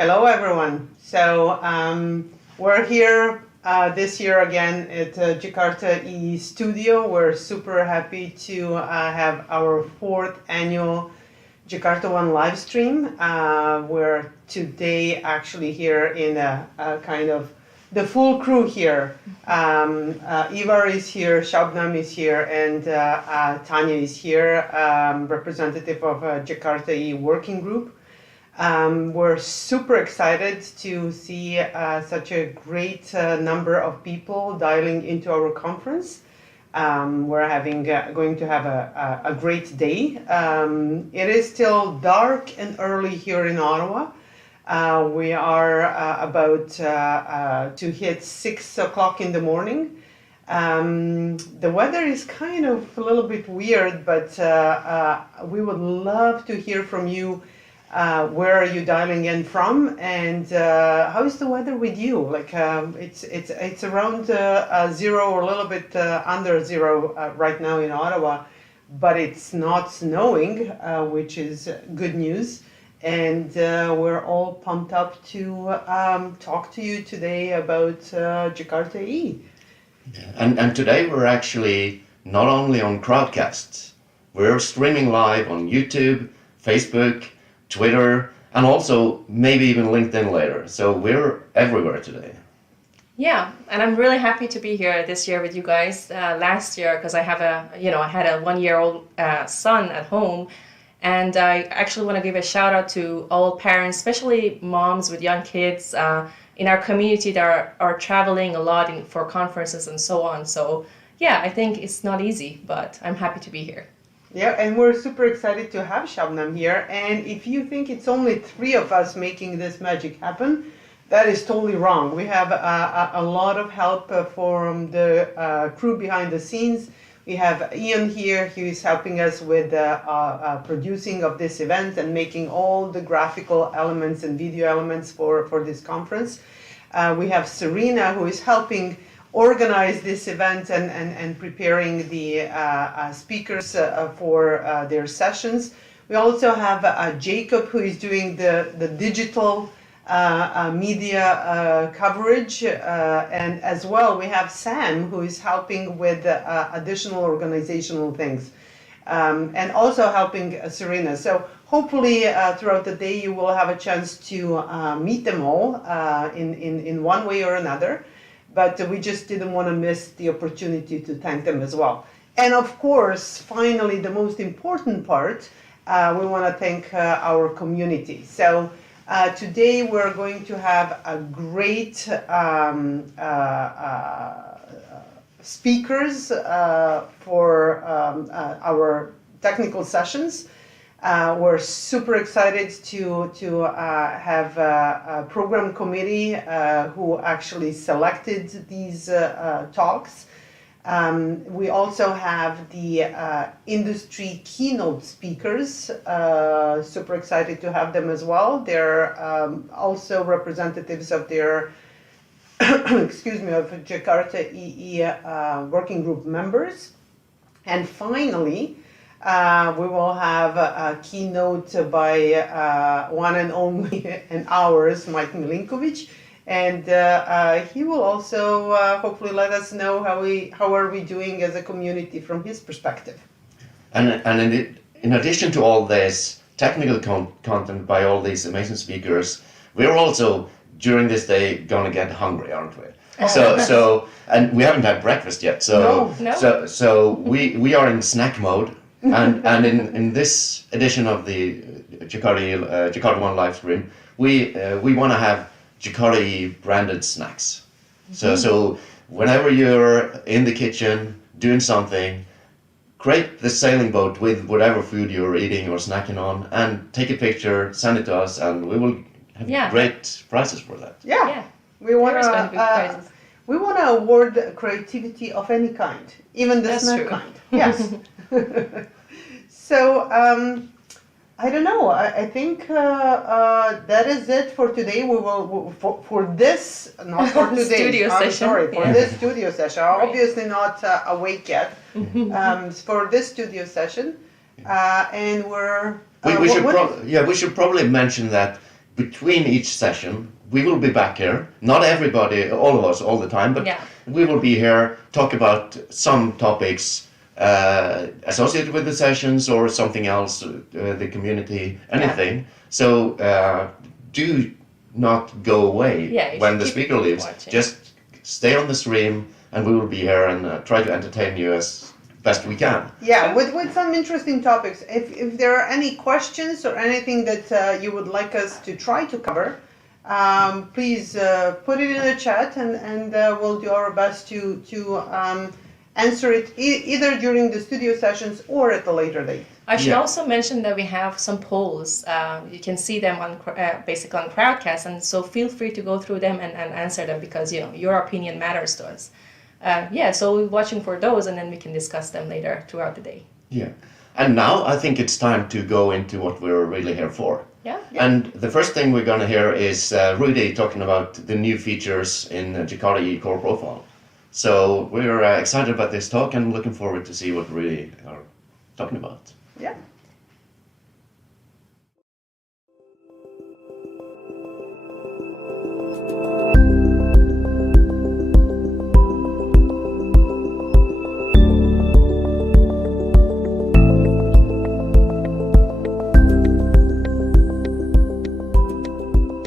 Hello, everyone. So we're here this year again at JakartaOne studio. We're super happy to have our 4th annual JakartaOne live stream. We're today actually here in a kind of the full crew here. Ivar is here, Shabnam is here, and Tanya is here, representative of JakartaOne working group. We're super excited to see such a great number of people dialing into our conference. We're going to have a great day. It is still dark and early here in Ottawa. We are about to hit 6 o'clock in the morning. The weather is kind of a little bit weird, but we would love to hear from you. Where are you dialing in from, and how is the weather with you? Like it's around zero or a little bit under zero right now in Ottawa, but it's not snowing, which is good news. And we're all pumped up to talk to you today about Jakarta E. And today we're actually not only on Crowdcast, we're streaming live on YouTube, Facebook, Twitter, and also maybe even LinkedIn later. So we're everywhere today. Yeah, and I'm really happy to be here this year with you guys. Last year, because I have I had a 1-year-old son at home, and I actually want to give a shout out to all parents, especially moms with young kids in our community that are traveling a lot for conferences and so on. So yeah, I think it's not easy, but I'm happy to be here. Yeah, and we're super excited to have Shabnam here. And if you think it's only 3 of us making this magic happen, that is totally wrong. We have a lot of help from the crew behind the scenes. We have Ian here, who is helping us with producing of this event and making all the graphical elements and video elements for this conference. We have Serena, who is helping organize this event and preparing the speakers for their sessions. We also have Jacob, who is doing the digital media coverage, and as well we have Sam, who is helping with additional organizational things, and also helping Serena. So hopefully throughout the day you will have a chance to meet them all in one way or another. But we just didn't want to miss the opportunity to thank them as well. And of course, finally, the most important part, we want to thank our community. So today we're going to have a great speakers for our technical sessions. We're super excited to have a program committee who actually selected these talks. We also have the industry keynote speakers. Super excited to have them as well. They're also representatives of their, excuse me, of Jakarta EE working group members. And finally, we will have a keynote by one and only and ours, Mike Milinkovic, and he will also hopefully let us know how are we doing as a community from his perspective. And in addition to all this technical content by all these amazing speakers, we're also during this day gonna get hungry, aren't we? So and we haven't had breakfast yet. So we are in snack mode. And in this edition of the JakartaOne live stream, we want to have Jakarta branded snacks. So whenever you're in the kitchen doing something, create the sailing boat with whatever food you're eating or snacking on, and take a picture, send it to us, and we will have great prizes for that. Yeah. We want to award creativity of any kind, even the snack kind. Yes. So I don't know. I think that is it for today. We will for this, not for today. Studio session. Sorry, for this studio session. Obviously not awake yet. For this studio session, and we're. We should probably mention that between each session we will be back here. Not everybody, all of us, all the time, but we will be here, talk about some topics associated with the sessions or something else, the community, anything. So do not go away when the speaker leaves. Watching. Just stay on the stream, and we will be here and try to entertain you as best we can. Yeah, with some interesting topics. If there are any questions or anything that you would like us to try to cover, please put it in the chat, and we'll do our best to answer it either during the studio sessions or at a later date. I should also mention that we have some polls. You can see them on basically on Crowdcast, and so feel free to go through them and answer them, because your opinion matters to us. yeah, so we're watching for those, and then we can discuss them later throughout the day. Yeah. And now I think it's time to go into what we're really here for. Yeah. And the first thing we're going to hear is Rudy talking about the new features in Jakarta EE Core Profile. So we're excited about this talk and looking forward to see what Rudy are talking about. Yeah.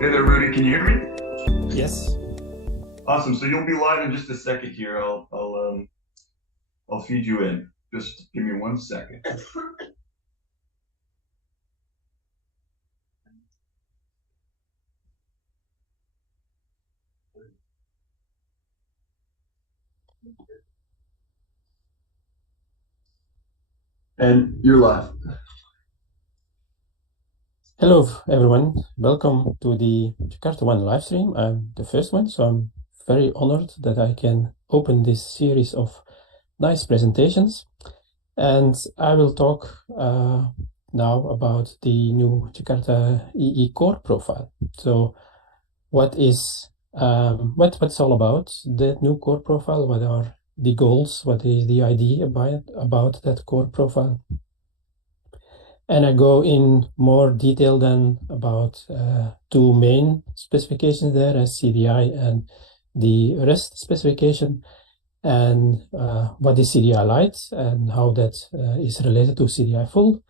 Hey there, Rudy. Can you hear me? Yes. Awesome. So you'll be live in just a second here. I'll feed you in. Just give me 1 second. And you're live. Hello, everyone. Welcome to the JakartaOne live stream. I'm the first one, so I'm very honored that I can open this series of nice presentations. And I will talk now about the new Jakarta EE Core profile. So, what is what's all about that new core profile? What are the goals? What is the idea about that core profile? And I go in more detail than about two main specifications there, as CDI and the REST specification, and what is CDI Lite and how that is related to CDI Full,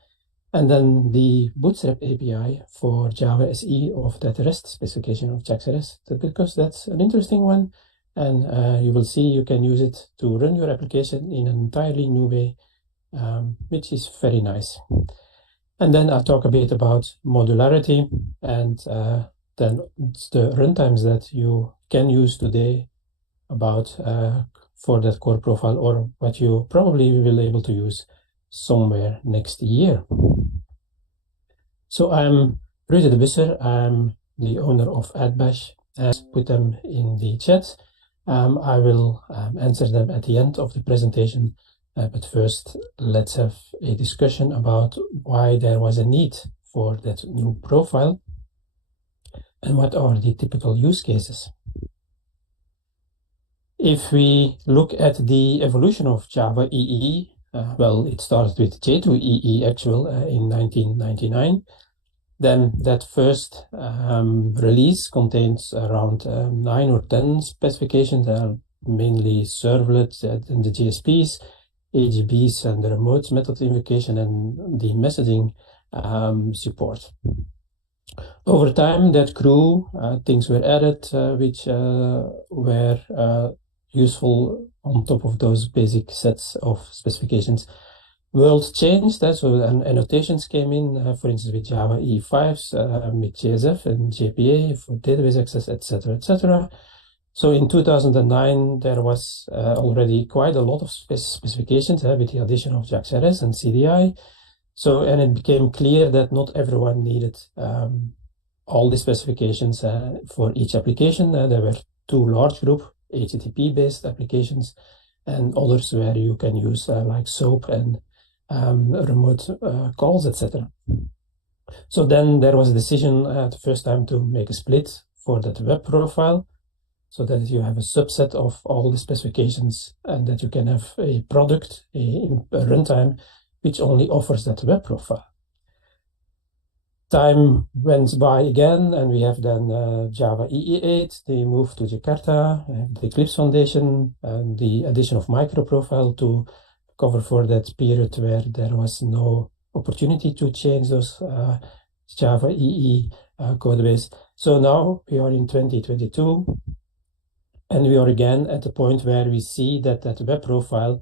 and then the Bootstrap API for Java SE of that REST specification of JaxRS, because that's an interesting one, and you will see you can use it to run your application in an entirely new way, which is very nice. And then I'll talk a bit about modularity and then the runtimes that you can use today about for that core profile, or what you probably will be able to use somewhere next year. So I'm Ruud de Busser. I'm the owner of AdBash, and put them in the chat. I will answer them at the end of the presentation. But first, let's have a discussion about why there was a need for that new profile and what are the typical use cases. If we look at the evolution of Java EE, well, it started with J2EE actual in 1999. Then that first release contains around 9 or 10 specifications, mainly servlets and the JSPs, AGBs and the remote method invocation and the messaging support. Over time that grew, things were added which were useful on top of those basic sets of specifications. World changed, so annotations came in, for instance with Java E5s, with JSF and JPA for database access, etc., etc. So in 2009, there was already quite a lot of specifications with the addition of JaxRS and CDI. So, and it became clear that not everyone needed all the specifications for each application. There were two large group HTTP-based applications and others where you can use like SOAP and remote calls, etc. So then there was a decision the first time to make a split for that web profile, so that you have a subset of all the specifications and that you can have a product, a runtime, which only offers that web profile. Time went by again, and we have then Java EE8, they moved to Jakarta, the Eclipse Foundation, and the addition of microprofile to cover for that period where there was no opportunity to change those Java EE codebase. So now we are in 2022, and we are again at the point where we see that that web profile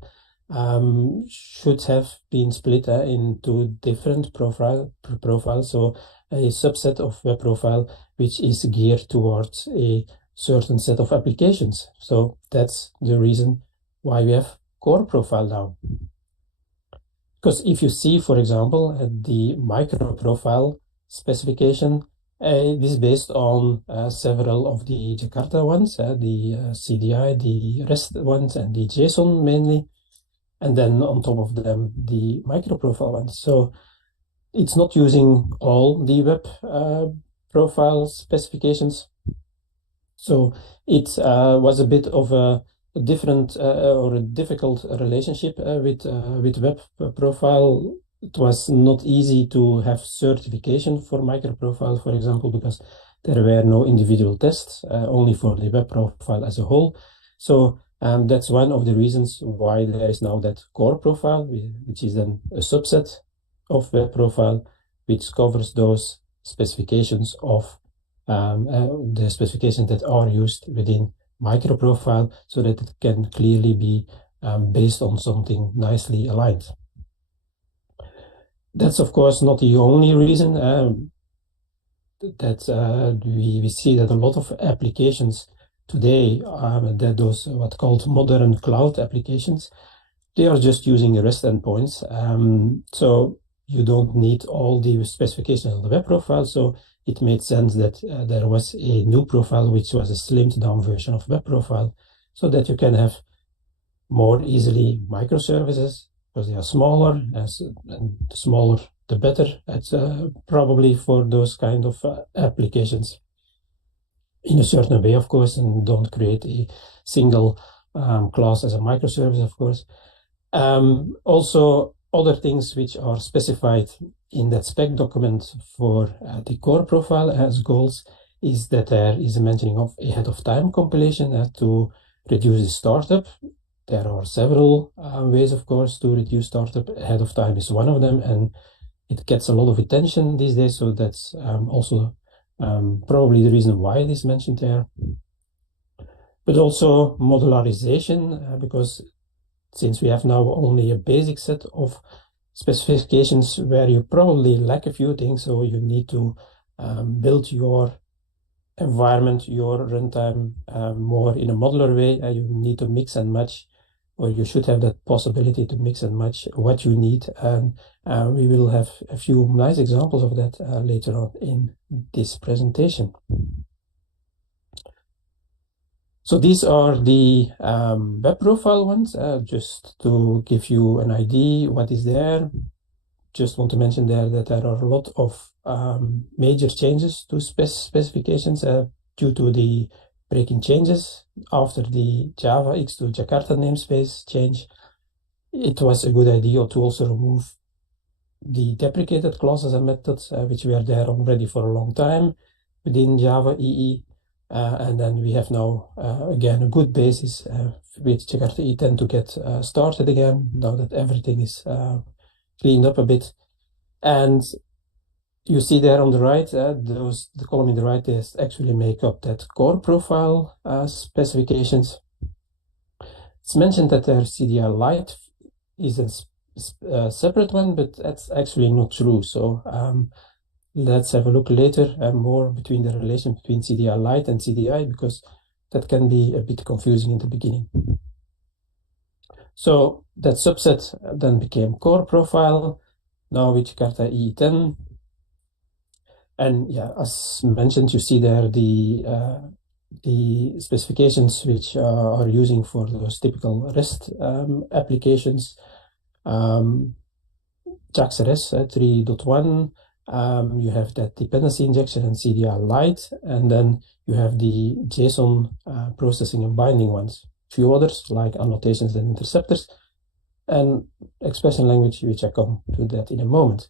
should have been split into different profiles. So a subset of web profile which is geared towards a certain set of applications. So that's the reason why we have core profile now. Because if you see, for example, the micro profile specification, It is based on several of the Jakarta ones, the CDI, the REST ones, and the JSON mainly, and then on top of them the microprofile ones. So it's not using all the web profile specifications. So it was a bit of a different or a difficult relationship with web profile. It was not easy to have certification for microprofile, for example, because there were no individual tests, only for the web profile as a whole. So that's one of the reasons why there is now that core profile, which is then a subset of web profile, which covers those specifications of the specifications that are used within microprofile, so that it can clearly be based on something nicely aligned. That's of course not the only reason that we see that a lot of applications today, that those what called modern cloud applications, they are just using REST endpoints. So you don't need all the specifications of the web profile. So it made sense that there was a new profile, which was a slimmed down version of web profile, so that you can have more easily microservices, because they are smaller, and the smaller the better. It's probably for those kind of applications in a certain way, of course, and don't create a single class as a microservice, of course. Also, other things which are specified in that spec document for the core profile as goals is that there is a mentioning of ahead of time compilation to reduce the startup. There are several ways, of course, to reduce startup. Ahead of time is one of them, and it gets a lot of attention these days, so that's also probably the reason why it is mentioned there. But also modularization, because since we have now only a basic set of specifications where you probably lack a few things, so you need to build your environment, your runtime more in a modular way. You need to mix and match, or you should have that possibility to mix and match what you need. And we will have a few nice examples of that later on in this presentation. So these are the web profile ones, just to give you an idea what is there. Just want to mention there that there are a lot of major changes to specifications due to the breaking changes after the Java X to Jakarta namespace change. It was a good idea to also remove the deprecated classes and methods, which were there already for a long time within Java EE. And then we have now, again, a good basis with Jakarta E10 to get started again, now that everything is cleaned up a bit. And you see there on the right, the column in the right is actually make up that core profile specifications. It's mentioned that their CDI Lite is a separate one, but that's actually not true. So let's have a look later more between the relation between CDI Lite and CDI, because that can be a bit confusing in the beginning. So that subset then became core profile, now with Jakarta E10. And yeah, as mentioned, you see there the specifications which are using for those typical REST applications. JaksRS 3.1, you have that dependency injection and CDI Lite, and then you have the JSON processing and binding ones. A few others like annotations and interceptors, and expression language, which I come to that in a moment.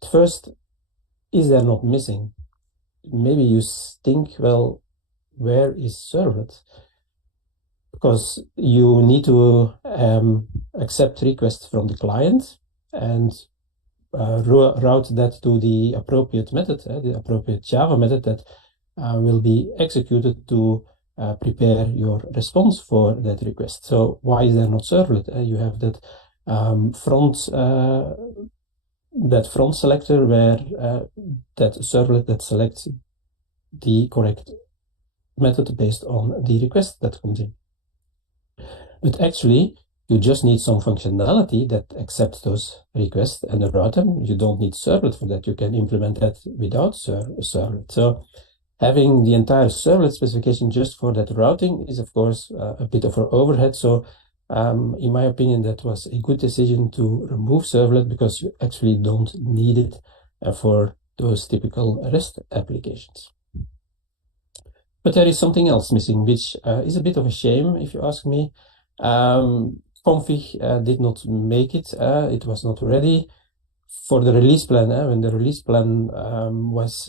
But first, is there not missing? Maybe you think, well, where is servlet? Because you need to accept requests from the client and route that to the appropriate method, the appropriate Java method that will be executed to prepare your response for that request. So why is there not servlet? You have that front selector where that servlet that selects the correct method based on the request that comes in. But actually, You just need some functionality that accepts those requests and route them. You don't need servlet for that. You can implement that without servlet. So having the entire servlet specification just for that routing is, of course, a bit of an overhead. So in my opinion, that was a good decision to remove servlet because you actually don't need it for those typical REST applications. But there is something else missing, which is a bit of a shame, if you ask me. Config did not make it. It was not ready for the release plan. When the release plan was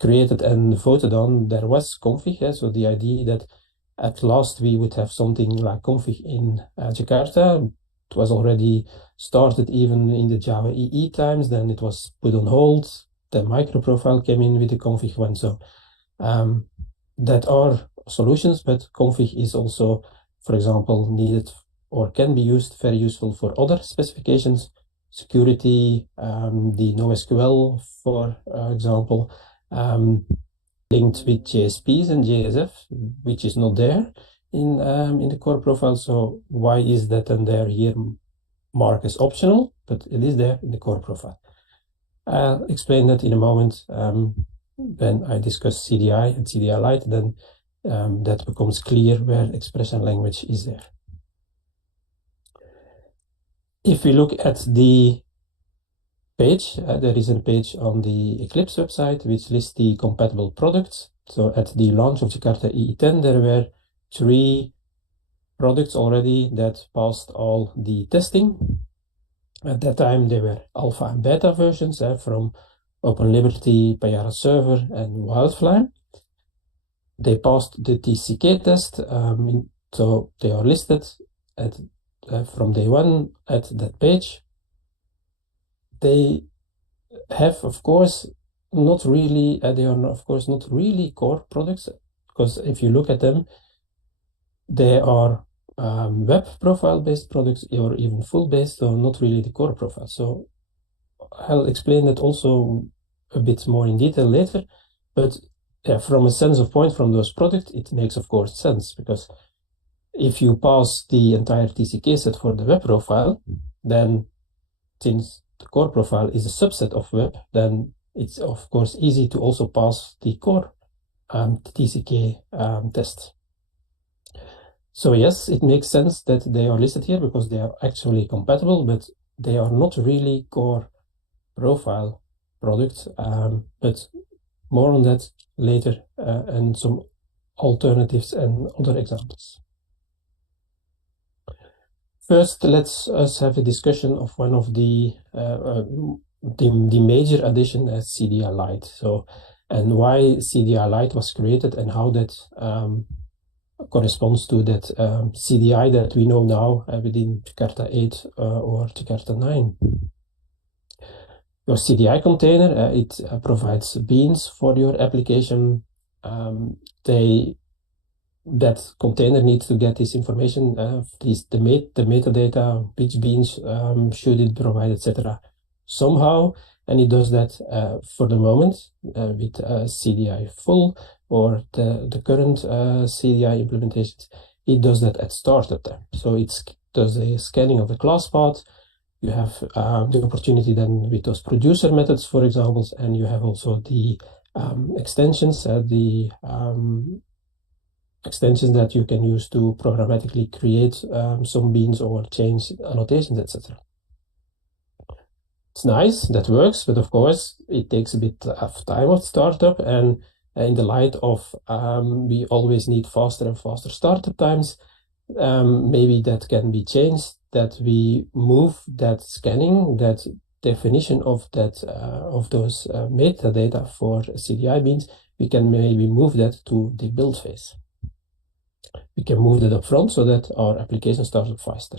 created and voted on, there was config. So the idea that at last we would have something like config in Jakarta. It was already started even in the Java EE times. Then it was put on hold. The microprofile came in with the config one. So that are solutions, but config is also, for example, needed or can be used, very useful for other specifications, security, the NoSQL, for example, linked with JSPs and JSF, which is not there in the core profile. So why is that then there here marked as optional, but it is there in the core profile? I'll explain that in a moment when I discuss CDI and CDI Lite, then that becomes clear where expression language is there. If we look at the page, there is a page on the Eclipse website which lists the compatible products. So at the launch of Jakarta EE10, there were 3 products already that passed all the testing. At that time, they were alpha and beta versions from Open Liberty, Payara Server, and Wildfly. They passed the TCK test, so they are listed at from day one at that page. They have, of course, not really. They are, of course, not really core products, because if you look at them, they are web profile based products or even full based, so not really the core profile. So I'll explain that also a bit more in detail later, but from a sense of point from those products, it makes of course sense, because if you pass the entire TCK set for the web profile, then since the core profile is a subset of web, then it's of course easy to also pass the core TCK test. So yes, it makes sense that they are listed here because they are actually compatible, but they are not really core profile products, but more on that later and some alternatives and other examples. First, let's us have a discussion of one of the major addition as CDI Lite. So, and why CDI Lite was created and how that corresponds to that CDI that we know now within Jakarta 8 or Jakarta 9. Your CDI container, it provides beans for your application. That container needs to get this information, the metadata, which beans should it provide, etc. somehow, and it does that for the moment with CDI full or the current CDI implementations. It does that at startup time. So it does a scanning of the class path. You have the opportunity then with those producer methods, for example, and you have also the extensions, extensions that you can use to programmatically create some beans or change annotations, etc. It's nice, that works, but of course it takes a bit of time of startup, and in the light of we always need faster and faster startup times, maybe that can be changed, that we move that scanning, that definition of that of those metadata for CDI beans, we can maybe move that to the build phase. We can move that up front so that our application starts up faster.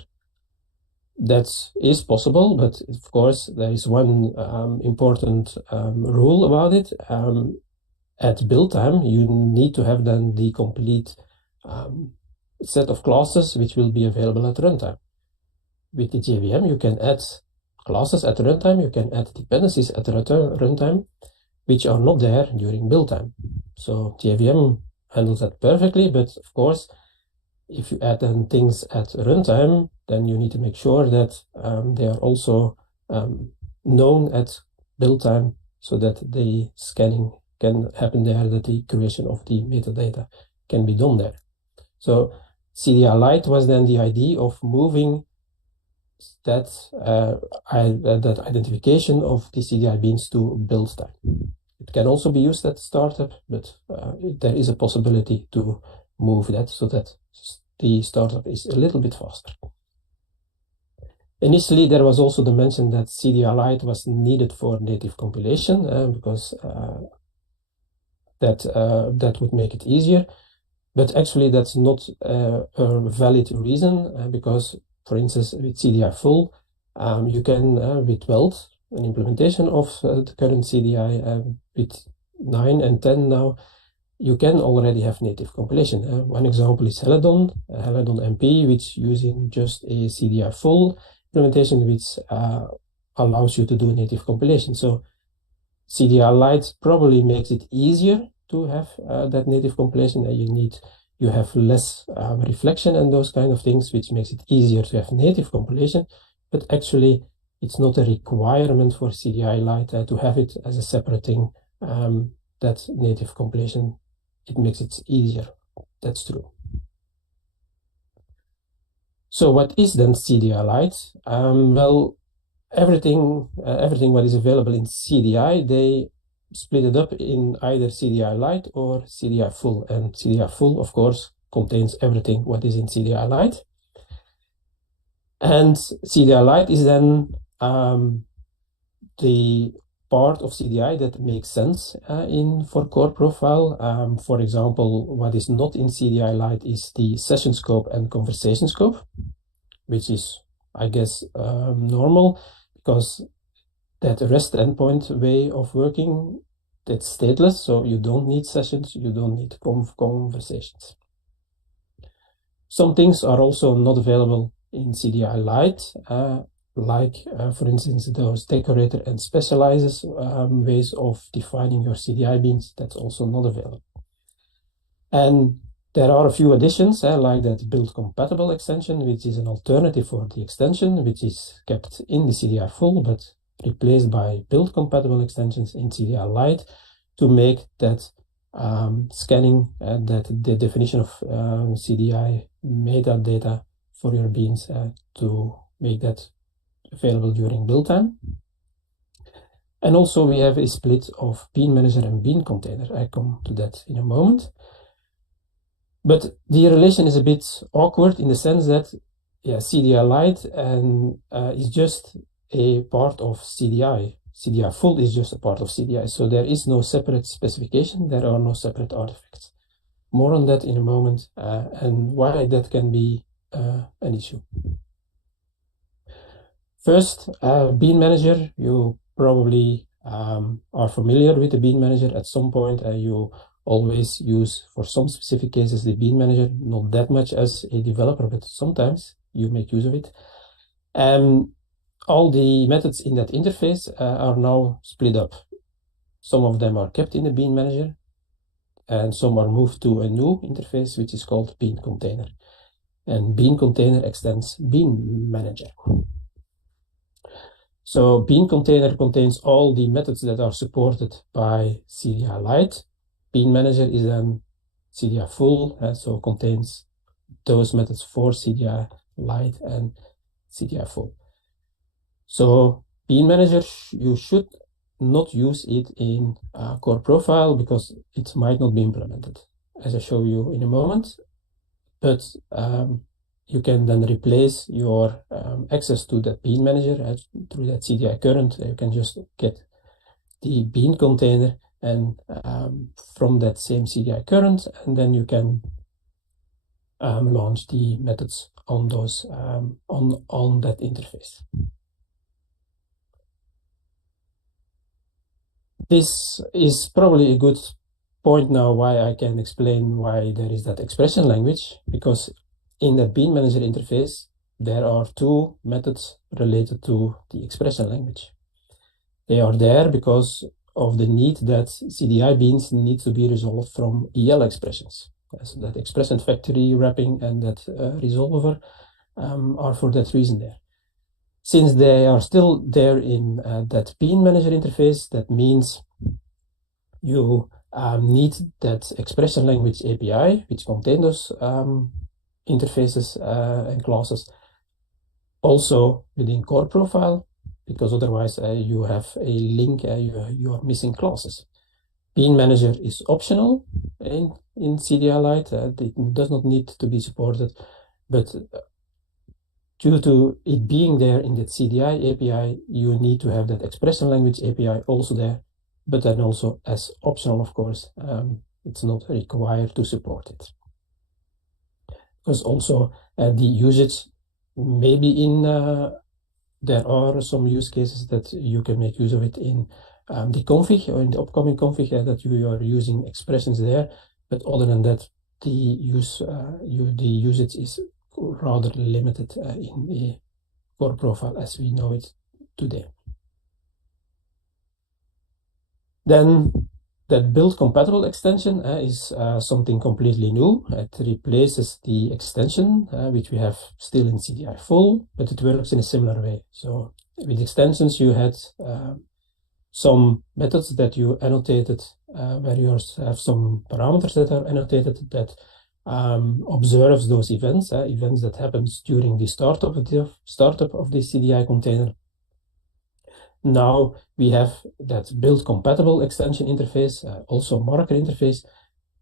That is possible, but of course there is one important rule about it. At build time, you need to have then the complete set of classes which will be available at runtime. With the JVM, you can add classes at runtime, you can add dependencies at runtime, which are not there during build time. So JVM handles that perfectly, but of course, if you add then things at runtime, then you need to make sure that they are also known at build time, so that the scanning can happen there, that the creation of the metadata can be done there. So CDI Lite was then the idea of moving that that identification of the CDI beans to build time. It can also be used at startup, but there is a possibility to move that so that the startup is a little bit faster. Initially, there was also the mention that CDI Lite was needed for native compilation because that would make it easier. But actually, that's not a valid reason because, for instance, with CDI full, you can with Weld, an implementation of the current CDI with 9 and 10 now, you can already have native compilation. One example is Helidon MP, which using just a CDI full implementation, which allows you to do native compilation. So CDI Lite probably makes it easier to have that native compilation, and you have less reflection and those kind of things, which makes it easier to have native compilation. But actually, it's not a requirement for CDI Lite to have it as a separate thing. That native compilation, it makes it easier. That's true. So what is then CDI Lite? Well, everything what is available in CDI, they split it up in either CDI Lite or CDI full, and CDI full, of course, contains everything what is in CDI Lite. And CDI Lite is then the part of CDI that makes sense for core profile. For example, what is not in CDI Lite is the session scope and conversation scope, which is, I guess, normal, because that REST endpoint way of working, that's stateless, so you don't need sessions, you don't need conversations. Some things are also not available in CDI Lite, like, for instance, those decorator and specializes ways of defining your CDI beans. That's also not available. And there are a few additions, like that build compatible extension, which is an alternative for the extension, which is kept in the CDI full, but replaced by build compatible extensions in CDI Lite to make that scanning and that the definition of CDI metadata for your beans to make that available during build time. And also we have a split of bean manager and bean container. I come to that in a moment. But the relation is a bit awkward in the sense that, yeah, CDI Lite is just a part of CDI. CDI full is just a part of CDI. So there is no separate specification. There are no separate artifacts. More on that in a moment, and why that can be an issue. First, bean manager. You probably are familiar with the bean manager at some point. You always use, for some specific cases, the bean manager, not that much as a developer, but sometimes you make use of it. And all the methods in that interface are now split up. Some of them are kept in the bean manager, and some are moved to a new interface, which is called bean container. And bean container extends bean manager. So bean container contains all the methods that are supported by CDI Lite. Bean manager is then CDI full, so contains those methods for CDI Lite and CDI full. So bean manager, you should not use it in core profile because it might not be implemented, as I show you in a moment. But you can then replace your access to that bean manager through that CDI current. You can just get the bean container and from that same CDI current, and then you can launch the methods on those on that interface. This is probably a good point now why I can explain why there is that expression language, because in the bean manager interface there are two methods related to the expression language. They are there because of the need that CDI beans need to be resolved from EL expressions. So that expression factory wrapping and that resolver are for that reason there. Since they are still there in that bean manager interface, that means you need that expression language API, which contain those interfaces and classes, also within core profile, because otherwise you have a link, you are missing classes. Bean manager is optional in CDI Lite. It does not need to be supported, but due to it being there in that CDI API, you need to have that expression language API also there, but then also as optional, of course. It's not required to support it. Because also the usage, maybe in there are some use cases that you can make use of it in the config or in the upcoming config that you are using expressions there, but other than that, the usage is rather limited in a core profile as we know it today. Then that build compatible extension is something completely new. It replaces the extension which we have still in CDI full, but it works in a similar way. So with extensions you had some methods that you annotated where you have some parameters that are annotated that observes those events, events that happens during the startup of the CDI container. Now we have that build compatible extension interface, also marker interface,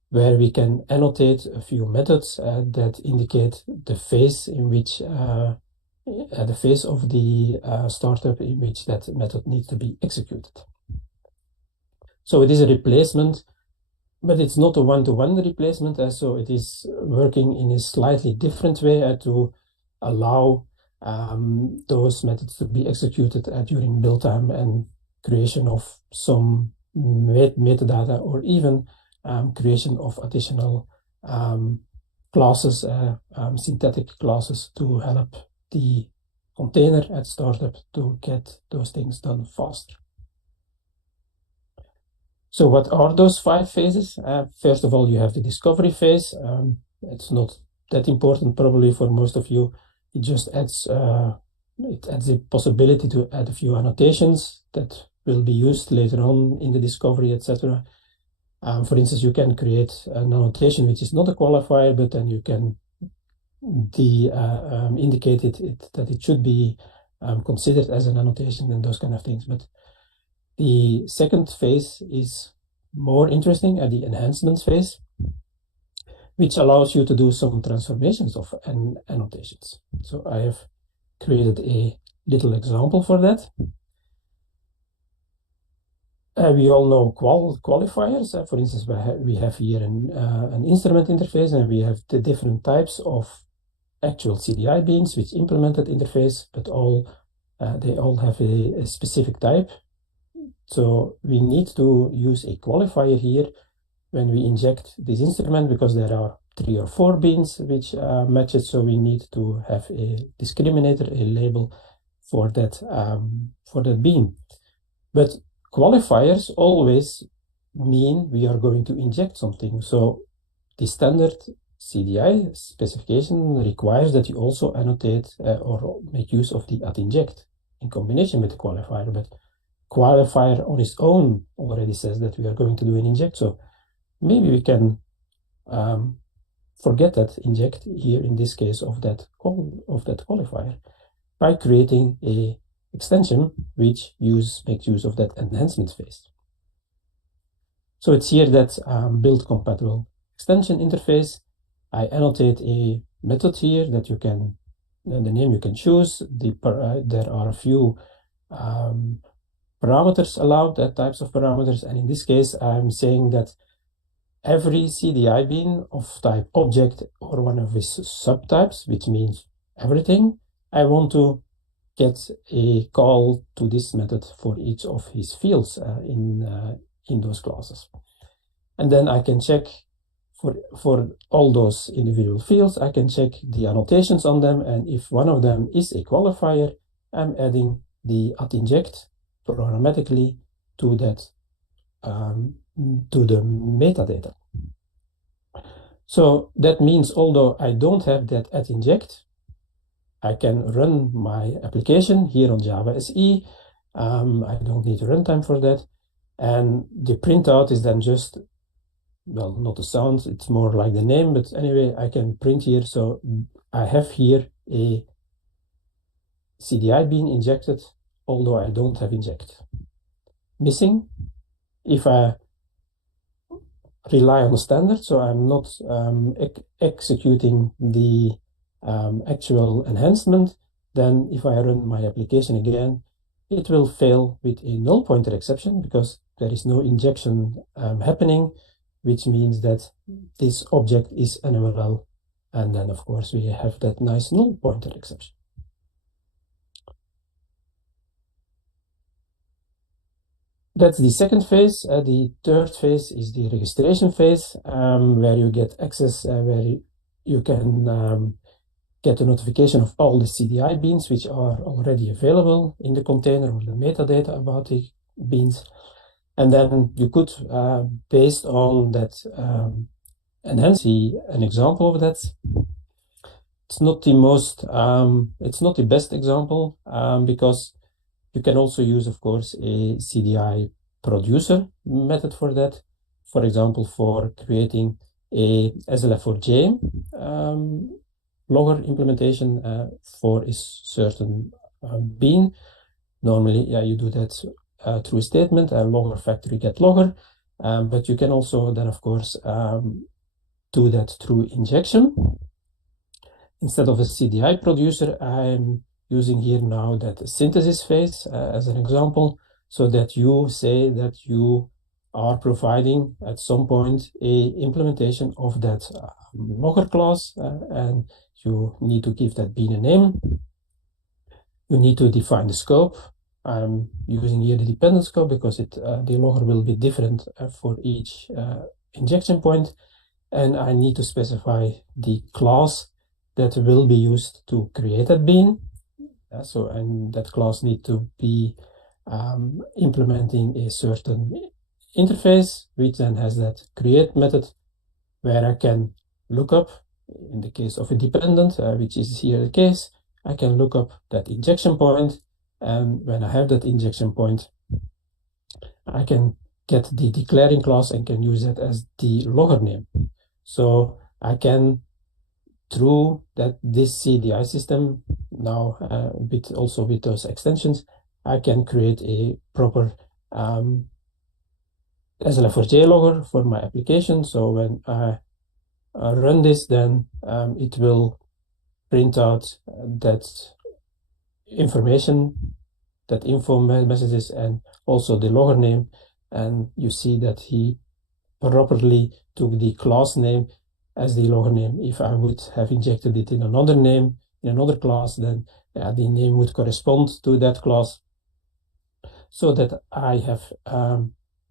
where we can annotate a few methods that indicate the phase in which the phase of the startup in which that method needs to be executed. So it is a replacement, but it's not a one-to-one replacement, so it is working in a slightly different way to allow those methods to be executed during build time and creation of some metadata, or even creation of additional classes, synthetic classes, to help the container at startup to get those things done faster. So what are those 5 phases? First of all, you have the discovery phase. It's not that important probably for most of you. It just adds the possibility to add a few annotations that will be used later on in the discovery, etc. For instance, you can create an annotation which is not a qualifier, but then you can indicate that it should be considered as an annotation and those kind of things. But the second phase is more interesting, at the enhancement phase, which allows you to do some transformations of annotations. So I have created a little example for that. We all know qualifiers. For instance, we have here an instrument interface, and we have the different types of actual CDI beans which implement that interface, but they all have a specific type. So we need to use a qualifier here when we inject this instrument, because there are 3 or 4 beans which match it. So we need to have a discriminator, a label for that bean. But qualifiers always mean we are going to inject something. So the standard CDI specification requires that you also annotate or make use of the @inject in combination with the qualifier. But qualifier on its own already says that we are going to do an inject. So maybe we can forget that inject here in this case of that qualifier by creating a extension which makes use of that enhancement phase. So it's here that build compatible extension interface. I annotate a method here that you can, the name you can choose. There are a few parameters allowed, types of parameters, and in this case I'm saying that every CDI bean of type object or one of its subtypes, which means everything, I want to get a call to this method for each of his fields in those classes. And then I can check for all those individual fields, I can check the annotations on them, and if one of them is a qualifier, I'm adding the @inject programmatically to that to the metadata. So that means although I don't have that at inject, I can run my application here on Java SE. I don't need runtime for that. And the printout is then just, well, not the sound, it's more like the name, but anyway, I can print here. So I have here a CDI being injected, although I don't have inject. Missing, if I rely on the standard, so I'm not executing the actual enhancement, then if I run my application again, it will fail with a null pointer exception because there is no injection happening, which means that this object is an URL. And then, of course, we have that nice null pointer exception. That's the second phase. The third phase is the registration phase, where you get access, where you can get a notification of all the CDI beans which are already available in the container or the metadata about the beans. And then you could, based on that, enhance an example of that. It's not the most, it's not the best example, because you can also use, of course, a CDI producer method for that. For example, for creating a SLF4J logger implementation for a certain bean. Normally, yeah, you do that through a statement, logger factory get logger, but you can also then, of course, do that through injection. Instead of a CDI producer, I'm using here now that synthesis phase as an example, so that you say that you are providing at some point a implementation of that logger class, and you need to give that bean a name. You need to define the scope. I'm using here the dependent scope because the logger will be different for each injection point, and I need to specify the class that will be used to create that bean. And that class need to be implementing a certain interface, which then has that create method, where I can look up, in the case of a dependent, which is here the case, I can look up that injection point, and when I have that injection point, I can get the declaring class and can use that as the logger name. So I can, through this CDI system, now also with those extensions, I can create a proper SLF4J logger for my application. So when I run this, then it will print out that information, that info messages, and also the logger name. And you see that he properly took the class name as the logger name. If I would have injected it in another name, in another class, then the name would correspond to that class, so that I have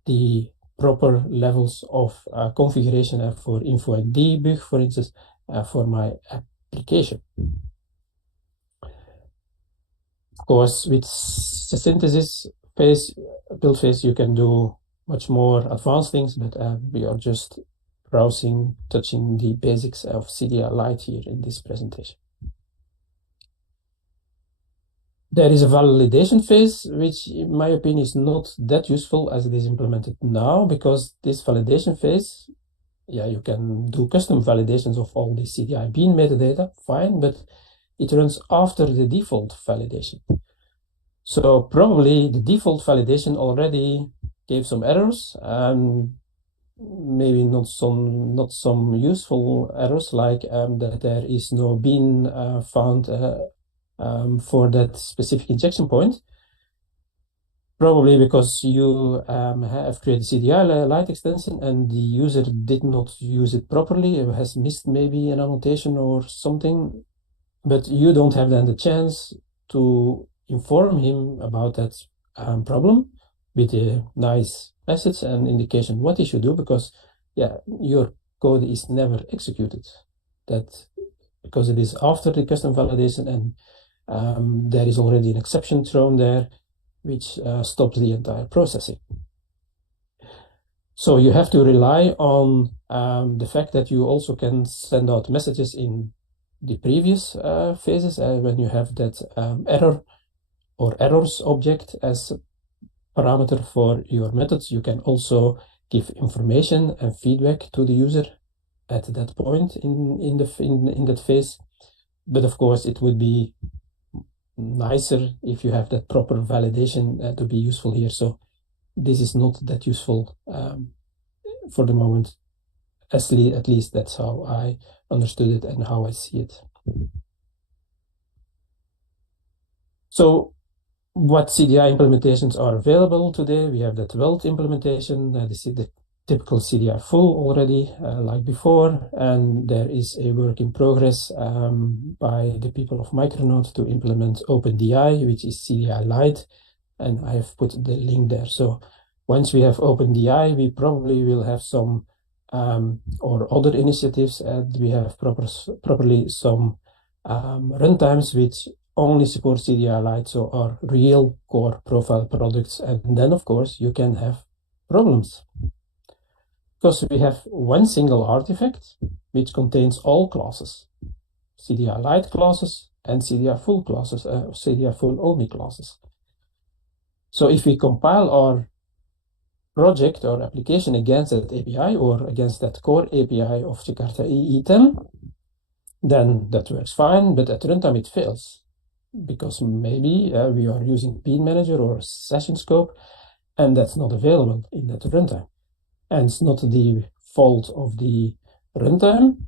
the proper levels of configuration for info and debug, for instance, for my application. Of course, with the synthesis phase, build phase, you can do much more advanced things, but we are just browsing, touching the basics of CDI Lite here in this presentation. There is a validation phase, which in my opinion is not that useful as it is implemented now, because this validation phase, yeah, you can do custom validations of all the CDI bean metadata, fine, but it runs after the default validation. So probably the default validation already gave some errors, maybe not some useful errors, like that there is no bean found for that specific injection point. Probably because you have created CDI Lite extension and the user did not use it properly, it has missed maybe an annotation or something, but you don't have then the chance to inform him about that problem with a nice message and indication what he should do, because yeah, your code is never executed. That because it is after the custom validation, and there is already an exception thrown there, which stops the entire processing. So you have to rely on the fact that you also can send out messages in the previous phases when you have that error or errors object as parameter for your methods. You can also give information and feedback to the user at that point in that phase. But of course, it would be nicer if you have that proper validation to be useful here. So this is not that useful for the moment. At least that's how I understood it and how I see it. So what CDI implementations are available today? We have that Welt implementation. This is the typical CDI full already, like before, and there is a work in progress by the people of Micronaut to implement OpenDI, which is CDI Lite, and I have put the link there. So once we have OpenDI, we probably will have some or other initiatives, and we have properly some runtimes which only support CDI Lite, so our real core profile products. And then, of course, you can have problems because we have one single artifact which contains all classes, CDI Lite classes and CDI full classes, CDI full only classes. So if we compile our project or application against that API or against that core API of Jakarta EE10, then that works fine, but at runtime it fails because maybe we are using Bean Manager or Session Scope, and that's not available in that runtime. And it's not the fault of the runtime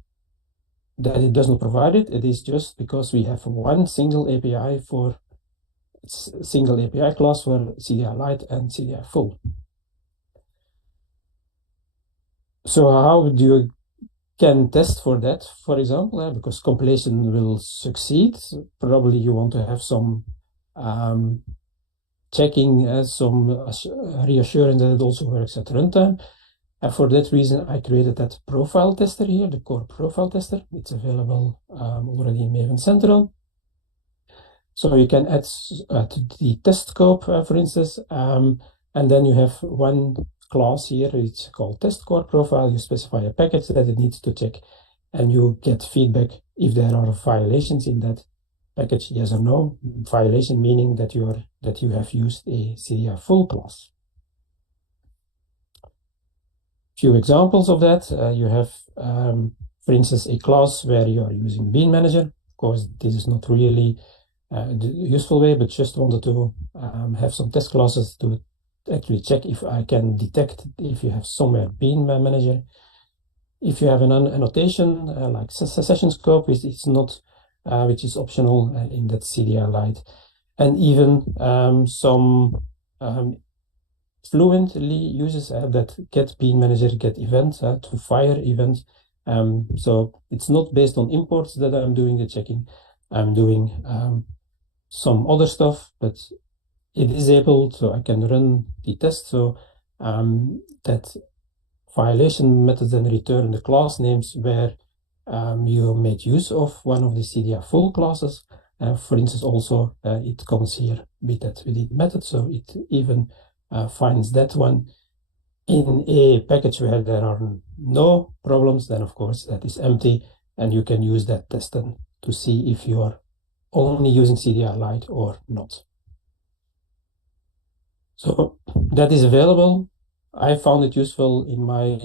that it does not provide it. It is just because we have one single API for single API class for CDI Lite and CDI Full. So how do you can test for that, for example, because compilation will succeed. Probably you want to have some checking, some reassurance that it also works at runtime. And for that reason, I created that profile tester here, the core profile tester. It's available already in Maven Central. So you can add the test scope, for instance, and then you have one class here, it's called test core profile. You specify a package that it needs to check, and you get feedback if there are violations in that package, yes or no. Violation meaning that you have used a CDI full class. Few examples of that. You have, for instance, a class where you are using Bean Manager. Of course, this is not really the useful way, but just wanted to have some test classes to actually check if I can detect if you have somewhere Bean Manager. If you have an annotation like session scope, which is not, which is optional in that CDI Lite, and even some fluently uses that get Bean Manager get event to fire event. So it's not based on imports that I'm doing the checking. I'm doing some other stuff, but it is able, so I can run the test. So that violation methods then return the class names where you made use of one of the CDI full classes. For instance, also it comes here with that within method, so it even finds that one in a package where there are no problems. Then of course that is empty, and you can use that test then to see if you are only using CDI Lite or not. So that is available. I found it useful in my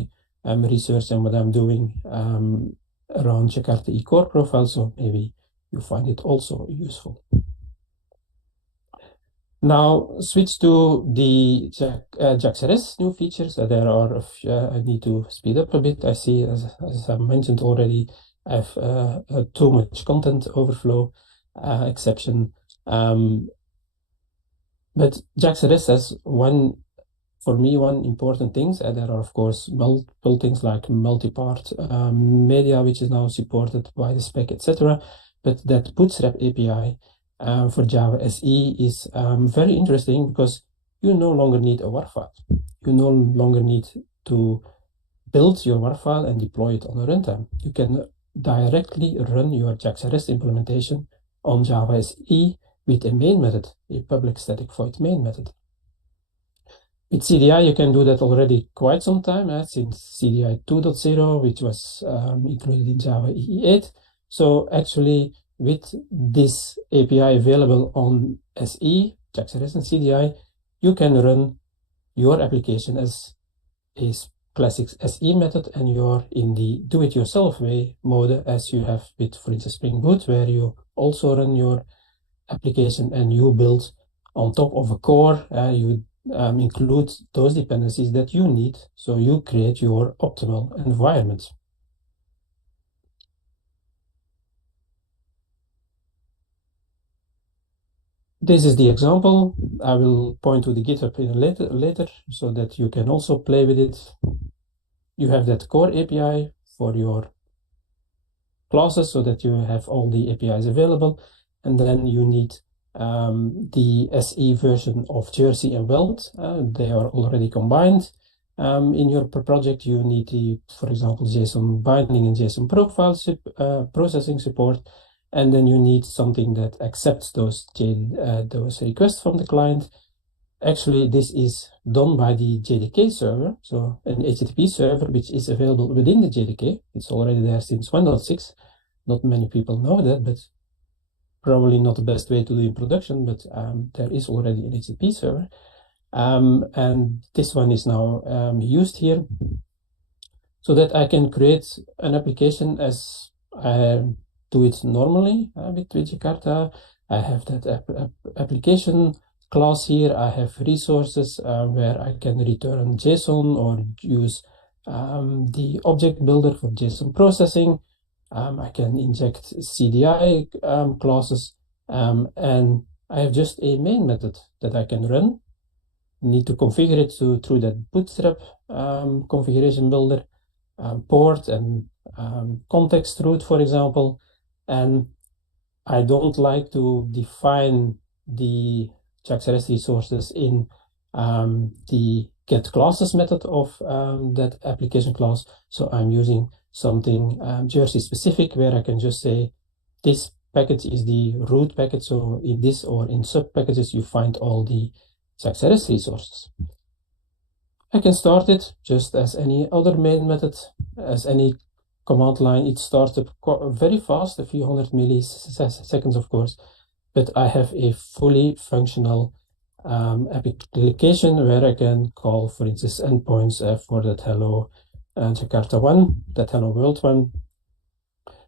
research and what I'm doing around Jakarta E-Core profile, so maybe you find it also useful. Now switch to the JaxRS new features. There are a few, I need to speed up a bit. I see, as I mentioned already, I have too much content overflow exception. But JaxRS has for me, one important thing. There are, of course, multiple things like multi-part media, which is now supported by the spec, etc. But that Bootstrap API for Java SE is very interesting because you no longer need a WAR file. You no longer need to build your WAR file and deploy it on a runtime. You can directly run your JaxRS implementation on Java SE with a main method, a public static void main method. With CDI, you can do that already quite some time, since CDI 2.0, which was included in Java EE 8. So actually, with this API available on SE, JakartaOne and CDI, you can run your application as a classic SE method, and you're in the do-it-yourself way mode, as you have with, for instance, Spring Boot, where you also run your application and you build on top of a core. You include those dependencies that you need, so you create your optimal environment. This is the example. I will point to the GitHub in later so that you can also play with it. You have that core API for your classes so that you have all the APIs available, and then you need the SE version of Jersey and Weld. They are already combined. In your project, you need the, for example, JSON binding and JSON profile processing support, and then you need something that accepts those requests from the client. Actually, this is done by the JDK server, so an HTTP server which is available within the JDK. It's already there since 1.6. Not many people know that, but probably not the best way to do in production, but there is already an HTTP server. And this one is now used here so that I can create an application as I do it normally with Jakarta. I have that application class here. I have resources where I can return JSON or use the object builder for JSON processing. I can inject CDI classes, and I have just a main method that I can run. Need to configure it through that Bootstrap configuration builder, port and context root, for example. And I don't like to define the JakartaOne resources in the get classes method of that application class. So I'm using something Jersey specific, where I can just say this package is the root package. So in this or in sub packages, you find all the JakartaOne resources. I can start it just as any other main method, as any command line. It starts up very fast, a few hundred milliseconds, of course, but I have a fully functional application where I can call, for instance, endpoints for that hello JakartaOne, that hello world one,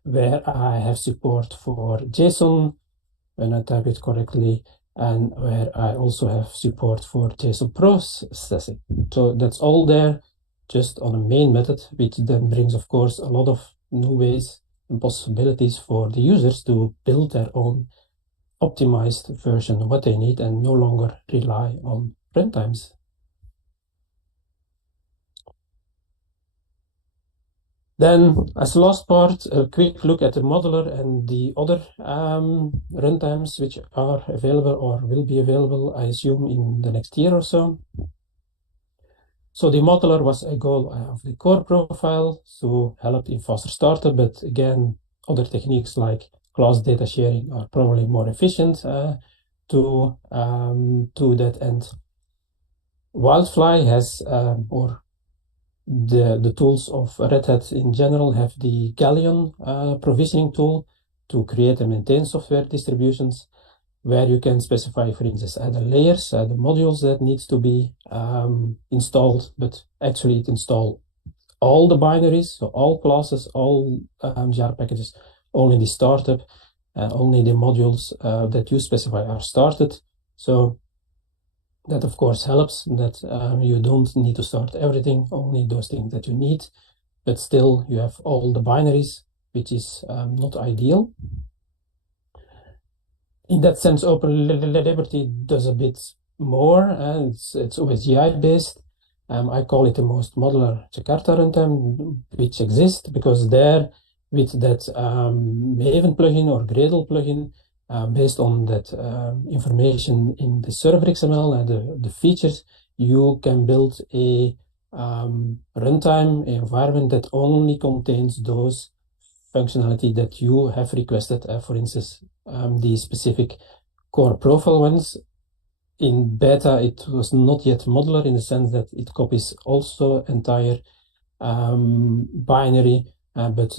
where I have support for JSON when I type it correctly, and where I also have support for JSON processing. So that's all there just on a main method, which then brings, of course, a lot of new ways and possibilities for the users to build their own optimized version of what they need and no longer rely on runtimes. Then, as the last part, a quick look at the modular and the other runtimes which are available or will be available, I assume, in the next year or so. So the modular was a goal of the core profile to help in faster startup, but again, other techniques like class data sharing are probably more efficient to that end. Wildfly has, or the tools of Red Hat in general have the Galleon provisioning tool to create and maintain software distributions, where you can specify, for instance, the layers, the modules that needs to be installed, but actually it install all the binaries, so all classes, all jar packages, only the startup, only the modules that you specify are started. So that, of course, helps that you don't need to start everything, only those things that you need, but still you have all the binaries, which is not ideal. In that sense, OpenLiberty does a bit more, and it's OSGI based. I call it the most modular Jakarta runtime which exists, because there, with that Maven plugin or Gradle plugin, based on that information in the server XML and the features, you can build a runtime environment that only contains those functionality that you have requested. For instance, the specific core profile ones in beta, it was not yet modular in the sense that it copies also entire binary, but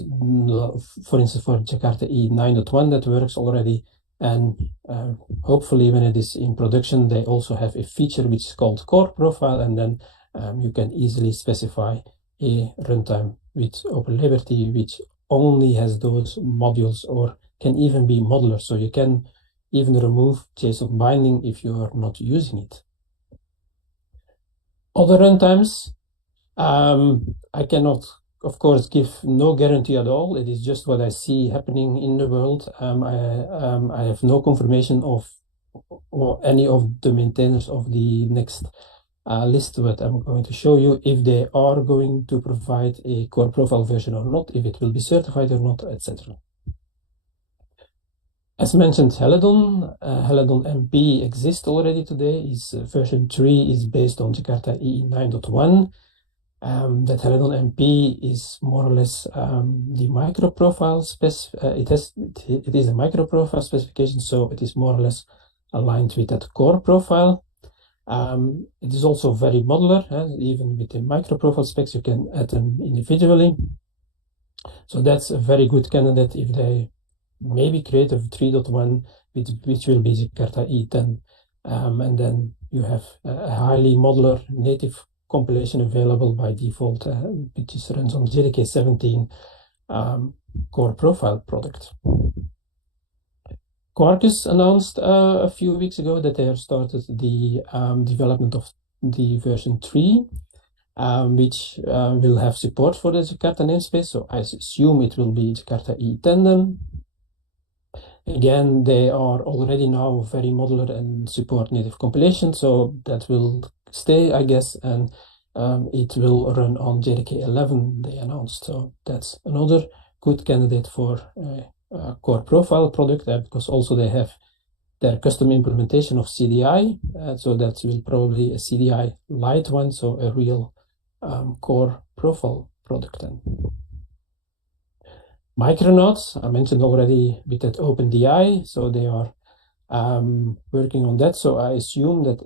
for instance, for Jakarta E 9.1 that works already. And hopefully when it is in production, they also have a feature which is called core profile, and then you can easily specify a runtime with Open Liberty, which only has those modules or can even be modular. So you can even remove JSON binding if you are not using it. Other runtimes, I cannot, of course, give no guarantee at all. It is just what I see happening in the world. I have no confirmation of or any of the maintainers of the next list that I'm going to show you, if they are going to provide a core profile version or not, if it will be certified or not, etc. As mentioned, Heledon MP exists already today. Its version 3 is based on Jakarta EE 9.1. That Heledon MP is more or less the micro profile it is a micro profile specification, so it is more or less aligned with that core profile. It is also very modular, even with the micro profile specs you can add them individually. So that's a very good candidate if they maybe create a 3.1 which will be Jakarta E10, and then you have a highly modular native compilation available by default, which runs on JDK 17 core profile product. Quarkus announced a few weeks ago that they have started the development of the version 3, which will have support for the Jakarta namespace. So I assume it will be Jakarta E10 then. Again, they are already now very modular and support native compilation, so that will stay, I guess, and it will run on JDK 11, they announced. So that's another good candidate for a core profile product, because also they have their custom implementation of CDI, so that will probably a CDI light one, so a real core profile product then. Micronauts, I mentioned already with that OpenDI, so they are working on that. So I assume that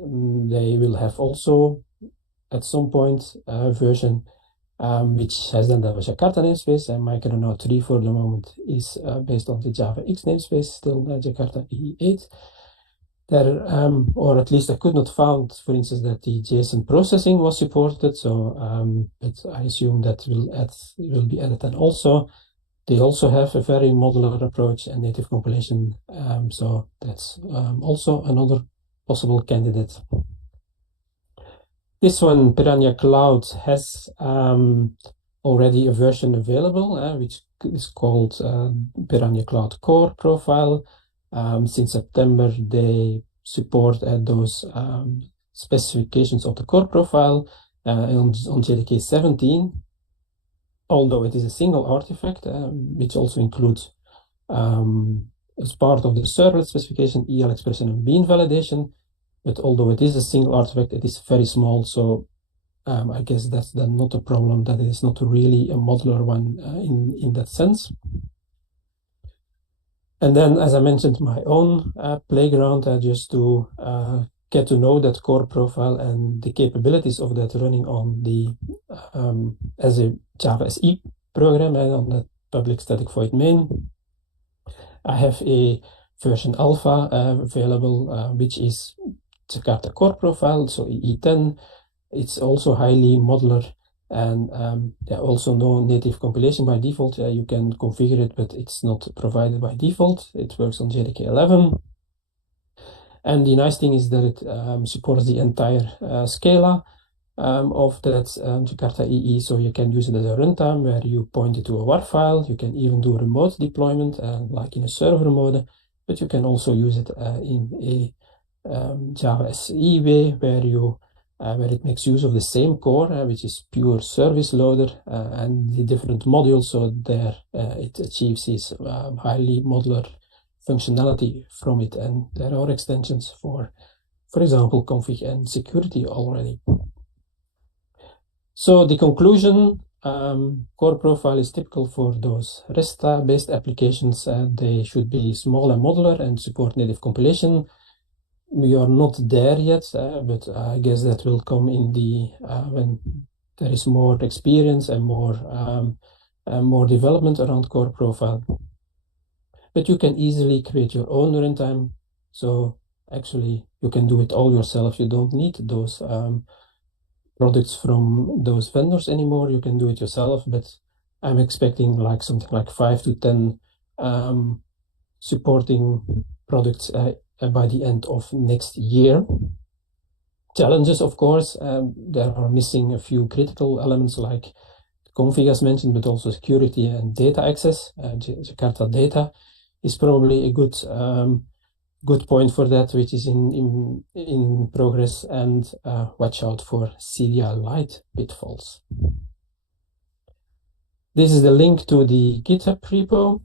they will have also at some point a version which has then the Jakarta namespace, and Micronaut 3 for the moment is based on the Java X namespace, still Jakarta EE8. There, or at least I could not find, for instance, that the JSON processing was supported. So, but I assume that will be added. And also, they also have a very modular approach and native compilation. So that's also another possible candidate. This one, Piranha Cloud, has already a version available, which is called Piranha Cloud Core Profile. Since September, they support those specifications of the core profile on JDK 17. Although it is a single artifact, which also includes, as part of the servlet specification, EL expression and bean validation. But although it is a single artifact, it is very small. So I guess that's then not a problem, that it is not really a modular one in that sense. And then, as I mentioned, my own playground, just to get to know that core profile and the capabilities of that running on the as a Java SE program and on the public static void main. I have a version alpha available, which is Jakarta core profile, so EE10. It's also highly modular, and there also no native compilation by default. You can configure it, but it's not provided by default. It works on JDK 11. And the nice thing is that it supports the entire Scala of that Jakarta EE, so you can use it as a runtime where you point it to a WAR file. You can even do remote deployment, like in a server mode, but you can also use it in a Java SE way, where it makes use of the same core, which is pure service loader, and the different modules. So there it achieves this highly modular functionality from it, and there are extensions for example, config and security already. So the conclusion, core profile is typical for those REST-based applications. They should be small and modular and support native compilation. we are not there yet, but I guess that will come in the when there is more experience and more development around core profile. But you can easily create your own runtime. So actually, you can do it all yourself. You don't need those products from those vendors anymore. You can do it yourself. But I'm expecting like something like 5 to 10 supporting products by the end of next year. Challenges, of course, there are missing a few critical elements like config as mentioned, but also security and data access. Jakarta data is probably a good point for that, which is in progress, and watch out for CDI Lite pitfalls. This is the link to the GitHub repo.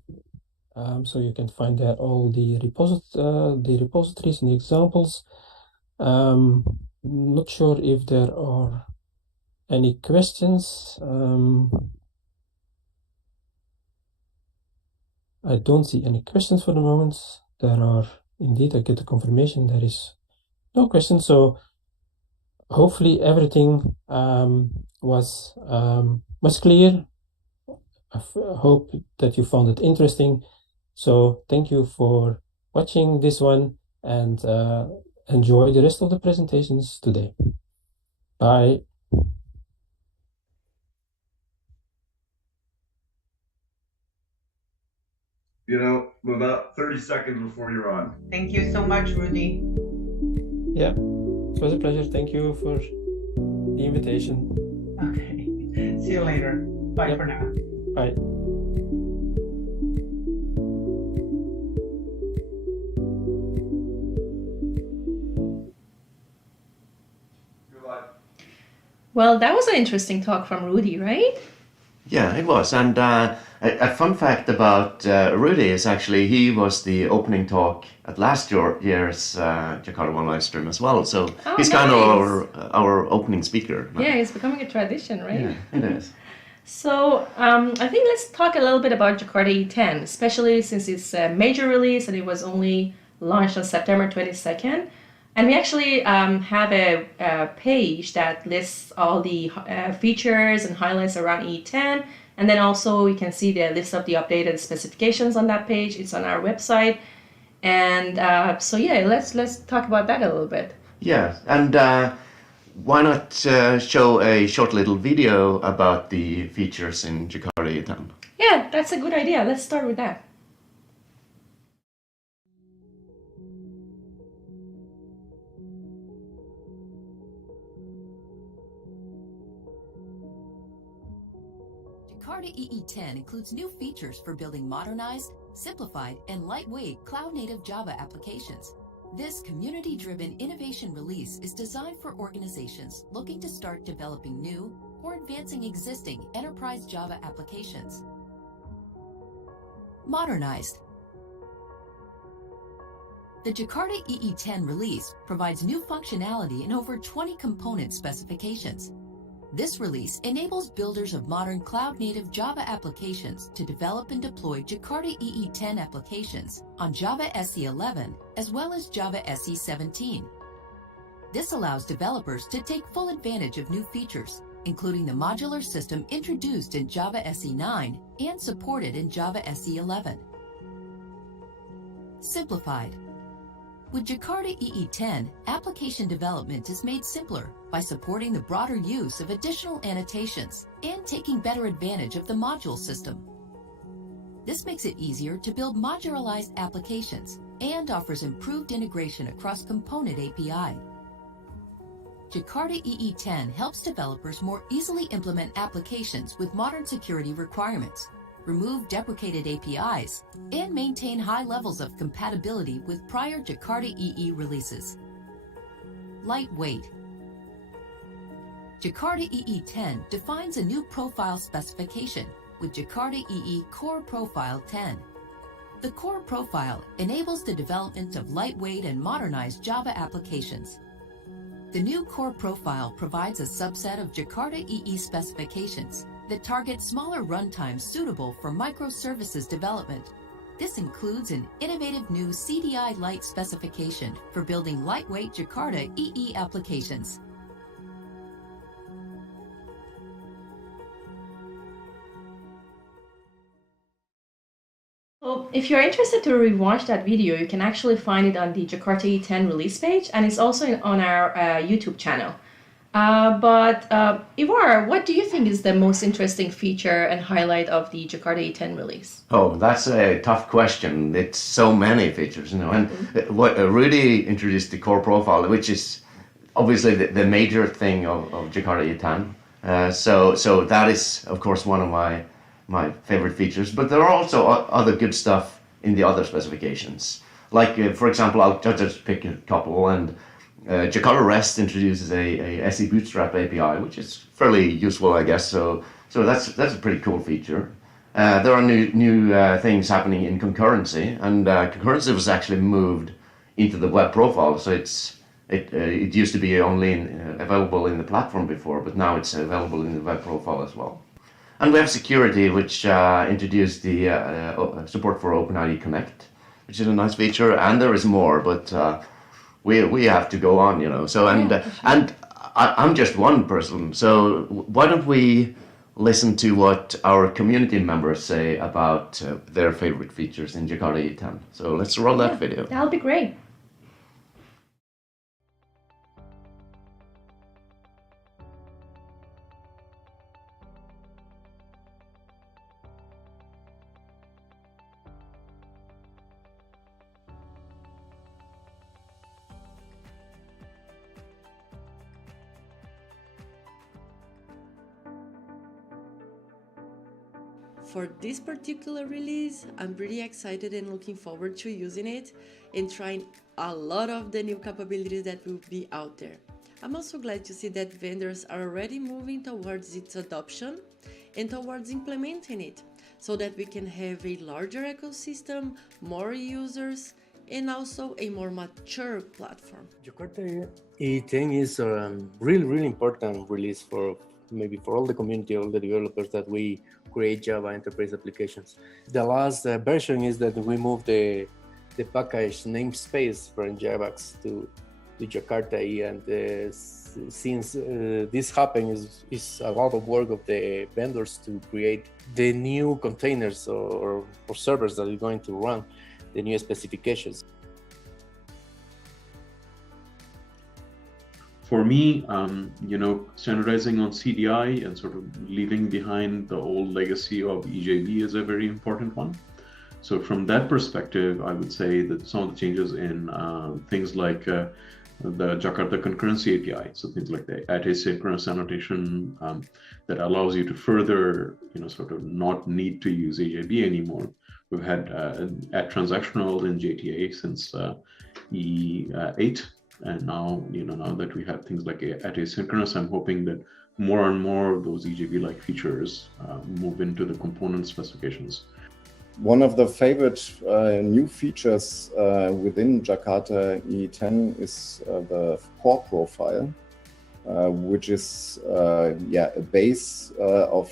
So you can find there all the repositories and the examples. Not sure if there are any questions. I don't see any questions for the moment. There are indeed, I get the confirmation there is no questions. So hopefully everything was clear. I hope that you found it interesting. So thank you for watching this one, and enjoy the rest of the presentations today. Bye. You know, about 30 seconds before you're on. Thank you so much, Rudy. Yeah, it was a pleasure. Thank you for the invitation. Okay. See you later. Bye Yep. for now. Bye. You're live. Well, that was an interesting talk from Rudy, right? Yeah, it was. And a fun fact about Rudy is actually he was the opening talk at last year's JakartaOne live stream as well. So Oh, he's kind of nice. our opening speaker. Yeah, it's becoming a tradition, right? Yeah, it is. So I think let's talk a little bit about Jakarta E10, especially since it's a major release and it was only launched on September 22nd. And we actually have a page that lists all the features and highlights around E10. And then also you can see the list of the updated specifications on that page. It's on our website. And so yeah, let's talk about that a little bit. Yeah, and why not show a short little video about the features in Jakarta E10? Yeah, that's a good idea. Let's start with that. Jakarta EE10 includes new features for building modernized, simplified, and lightweight cloud-native Java applications. This community-driven innovation release is designed for organizations looking to start developing new or advancing existing enterprise Java applications. Modernized. The Jakarta EE10 release provides new functionality in over 20 component specifications. This release enables builders of modern cloud-native Java applications to develop and deploy Jakarta EE10 applications on Java SE 11 as well as Java SE 17. This allows developers to take full advantage of new features, including the modular system introduced in Java SE 9 and supported in Java SE 11. Simplified. With Jakarta EE10, application development is made simpler by supporting the broader use of additional annotations and taking better advantage of the module system. This makes it easier to build modularized applications and offers improved integration across component API. Jakarta EE10 helps developers more easily implement applications with modern security requirements, remove deprecated APIs, and maintain high levels of compatibility with prior Jakarta EE releases. Lightweight. Jakarta EE10 defines a new profile specification with Jakarta EE Core Profile 10. The Core Profile enables the development of lightweight and modernized Java applications. The new Core Profile provides a subset of Jakarta EE specifications that target smaller runtimes suitable for microservices development. This includes an innovative new CDI Lite specification for building lightweight Jakarta EE applications. Well, if you're interested to rewatch that video, you can actually find it on the Jakarta E10 release page, and it's also on our YouTube channel. But Ivar, what do you think is the most interesting feature and highlight of the Jakarta E10 release? Oh, that's a tough question. It's so many features, you know. And what really introduced the core profile, which is obviously the major thing of Jakarta E10. So that is, of course, one of my favorite features. But there are also other good stuff in the other specifications. Like, for example, I'll just pick a couple. And Jakarta REST introduces a SE Bootstrap API, which is fairly useful, I guess. So that's a pretty cool feature. There are new things happening in concurrency, and concurrency was actually moved into the web profile. So it used to be only available in the platform before, but now it's available in the web profile as well. And we have security, which introduced the support for OpenID Connect, which is a nice feature. And there is more, but we have to go on, you know. So and I'm just one person. So why don't we listen to what our community members say about their favorite features in Jakarta E10. So let's roll that video. That'll be great. For this particular release, I'm pretty excited and looking forward to using it and trying a lot of the new capabilities that will be out there. I'm also glad to see that vendors are already moving towards its adoption and towards implementing it so that we can have a larger ecosystem, more users, and also a more mature platform. Jakarta E10 is a really important release for maybe for all the community, all the developers that we create Java enterprise applications. The last version is that we moved the package namespace from Javax to Jakarta E, and since this happened, is a lot of work of the vendors to create the new containers or servers that are going to run the new specifications. For me, standardizing on CDI and sort of leaving behind the old legacy of EJB is a very important one. So from that perspective, I would say that some of the changes in things like the Jakarta concurrency API, so things like the asynchronous annotation that allows you to further, sort of not need to use EJB anymore. We've had at transactional in JTA since E8. And now, now that we have things like at asynchronous, I'm hoping that more and more of those EJB-like features move into the component specifications. One of the favorite new features within Jakarta E10 is the core profile, which is a base of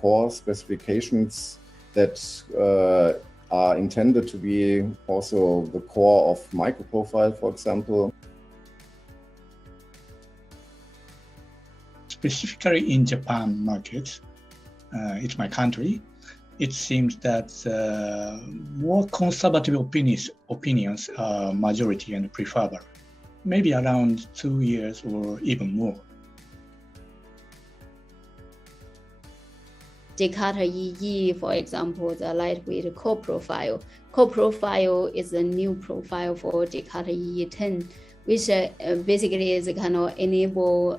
core specifications that are intended to be also the core of microprofile, for example. Specifically in Japan market, it's my country, it seems that more conservative opinions are majority and preferable, maybe around 2 years or even more. Jakarta EE, for example, the lightweight core profile. Core profile is a new profile for Jakarta EE 10, which basically is kind of enable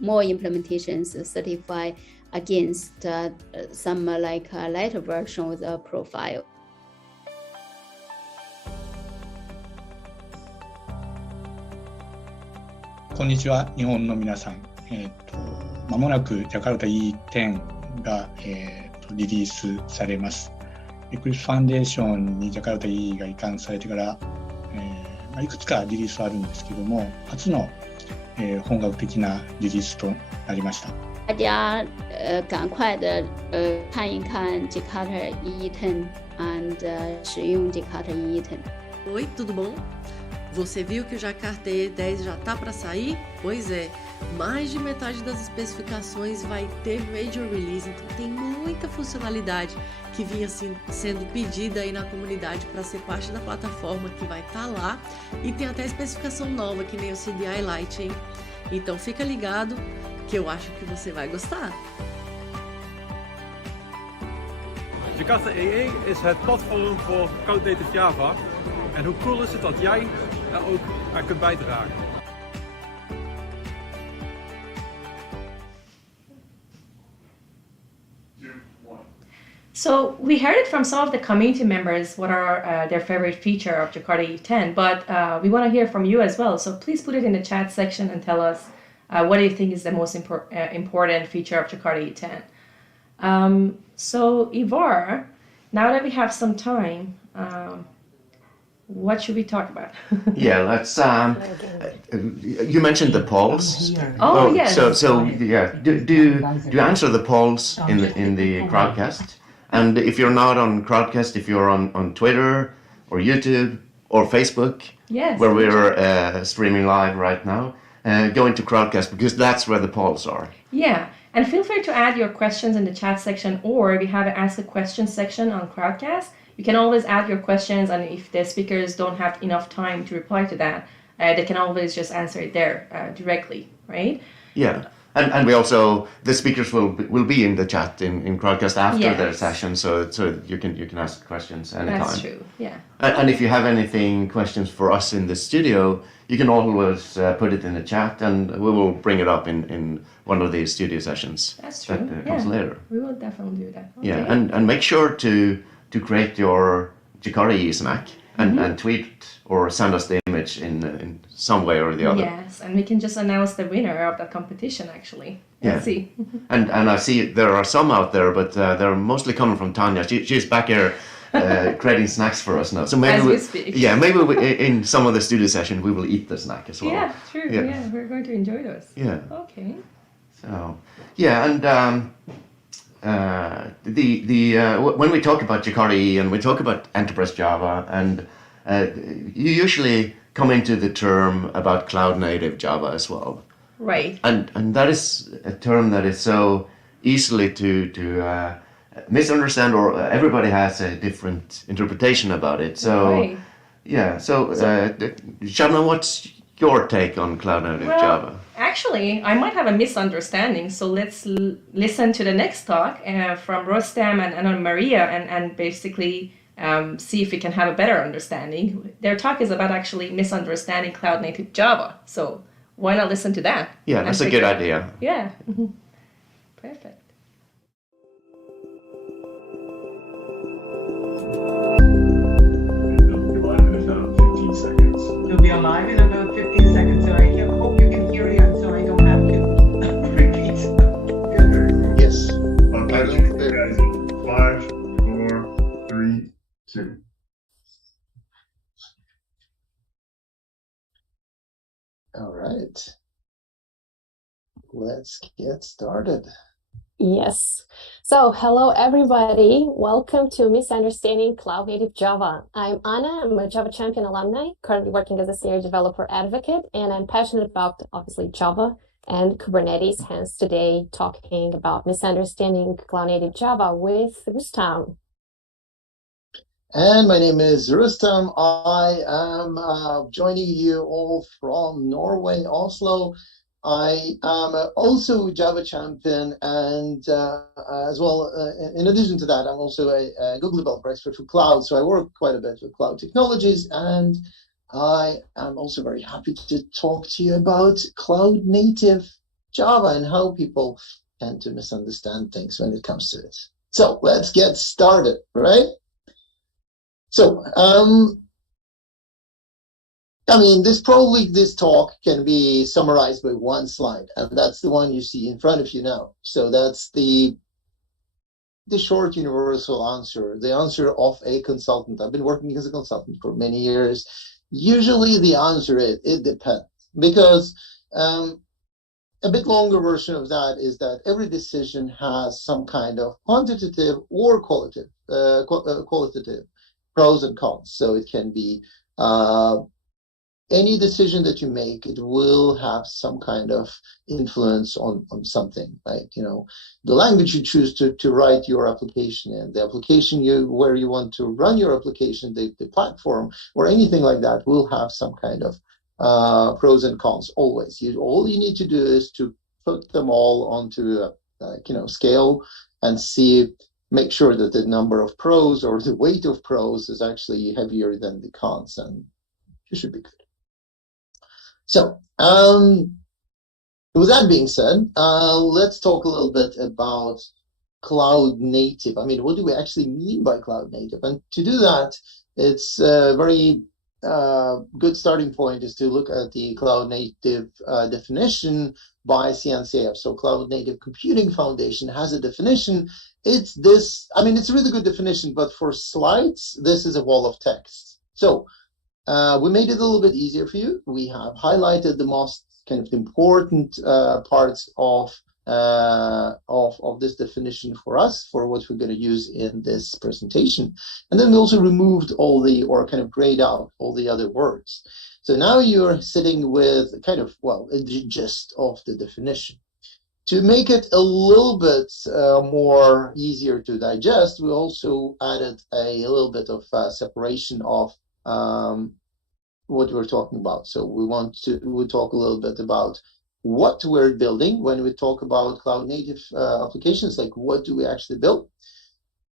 more implementations certify against some like lighter version of the profile. こんにちは、日本の皆さん。間もなく Jakarta E10 が、リリースされます。エクリプスファンデーションに Jakarta E が移管されてから、いくつかリリースはあるんですけども、初の、本格的なリリースとなりました。大家赶快的看一看 Jakarta EE 10 and 使用 Jakarta EE 10. Oi, tudo bom? Você viu que o Jakarta E10 já tá para sair? Pois é, mais de metade das especificações vai ter Major Release, então tem muita funcionalidade que vinha sendo pedida aí na comunidade para ser parte da plataforma que vai estar lá, e tem até especificação nova, que nem o CDI Lite, hein? Então fica ligado que eu acho que você vai gostar. Jakarta EE is het platform voor Cloud Native Java. En hoe cool is het dat jij daar ook aan kunt bijdragen? So we heard it from some of the community members what are their favorite feature of Jakarta E10, but we want to hear from you as well. So please put it in the chat section and tell us what do you think is the most important feature of Jakarta E10. So Ivar, now that we have some time, what should we talk about? Yeah, let's. You mentioned the polls. Oh yes. So yeah, do you answer the polls in the crowdcast? And if you're not on crowdcast, if you're on Twitter or YouTube or Facebook, yes, where we're streaming live right now, go into crowdcast because that's where the polls are. Yeah, and feel free to add your questions in the chat section, or if you have an ask a question section on crowdcast, you can always add your questions, and if the speakers don't have enough time to reply to that, they can always just answer it there directly, right? Yeah, and we also, the speakers will be in the chat in crowdcast after their session, so you can ask questions anytime. That's true. Yeah. And if you have anything questions for us in the studio, you can always put it in the chat, and we will bring it up in one of the studio sessions. That's true. That comes later. We will definitely do that. Okay. Yeah, and make sure to create your Jakarta EE snack and tweet or send us the image in some way or the other. Yes, and we can just announce the winner of that competition actually. Let's see. And I see there are some out there, but they're mostly coming from Tanya. She's back here creating snacks for us now. So maybe as we speak. Yeah, maybe in some of the studio session we will eat the snack as well. Yeah, true. Yeah, we're going to enjoy those. Yeah. Okay. So yeah, and when we talk about Jakarta EE and we talk about enterprise Java, and you usually come into the term about cloud native Java as well. Right. And that is a term that is so easily to misunderstand, or everybody has a different interpretation about it. So yeah. So Shabna, what's your take on cloud native Java? Actually, I might have a misunderstanding, so let's listen to the next talk from Rostam and Anna Maria, and basically see if we can have a better understanding. Their talk is about actually misunderstanding cloud native Java, so why not listen to that? Yeah, that's a good idea. Yeah. Perfect. You'll be alive in about 15 seconds, so I hope you can hear it so I don't have to repeat. Yes. I think guys in 5, 4, 3, 2. All right. Let's get started. Yes. So hello, everybody. Welcome to Misunderstanding Cloud Native Java. I'm Anna. I'm a Java Champion alumni, currently working as a senior developer advocate, and I'm passionate about, obviously, Java and Kubernetes, hence today talking about Misunderstanding Cloud Native Java with Rustam. And my name is Rustam. I am joining you all from Norway, Oslo. I am also a Java champion, and as well, in addition to that, I'm also a Google developer expert for cloud. So I work quite a bit with cloud technologies, and I am also very happy to talk to you about cloud native Java and how people tend to misunderstand things when it comes to it. So let's get started, right? So, I mean, this talk can be summarized by one slide, and that's the one you see in front of you now. So that's the short universal answer, the answer of a consultant. I've been working as a consultant for many years. Usually the answer is, it depends, because a bit longer version of that is that every decision has some kind of quantitative or qualitative pros and cons. So it can be any decision that you make, it will have some kind of influence on something, right? The language you choose to write your application in, the application where you want to run your application, the platform, or anything like that will have some kind of pros and cons always. All you need to do is to put them all onto a scale and make sure that the number of pros or the weight of pros is actually heavier than the cons, and you should be good. So, with that being said, let's talk a little bit about cloud native. I mean, what do we actually mean by cloud native? And to do that, it's a very good starting point is to look at the cloud native definition by CNCF. So Cloud Native Computing Foundation has a definition. It's this, I mean, it's a really good definition, but for slides, this is a wall of text. So we made it a little bit easier for you. We have highlighted the most kind of important parts of this definition for us, for what we're going to use in this presentation. And then we also removed or kind of grayed out all the other words. So now you're sitting with kind of, the gist of the definition. To make it a little bit more easier to digest, we also added a little bit of separation of what we're talking about. So we'll talk a little bit about what we're building when we talk about cloud native applications, like what do we actually build,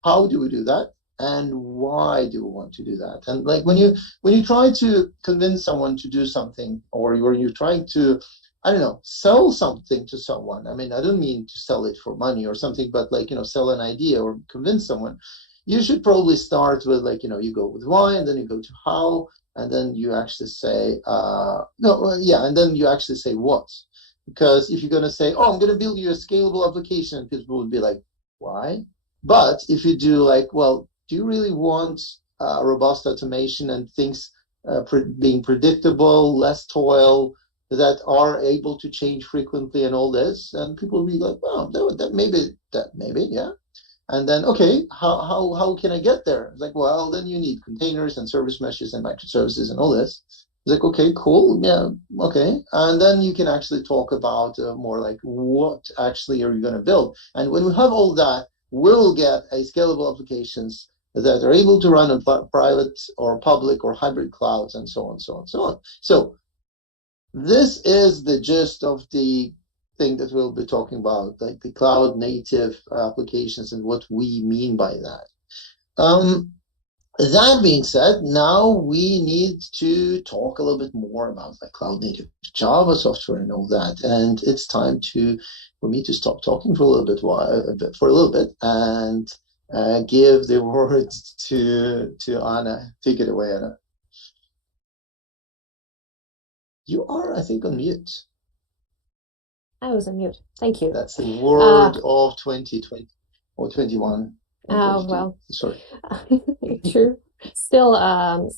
how do we do that, and why do we want to do that. And like when you try to convince someone to do something, or when you're trying to, I don't know, sell something to someone, I mean, I don't mean to sell it for money or something, but like, sell an idea or convince someone, you should probably start with you go with why, and then you go to how, and then you actually say, and then you actually say what. Because if you're going to say, I'm going to build you a scalable application, people would be like, why? But if you do do you really want robust automation and things being predictable, less toil, that are able to change frequently and all this? And people will be like, well, that maybe, yeah. And then, okay, how can I get there? It's like, well, then you need containers and service meshes and microservices and all this. It's like, okay, cool, yeah, okay. And then you can actually talk about more like what actually are you going to build. And when we have all that, we'll get a scalable applications that are able to run on private or public or hybrid clouds and so on, so on, so on. So this is the gist of the thing that we'll be talking about, like the cloud native applications and what we mean by that. That being said, now we need to talk a little bit more about like cloud native Java software and all that. And it's time for me to stop talking for a little bit and give the words to Anna. Take it away, Anna. You are, I think, on mute. I was on mute. Thank you. That's the word of 2020 or 21. Well, sorry. True. Still on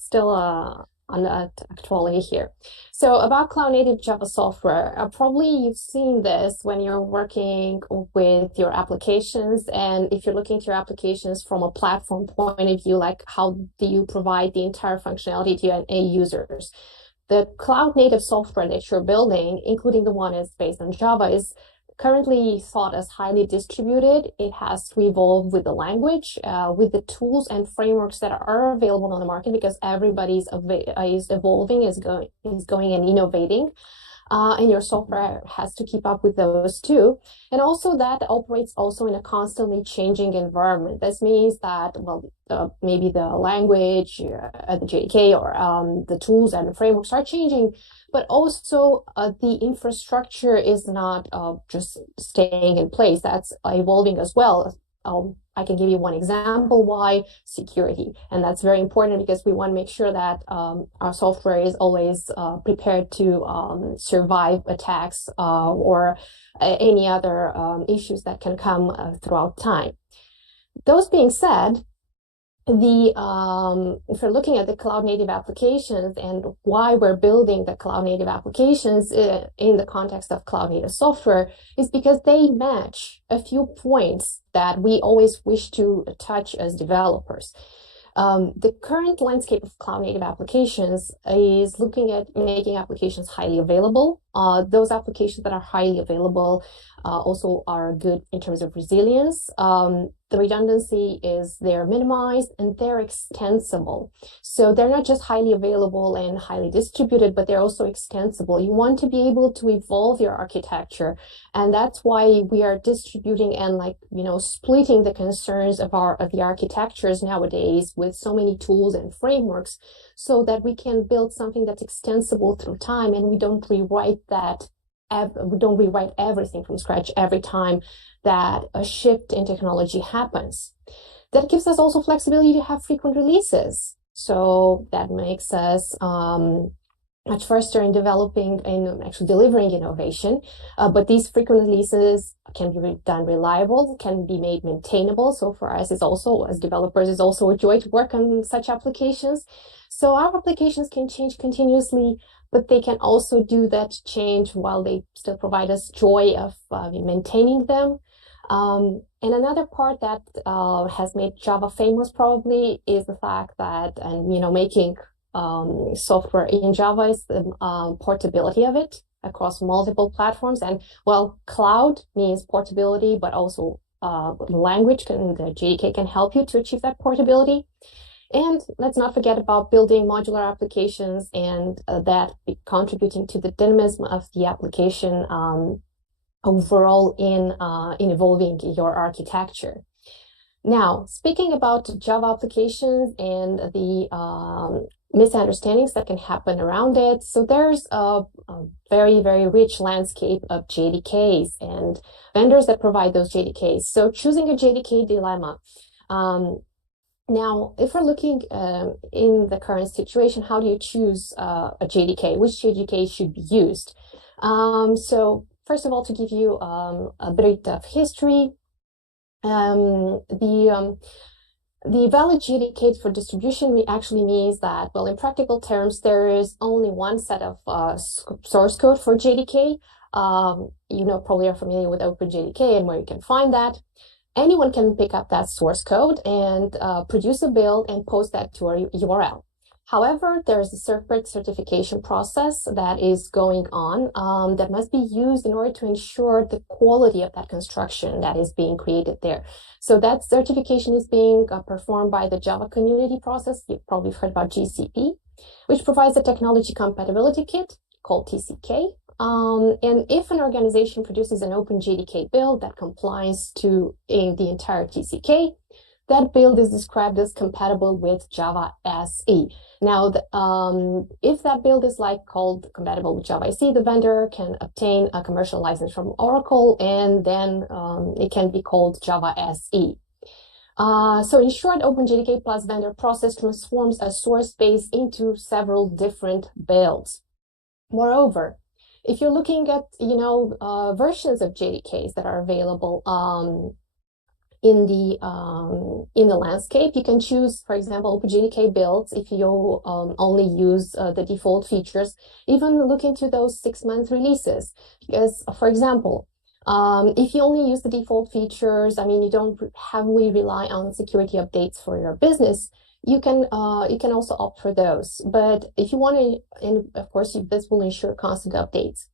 actuality here. So about cloud native Java software, probably you've seen this when you're working with your applications, and if you're looking at your applications from a platform point of view, like how do you provide the entire functionality to your end users? The cloud native software that you're building, including the one that's based on Java, is currently thought as highly distributed. It has to evolve with the language, with the tools and frameworks that are available on the market, because everybody's is evolving, is going and innovating. And your software has to keep up with those too. And also that operates also in a constantly changing environment. This means that, maybe the language, the JDK or the tools and the frameworks are changing, but also the infrastructure is not just staying in place. That's evolving as well. I can give you one example why: security. And that's very important because we want to make sure that our software is always prepared to survive attacks or any other issues that can come throughout time. Those being said, if we're looking at the cloud native applications and why we're building the cloud native applications in the context of cloud native software is because they match a few points that we always wish to touch as developers. The current landscape of cloud native applications is looking at making applications highly available. Those applications that are highly available also are good in terms of resilience. The redundancy is they're minimized and they're extensible. So they're not just highly available and highly distributed, but they're also extensible. You want to be able to evolve your architecture. And that's why we are distributing and splitting the concerns of the architectures nowadays with so many tools and frameworks so that we can build something that's extensible through time and we don't rewrite everything from scratch every time that a shift in technology happens. That gives us also flexibility to have frequent releases. So that makes us much faster in developing and actually delivering innovation. But these frequent releases can be done reliable, can be made maintainable. So for us, it's also, as developers, it's also a joy to work on such applications. So our applications can change continuously, but they can also do that change while they still provide us joy of maintaining them. And another part that has made Java famous probably is the fact that, making software in Java is the portability of it across multiple platforms. And cloud means portability, but also language the JDK can help you to achieve that portability. And let's not forget about building modular applications and that contributing to the dynamism of the application overall in evolving your architecture. Now, speaking about Java applications and the misunderstandings that can happen around it. So there's a very, very rich landscape of JDKs and vendors that provide those JDKs. So choosing a JDK dilemma. Now, if we're looking in the current situation, how do you choose a JDK? Which JDK should be used? So first of all, to give you a bit of history, the valid JDK for distribution actually means that, in practical terms, there is only one set of source code for JDK. Probably are familiar with OpenJDK and where you can find that. Anyone can pick up that source code and produce a build and post that to a URL. However, there's a separate certification process that is going on that must be used in order to ensure the quality of that construction that is being created there. So that certification is being performed by the Java community process. You've probably heard about GCP, which provides a technology compatibility kit called TCK. And if an organization produces an OpenJDK build that complies to the entire TCK, that build is described as compatible with Java SE. Now, if that build is called compatible with Java SE, the vendor can obtain a commercial license from Oracle, and then it can be called Java SE. So in short, OpenJDK plus vendor process transforms a source base into several different builds. Moreover, if you're looking at versions of JDKs that are available in the landscape, you can choose, for example, OpenJDK builds if you only use the default features. Even look into those 6-month releases, because, for example, if you only use the default features, you don't heavily rely on security updates for your business. You can also opt for those. But if you want to, and of course, this will ensure constant updates.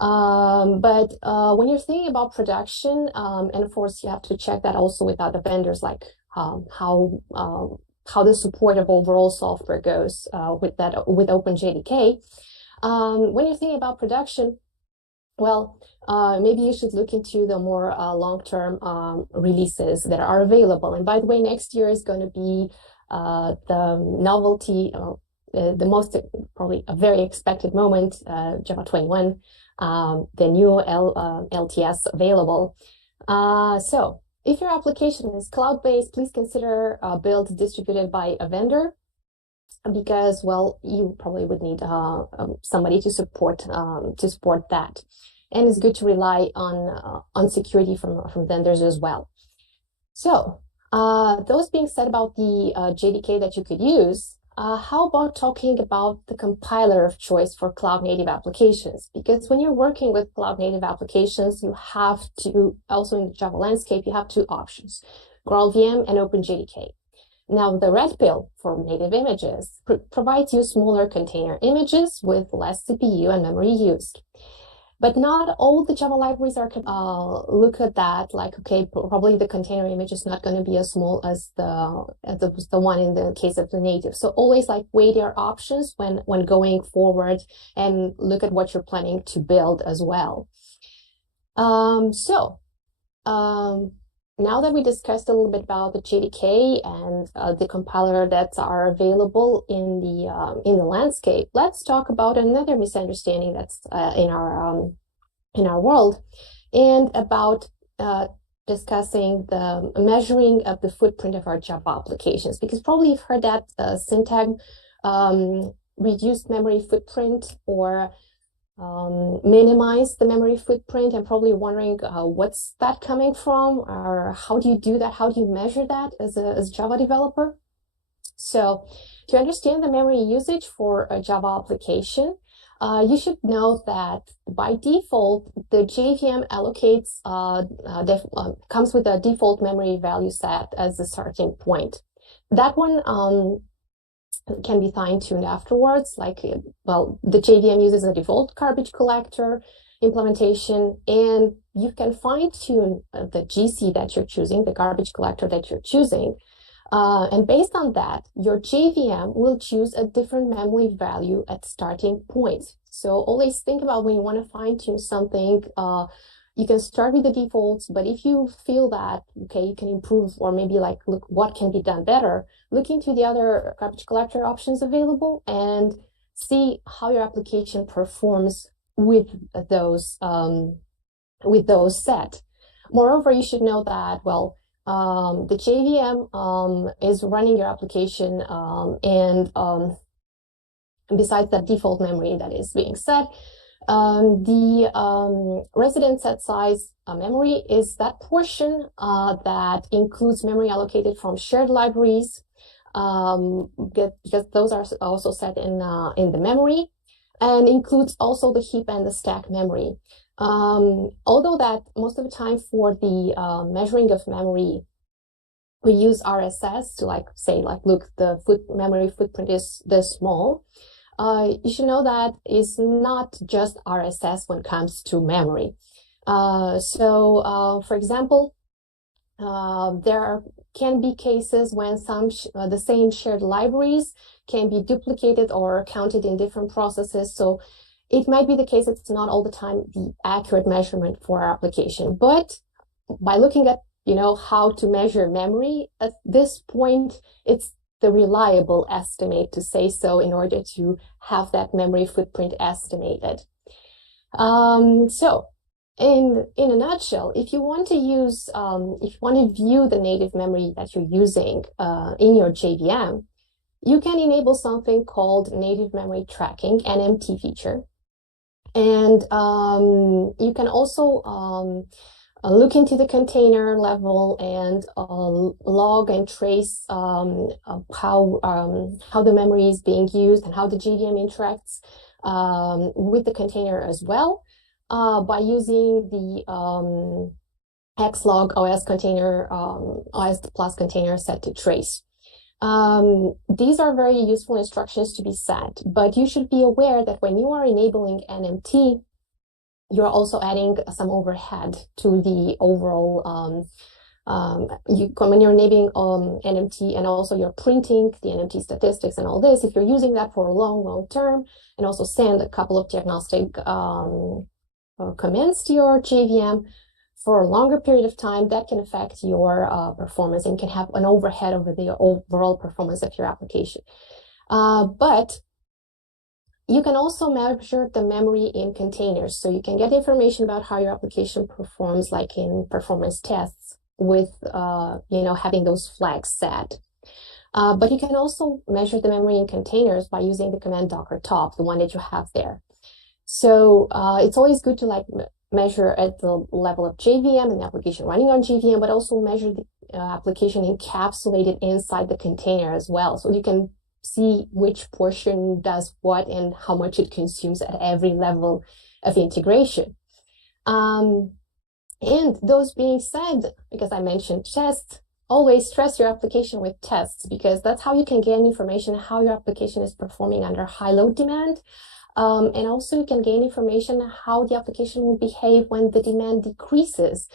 But when you're thinking about production, and of course, you have to check that also with other vendors, like how the support of overall software goes with OpenJDK. When you're thinking about production, maybe you should look into the more long-term releases that are available. And by the way, next year is going to be the novelty, the most probably a very expected moment, Java 21, the new LTS available. So if your application is cloud-based, please consider a build distributed by a vendor, because you probably would need somebody to support that, and it's good to rely on security from vendors as well. So Those being said about the JDK that you could use, how about talking about the compiler of choice for cloud-native applications? Because when you're working with cloud-native applications, you have to, also in the Java landscape, you have two options, GraalVM and OpenJDK. Now, the red pill for native images provides you smaller container images with less CPU and memory used. But not all the Java libraries are look at that like, okay, probably the container image is not going to be as small as the one in the case of the native. So always like weigh your options when going forward and look at what you're planning to build as well. Now that we discussed a little bit about the JDK and the compiler that are available in the landscape, let's talk about another misunderstanding that's in our world, and about discussing the measuring of the footprint of our Java applications. Because probably you've heard that syntagm, reduced memory footprint or minimize the memory footprint, and probably wondering what's that coming from, or how do you do that? How do you measure that as a Java developer? So to understand the memory usage for a Java application, you should know that by default, the JVM allocates, comes with a default memory value set as the starting point. That one can be fine-tuned afterwards. Like, well, the JVM uses a default garbage collector implementation, and you can fine-tune the GC that you're choosing, the garbage collector that you're choosing. And based on that, your JVM will choose a different memory value at starting point. So always think about when you want to fine-tune something, you can start with the defaults, but if you feel that, okay, you can improve, or maybe like, look, what can be done better, look into the other garbage collector options available and see how your application performs with those set. Moreover, you should know that, well, the JVM is running your application, and besides that default memory that is being set, the resident set size memory is that portion that includes memory allocated from shared libraries, because those are also set in the memory, and includes also the heap and the stack memory. Although that most of the time for the measuring of memory, we use RSS to like say like, look, the memory footprint is this small. You should know that it's not just RSS when it comes to memory. For example, there can be cases when the same shared libraries can be duplicated or counted in different processes. So it might be the case it's not all the time the accurate measurement for our application. But by looking at, how to measure memory at this point, it's the reliable estimate to say so in order to have that memory footprint estimated. So in a nutshell, if you want to use, if you want to view the native memory that you're using in your JVM, you can enable something called native memory tracking, NMT feature. And you can also look into the container level and log and trace how the memory is being used and how the JVM interacts with the container as well, by using the xlog OS container, OS plus container set to trace. These are very useful instructions to be set, but you should be aware that when you are enabling NMT, you're also adding some overhead to the overall, when you're enabling NMT, and also you're printing the NMT statistics and all this, if you're using that for a long term, and also send a couple of diagnostic commands to your JVM for a longer period of time, that can affect your performance and can have an overhead over the overall performance of your application. But you can also measure the memory in containers. So you can get information about how your application performs, like in performance tests with, having those flags set. But you can also measure the memory in containers by using the command docker top, the one that you have there. So it's always good to measure at the level of JVM and the application running on JVM, but also measure the application encapsulated inside the container as well. So you can see which portion does what and how much it consumes at every level of integration. And those being said, because I mentioned tests, always stress your application with tests, because that's how you can gain information how your application is performing under high load demand. And also you can gain information how the application will behave when the demand decreases.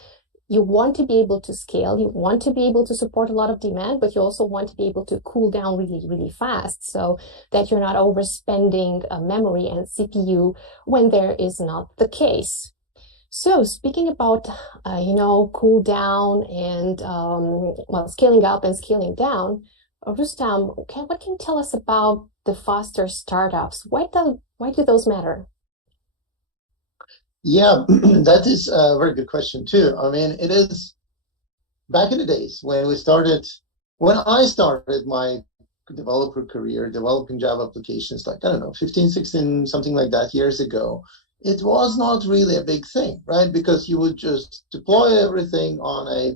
You want to be able to scale, you want to be able to support a lot of demand, but you also want to be able to cool down really, really fast so that you're not overspending memory and CPU when there is not the case. So speaking about, cool down and, scaling up and scaling down, Rustam, what can you tell us about the faster startups? Why do those matter? Yeah, that is a very good question too. I mean, it is back in the days when I started my developer career developing Java applications, like, I don't know, 15, 16, something like that years ago, it was not really a big thing, right? Because you would just deploy everything on a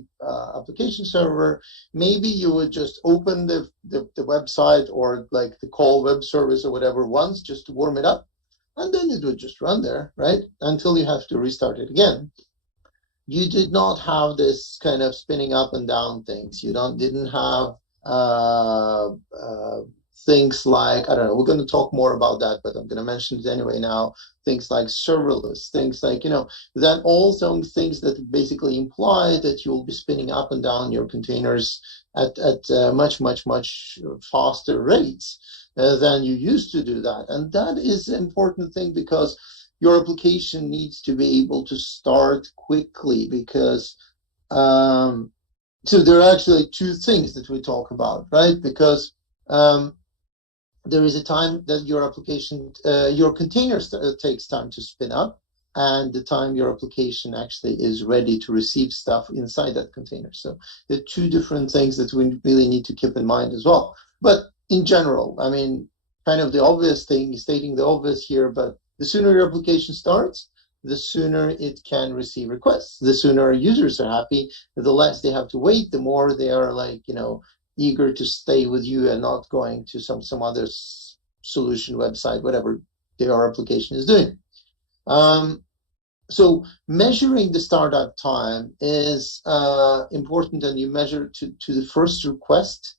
application server. Maybe you would just open the website or like the call web service or whatever once just to warm it up. And then it would just run there, right? Until you have to restart it again. You did not have this kind of spinning up and down things. You didn't have things like, I don't know, we're going to talk more about that, but I'm going to mention it anyway now. Things like serverless, things like, that all some things that basically imply that you'll be spinning up and down your containers at much, much, much faster rates than you used to do that. And that is an important thing because your application needs to be able to start quickly because so there are actually two things that we talk about, right? Because there is a time that your application, your container takes time to spin up, and the time your application actually is ready to receive stuff inside that container. So there are two different things that we really need to keep in mind as well. But in general, I mean, kind of the obvious thing, stating the obvious here, but the sooner your application starts, the sooner it can receive requests. The sooner users are happy, the less they have to wait, the more they are like, eager to stay with you and not going to some other solution website, whatever their application is doing. So measuring the startup time is important, and you measure to the first request,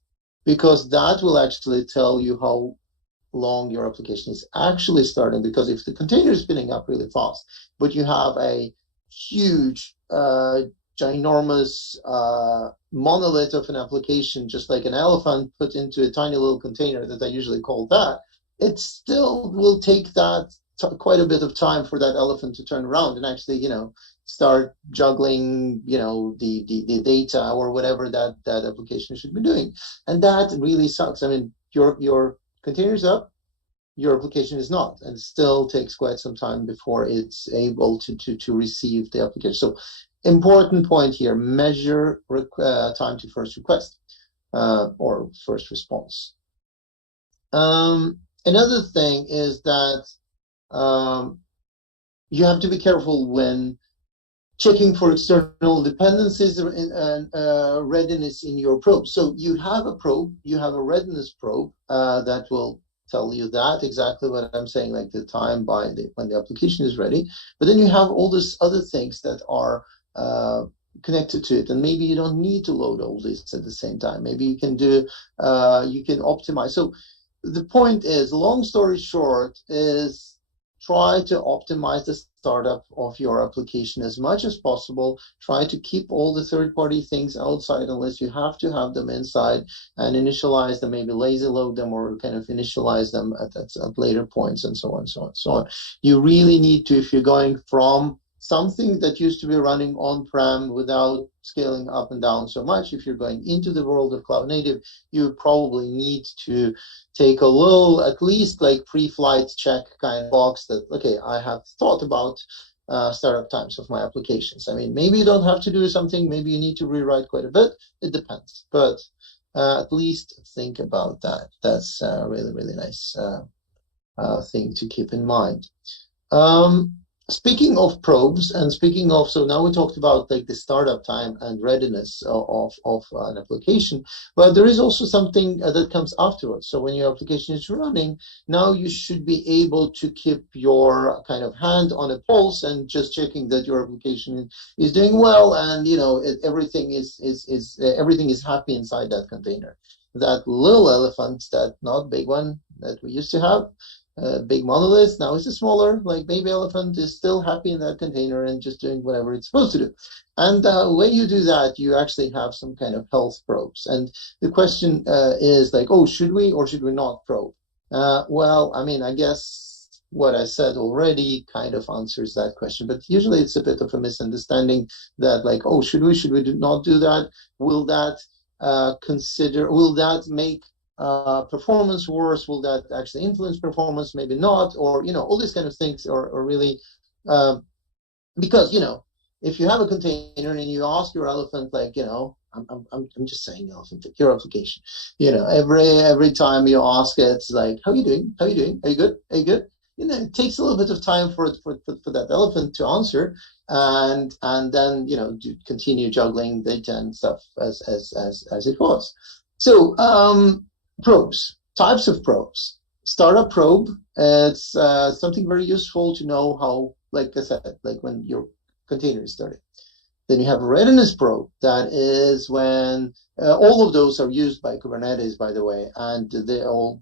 because that will actually tell you how long your application is actually starting. Because if the container is spinning up really fast, but you have a huge, ginormous monolith of an application, just like an elephant put into a tiny little container that I usually call that, it still will take that quite a bit of time for that elephant to turn around and actually, start juggling, the data or whatever that application should be doing. And that really sucks. I mean, your container's up, your application is not, and it still takes quite some time before it's able to receive the application. So important point here, measure time to first request or first response. Another thing is that you have to be careful when checking for external dependencies and readiness in your probe. So you have a probe, you have a readiness probe that will tell you that exactly what I'm saying, like the time when the application is ready. But then you have all these other things that are connected to it, and maybe you don't need to load all this at the same time. Maybe you can do, you can optimize. So the point is, long story short, is try to optimize the startup of your application as much as possible. Try to keep all the third-party things outside unless you have to have them inside, and initialize them, maybe lazy load them or kind of initialize them at later points, and so on, so on, so on. You really need to, if you're going from something that used to be running on-prem without scaling up and down so much, if you're going into the world of cloud native, you probably need to take a little, at least like pre-flight check kind of box that, okay, I have thought about startup times of my applications. I mean, maybe you don't have to do something, maybe you need to rewrite quite a bit, it depends, but at least think about that. That's a really, really nice thing to keep in mind. Speaking of probes and speaking of, so now we talked about like the startup time and readiness of an application, but there is also something that comes afterwards. So when your application is running, now you should be able to keep your kind of hand on a pulse and just checking that your application is doing well, and everything is happy inside that container. That little elephant, that not big one that we used to have, big monolith. Now it's a smaller, like baby elephant, is still happy in that container and just doing whatever it's supposed to do. And when you do that, you actually have some kind of health probes. And the question is like, oh, should we or should we not probe? Well, I mean, I guess what I said already kind of answers that question. But usually it's a bit of a misunderstanding that like, oh, should we not do that? Will that will that make performance worse? Will that actually influence performance? Maybe not, or all these kind of things are really because if you have a container and you ask your elephant, like I'm just saying elephant, your application, every time you ask it, it's like, how are you doing? How are you doing? Are you good? Are you good? It takes a little bit of time for that elephant to answer, and then continue juggling data and stuff as it was. So probes, types of probes. Startup probe, it's something very useful to know how, like I said, like when your container is starting. Then you have a readiness probe. That is when all of those are used by Kubernetes, by the way, and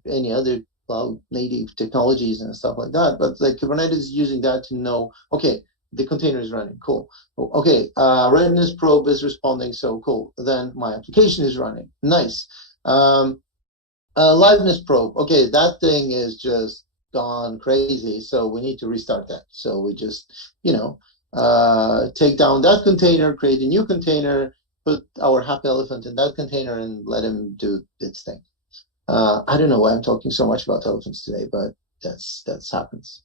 any other cloud native technologies and stuff like that. But like Kubernetes is using that to know, okay, the container is running, cool. Okay, readiness probe is responding, so cool. Then my application is running, nice. Liveness probe, okay, that thing is just gone crazy, so we need to restart that. So we just, take down that container, create a new container, put our happy elephant in that container, and let him do its thing. I don't know why I'm talking so much about elephants today, but that's happens.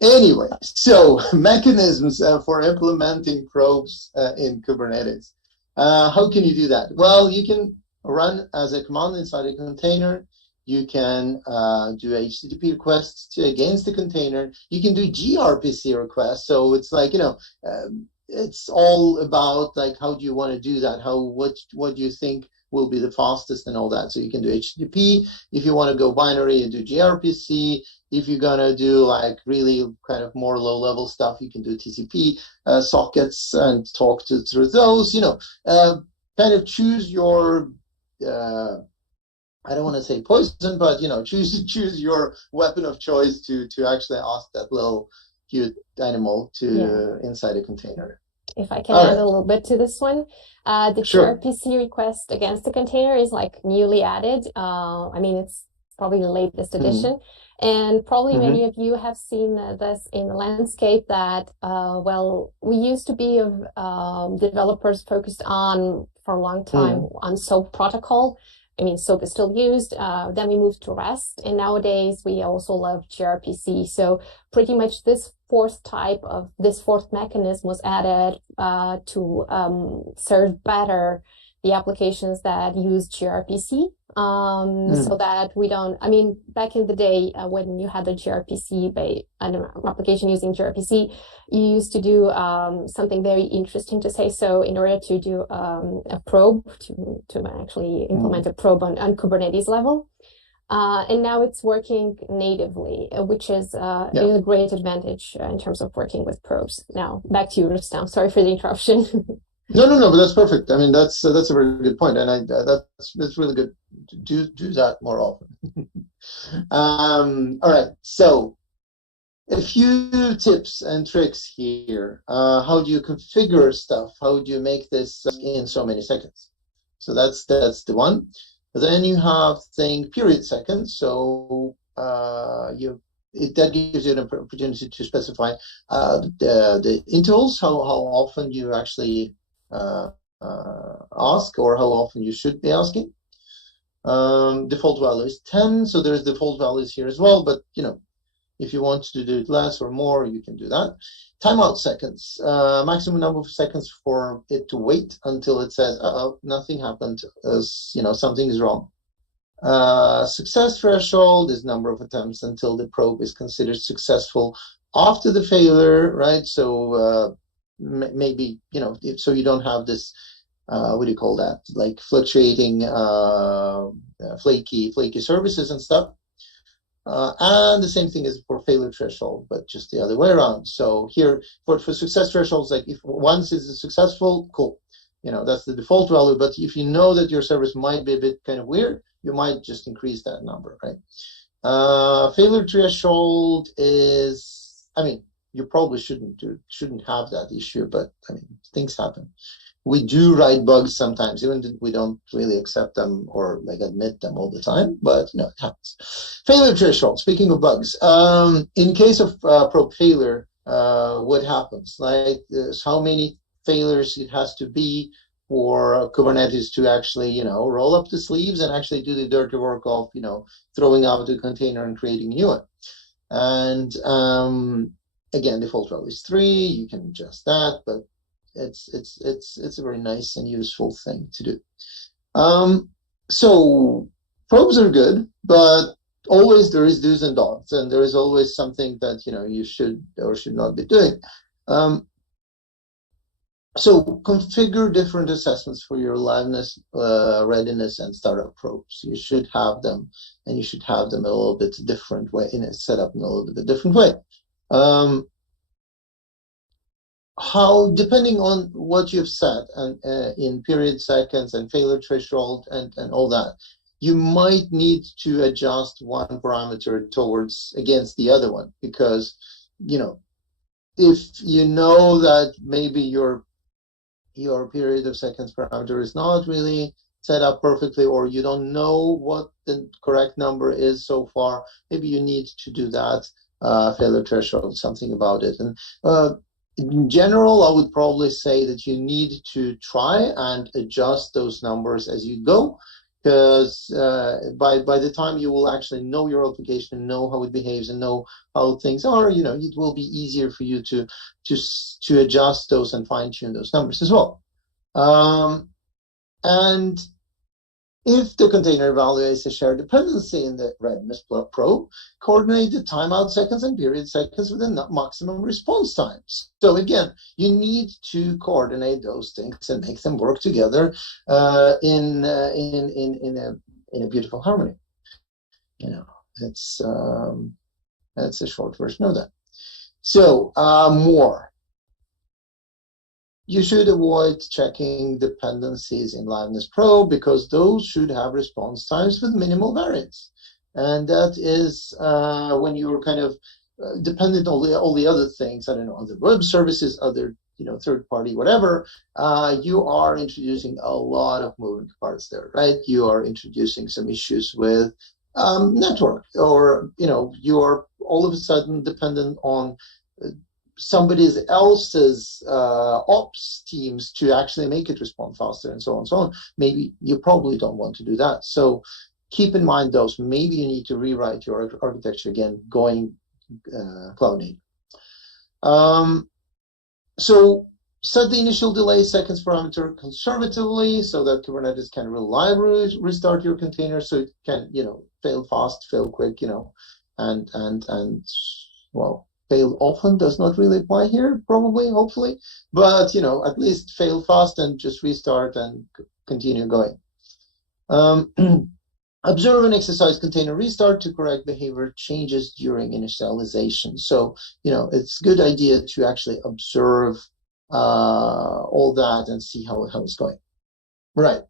Anyway, so mechanisms for implementing probes in Kubernetes. How can you do that? Well, you can run as a command inside a container. You can do HTTP requests against the container. You can do gRPC requests. So it's like, it's all about like, how do you want to do that? What do you think will be the fastest and all that? So you can do HTTP. If you want to go binary, you do gRPC. If you're going to do like really kind of more low level stuff, you can do TCP sockets and talk through those, kind of choose your, I don't want to say poison, but choose your weapon of choice to actually ask that little cute animal to inside a container. If I can add a little bit to this one, the gRPC request against the container is like newly added. I mean, it's probably the latest edition. And probably many of you have seen this in the landscape that, we used to be developers focused on, for a long time, on SOAP protocol. I mean, SOAP is still used. Then we moved to REST, and nowadays we also love gRPC. So pretty much this fourth mechanism was added to serve better the applications that use gRPC. So that we don't, I mean, back in the day when you had the gRPC application using gRPC, you used to do something very interesting to say. So in order to do a probe, to actually implement a probe on Kubernetes level. And now it's working natively, which is a great advantage in terms of working with probes. Now, back to you, Rustam. Sorry for the interruption. No, but that's perfect. I mean, that's a very good point, and that's really good. Do that more often. All right, so a few tips and tricks here. How do you configure stuff? How do you make this in so many seconds? So that's the one. Then you have thing period seconds. So that gives you an opportunity to specify the intervals, how often you actually ask, or how often you should be asking. Default value is 10, so there's default values here as well, but if you want to do it less or more, you can do that. Timeout seconds, maximum number of seconds for it to wait until it says, nothing happened, something is wrong. Success threshold is number of attempts until the probe is considered successful after the failure, right? So maybe, so you don't have this, what do you call that? Like fluctuating, flaky services and stuff. And the same thing is for failure threshold, but just the other way around. So here, for success thresholds, like if once is successful, cool. That's the default value. But if you know that your service might be a bit kind of weird, you might just increase that number, right? Failure threshold is, you probably shouldn't have that issue, but things happen. We do write bugs sometimes, even if we don't really accept them or like admit them all the time, but it happens. Failure threshold, speaking of bugs, in case of probe failure, what happens? Like how many failures it has to be for Kubernetes to actually, roll up the sleeves and actually do the dirty work of, throwing out the container and creating a new one. And again, default value is 3. You can adjust that, but it's a very nice and useful thing to do. So probes are good, but always there is do's and don'ts, and there is always something that you should or should not be doing. So configure different assessments for your liveness, readiness, and startup probes. You should have them, and you should have them a little bit different way, set up in a little bit different way. How, depending on what you've set and in period seconds and failure threshold and all that, you might need to adjust one parameter against the other one, because if you know that maybe your period of seconds parameter is not really set up perfectly, or you don't know what the correct number is so far, maybe you need to do that failure threshold, something about it. And in general, I would probably say that you need to try and adjust those numbers as you go, because by the time you will actually know your application and know how it behaves and know how things are, it will be easier for you to adjust those and fine-tune those numbers as well. And if the container value is a shared dependency in the readiness probe, coordinate the timeout seconds and period seconds with the maximum response times. So again, you need to coordinate those things and make them work together in a beautiful harmony. That's a short version of that. So more. You should avoid checking dependencies in liveness probe, because those should have response times with minimal variance. And that is when you're kind of dependent on all the other things, I don't know, other web services, other third party, whatever, you are introducing a lot of moving parts there, right? You are introducing some issues with network, or you are all of a sudden dependent on somebody else's ops teams to actually make it respond faster, and so on and so on. Maybe you probably don't want to do that. So keep in mind those. Maybe you need to rewrite your architecture again, going cloud native. So set the initial delay seconds parameter conservatively so that Kubernetes can reliably restart your container, so it can, fail fast, fail quick, and well, fail often does not really apply here, probably, hopefully, but at least fail fast and just restart and continue going. Observe and exercise container restart to correct behavior changes during initialization. So it's a good idea to actually observe all that and see how it's going. Right.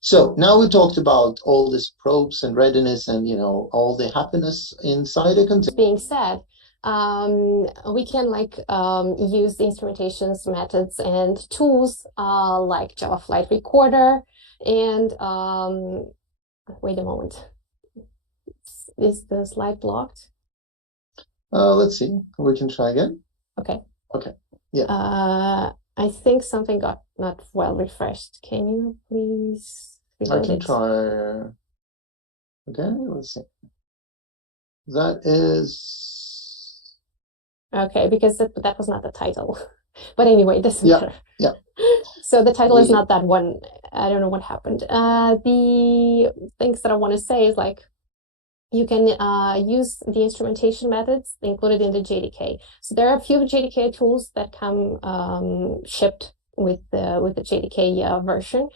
So now we talked about all this probes and readiness and all the happiness inside a container. Being said, we can use the instrumentations, methods, and tools like Java Flight Recorder and wait a moment. Is the slide blocked? Let's see. We can try again. Okay. Okay. Yeah. I think something got not well refreshed. Can you please reload I can it? try. Okay, let's see. That is. Okay, because that was not the title. But anyway, it doesn't matter. Yeah. So the title is not that one. I don't know what happened. The things that I want to say is you can use the instrumentation methods included in the JDK. So there are a few JDK tools that come shipped with the JDK version.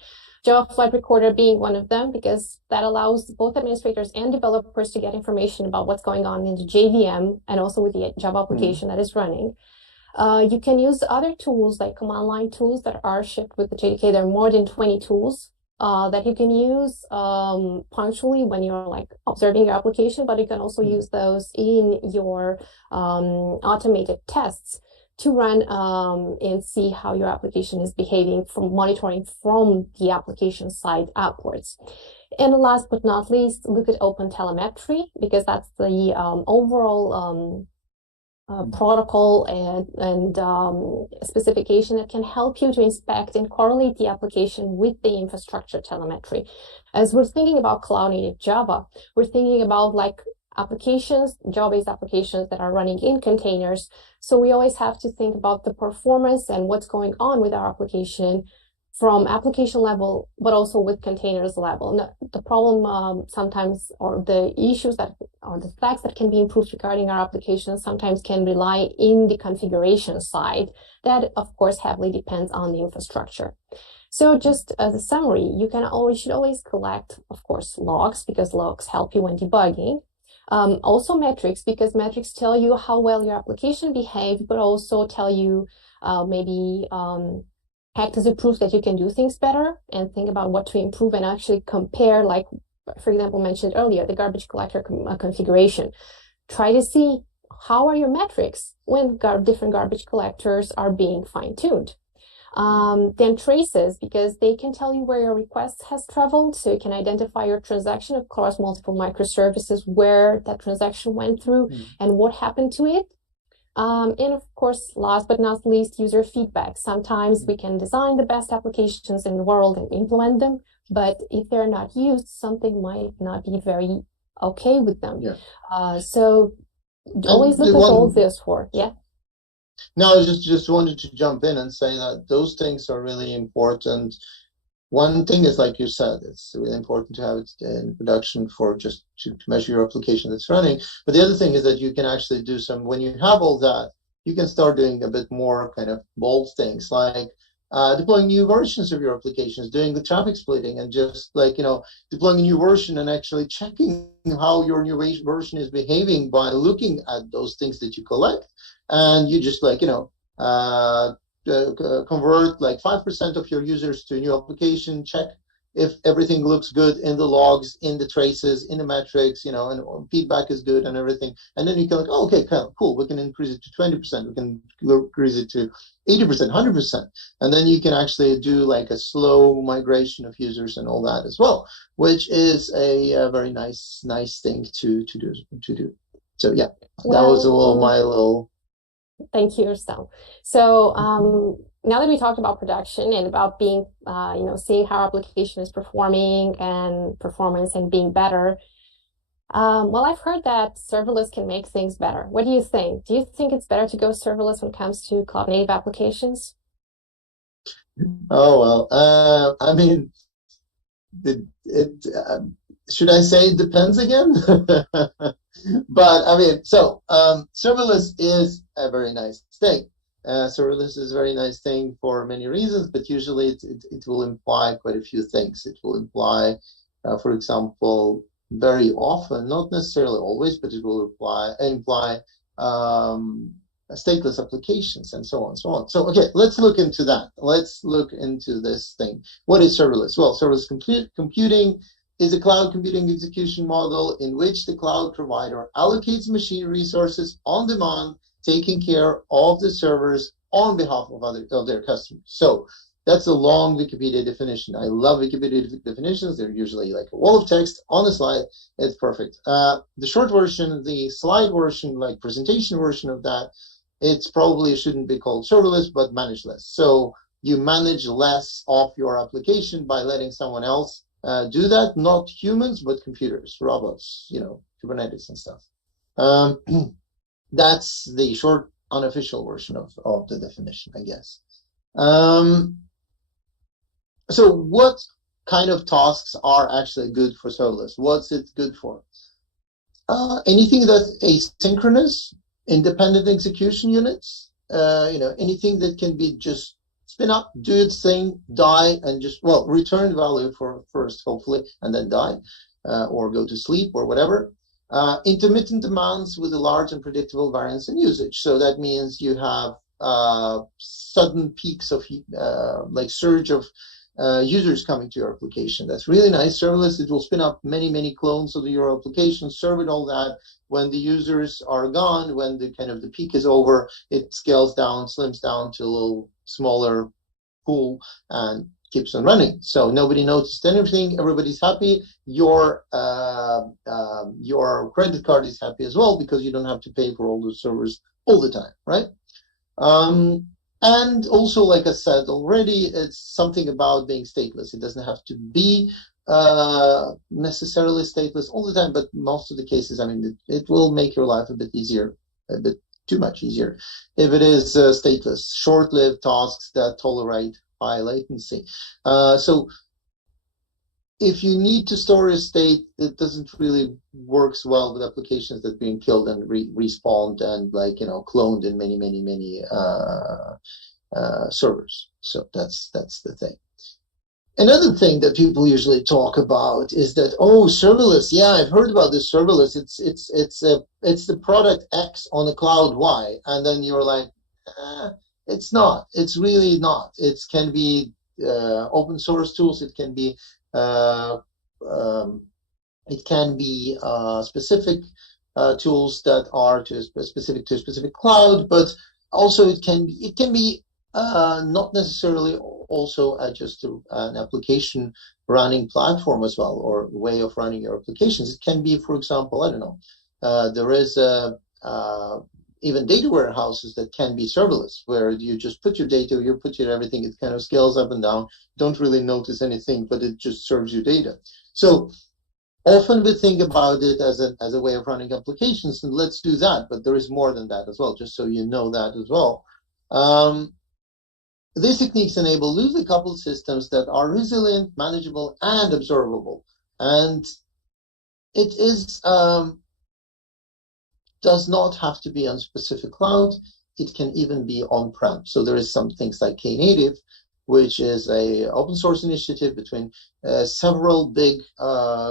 Java Flight Recorder being one of them, because that allows both administrators and developers to get information about what's going on in the JVM and also with the Java application that is running. You can use other tools like command line tools that are shipped with the JDK. There are more than 20 tools that you can use punctually when you're like observing your application, but you can also use those in your automated tests to run and see how your application is behaving from monitoring from the application side upwards. And last but not least, look at OpenTelemetry, because that's the overall protocol and specification that can help you to inspect and correlate the application with the infrastructure telemetry. As we're thinking about cloud native Java, we're thinking about like applications, Java-based applications that are running in containers. So we always have to think about the performance and what's going on with our application from application level, but also with containers level. Now, the problem sometimes, or the issues that, or the flags that can be improved regarding our applications sometimes can rely in the configuration side. That, of course, heavily depends on the infrastructure. So just as a summary, you should always collect, of course, logs, because logs help you when debugging. Also metrics, because metrics tell you how well your application behaved, but also tell you maybe act as a proof that you can do things better, and think about what to improve and actually compare, like, for example, mentioned earlier, the garbage collector configuration. Try to see how are your metrics when different garbage collectors are being fine-tuned. Then traces, because they can tell you where your request has traveled, so you can identify your transaction across multiple microservices, where that transaction went through and what happened to it. And of course, last but not least, user feedback. Sometimes we can design the best applications in the world and implement them, but if they're not used, something might not be very okay with them. So always look at all this for, No, I just wanted to jump in and say that those things are really important. One thing is, like you said, it's really important to have it in production for just to measure your application that's running. But the other thing is that you can actually do some, when you have all that, you can start doing a bit more kind of bold things, like deploying new versions of your applications, doing the traffic splitting, and just like, deploying a new version and actually checking how your new version is behaving by looking at those things that you collect. And you just like, convert like 5% of your users to a new application, check if everything looks good in the logs, in the traces, in the metrics, and feedback is good and everything. And then you can like, oh, okay, cool, we can increase it to 20%, we can increase it to 80%, 100%. And then you can actually do like a slow migration of users and all that as well, which is a very nice thing to do. So yeah, that was my little. Thank you, Rustam. So now that we talked about production and about being, seeing how our application is performing and performance and being better, well, I've heard that serverless can make things better. What do you think? Do you think it's better to go serverless when it comes to cloud native applications? Oh, well, I mean, should I say it depends again? But I mean, so serverless is a very nice thing. Serverless is a very nice thing for many reasons, but usually it will imply quite a few things. It will imply, for example, very often, not necessarily always, but it will imply stateless applications and so on and so on. So, okay, let's look into that. Let's look into this thing. What is serverless? Well, serverless computing is a cloud computing execution model in which the cloud provider allocates machine resources on demand, taking care of the servers on behalf of their customers. So that's a long Wikipedia definition. I love Wikipedia definitions. They're usually like a wall of text on a slide. It's perfect. The short version, the slide version, like presentation version of that, it's probably shouldn't be called serverless, but manage less. So you manage less of your application by letting someone else do that, not humans, but computers, robots, Kubernetes and stuff. That's the short, unofficial version of the definition, I guess. So what kind of tasks are actually good for serverless? What's it good for? Anything that's asynchronous, independent execution units, anything that can be just spin up, do its thing, die, and just, well, return value for first, hopefully, and then die, or go to sleep or whatever. Intermittent demands with a large and predictable variance in usage. So that means you have sudden peaks of like surge of users coming to your application. That's really nice. Serverless, it will spin up many clones of your application, serve it all that. When the users are gone, when the kind of the peak is over, it scales down, slims down to a little smaller pool and keeps on running. So nobody noticed anything. Everybody's happy. Your credit card is happy as well because you don't have to pay for all the servers all the time, right? And also, like I said already, it's something about being stateless. It doesn't have to be necessarily stateless all the time, but most of the cases, I mean, it will make your life a bit easier, a bit too much easier, if it is stateless, short-lived tasks that tolerate high latency. So if you need to store a state, it doesn't really works well with applications that are being killed and respawned and cloned in many servers. So that's the thing. Another thing that people usually talk about is that, oh, serverless. Yeah, I've heard about this serverless. It's the product X on the cloud Y, and then you're like, it's not. It's really not. It can be open source tools. It can be specific tools that are specific to a specific cloud, but also it can be not necessarily also just an application running platform as well, or way of running your applications. It can be, for example, I don't know, there is even data warehouses that can be serverless, where you just put your data, you put your everything, it kind of scales up and down, don't really notice anything, but it just serves you data. So often we think about it as a way of running applications, and let's do that, but there is more than that as well, just so you know that as well. These techniques enable loosely coupled systems that are resilient, manageable, and observable. And it is does not have to be on specific cloud. It can even be on-prem. So there is some things like Knative, which is a open source initiative between several big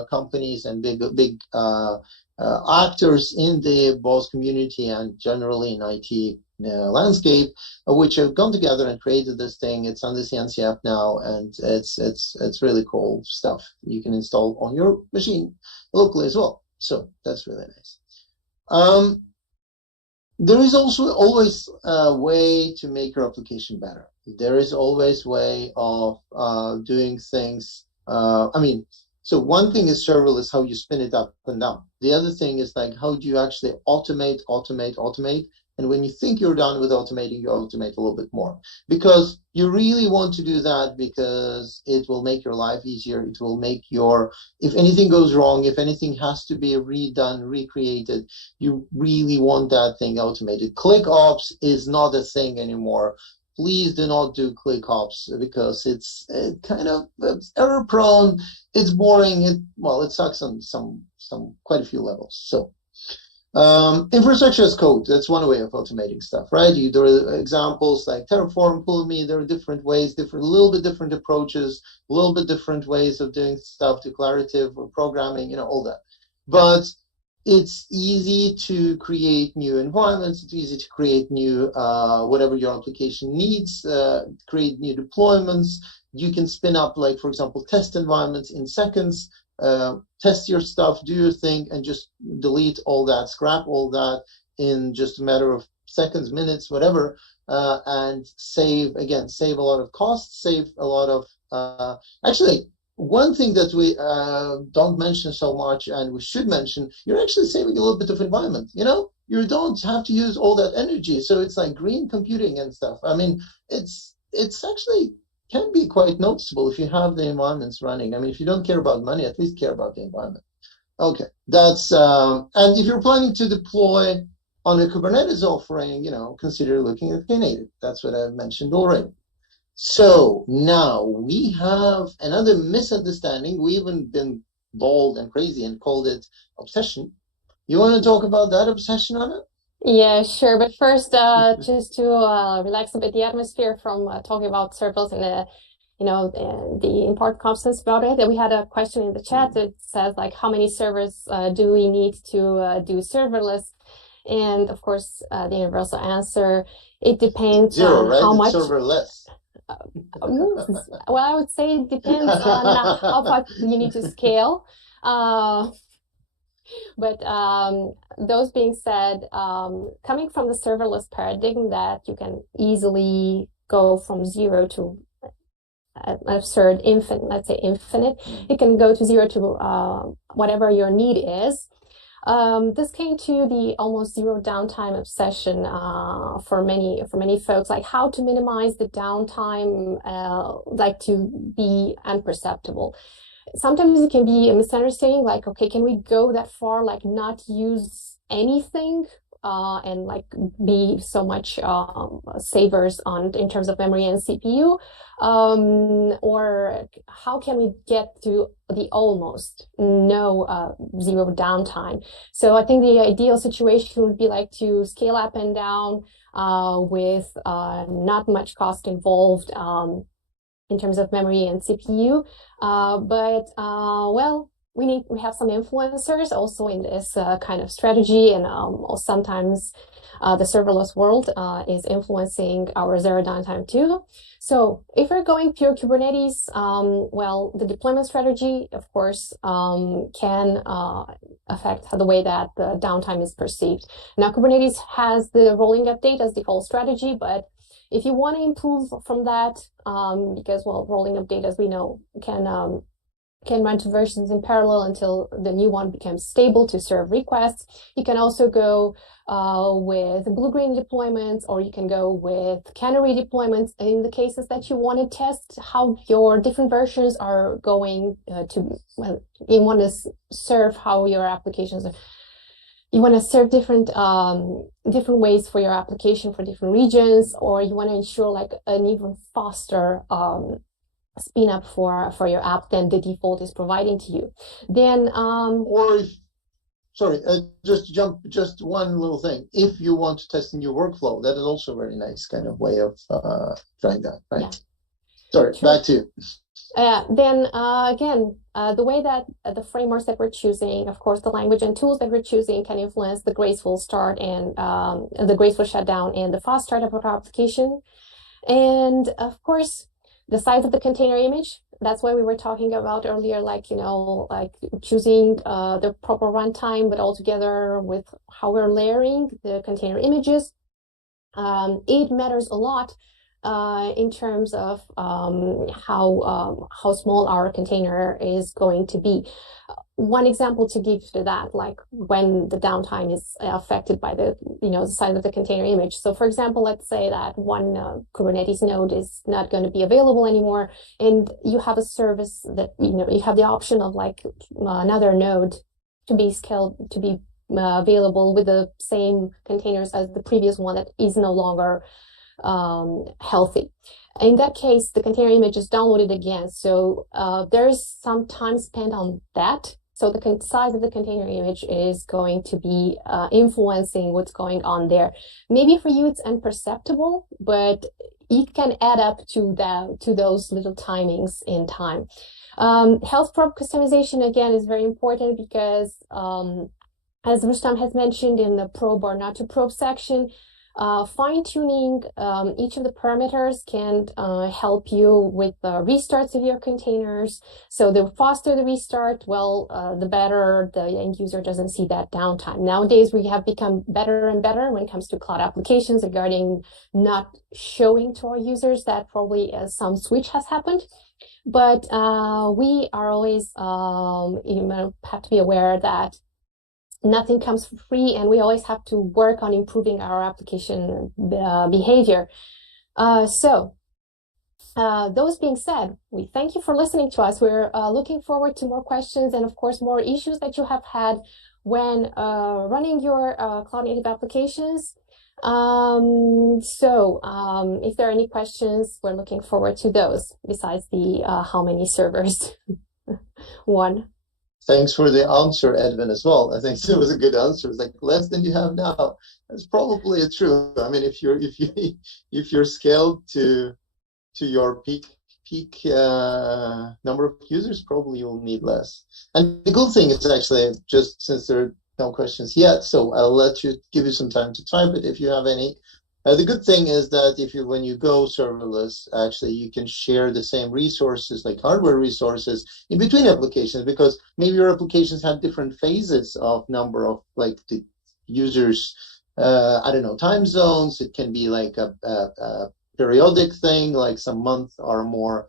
companies and big actors in the both community and generally in IT landscape, which have gone together and created this thing. It's on the CNCF now, and it's really cool stuff you can install on your machine locally as well. So that's really nice. There is also always a way to make your application better. There is always a way of doing things. So one thing is serverless, how you spin it up and down. The other thing is like, how do you actually automate? And when you think you're done with automating, you automate a little bit more, because you really want to do that because it will make your life easier. It will make if anything goes wrong, if anything has to be redone, recreated, you really want that thing automated. ClickOps is not a thing anymore. Please do not do ClickOps because it's error prone. It's boring. It sucks on quite a few levels. So. Infrastructure as code, that's one way of automating stuff, right? There are examples like Terraform, Pulumi. There are different ways, a little bit different approaches, a little bit different ways of doing stuff, declarative or programming, all that. But it's easy to create new environments. It's easy to create new, whatever your application needs, create new deployments. You can spin up, like, for example, test environments in seconds. Test your stuff, do your thing, and just delete all that, scrap all that in just a matter of seconds, minutes, whatever, and save a lot of costs, save a lot of, actually, one thing that we don't mention so much, and we should mention, you're actually saving a little bit of environment, you don't have to use all that energy, so it's like green computing and stuff. I mean, it's actually can be quite noticeable if you have the environments running. I mean, if you don't care about money, at least care about the environment. Okay, that's, and if you're planning to deploy on a Kubernetes offering, consider looking at Knative. That's what I've mentioned already. So now we have another misunderstanding. We even been bold and crazy and called it obsession. You want to talk about that obsession, Anna? Yeah, sure. But first, just to relax a bit the atmosphere from talking about serverless and the important concepts about it. And we had a question in the chat that says like, how many servers do we need to do serverless? And of course, the universal answer, it depends Zero, on right? how It's much. serverless. Well, I would say it depends on how far you need to scale. But those being said, coming from the serverless paradigm that you can easily go from zero to absurd infinite, let's say infinite, you can go to zero to whatever your need is. This came to the almost zero downtime obsession for many folks, like how to minimize the downtime, like to be imperceptible. Sometimes it can be a misunderstanding, like, okay, can we go that far, like not use anything and like be so much savers in terms of memory and CPU, or how can we get to the almost no zero downtime? So I think the ideal situation would be like to scale up and down with not much cost involved in terms of memory and CPU, well, we have some influencers also in this kind of strategy, and sometimes the serverless world is influencing our zero downtime too. So if we're going pure Kubernetes, well, the deployment strategy, of course, can affect the way that the downtime is perceived. Now, Kubernetes has the rolling update as default strategy, but if you want to improve from that, because, well, rolling update, as we know, can run two versions in parallel until the new one becomes stable to serve requests. You can also go with blue-green deployments, or you can go with canary deployments in the cases that you want to test how your different versions are going well, you want to serve how your applications are. You want to serve different ways for your application for different regions, or you want to ensure like an even faster spin up for your app than the default is providing to you. Then just one little thing. If you want to test a new workflow, that is also a very nice kind of way of trying that, right? Yeah. Sorry, sure. Back to you. Then again, the way that the frameworks that we're choosing, of course, the language and tools that we're choosing can influence the graceful start and the graceful shutdown and the fast start of our application. And of course, the size of the container image. That's why we were talking about earlier, like, like choosing the proper runtime, but altogether with how we're layering the container images. It matters a lot in terms of how small our container is going to be. One example to give to that, like when the downtime is affected by the size of the container image. So for example, let's say that one Kubernetes node is not going to be available anymore, and you have a service that you have the option of like another node to be scaled to be available with the same containers as the previous one that is no longer healthy. In that case, the container image is downloaded again. So there's some time spent on that. So the size of the container image is going to be influencing what's going on there. Maybe for you it's imperceptible, but it can add up to those little timings in time. Health probe customization again is very important because as Rustam has mentioned in the probe or not to probe section, fine-tuning each of the parameters can help you with the restarts of your containers. So the faster the restart, well, the better the end user doesn't see that downtime. Nowadays, we have become better and better when it comes to cloud applications regarding not showing to our users that probably some switch has happened. But we are always have to be aware that nothing comes for free, and we always have to work on improving our application behavior. So those being said, we thank you for listening to us. We're looking forward to more questions and, of course, more issues that you have had when running your cloud native applications. If there are any questions, we're looking forward to those besides the how many servers one. thanks for the answer, Edwin, as well. I think it was a good answer. It's like less than you have now. That's probably true. I mean, if you're scaled to your peak number of users, probably you'll need less. And the good thing is actually, just since there are no questions yet, so I'll give you some time to type it if you have any. The good thing is that when you go serverless, actually you can share the same resources, like hardware resources, in between applications, because maybe your applications have different phases of number of like the users. I don't know, time zones. It can be like a periodic thing, like some months are more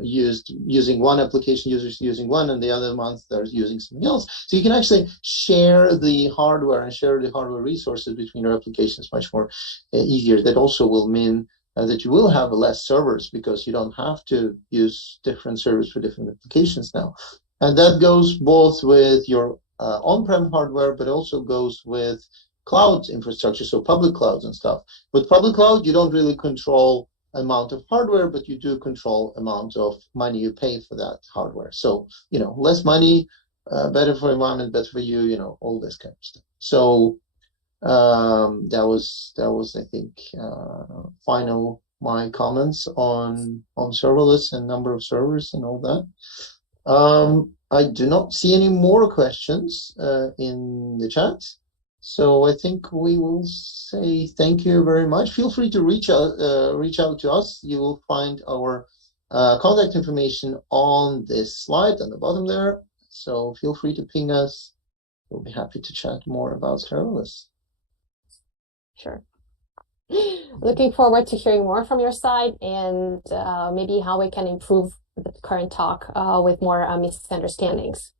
using one application, users using one, and the other month they're using something else. So you can actually share the hardware and share the hardware resources between your applications much more easier. That also will mean that you will have less servers, because you don't have to use different servers for different applications now. And that goes both with your on-prem hardware, but also goes with cloud infrastructure, so public clouds and stuff. With public cloud, you don't really control amount of hardware, but you do control amount of money you pay for that hardware. So, less money, better for environment, better for you, all this kind of stuff. So that was I think final my comments on serverless and number of servers and all that. I do not see any more questions in the chat. So I think we will say thank you very much. Feel free to reach out to us. You will find our contact information on this slide on the bottom there. So feel free to ping us. We'll be happy to chat more about serverless. Sure. Looking forward to hearing more from your side, and maybe how we can improve the current talk with more misunderstandings.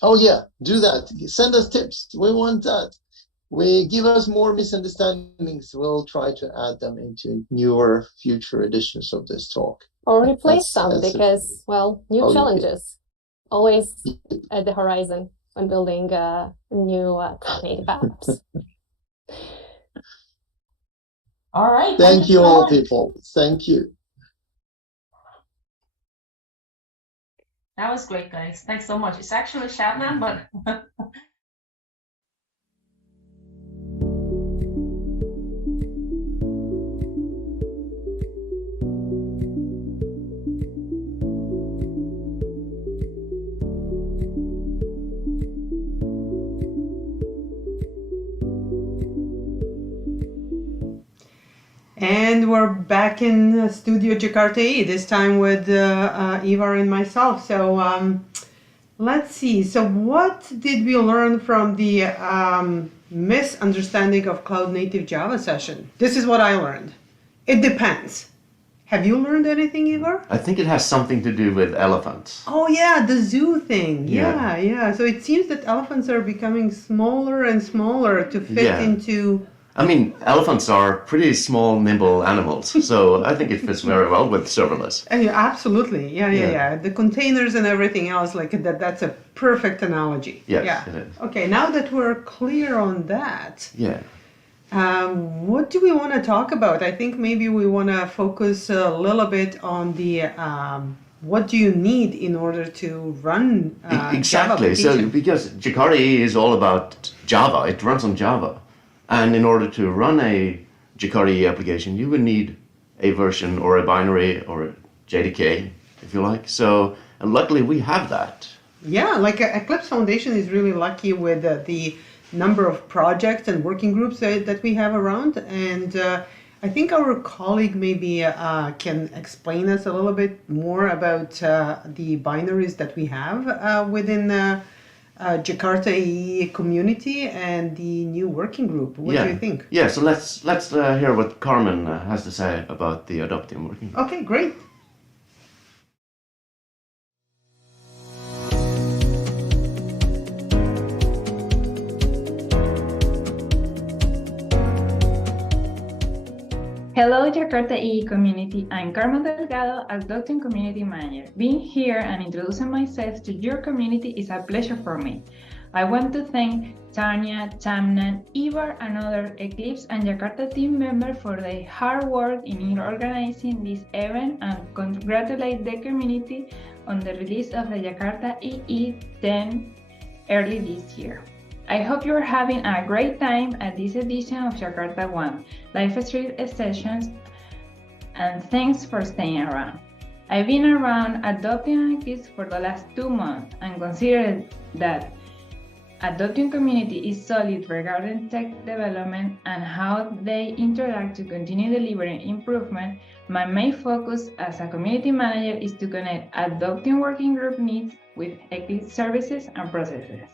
Oh yeah, do that. Send us tips. We want that. Give us more misunderstandings. We'll try to add them into newer future editions of this talk. Or replace some, because, new challenges always at the horizon when building new cloud-native apps. All right. Thank you all, people. Thank you. That was great, guys. Thanks so much. It's actually Shabnam, but And we're back in Studio Jakarta E, this time with Ivar and myself. So let's see. So what did we learn from the misunderstanding of Cloud Native Java session? This is what I learned. It depends. Have you learned anything, Ivar? I think it has something to do with elephants. Oh yeah, the zoo thing. Yeah. Yeah. So it seems that elephants are becoming smaller and smaller to fit into... I mean, elephants are pretty small, nimble animals, so I think it fits very well with serverless. Absolutely, yeah. The containers and everything else, like that's a perfect analogy. Yes, it is. Okay, now that we're clear on that, yeah. What do we want to talk about? I think maybe we want to focus a little bit on the what do you need in order to run exactly. Java so because Jakarta E is all about Java, it runs on Java. And in order to run a Jakarta E application, you would need a version or a binary or a JDK, if you like. So, and luckily we have that. Yeah, like Eclipse Foundation is really lucky with the number of projects and working groups that we have around. And I think our colleague maybe can explain us a little bit more about the binaries that we have within Jakarta E community and the new working group. What do you think? Yeah, so let's hear what Carmen has to say about the adopting working group. Okay, great. Hello Jakarta E community, I'm Carmen Delgado, Adopting Community Manager. Being here and introducing myself to your community is a pleasure for me. I want to thank Tanya, Tamnan, Ivar, and other Eclipse and Jakarta team members for their hard work in organizing this event, and congratulate the community on the release of the Jakarta EE10 early this year. I hope you're having a great time at this edition of JakartaOne Livestream sessions, and thanks for staying around. I've been around adopting kids for the last 2 months and consider that adopting community is solid regarding tech development and how they interact to continue delivering improvement. My main focus as a community manager is to connect adopting working group needs with Eclipse services and processes.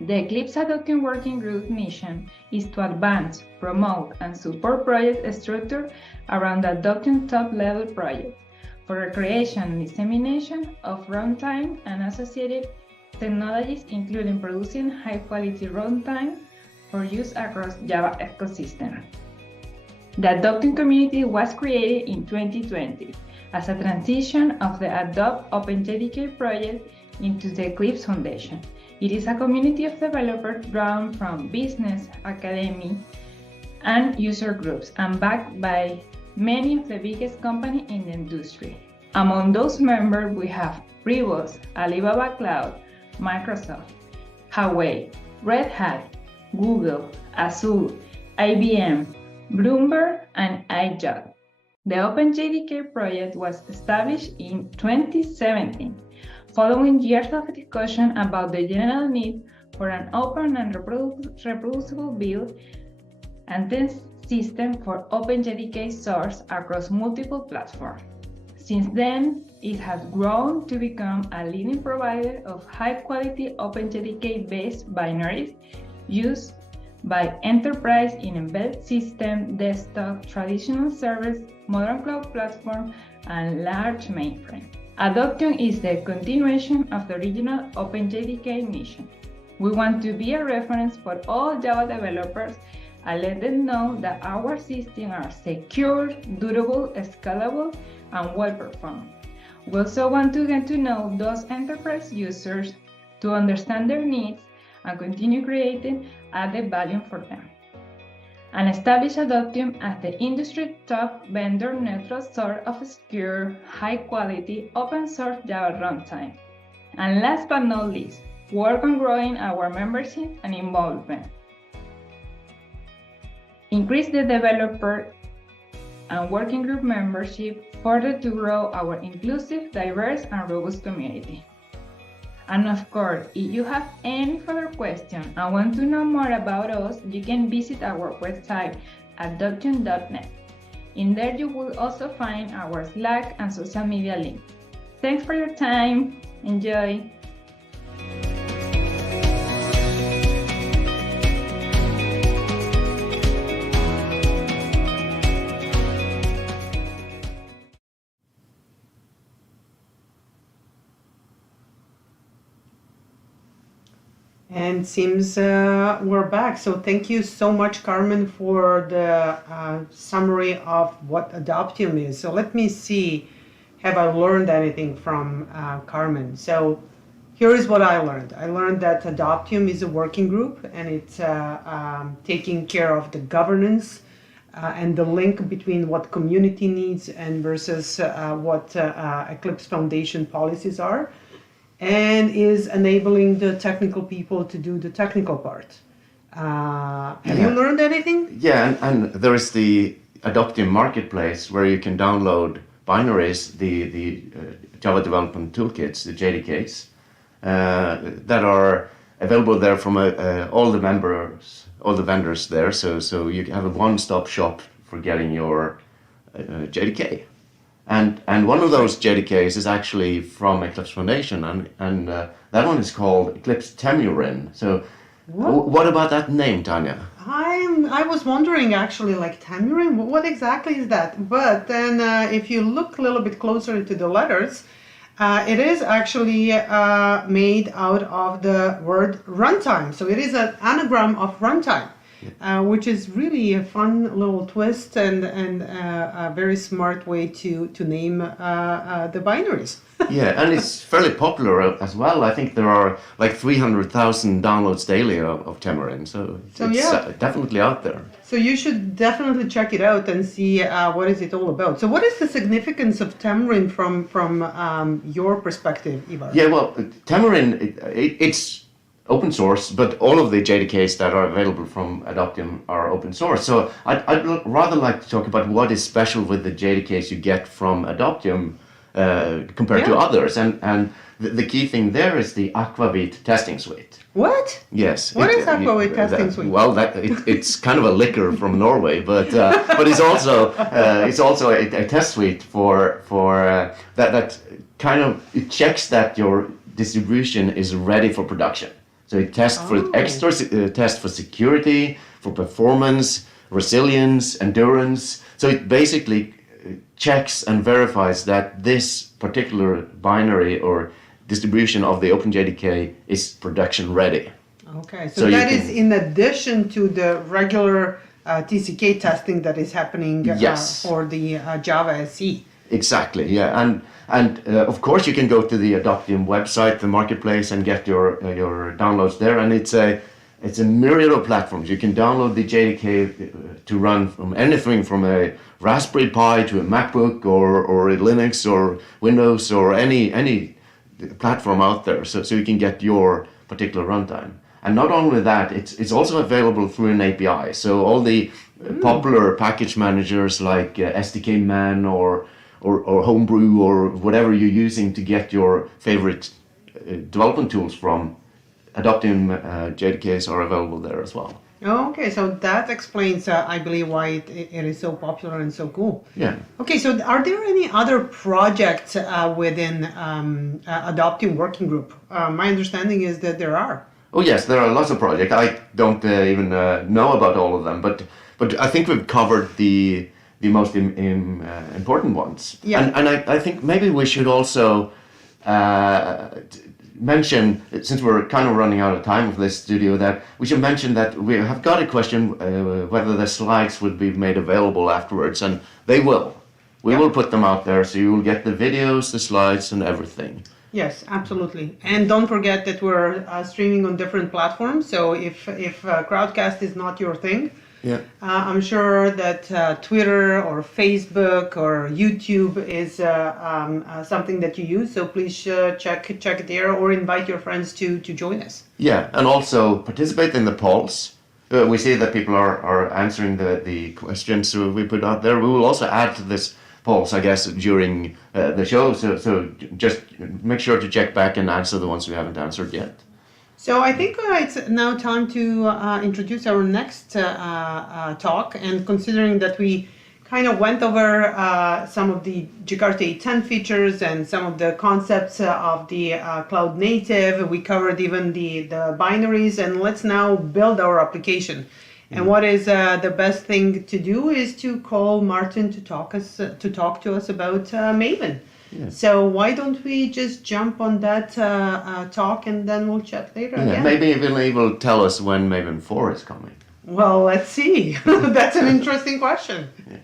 The Eclipse Adopting Working Group mission is to advance, promote, and support project structure around the adopting top-level projects for the creation and dissemination of runtime and associated technologies, including producing high-quality runtime for use across Java ecosystem. The adopting community was created in 2020 as a transition of the Adopt OpenJDK project into the Eclipse Foundation. It is a community of developers drawn from business, academy, and user groups, and backed by many of the biggest companies in the industry. Among those members, we have Rebus, Alibaba Cloud, Microsoft, Huawei, Red Hat, Google, Azure, IBM, Bloomberg, and iJot. The OpenJDK project was established in 2017, following years of discussion about the general need for an open and reproducible build and test system for OpenJDK source across multiple platforms. Since then, it has grown to become a leading provider of high-quality OpenJDK-based binaries used by enterprise in embedded system, desktop, traditional servers, modern cloud platform, and large mainframe. Adoption is the continuation of the original OpenJDK mission. We want to be a reference for all Java developers and let them know that our systems are secure, durable, scalable, and well-performed. We also want to get to know those enterprise users to understand their needs and continue creating added value for them, and establish Adoptium as the industry top vendor neutral source of secure, high-quality, open-source Java runtime. And last but not least, work on growing our membership and involvement. Increase the developer and working group membership further to grow our inclusive, diverse, and robust community. And of course, if you have any further questions and want to know more about us, you can visit our website at adoption.net. In there, you will also find our Slack and social media links. Thanks for your time. Enjoy. And seems we're back. So thank you so much, Carmen, for the summary of what Adoptium is. So let me see, have I learned anything from Carmen? So here is what I learned. I learned that Adoptium is a working group, and it's taking care of the governance and the link between what community needs and versus what Eclipse Foundation policies are, and is enabling the technical people to do the technical part. Have you learned anything? Yeah, and there is the Adoptium Marketplace where you can download binaries, the Java Development Toolkits, the JDKs, that are available there from all the members, all the vendors there. So you have a one-stop shop for getting your JDK. And one of those JDKs is actually from Eclipse Foundation, and that one is called Eclipse Temurin. So what about that name, Tanya? I was wondering actually, like Temurin, what exactly is that? But then if you look a little bit closer into the letters, it is actually made out of the word runtime. So it is an anagram of runtime. which is really a fun little twist and a very smart way to name the binaries. Yeah, and it's fairly popular as well. I think there are like 300,000 downloads daily of Tamarin, so it's definitely out there. So you should definitely check it out and see what is it all about. So what is the significance of Tamarin from your perspective, Ivar? Yeah, well, Tamarin, it's open source, but all of the JDKs that are available from Adoptium are open source. So I'd rather like to talk about what is special with the JDKs you get from Adoptium compared to others. And the key thing there is the Aquavit testing suite. What? Yes. What is Aquavit testing suite? Well, it's kind of a liquor from Norway, but it's also a test suite for that kind of it checks that your distribution is ready for production. So it tests for extra test for security, for performance, resilience, endurance. So it basically checks and verifies that this particular binary or distribution of the OpenJDK is production ready. Okay, so that is in addition to the regular TCK testing that is happening for the Java SE. Exactly, yeah, and of course you can go to the Adoptium website, the marketplace, and get your downloads there. And it's a myriad of platforms. You can download the JDK to run from anything from a Raspberry Pi to a MacBook or a Linux or Windows or any platform out there. So you can get your particular runtime. And not only that, it's also available through an API. So all the popular package managers like SDK-Man or Homebrew or whatever you're using to get your favorite development tools from, Adoptium JDKs are available there as well. Okay, so that explains, I believe, why it is so popular and so cool. Yeah. Okay, so are there any other projects within Adoptium Working Group? My understanding is that there are. Oh yes, there are lots of projects. I don't even know about all of them, but I think we've covered the most important ones. Yeah. And I think maybe we should also mention, since we're kind of running out of time with this studio, that we should mention that we have got a question whether the slides would be made available afterwards, and they will. We will put them out there, so you will get the videos, the slides, and everything. Yes, absolutely. And don't forget that we're streaming on different platforms, so if Crowdcast is not your thing, I'm sure that Twitter or Facebook or YouTube is something that you use. So please check there or invite your friends to join us. Yeah, and also participate in the polls. We see that people are answering the questions we put out there. We will also add to this polls, I guess, during the show. So just make sure to check back and answer the ones we haven't answered yet. So I think it's now time to introduce our next talk, and considering that we kind of went over some of the Jakarta 10 features and some of the concepts of the cloud native, we covered even the binaries, and let's now build our application. And what is the best thing to do is to call Martin to talk to us about Maven. Yeah. So why don't we just jump on that talk, and then we'll chat later again. Maybe he will tell us when Maven 4 is coming. Well, let's see. That's an interesting question. Yeah.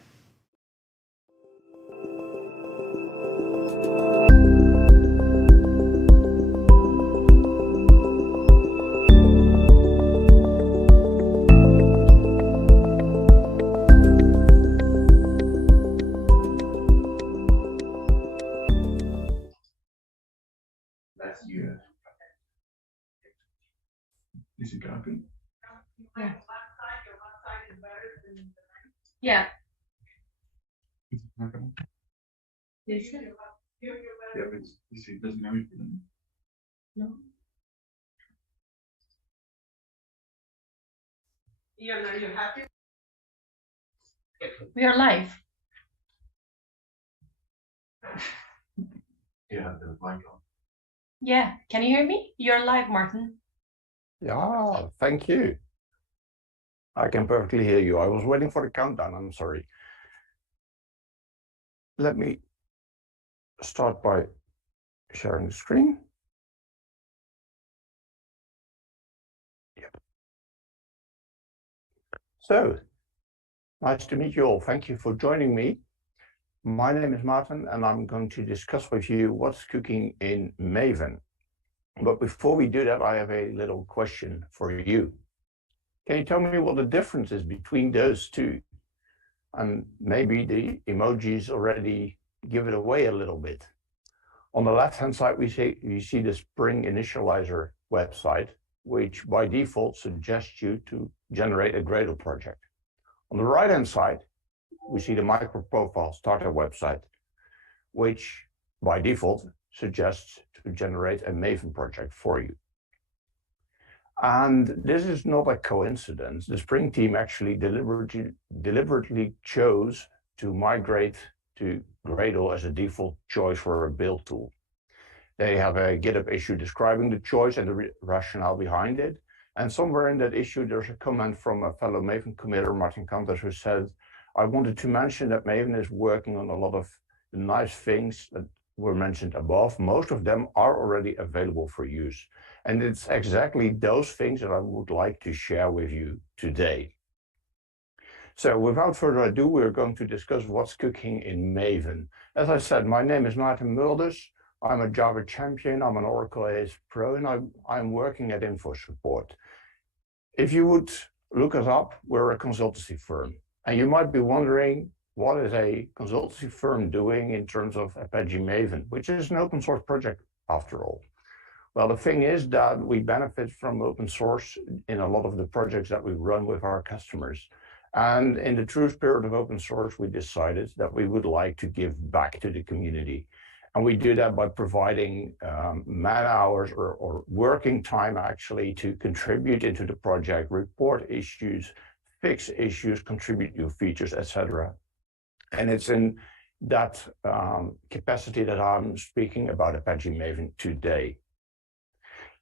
Is it copy? Yeah. Yeah. Yes. Yeah, but it doesn't have anything. No. Ian, are you happy? We are live. Yeah, the mic on. Yeah. Can you hear me? You're live, Martin. Yeah, thank you. I can perfectly hear you. I was waiting for the countdown, I'm sorry. Let me start by sharing the screen. Yep. So, nice to meet you all. Thank you for joining me. My name is Martin, and I'm going to discuss with you what's cooking in Maven. But before we do that, I have a little question for you. Can you tell me what the difference is between those two? And maybe the emojis already give it away a little bit. On the left-hand side, you see the Spring Initializer website, which by default suggests you to generate a Gradle project. On the right-hand side, we see the MicroProfile Starter website, which by default suggests to generate a Maven project for you. And this is not a coincidence. The Spring team actually deliberately chose to migrate to Gradle as a default choice for a build tool. They have a GitHub issue describing the choice and the rationale behind it. And somewhere in that issue, there's a comment from a fellow Maven committer, Martin Kanters, who said, I wanted to mention that Maven is working on a lot of nice things that were mentioned above. Most of them are already available for use. And it's exactly those things that I would like to share with you today. So without further ado, we're going to discuss what's cooking in Maven. As I said, my name is Martin Mulders. I'm a Java champion, I'm an Oracle AS Pro, and I'm working at InfoSupport. If you would look us up, we're a consultancy firm. And you might be wondering, what is a consultancy firm doing in terms of Apache Maven, which is an open source project after all? Well, the thing is that we benefit from open source in a lot of the projects that we run with our customers. And in the true spirit of open source, we decided that we would like to give back to the community. And we do that by providing man hours or working time actually to contribute into the project, report issues, fix issues, contribute new features, etc. And it's in that capacity that I'm speaking about Apache Maven today.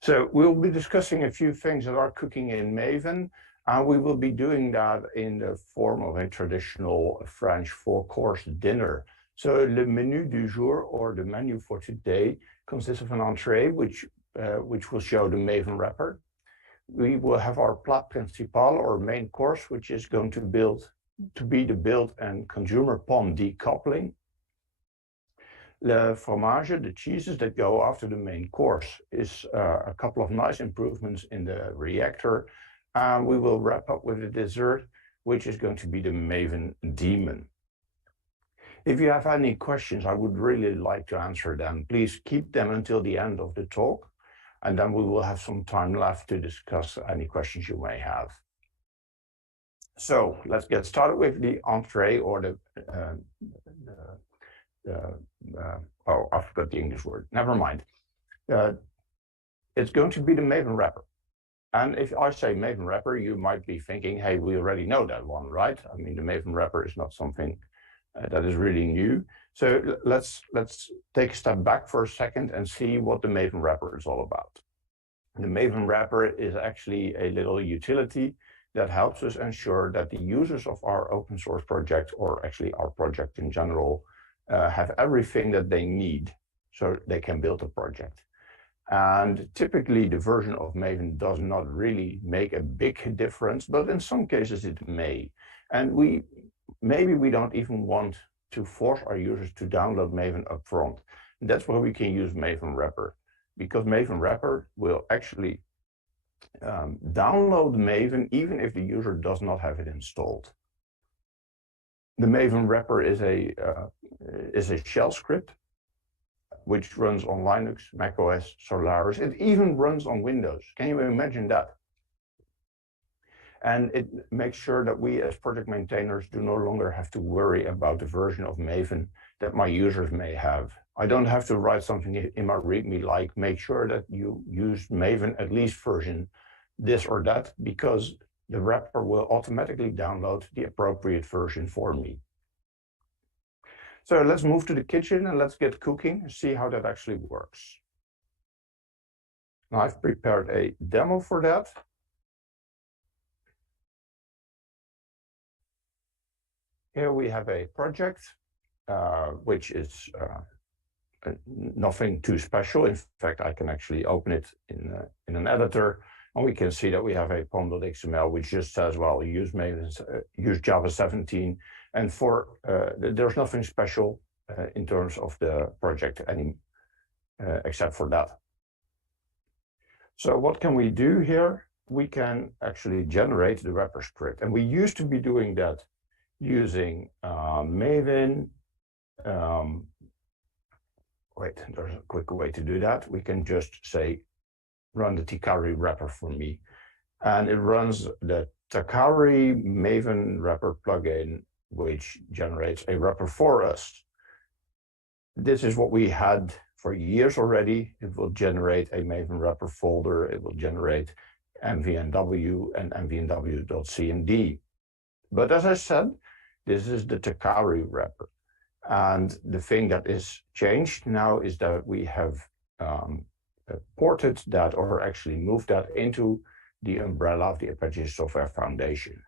So we'll be discussing a few things that are cooking in Maven, and we will be doing that in the form of a traditional French four-course dinner. So le menu du jour, or the menu for today, consists of an entree, which will show the Maven wrapper. We will have our plat principal, or main course, which is going to be the build and consumer POM decoupling. Le fromage, the cheeses that go after the main course, is a couple of nice improvements in the reactor. And we will wrap up with the dessert, which is going to be the Maven daemon. If you have any questions, I would really like to answer them. Please keep them until the end of the talk, and then we will have some time left to discuss any questions you may have. So let's get started with the entree, or oh, I forgot the English word. Never mind. It's going to be the Maven wrapper. And if I say Maven wrapper, you might be thinking, hey, we already know that one, right? I mean, the Maven wrapper is not something that is really new. So let's take a step back for a second and see what the Maven wrapper is all about. The Maven wrapper is actually a little utility that helps us ensure that the users of our open source project, or actually our project in general, have everything that they need so they can build a project. And typically the version of Maven does not really make a big difference, but in some cases it may. And maybe we don't even want to force our users to download Maven upfront. And that's where we can use Maven wrapper, because Maven wrapper will actually download Maven even if the user does not have it installed. The Maven wrapper is a shell script which runs on Linux, macOS, Solaris. It even runs on Windows. Can you imagine that? And it makes sure that we as project maintainers do no longer have to worry about the version of Maven that my users may have. I don't have to write something in my README like, make sure that you use Maven at least version this or that, because the wrapper will automatically download the appropriate version for me. So let's move to the kitchen and let's get cooking and see how that actually works. Now I've prepared a demo for that. Here we have a project, which is nothing too special. In fact, I can actually open it in an editor And we can see that we have a pom.xml which just says, well, use Maven, use Java 17, and there's nothing special in terms of the project except for that. So what can we do here? We can actually generate the wrapper script, and we used to be doing that using Maven. Wait, there's a quick way to do that. We can just say, run the Takari wrapper for me. And it runs the Takari Maven wrapper plugin, which generates a wrapper for us. This is what we had for years already. It will generate a Maven wrapper folder. It will generate mvnw and mvnw.cmd. But as I said, this is the Takari wrapper. And the thing that is changed now is that we have ported that, or actually moved that into the umbrella of the Apache Software Foundation.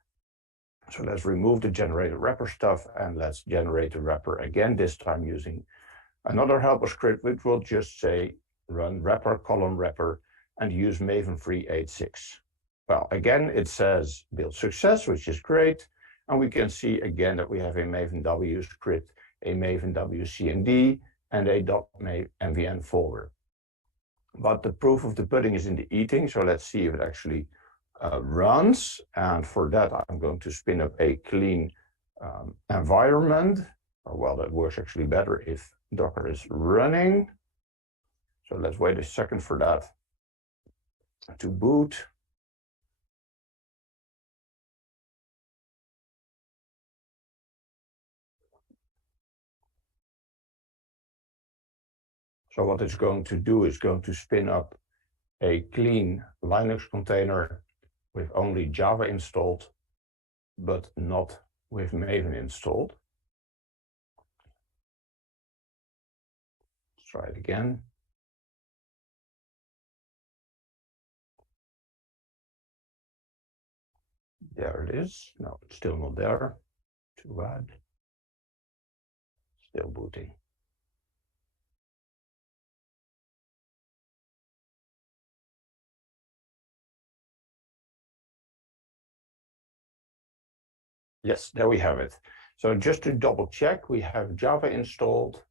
So let's remove the generated wrapper stuff and let's generate the wrapper again, this time using another helper script, which will just say run wrapper colon wrapper and use Maven 386. Well, again, it says build success, which is great. And we can see again that we have a Maven W script, a Maven WCMD, and a .mvn folder. But the proof of the pudding is in the eating, so let's see if it actually runs. And for that, I'm going to spin up a clean environment. Well, that works actually better if Docker is running. So let's wait a second for that to boot. So what it's going to do is going to spin up a clean Linux container with only Java installed, but not with Maven installed. Let's try it again. There it is. No, it's still not there. Too bad. Still booting. Yes, there we have it. So just to double check, we have Java installed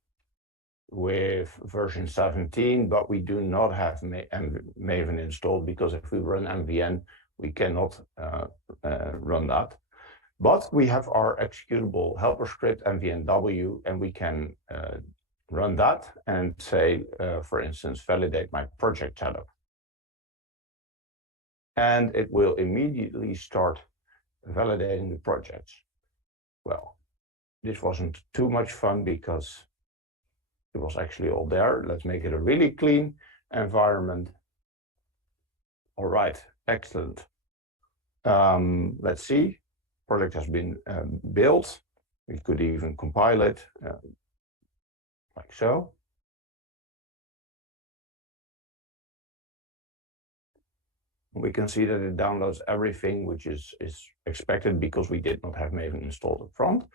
with version 17, but we do not have Maven installed, because if we run mvn, we cannot run that. But we have our executable helper script, mvnw, and we can run that and say, for instance, validate my project setup. And it will immediately start validating the projects. Well, this wasn't too much fun because it was actually all there. Let's make it a really clean environment. All right, excellent. Let's see. Project has been built. We could even compile it like so. We can see that it downloads everything which is expected because we did not have Maven installed up front.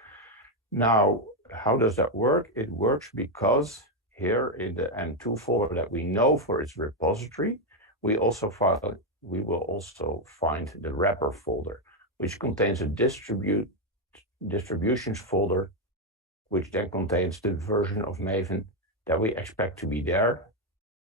Now, how does that work? It works because here in the N2 folder that we know for its repository, we will also find the wrapper folder, which contains a distributions folder, which then contains the version of Maven that we expect to be there.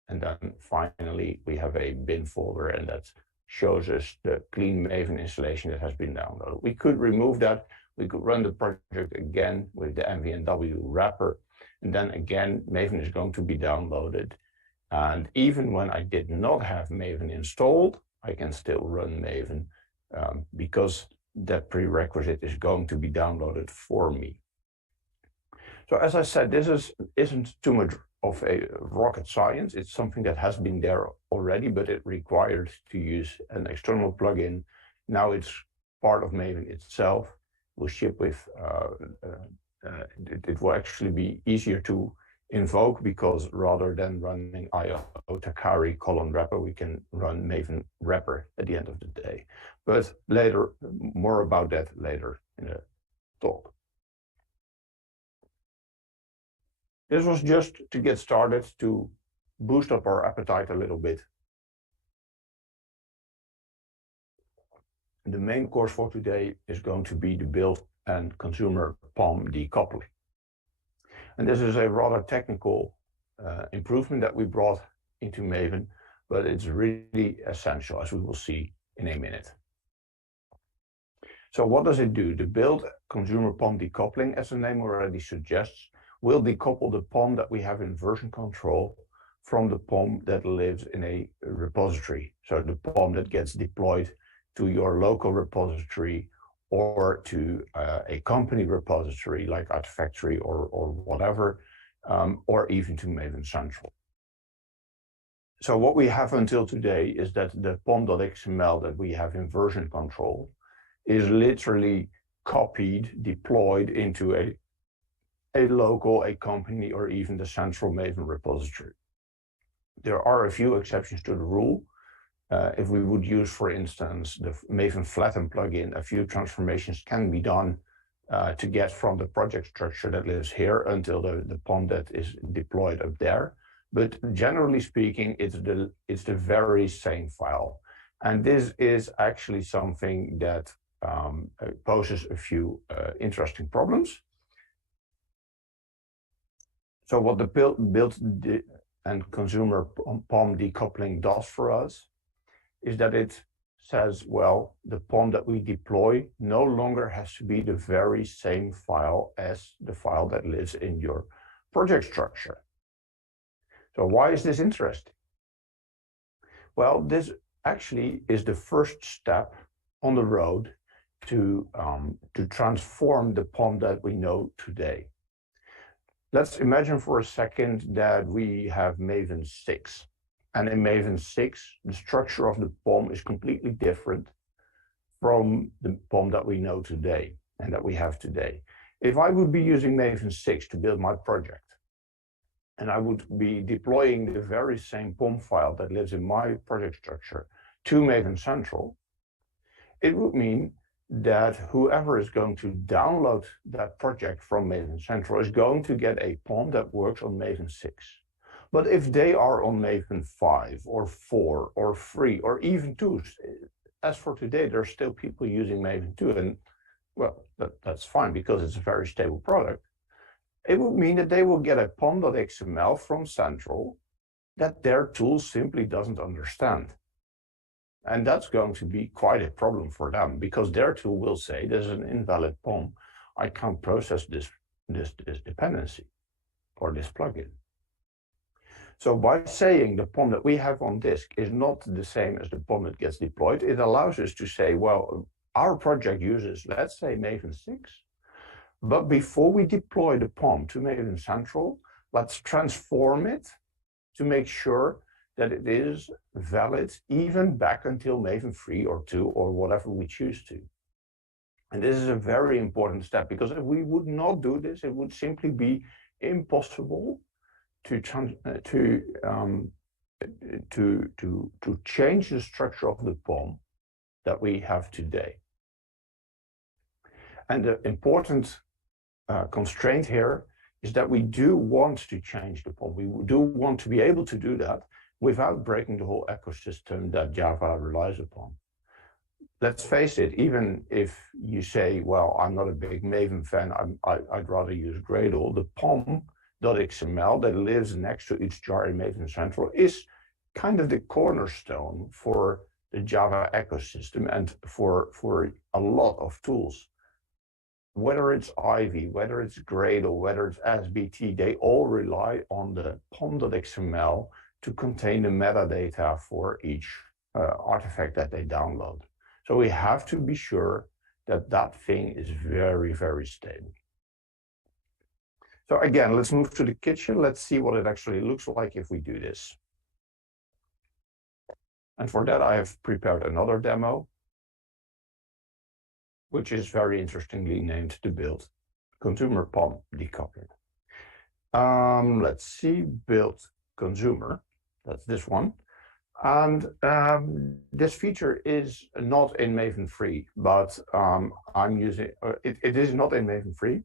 And then finally, we have a bin folder, and that shows us the clean Maven installation that has been downloaded. We could remove that. We could run the project again with the mvnw wrapper. And then again, Maven is going to be downloaded. And even when I did not have Maven installed, I can still run Maven because that prerequisite is going to be downloaded for me. So as I said, this isn't too much of a rocket science. It's something that has been there already, but it required to use an external plugin. Now it's part of Maven itself. Will ship with, it will actually be easier to invoke, because rather than running IO Takari colon wrapper, we can run Maven wrapper at the end of the day. But later, more about that later in the talk. This was just to get started, to boost up our appetite a little bit. The main course for today is going to be the build and consumer POM decoupling. And this is a rather technical improvement that we brought into Maven, but it's really essential, as we will see in a minute. So what does it do? The build consumer POM decoupling, as the name already suggests, will decouple the POM that we have in version control from the POM that lives in a repository. So the POM that gets deployed to your local repository or to a company repository like Artifactory or whatever, or even to Maven Central. So what we have until today is that the pom.xml that we have in version control is literally copied, deployed into a local, a company, or even the central Maven repository. There are a few exceptions to the rule. If we would use, for instance, the Maven Flatten plugin, a few transformations can be done to get from the project structure that lives here until the POM that is deployed up there. But generally speaking, it's the very same file. And this is actually something that poses a few interesting problems. So what the build and consumer POM decoupling does for us is that it says, well, the POM that we deploy no longer has to be the very same file as the file that lives in your project structure. So why is this interesting? Well, this actually is the first step on the road to transform the POM that we know today. Let's imagine for a second that we have Maven 6. And in Maven 6, the structure of the POM is completely different from the POM that we know today and that we have today. If I would be using Maven 6 to build my project, and I would be deploying the very same POM file that lives in my project structure to Maven Central, it would mean that whoever is going to download that project from Maven Central is going to get a POM that works on Maven 6. But if they are on Maven 5 or 4 or 3 or even 2, as for today, there's still people using Maven 2, and well, that's fine because it's a very stable product. It would mean that they will get a pom.xml from Central that their tool simply doesn't understand. And that's going to be quite a problem for them because their tool will say, there's an invalid POM. I can't process this dependency or this plugin. So by saying the POM that we have on disk is not the same as the POM that gets deployed, it allows us to say, well, our project uses, let's say, Maven 6. But before we deploy the POM to Maven Central, let's transform it to make sure that it is valid even back until Maven 3 or 2 or whatever we choose to. And this is a very important step because if we would not do this, it would simply be impossible to change the structure of the POM that we have today. And the important constraint here is that we do want to change the POM. We do want to be able to do that without breaking the whole ecosystem that Java relies upon. Let's face it, even if you say, well, I'm not a big Maven fan, I'd rather use Gradle, the pom.xml that lives next to each jar in Maven Central is kind of the cornerstone for the Java ecosystem and for a lot of tools. Whether it's Ivy, whether it's Gradle, whether it's SBT, they all rely on the pom.xml to contain the metadata for each artifact that they download. So we have to be sure that that thing is very, very stable. So again, let's move to the kitchen. Let's see what it actually looks like if we do this. And for that, I have prepared another demo, which is very interestingly named the build consumer POM decoupling. Let's see, build consumer, that's this one. And this feature is not in Maven 3, but I'm using, it is not in Maven 3.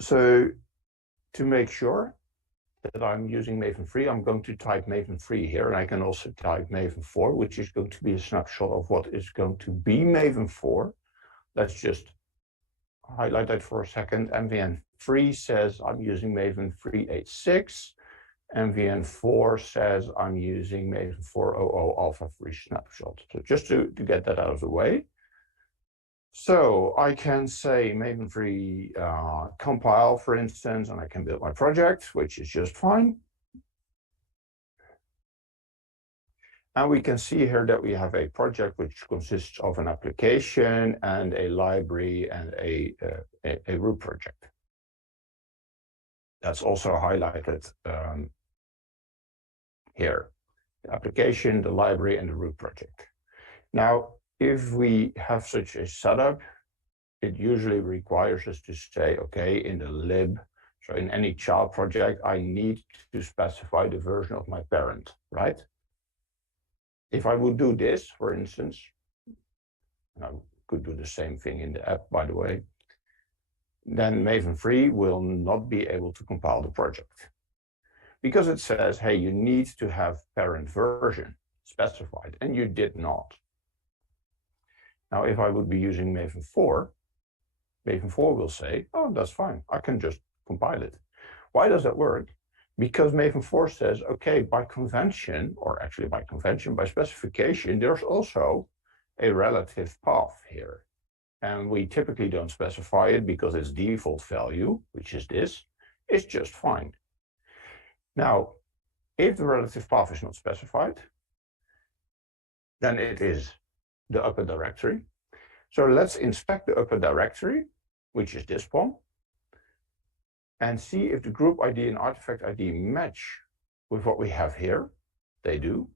So to make sure, that I'm using Maven 3, I'm going to type Maven 3 here, and I can also type Maven 4, which is going to be a snapshot of what is going to be Maven 4. Let's just highlight that for a second. MVN 3 says I'm using Maven 386. MVN 4 says I'm using Maven 400 Alpha 3 snapshot. So just to get that out of the way. So I can say Maven 3 compile, for instance, and I can build my project, which is just fine. And we can see here that we have a project which consists of an application and a library and a root project. That's also highlighted here. The application, the library, and the root project. Now, if we have such a setup, it usually requires us to say, okay, in the lib, so in any child project, I need to specify the version of my parent, right? If I would do this, for instance, and I could do the same thing in the app, by the way, then Maven 3 will not be able to compile the project. Because it says, hey, you need to have parent version specified, and you did not. Now, if I would be using Maven 4 will say, oh, that's fine. I can just compile it. Why does that work? Because Maven 4 says, okay, by convention, or actually by convention, by specification, there's also a relative path here. And we typically don't specify it because its default value, which is this, is just fine. Now, if the relative path is not specified, then it is the upper directory. So let's inspect the upper directory, which is this POM, and see if the group ID and artifact ID match with what we have here. They do.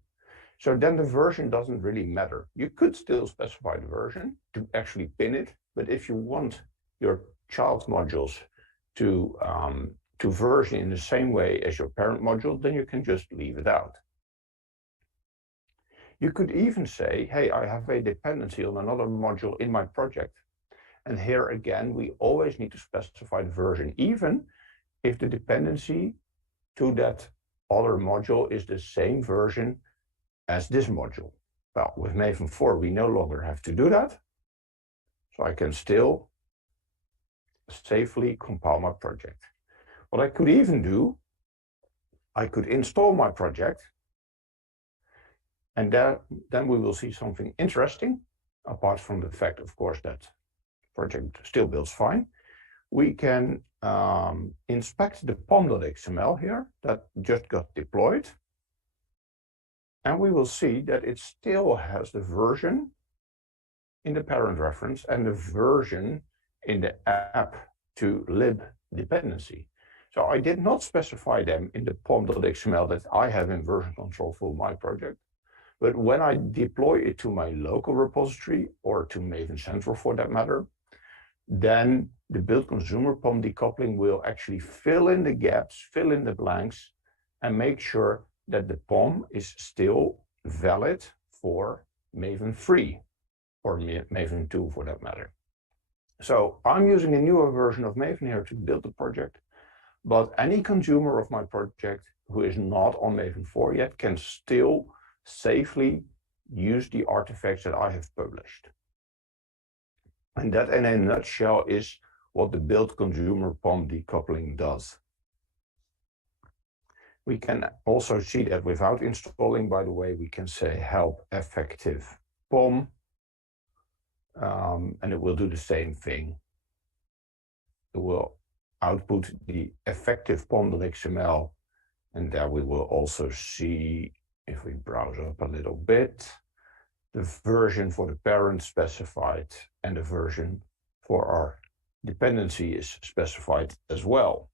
So then the version doesn't really matter. You could still specify the version to actually pin it, but if you want your child modules to version in the same way as your parent module, then you can just leave it out. You could even say, hey, I have a dependency on another module in my project. And here again, we always need to specify the version, even if the dependency to that other module is the same version as this module. Well, with Maven 4, we no longer have to do that. So I can still safely compile my project. What I could even do, I could install my project, and then we will see something interesting, apart from the fact, of course, that project still builds fine. We can inspect the pom.xml here that just got deployed. And we will see that it still has the version in the parent reference and the version in the app to lib dependency. So I did not specify them in the pom.xml that I have in version control for my project. But when I deploy it to my local repository or to Maven Central for that matter, then the build consumer POM decoupling will actually fill in the gaps, fill in the blanks, and make sure that the POM is still valid for Maven 3 or Maven 2 for that matter. So I'm using a newer version of Maven here to build the project, but any consumer of my project who is not on Maven 4 yet can still safely use the artifacts that I have published. And that in a nutshell is what the build consumer POM decoupling does. We can also see that without installing, by the way, we can say help effective POM, and it will do the same thing. It will output the effective pom.xml, and there we will also see, if we browse up a little bit, the version for the parent specified and the version for our dependency is specified as well.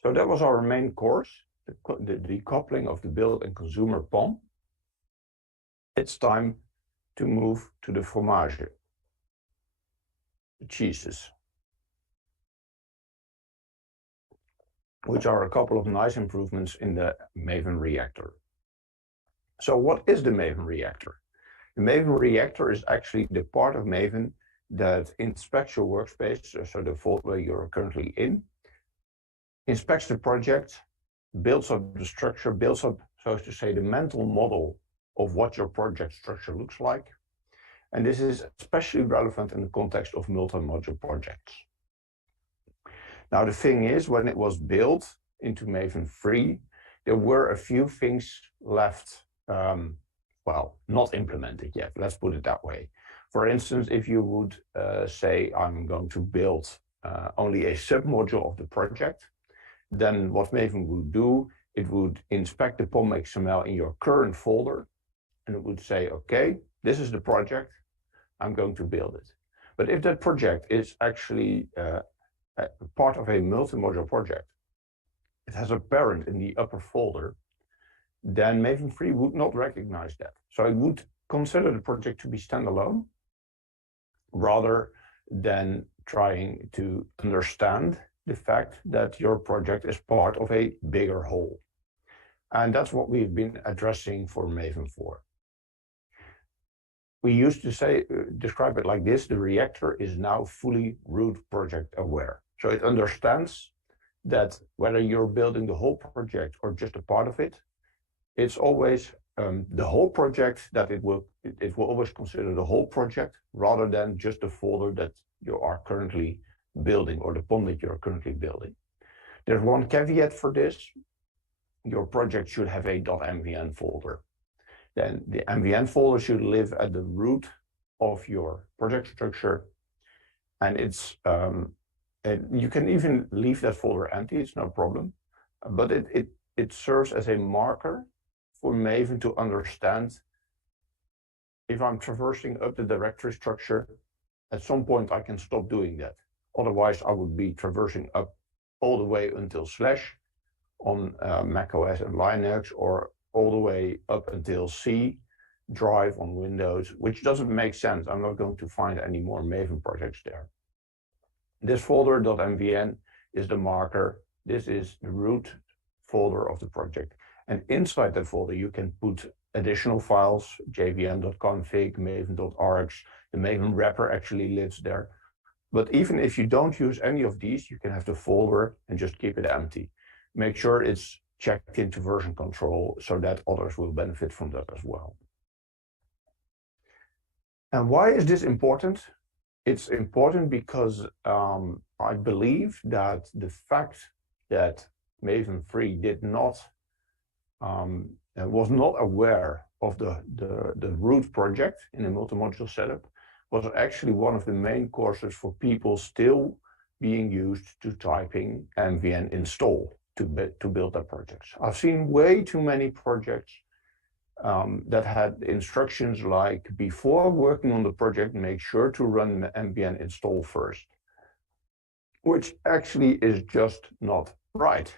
So that was our main course, the decoupling of the build and consumer POM. It's time to move to the fromage, the cheeses. which are a couple of nice improvements in the Maven reactor. So what is the Maven reactor? The Maven reactor is actually the part of Maven that inspects your workspace, so the folder you're currently in, inspects the project, builds up the structure, builds up, so to say, the mental model of what your project structure looks like. And this is especially relevant in the context of multi-module projects. Now, the thing is, when it was built into Maven 3, there were a few things left, well, not implemented yet, let's put it that way. For instance, if you would say, I'm going to build only a submodule of the project, then what Maven would do, it would inspect the POM XML in your current folder, and it would say, okay, this is the project, I'm going to build it. But if that project is actually part of a multi-module project, it has a parent in the upper folder, then Maven 3 would not recognize that. So it would consider the project to be standalone, rather than trying to understand the fact that your project is part of a bigger whole. And that's what we've been addressing for Maven 4. We used to say, describe it like this: the reactor is now fully root project aware. So it understands that whether you're building the whole project or just a part of it, it's always the whole project that it will always consider the whole project rather than just the folder that you are currently building or the POM that you're currently building. There's one caveat for this: your project should have a .mvn folder. Then the mvn folder should live at the root of your project structure, and it's you can even leave that folder empty, it's no problem, but it serves as a marker for Maven to understand if I'm traversing up the directory structure, at some point I can stop doing that. Otherwise, I would be traversing up all the way until / on macOS and Linux, or all the way up until C drive on Windows, which doesn't make sense. I'm not going to find any more Maven projects there. This folder .mvn is the marker. This is the root folder of the project. And inside that folder, you can put additional files, jvm.config, maven.args. The Maven wrapper actually lives there. But even if you don't use any of these, you can have the folder and just keep it empty. Make sure it's checked into version control so that others will benefit from that as well. And why is this important? It's important because I believe that the fact that Maven 3 did not was not aware of the root project in a multi-module setup was actually one of the main causes for people still being used to typing mvn install to build their projects. I've seen way too many projects that had instructions like, before working on the project, make sure to run mvn install first, which actually is just not right.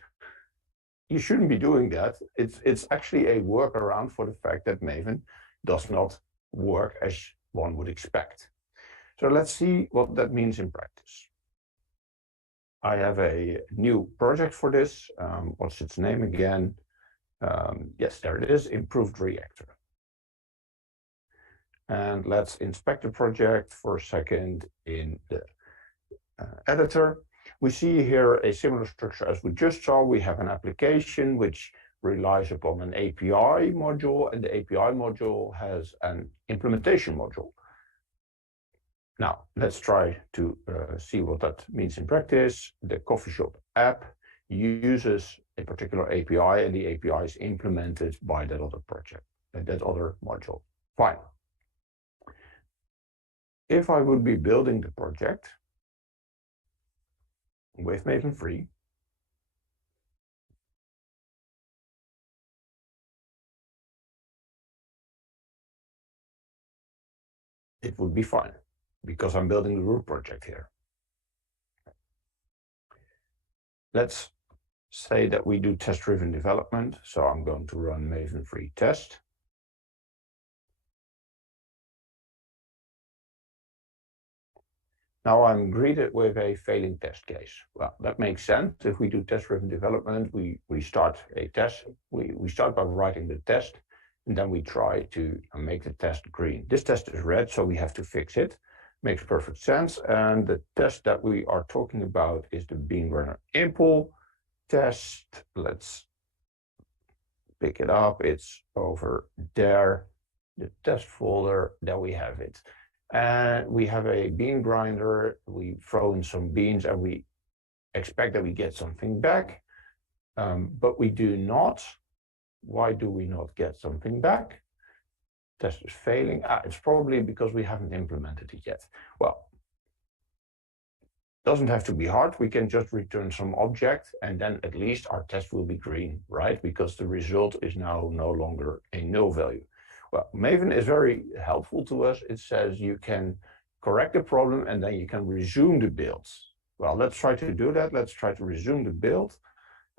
You shouldn't be doing that. It's actually a workaround for the fact that Maven does not work as one would expect. So let's see what that means in practice. I have a new project for this. What's its name again? Yes, there it is, Improved Reactor. And let's inspect the project for a second in the editor. We see here a similar structure as we just saw. We have an application which relies upon an API module, and the API module has an implementation module. Now, let's try to see what that means in practice. The coffee shop app uses a particular API, and the API is implemented by that other project, that other module. Fine. If I would be building the project with Maven 3, it would be fine because I'm building the root project here. Let's say that we do test-driven development. So I'm going to run Maven 3 test. Now I'm greeted with a failing test case. Well, that makes sense. If we do test-driven development, we start a test. We start by writing the test, and then we try to make the test green. This test is red, so we have to fix it. Makes perfect sense. And the test that we are talking about is the bean burner impul test. Let's pick it up. It's over there, the test folder. There we have it. And we have a bean grinder. We throw in some beans and we expect that we get something back, but we do not. Why do we not get something back? Test is failing. It's probably because we haven't implemented it yet. Well, doesn't have to be hard. We can just return some object and then at least our test will be green, right? Because the result is now no longer a null value. Well, Maven is very helpful to us. It says you can correct the problem and then you can resume the build. Well, let's try to do that. Let's try to resume the build.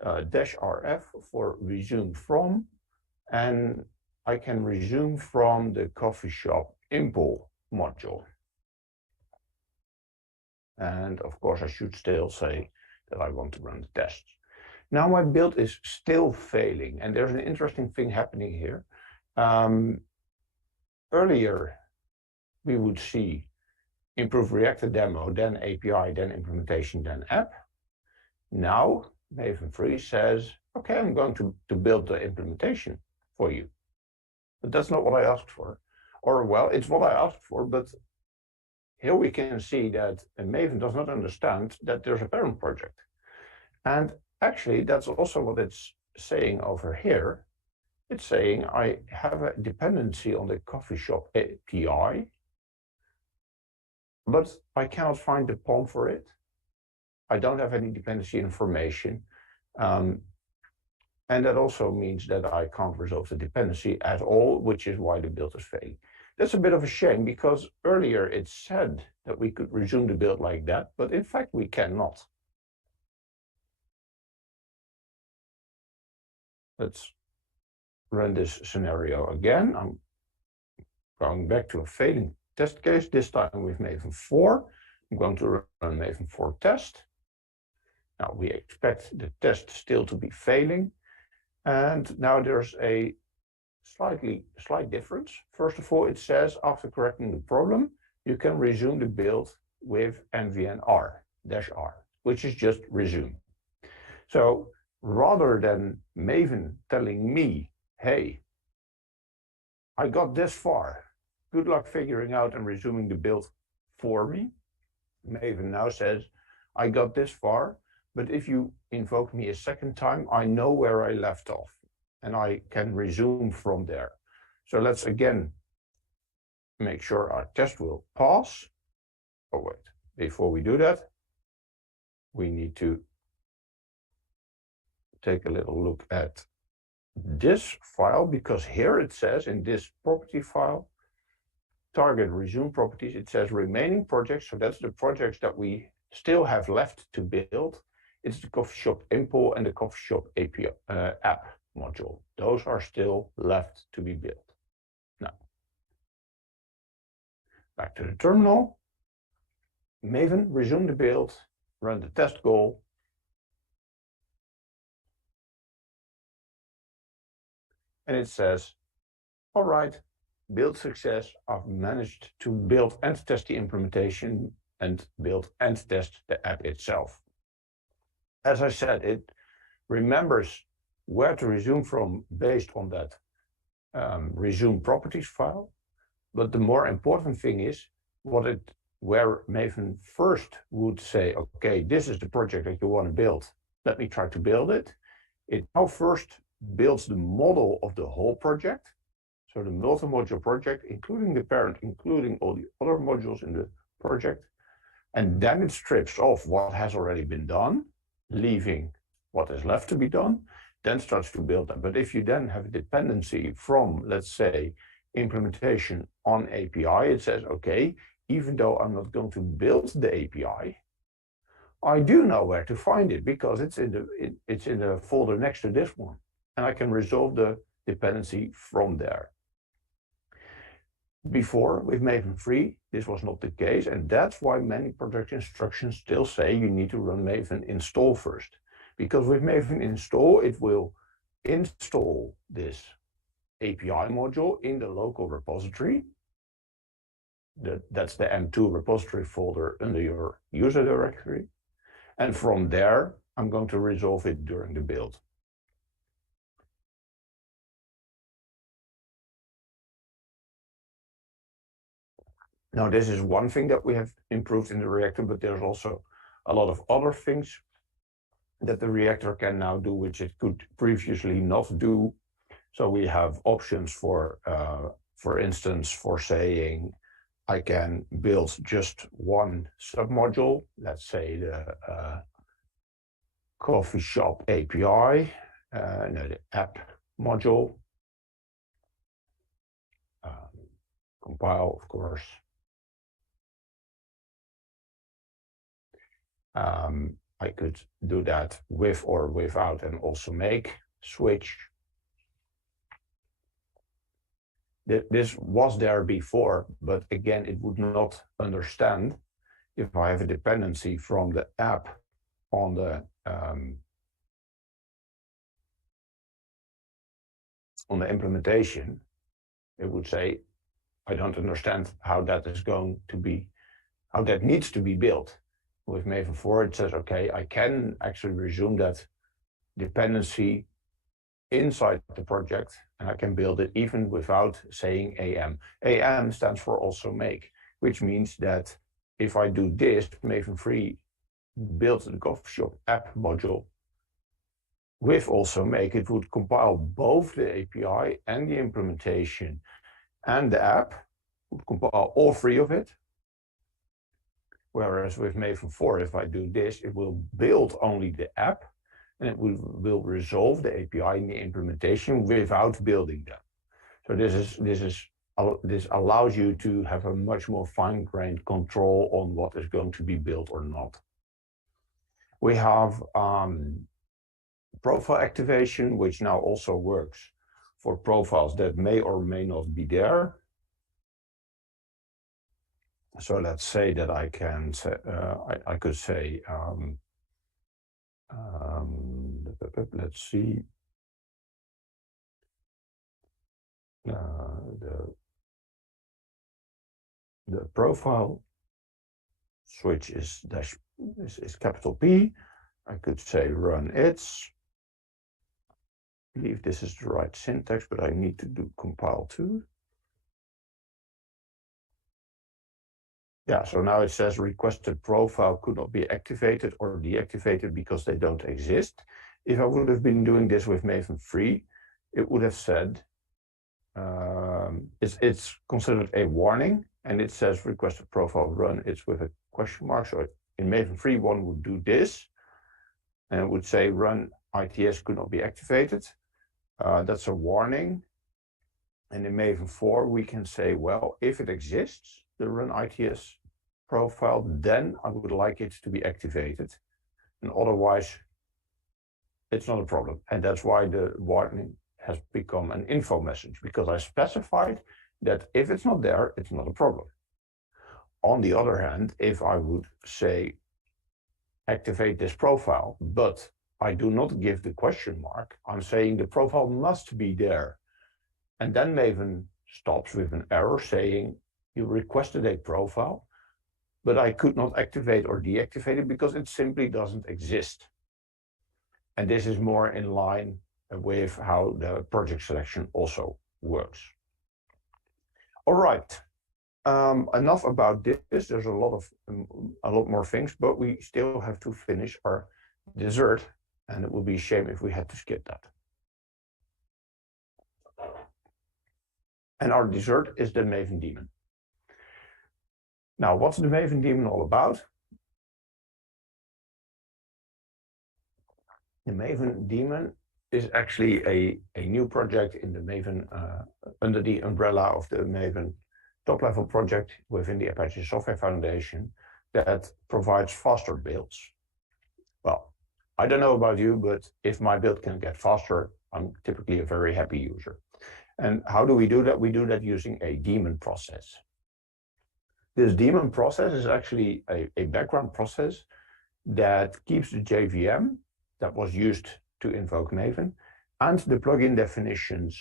-RF for resume from, and I can resume from the coffee shop impul module. And of course, I should still say that I want to run the tests. Now my build is still failing, and there's an interesting thing happening here. Earlier, we would see improve reactor demo, then API, then implementation, then app. Now, Maven 3 says, okay, I'm going to build the implementation for you. But that's not what I asked for. Or, well, it's what I asked for, but here we can see that Maven does not understand that there's a parent project. And actually, that's also what it's saying over here. It's saying I have a dependency on the coffee shop API, but I cannot find the POM for it. I don't have any dependency information. And that also means that I can't resolve the dependency at all, which is why the build is failing. That's a bit of a shame because earlier it said that we could resume the build like that, but in fact we cannot. Let's run this scenario again. I'm going back to a failing test case, this time with Maven 4. I'm going to run Maven 4 test. Now we expect the test still to be failing. And now there's a slight difference. First of all, it says after correcting the problem, you can resume the build with nvn-r, -r, which is just resume. So rather than Maven telling me, hey, I got this far, good luck figuring out and resuming the build for me, Maven now says, I got this far, but if you invoke me a second time, I know where I left off and I can resume from there. So let's again make sure our test will pass. Oh wait, before we do that, we need to take a little look at this file, because here it says in this property file, target resume properties, it says remaining projects. So that's the projects that we still have left to build. It's the coffee shop impul and the coffee shop API app module. Those are still left to be built. Now, back to the terminal. Maven, resume the build, run the test goal. And it says, all right, build success. I've managed to build and test the implementation and build and test the app itself. As I said, it remembers where to resume from based on that resume properties file. But the more important thing is where Maven first would say, okay, this is the project that you want to build. Let me try to build it. It now first builds the model of the whole project. So the multi-module project, including the parent, including all the other modules in the project. And then it strips off what has already been done, leaving what is left to be done, then starts to build that. But if you then have a dependency from, let's say, implementation on API, it says, okay, even though I'm not going to build the API, I do know where to find it because it's in the folder next to this one. And I can resolve the dependency from there. Before, with Maven 3, this was not the case, and that's why many project instructions still say you need to run Maven install first. Because with Maven install, it will install this API module in the local repository. That's the M2 repository folder under your user directory. And from there, I'm going to resolve it during the build. Now, this is one thing that we have improved in the reactor, but there's also a lot of other things that the reactor can now do, which it could previously not do. So we have options for instance, for saying, I can build just one submodule, let's say the coffee shop API, the app module, compile, of course. I could do that with or without and also make switch. This was there before, but again, it would not understand if I have a dependency from the app on the implementation. It would say, I don't understand how that is going to be, how that needs to be built. With Maven 4, it says, okay, I can actually resume that dependency inside the project, and I can build it even without saying AM. AM stands for also make, which means that if I do this, Maven 3 builds the coffee shop app module with also make, it would compile both the API and the implementation and the app, would compile all three of it. Whereas with Maven 4, if I do this, it will build only the app, and it will resolve the API and the implementation without building them. So this allows you to have a much more fine-grained control on what is going to be built or not. We have profile activation, which now also works for profiles that may or may not be there. So let's say that I can say, I could say, let's see, the profile switch is capital P. I could say run its. I believe this is the right syntax, but I need to do compile too. Yeah, so now it says requested profile could not be activated or deactivated because they don't exist. If I would have been doing this with Maven 3, it would have said, it's considered a warning, and it says requested profile run, it's with a question mark. So in Maven 3, one would do this, and it would say run ITS could not be activated. That's a warning. And in Maven 4, we can say, well, if it exists, the run ITS profile, then I would like it to be activated. And otherwise, it's not a problem. And that's why the warning has become an info message, because I specified that if it's not there, it's not a problem. On the other hand, if I would say, activate this profile, but I do not give the question mark, I'm saying the profile must be there. And then Maven stops with an error saying, you requested a profile, but I could not activate or deactivate it because it simply doesn't exist. And this is more in line with how the project selection also works. All right, enough about this. There's a lot more things, but we still have to finish our dessert, and it would be a shame if we had to skip that. And our dessert is the Maven Daemon. Now, what's the Maven Daemon all about? The Maven Daemon is actually a new project in the Maven, under the umbrella of the Maven top-level project within the Apache Software Foundation that provides faster builds. Well, I don't know about you, but if my build can get faster, I'm typically a very happy user. And how do we do that? We do that using a daemon process. This daemon process is actually a background process that keeps the JVM that was used to invoke Maven and the plugin definitions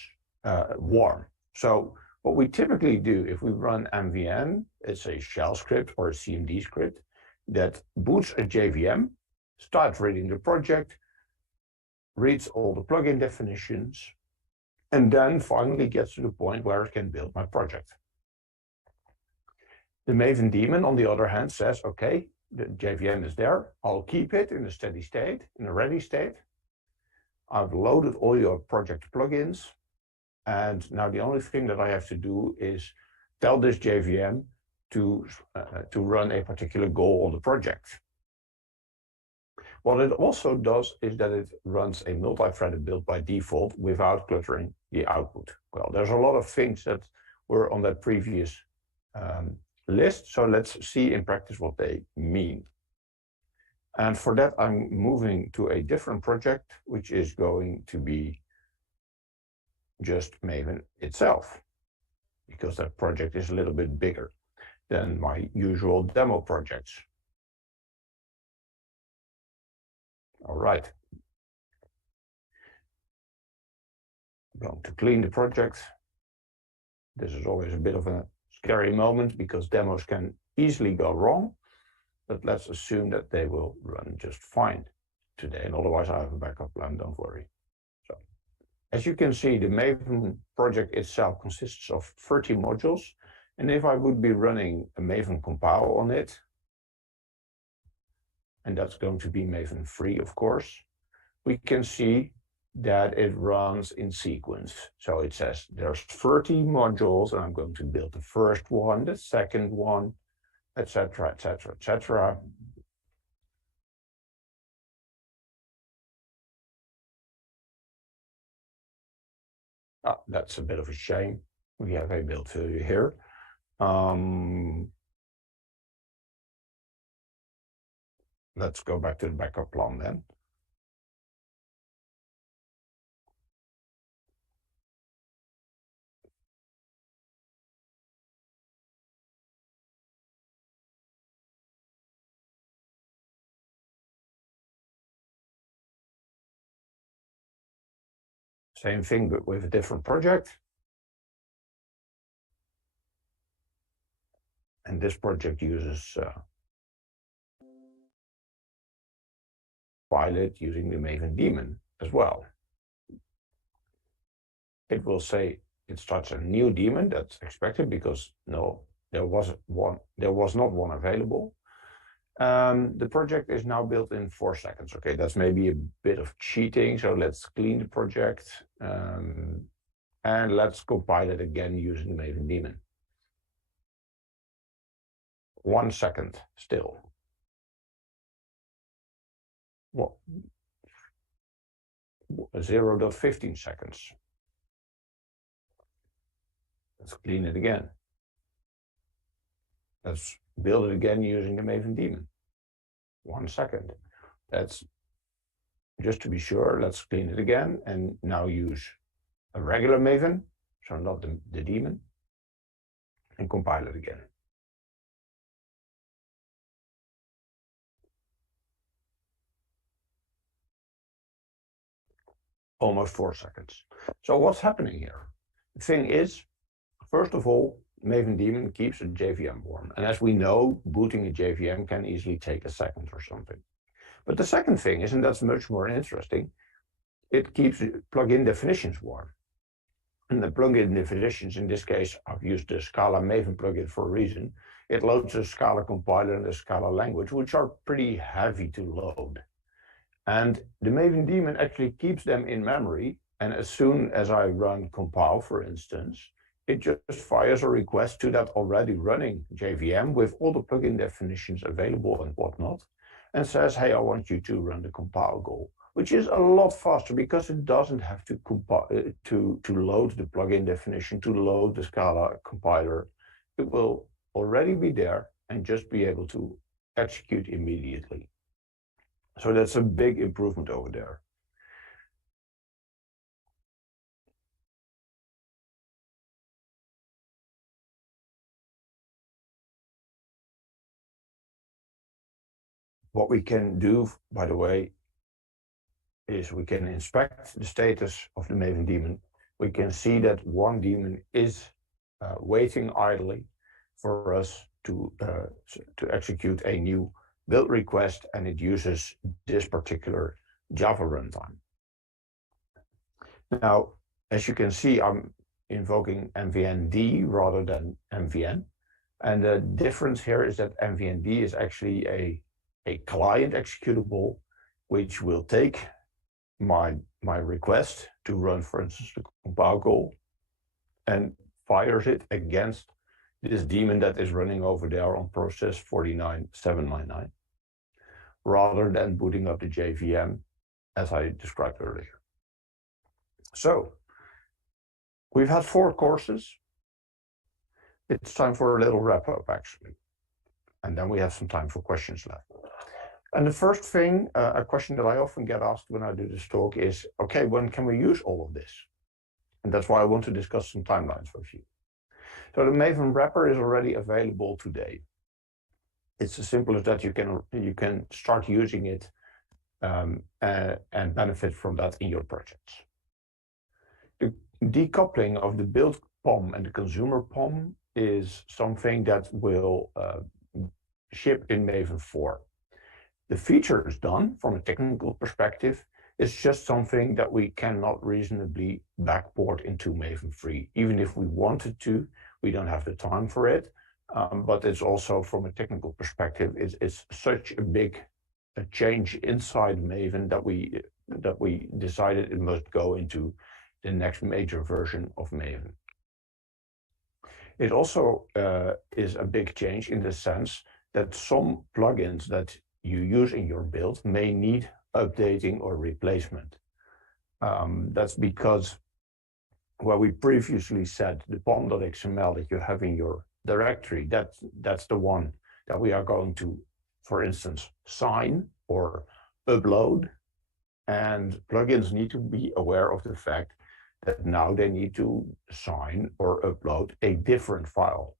warm. So what we typically do if we run MVN, it's a shell script or a CMD script that boots a JVM, starts reading the project, reads all the plugin definitions, and then finally gets to the point where it can build my project. The Maven daemon, on the other hand, says, okay, the JVM is there. I'll keep it in a steady state, in a ready state. I've loaded all your project plugins. And now the only thing that I have to do is tell this JVM to run a particular goal on the project. What it also does is that it runs a multi-threaded build by default without cluttering the output. Well, there's a lot of things that were on that previous list, so let's see in practice what they mean. And for that, I'm moving to a different project, which is going to be just Maven itself, because that project is a little bit bigger than my usual demo projects. All right. I'm going to clean the project. This is always a bit of a scary moment because demos can easily go wrong, but let's assume that they will run just fine today, and otherwise I have a backup plan, don't worry. So, as you can see, the Maven project itself consists of 30 modules, and if I would be running a Maven compile on it, and that's going to be Maven free, of course, we can see that it runs in sequence. So it says there's 30 modules, and I'm going to build the first one, the second one, etc., etc., etc. Oh, that's a bit of a shame. We have a build failure here. Let's go back to the backup plan then. Same thing, but with a different project. And this project uses pilot using the Maven daemon as well. It will say it starts a new daemon. That's expected because no, there was not one available. The project is now built in 4 seconds. Okay, that's maybe a bit of cheating. So let's clean the project and let's compile it again using the Maven daemon. 1 second still. Well, 0.15 seconds. Let's clean it again. Let's build it again using the Maven daemon. 1 second. That's just to be sure. Let's clean it again and now use a regular Maven, so not the daemon, and compile it again. Almost 4 seconds. So what's happening here? The thing is, first of all, Maven daemon keeps a JVM warm. And as we know, booting a JVM can easily take a second or something. But the second thing is, and that's much more interesting, it keeps plugin definitions warm. And the plugin definitions, in this case, I've used the Scala Maven plugin for a reason. It loads the Scala compiler and the Scala language, which are pretty heavy to load. And the Maven daemon actually keeps them in memory. And as soon as I run compile, for instance, it just fires a request to that already running JVM with all the plugin definitions available and whatnot, and says, hey, I want you to run the compile goal, which is a lot faster because it doesn't have to compile to load the plugin definition, to load the Scala compiler. It will already be there and just be able to execute immediately. So that's a big improvement over there. What we can do, by the way, is we can inspect the status of the Maven daemon. We can see that one daemon is waiting idly for us to execute a new build request, and it uses this particular Java runtime. Now, as you can see, I'm invoking MVND rather than MVN. And the difference here is that MVND is actually a client executable, which will take my request to run, for instance, the compile goal, and fires it against this daemon that is running over there on process 49799, rather than booting up the JVM as I described earlier. So we've had 4 courses. It's time for a little wrap up, actually. And then we have some time for questions left. And the first thing, a question that I often get asked when I do this talk is, okay, when can we use all of this? And that's why I want to discuss some timelines with you. So the Maven wrapper is already available today. It's as simple as that. You can start using it and benefit from that in your projects. The decoupling of the build POM and the consumer POM is something that will ship in Maven 4. The feature is done from a technical perspective. It's just something that we cannot reasonably backport into Maven 3. Even if we wanted to, we don't have the time for it. But it's also from a technical perspective, it's such a big change inside Maven that we decided it must go into the next major version of Maven. It also is a big change in the sense that some plugins that you use in your build may need updating or replacement. That's because where we previously said the pom.xml that you have in your directory, that's the one that we are going to, for instance, sign or upload. And plugins need to be aware of the fact that now they need to sign or upload a different file.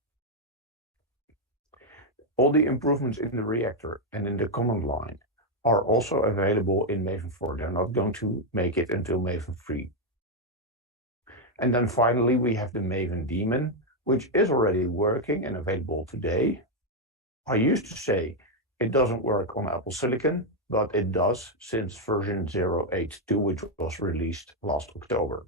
All the improvements in the reactor and in the command line are also available in Maven 4. They're not going to make it until Maven 3. And then finally, we have the Maven daemon, which is already working and available today. I used to say it doesn't work on Apple Silicon, but it does since version 0.8.2, which was released last October.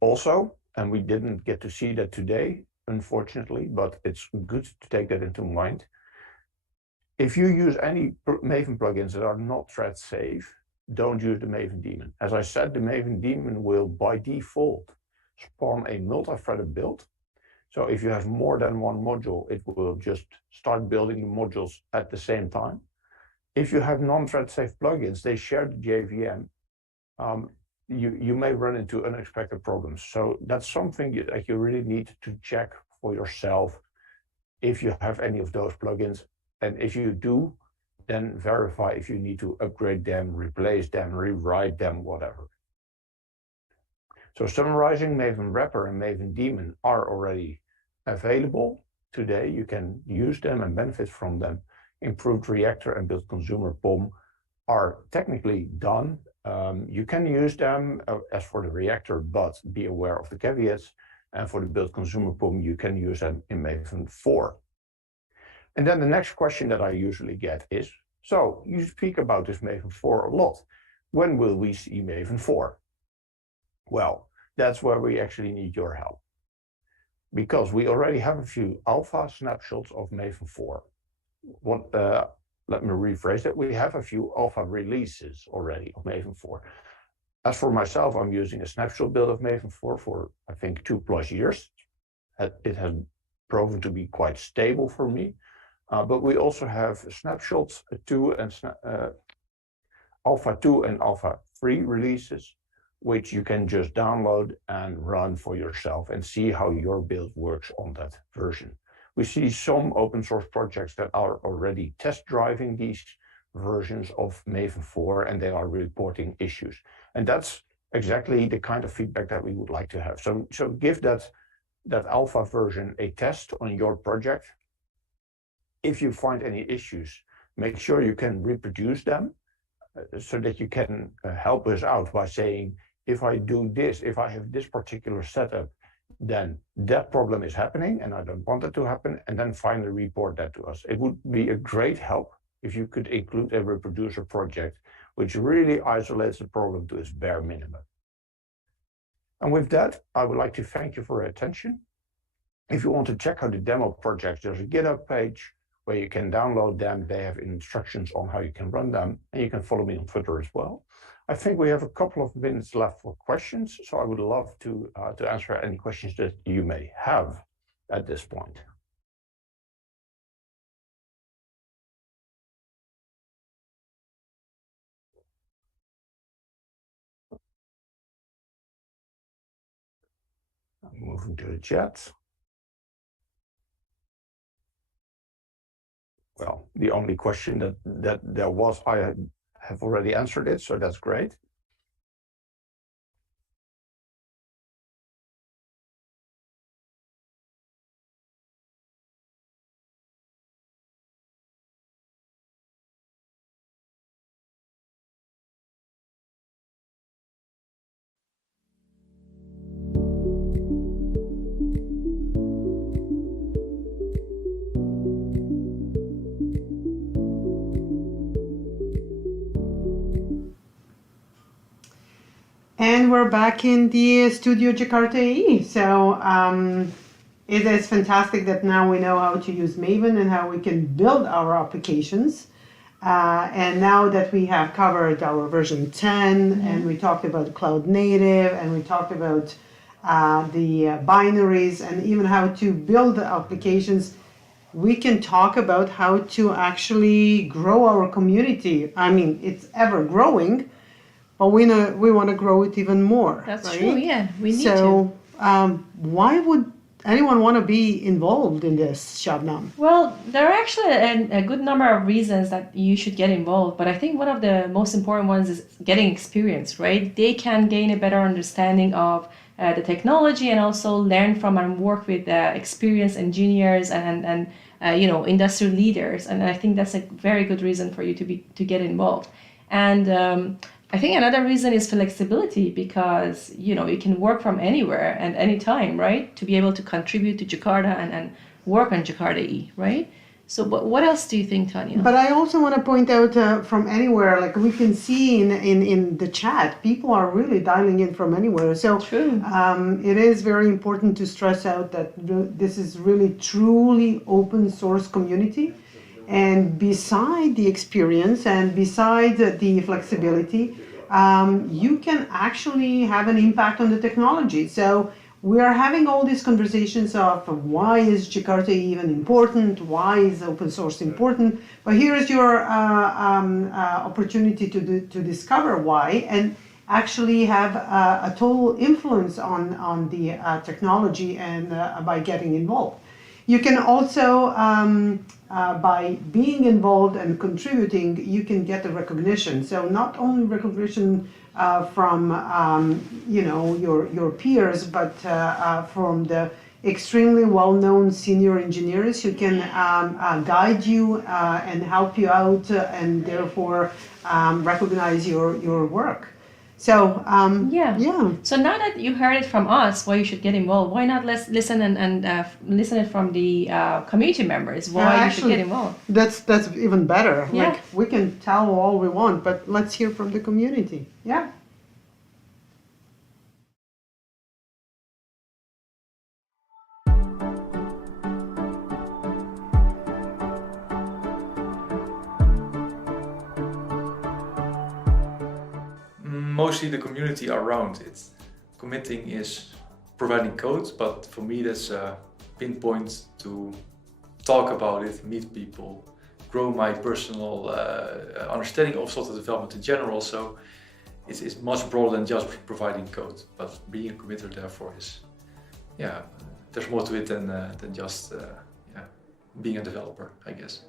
Also, and we didn't get to see that today, unfortunately, but it's good to take that into mind. If you use any Maven plugins that are not thread safe, don't use the Maven daemon. As I said, the Maven daemon will by default spawn a multi-threaded build. So if you have more than one module, it will just start building the modules at the same time. If you have non-thread safe plugins, they share the JVM. You may run into unexpected problems. So that's something that you really need to check for yourself if you have any of those plugins. And if you do, then verify if you need to upgrade them, replace them, rewrite them, whatever. So summarizing, Maven wrapper and Maven daemon are already available today. You can use them and benefit from them. Improved reactor and build consumer POM are technically done. You can use them as for the reactor, but be aware of the caveats. And for the build consumer POM, you can use them in Maven 4. And then the next question that I usually get is, so you speak about this Maven 4 a lot. When will we see Maven 4? Well, that's where we actually need your help. Because we already have a few alpha snapshots of Maven 4. Let me rephrase that. We have a few alpha releases already of Maven 4. As for myself, I'm using a snapshot build of Maven 4 for, I think, 2+ years. It has proven to be quite stable for me. But we also have snapshots 2 and alpha 2 and alpha 3 releases, which you can just download and run for yourself and see how your build works on that version. We see some open source projects that are already test driving these versions of Maven 4 and they are reporting issues. And that's exactly the kind of feedback that we would like to have. So give that alpha version a test on your project if you find any issues, make sure you can reproduce them so that you can help us out by saying, if I do this, if I have this particular setup, then that problem is happening and I don't want it to happen, and then finally report that to us. It would be a great help if you could include a reproducer project, which really isolates the problem to its bare minimum. And with that, I would like to thank you for your attention. If you want to check out the demo projects, there's a GitHub page where you can download them. They have instructions on how you can run them, and you can follow me on Twitter as well. I think we have a couple of minutes left for questions, so I would love to answer any questions that you may have at this point. Moving to the chat. Well, the only question that there was, I have already answered it, so that's great. And we're back in the studio Jakarta EE. So it is fantastic that now we know how to use Maven and how we can build our applications. And now that we have covered our version 10, and we talked about cloud native, and we talked about the binaries, and even how to build the applications, we can talk about how to actually grow our community. I mean, it's ever growing, but we want to grow it even more. That's right? true, yeah, we need to. So why would anyone want to be involved in this, Shabnam? Well, there are actually a good number of reasons that you should get involved, but I think one of the most important ones is getting experience, right? They can gain a better understanding of the technology and also learn from and work with experienced engineers and industry leaders, and I think that's a very good reason for you to get involved. And I think another reason is flexibility, because you can work from anywhere and anytime, right? To be able to contribute to Jakarta and work on Jakarta EE, right? So what else do you think, Tanya? But I also want to point out from anywhere, like we can see in the chat, people are really dialing in from anywhere. So it is very important to stress out that this is really truly open source community. And beside the experience and beside the flexibility, you can actually have an impact on the technology. So we are having all these conversations of why is Jakarta even important, why is open source important, but here is your opportunity to discover why and actually have a total influence on the technology and by getting involved. You can also, by being involved and contributing, you can get the recognition. So not only recognition from your peers, but from the extremely well-known senior engineers who can guide you and help you out and therefore recognize your work. So yeah. So now that you heard it from us, why you should get involved, why not listen and listen it from the community members? Why you should get involved? That's even better. Yeah. Like we can tell all we want, but let's hear from the community. Yeah. Mostly the community around it. Committing is providing code, but for me that's a pinpoint to talk about it, meet people, grow my personal understanding of software development in general. So it's much broader than just providing code, but being a committer therefore is, there's more to it than just being a developer, I guess.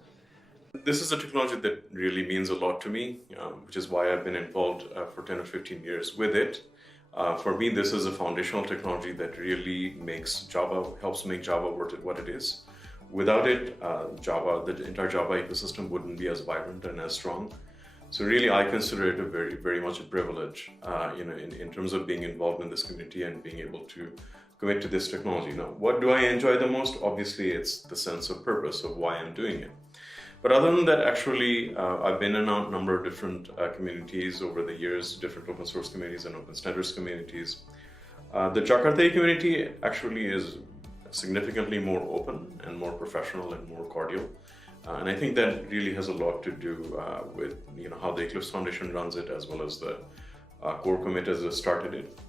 This is a technology that really means a lot to me, which is why I've been involved for 10 or 15 years with it. For me, this is a foundational technology that really makes Java, helps make Java what it is. Without it, the entire Java ecosystem wouldn't be as vibrant and as strong. So really, I consider it a very much a privilege, in terms of being involved in this community and being able to commit to this technology. Now, what do I enjoy the most? Obviously, it's the sense of purpose of why I'm doing it. But other than that, actually, I've been in a number of different communities over the years, different open source communities and open standards communities. The Jakarta community actually is significantly more open and more professional and more cordial. And I think that really has a lot to do with how the Eclipse Foundation runs it, as well as the core committee that started it.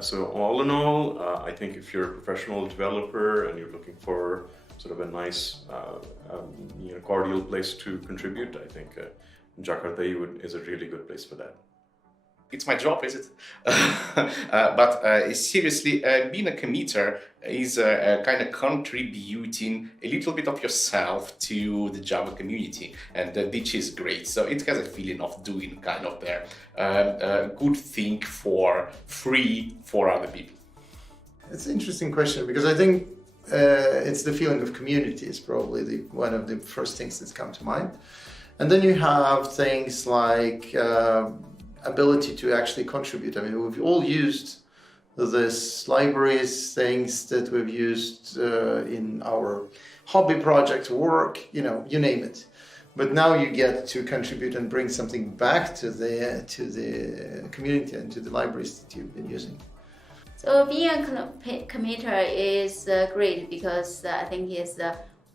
So all in all, I think if you're a professional developer and you're looking for sort of a nice, cordial place to contribute, I think Jakarta is a really good place for that. It's my job, is it? But seriously, being a committer is kind of contributing a little bit of yourself to the Java community, and which is great. So it has a feeling of doing kind of the good thing for free for other people. It's an interesting question, because I think it's the feeling of community is probably one of the first things that's come to mind. And then you have things like ability to actually contribute. I mean, we've all used this libraries, things that we've used in our hobby project, work, you name it. But now you get to contribute and bring something back to the community and to the libraries that you've been using. So being a committer is great, because I think it's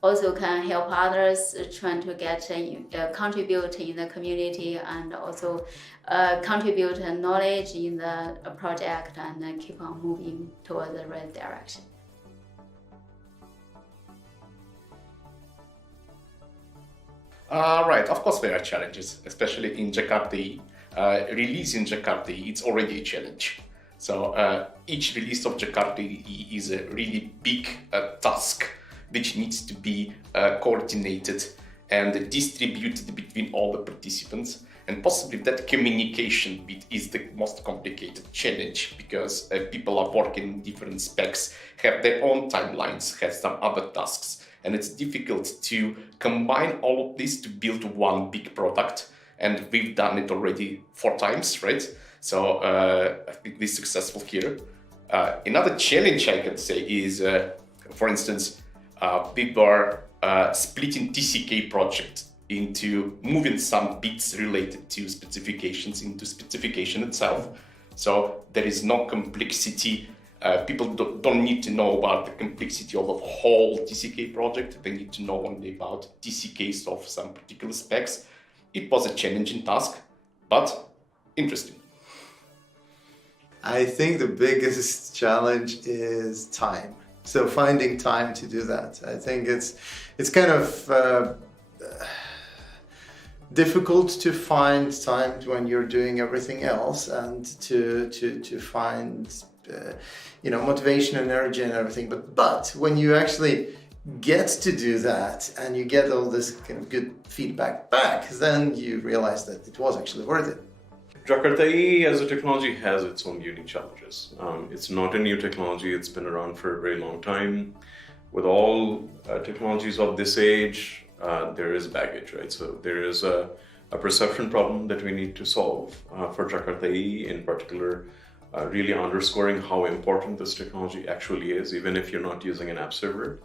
also can help others trying to get contribute in the community, and also contribute knowledge in the project, and keep on moving toward the right direction. Right, of course there are challenges, especially in Jakarta. Releasing Jakarta, it's already a challenge. So each release of Jakarta is a really big task, which needs to be coordinated and distributed between all the participants. And possibly that communication bit is the most complicated challenge, because people are working in different specs, have their own timelines, have some other tasks. And it's difficult to combine all of this to build one big product. And we've done it already 4 times, right? So I think we're successful here. Another challenge I can say is, for instance, people are splitting TCK project into moving some bits related to specifications into specification itself. So there is no complexity. People don't need to know about the complexity of the whole TCK project. They need to know only about TCKs of some particular specs. It was a challenging task, but interesting. I think the biggest challenge is time. So finding time to do that. I think it's kind of difficult to find time when you're doing everything else, and to find motivation and energy and everything. But when you actually get to do that and you get all this kind of good feedback back, then you realize that it was actually worth it. Jakarta as a technology has its own unique challenges. It's not a new technology, it's been around for a very long time. With all technologies of this age, there is baggage, right? So there is a perception problem that we need to solve for Jakarta in particular, really underscoring how important this technology actually is, even if you're not using an app server.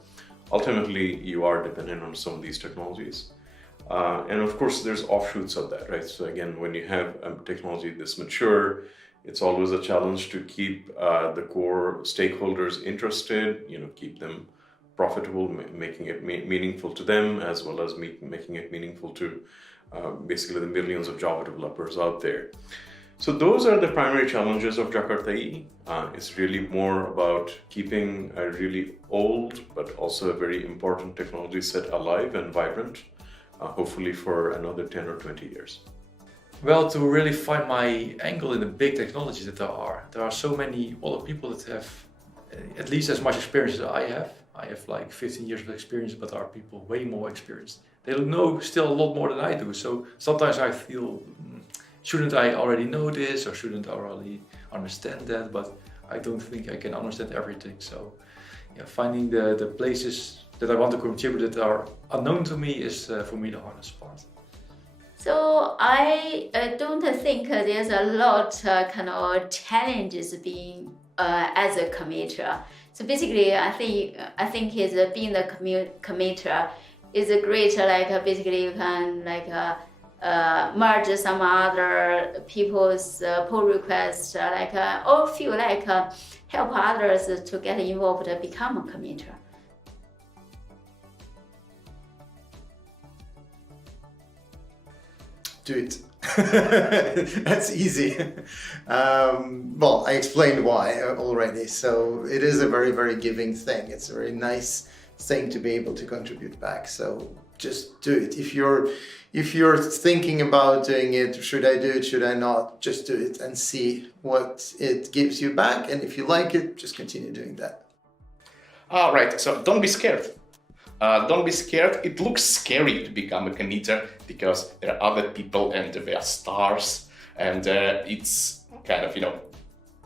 Ultimately, you are dependent on some of these technologies. And of course, there's offshoots of that, right? So again, when you have a technology this mature, it's always a challenge to keep the core stakeholders interested, keep them profitable, making it meaningful to them, as well as making it meaningful to basically the millions of Java developers out there. So those are the primary challenges of Jakarta. It's really more about keeping a really old, but also a very important technology set alive and vibrant, hopefully for another 10 or 20 years. Well, to really find my angle in the big technologies that there are so many other people that have at least as much experience as I have. I have like 15 years of experience, but there are people way more experienced. They know still a lot more than I do. So sometimes I feel, shouldn't I already know this, or shouldn't I already understand that? But I don't think I can understand everything. So finding the places that I want to contribute that are unknown to me is for me the hardest part. So I don't think there's a lot kind of challenges being as a committer. So basically, I think is being the committer is a great, like basically you can like merge some other people's pull requests, or feel like help others to get involved, become a committer. Do it. That's easy. Well, I explained why already. So it is a very, very giving thing. It's a very nice thing to be able to contribute back. So just do it. If you're thinking about doing it, should I do it, should I not? Just do it and see what it gives you back. And if you like it, just continue doing that. All right. So don't be scared. Don't be scared. It looks scary to become a committer because there are other people and they are stars, and it's kind of,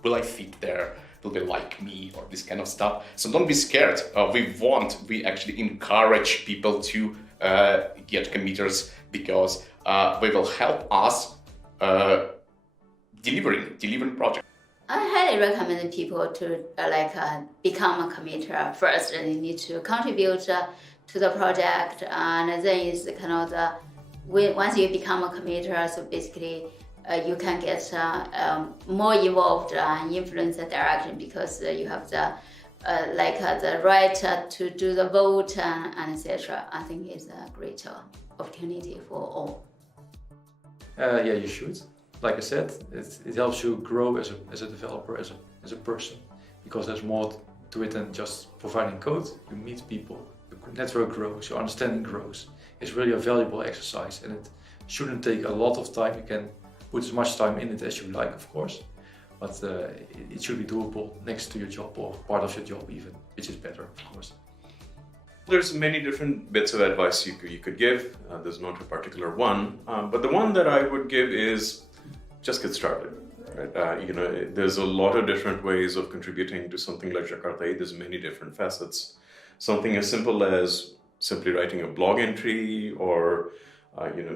will I fit there? Will they like me, or this kind of stuff? So don't be scared. We actually encourage people to get committers because they will help us delivering projects. I highly recommend people to become a committer first, and you need to contribute to the project, and then is kind of once you become a committer, so basically you can get more involved and influence the direction because you have the the right to do the vote and etc. I think it's a great opportunity for all. Yeah, you should. Like I said, it helps you grow as a developer, as a person, because there's more to it than just providing code. You meet people, your network grows, your understanding grows. It's really a valuable exercise, and it shouldn't take a lot of time. You can put as much time in it as you like, of course, but it should be doable next to your job or part of your job even, which is better, of course. There's many different bits of advice you could give. There's not a particular one, but the one that I would give is just get started. Right? There's a lot of different ways of contributing to something like Jakarta. There's many different facets. Something as simple as simply writing a blog entry, or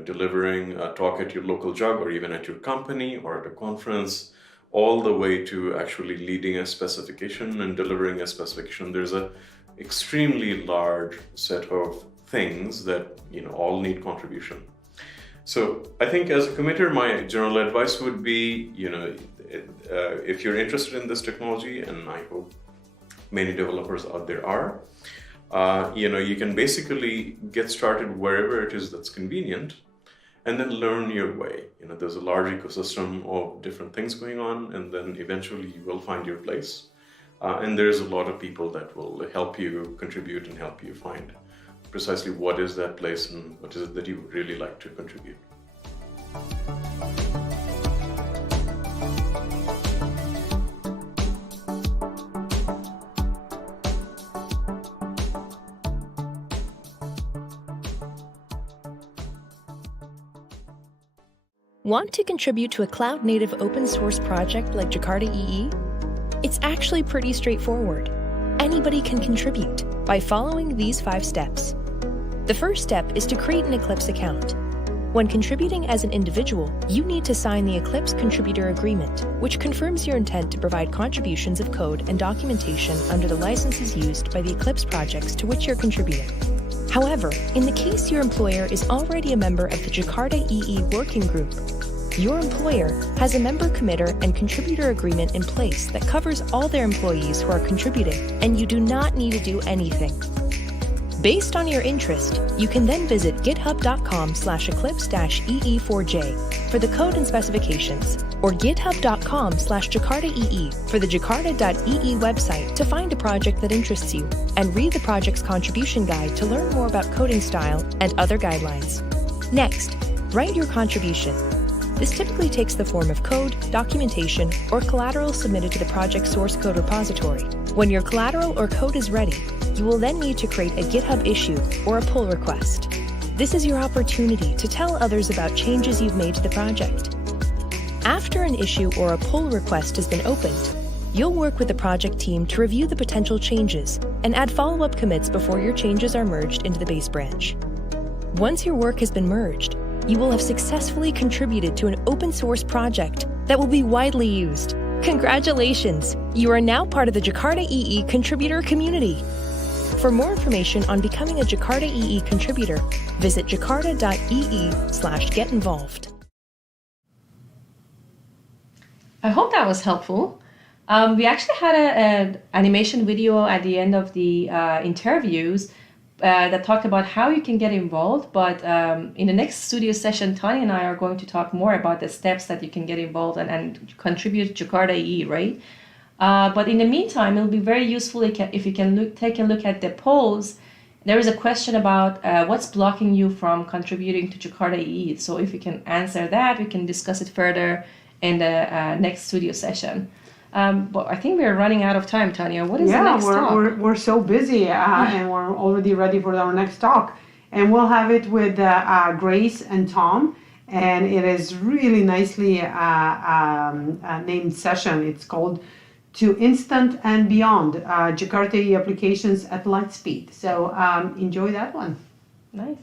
delivering a talk at your local JUG, or even at your company or at a conference, all the way to actually leading a specification and delivering a specification. There's an extremely large set of things that all need contribution. So I think as a committer, my general advice would be, if you're interested in this technology, and I hope many developers out there are, you can basically get started wherever it is that's convenient, and then learn your way. There's a large ecosystem of different things going on, and then eventually you will find your place. And there's a lot of people that will help you contribute and help you find precisely what is that place and what is it that you would really like to contribute. Want to contribute to a cloud-native open-source project like Jakarta EE? It's actually pretty straightforward. Anybody can contribute by following these 5 steps. The first step is to create an Eclipse account. When contributing as an individual, you need to sign the Eclipse Contributor Agreement, which confirms your intent to provide contributions of code and documentation under the licenses used by the Eclipse projects to which you're contributing. However, in the case your employer is already a member of the Jakarta EE Working Group, your employer has a member committer and contributor agreement in place that covers all their employees who are contributing, and you do not need to do anything. Based on your interest, you can then visit github.com/eclipse-ee4j for the code and specifications, or github.com/JakartaEE for the jakarta.ee website to find a project that interests you, and read the project's contribution guide to learn more about coding style and other guidelines. Next, write your contribution. This typically takes the form of code, documentation, or collateral submitted to the project source code repository. When your collateral or code is ready, you will then need to create a GitHub issue or a pull request. This is your opportunity to tell others about changes you've made to the project. After an issue or a pull request has been opened, You'll work with the project team to review the potential changes and add follow-up commits before your changes are merged into the base branch. Once your work has been merged, you will have successfully contributed to an open source project that will be widely used. Congratulations! You are now part of the Jakarta EE contributor community. For more information on becoming a Jakarta EE contributor, visit jakarta.ee/getinvolved. I hope that was helpful. We actually had an animation video at the end of the interviews that talked about how you can get involved, but in the next studio session, Tanya and I are going to talk more about the steps that you can get involved and contribute to Jakarta EE, right? But in the meantime, it'll be very useful if you can take a look at the polls. There is a question about what's blocking you from contributing to Jakarta EE. So if you can answer that, we can discuss it further in the next studio session. But I think we're running out of time, Tanya. What is the next talk? We're so busy and we're already ready for our next talk. And we'll have it with Grace and Tom. And it is really nicely named session. It's called To Instant and Beyond, Jakarta EE Applications at Light Speed. So enjoy that one. Nice.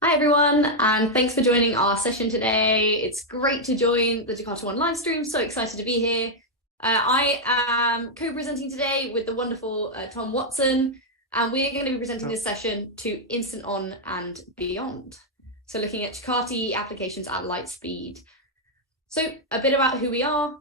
Hi everyone, and thanks for joining our session today. It's great to join the JakartaOne live stream. So excited to be here. I am co-presenting today with the wonderful Tom Watson, and we are going to be presenting this session to Instant On and Beyond. So looking at Jakarta EE applications at light speed. So a bit about who we are.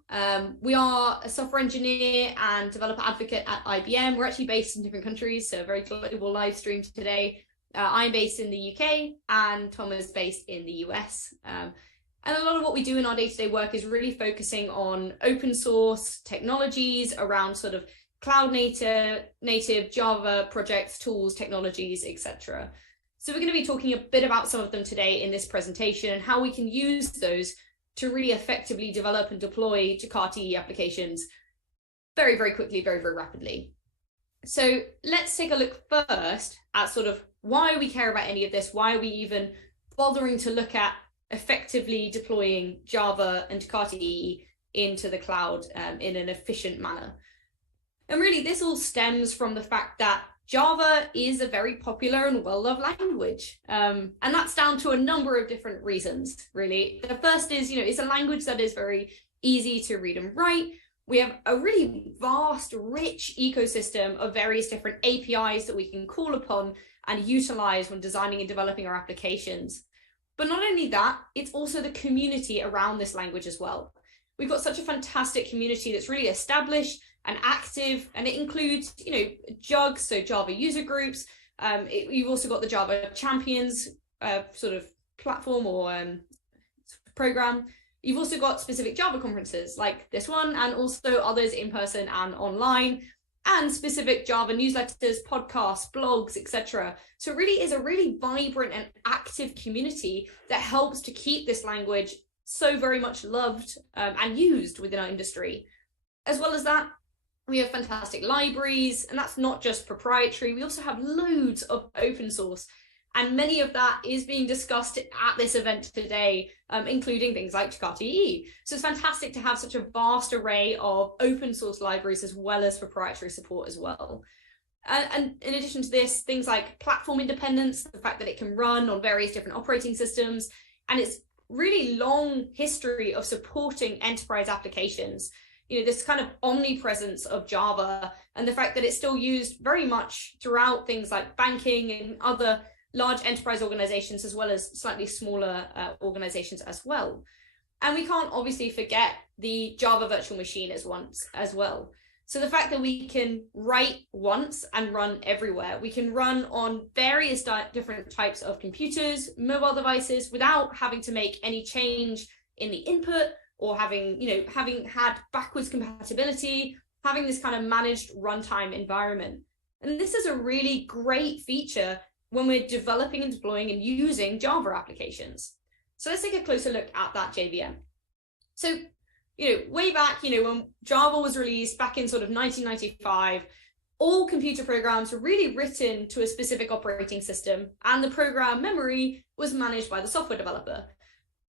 We are a software engineer and developer advocate at IBM. We're actually based in different countries, so a very global live stream today. I'm based in the UK and Tom is based in the US. And a lot of what we do in our day-to-day work is really focusing on open source technologies around sort of cloud native Java projects, tools, technologies, etc. So we're going to be talking a bit about some of them today in this presentation and how we can use those to really effectively develop and deploy Jakarta EE applications very, very quickly, very, very rapidly. So let's take a look first at sort of why we care about any of this, why are we even bothering to look at effectively deploying Java and Jakarta EE into the cloud in an efficient manner. And really this all stems from the fact that Java is a very popular and well-loved language. And that's down to a number of different reasons, really. The first is, it's a language that is very easy to read and write. We have a really vast, rich ecosystem of various different APIs that we can call upon and utilize when designing and developing our applications. But not only that, it's also the community around this language as well. We've got such a fantastic community that's really established and active, and it includes, JUGs, so Java user groups. You've also got the Java Champions sort of platform or program. You've also got specific Java conferences like this one, and also others in person and online, and specific Java newsletters, podcasts, blogs, etc. So it really is a really vibrant and active community that helps to keep this language so very much loved and used within our industry. As well as that, we have fantastic libraries, and that's not just proprietary. We also have loads of open source, and many of that is being discussed at this event today, including things like Jakarta EE. So it's fantastic to have such a vast array of open source libraries as well as proprietary support as well. And in addition to this, things like platform independence, the fact that it can run on various different operating systems, and its really long history of supporting enterprise applications. This kind of omnipresence of Java, and the fact that it's still used very much throughout things like banking and other large enterprise organizations, as well as slightly smaller organizations as well. And we can't obviously forget the Java virtual machine as well. So the fact that we can write once and run everywhere, we can run on various different types of computers, mobile devices, without having to make any change in the input, or having had backwards compatibility, having this kind of managed runtime environment. And this is a really great feature when we're developing and deploying and using Java applications. So let's take a closer look at that JVM. So, way back, when Java was released back in sort of 1995, all computer programs were really written to a specific operating system, and the program memory was managed by the software developer.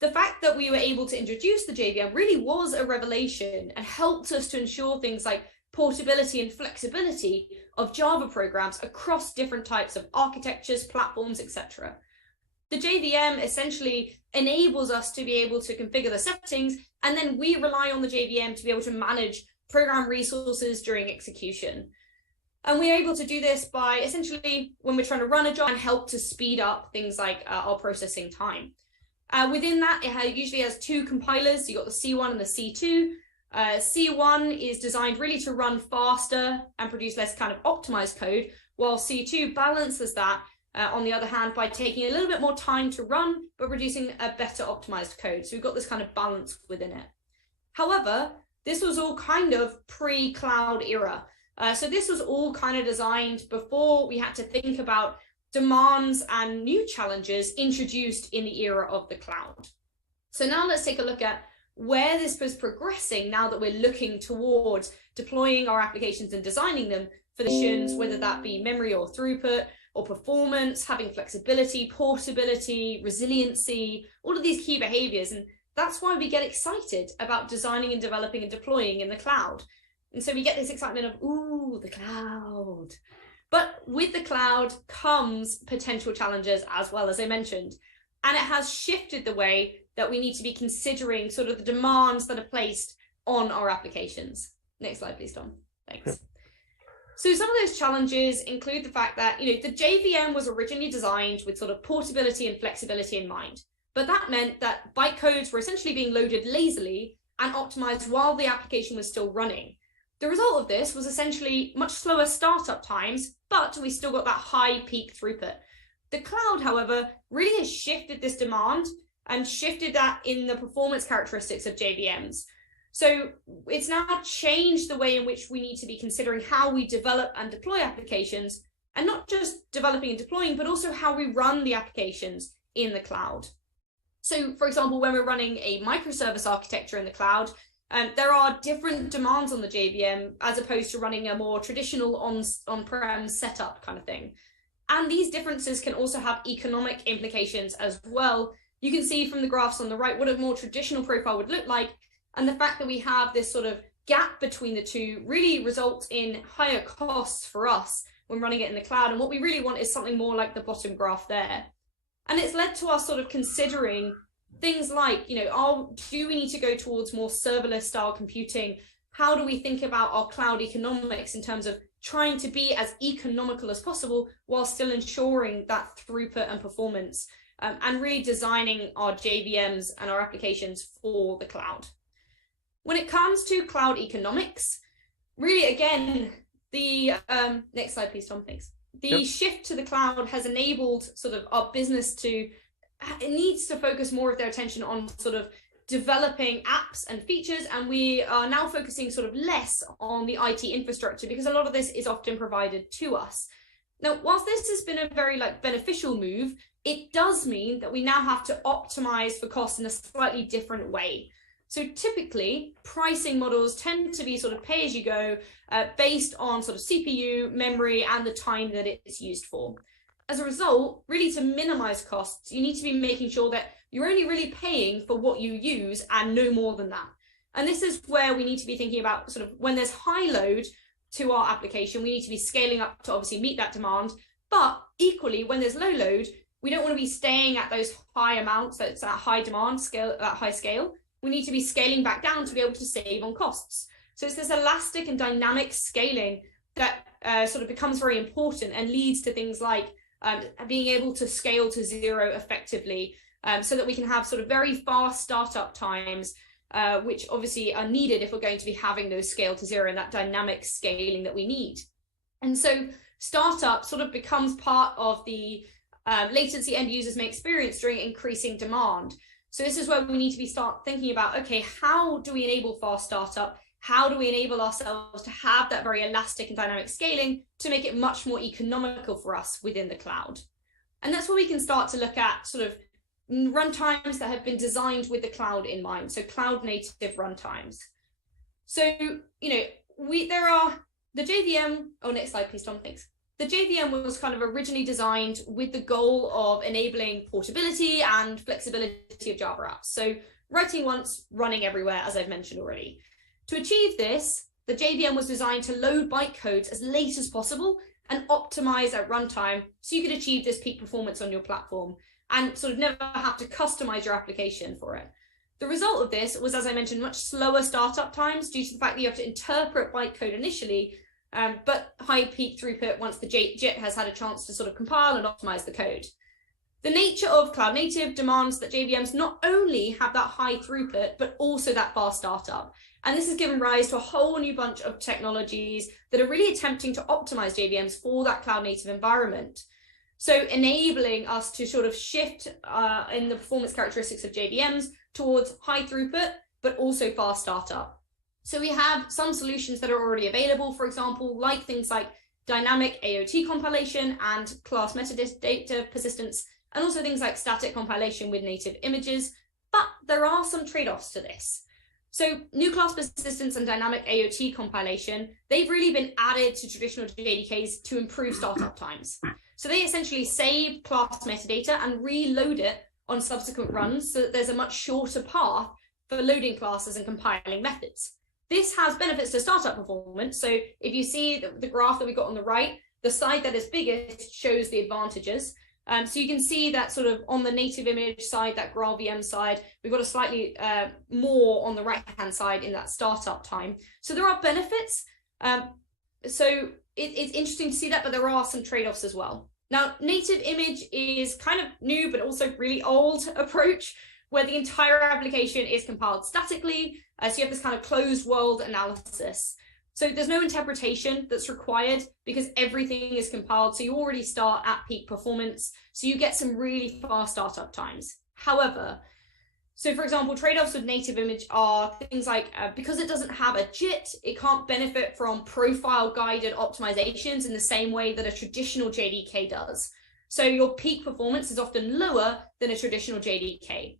The fact that we were able to introduce the JVM really was a revelation and helped us to ensure things like portability and flexibility of Java programs across different types of architectures, platforms, etc. The JVM essentially enables us to be able to configure the settings, and then we rely on the JVM to be able to manage program resources during execution. And we're able to do this by essentially, when we're trying to run a job, and help to speed up things like our processing time. Within that, it usually has two compilers. You've got the C1 and the C2. C1 is designed really to run faster and produce less kind of optimized code, while C2 balances that, on the other hand, by taking a little bit more time to run, but producing a better optimized code. So we've got this kind of balance within it. However, this was all kind of pre-cloud era. So this was all kind of designed before we had to think about demands and new challenges introduced in the era of the cloud. So now let's take a look at where this was progressing now that we're looking towards deploying our applications and designing them for the missions, whether that be memory or throughput or performance, having flexibility, portability, resiliency, all of these key behaviors. And that's why we get excited about designing and developing and deploying in the cloud. And so we get this excitement of, ooh, the cloud. But with the cloud comes potential challenges as well, as I mentioned. And it has shifted the way that we need to be considering sort of the demands that are placed on our applications. Next slide, please, Tom. Thanks. So some of those challenges include the fact that, the JVM was originally designed with sort of portability and flexibility in mind. But that meant that bytecodes were essentially being loaded lazily and optimized while the application was still running. The result of this was essentially much slower startup times, but we still got that high peak throughput. The cloud, however, really has shifted this demand and shifted that in the performance characteristics of JVMs. So it's now changed the way in which we need to be considering how we develop and deploy applications, and not just developing and deploying, but also how we run the applications in the cloud. So for example, when we're running a microservice architecture in the cloud, there are different demands on the JVM as opposed to running a more traditional on-prem setup kind of thing. And these differences can also have economic implications as well. You can see from the graphs on the right what a more traditional profile would look like. And the fact that we have this sort of gap between the two really results in higher costs for us when running it in the cloud. And what we really want is something more like the bottom graph there. And it's led to us sort of considering things like, do we need to go towards more serverless style computing? How do we think about our cloud economics in terms of trying to be as economical as possible while still ensuring that throughput and performance, and really designing our JVMs and our applications for the cloud? When it comes to cloud economics, really, again, the next slide, please, Tom, thanks. The shift to the cloud has enabled sort of our business to, it needs to focus more of their attention on sort of developing apps and features, and we are now focusing sort of less on the IT infrastructure because a lot of this is often provided to us. Now, whilst this has been a very beneficial move, it does mean that we now have to optimize for cost in a slightly different way. So typically, pricing models tend to be sort of pay as you go, based on sort of CPU, memory, and the time that it's used for. As a result, really to minimize costs, you need to be making sure that you're only really paying for what you use and no more than that. And this is where we need to be thinking about sort of when there's high load to our application, we need to be scaling up to obviously meet that demand. But equally, when there's low load, we don't want to be staying at those high amounts, that's at high demand scale, at high scale. We need to be scaling back down to be able to save on costs. So it's this elastic and dynamic scaling that sort of becomes very important and leads to things like being able to scale to zero effectively, so that we can have sort of very fast startup times, which obviously are needed if we're going to be having those scale to zero and that dynamic scaling that we need. And so startup sort of becomes part of the latency end users may experience during increasing demand. So this is where we need to start thinking about, okay, how do we enable fast startup? How do we enable ourselves to have that very elastic and dynamic scaling to make it much more economical for us within the cloud? And that's where we can start to look at sort of runtimes that have been designed with the cloud in mind, so cloud native runtimes. So, you know, there are the JVM, oh, next slide, please, Tom, thanks. The JVM was kind of originally designed with the goal of enabling portability and flexibility of Java apps. So writing once, running everywhere, as I've mentioned already. To achieve this, the JVM was designed to load bytecodes as late as possible and optimize at runtime so you could achieve this peak performance on your platform and sort of never have to customize your application for it. The result of this was, as I mentioned, much slower startup times due to the fact that you have to interpret bytecode initially, but high peak throughput once the JIT has had a chance to sort of compile and optimize the code. The nature of cloud native demands that JVMs not only have that high throughput, but also that fast startup. And this has given rise to a whole new bunch of technologies that are really attempting to optimize JVMs for that cloud native environment. So enabling us to sort of shift in the performance characteristics of JVMs towards high throughput, but also fast startup. So we have some solutions that are already available, for example, like things like dynamic AOT compilation and class metadata persistence, and also things like static compilation with native images. But there are some trade-offs to this. So new class persistence and dynamic AOT compilation, they've really been added to traditional JDKs to improve startup times. So they essentially save class metadata and reload it on subsequent runs so that there's a much shorter path for loading classes and compiling methods. This has benefits to startup performance. So if you see the graph that we got on the right, the side that is biggest shows the advantages. So you can see that sort of on the native image side, that GraalVM side, we've got a slightly more on the right-hand side in that startup time. So there are benefits. So it's interesting to see that, but there are some trade-offs as well. Now, native image is kind of new, but also really old approach where the entire application is compiled statically. So you have this kind of closed world analysis. So there's no interpretation that's required because everything is compiled. So you already start at peak performance. So you get some really fast startup times. However, so for example, trade-offs with native image are things like, because it doesn't have a JIT, it can't benefit from profile guided optimizations in the same way that a traditional JDK does. So your peak performance is often lower than a traditional JDK.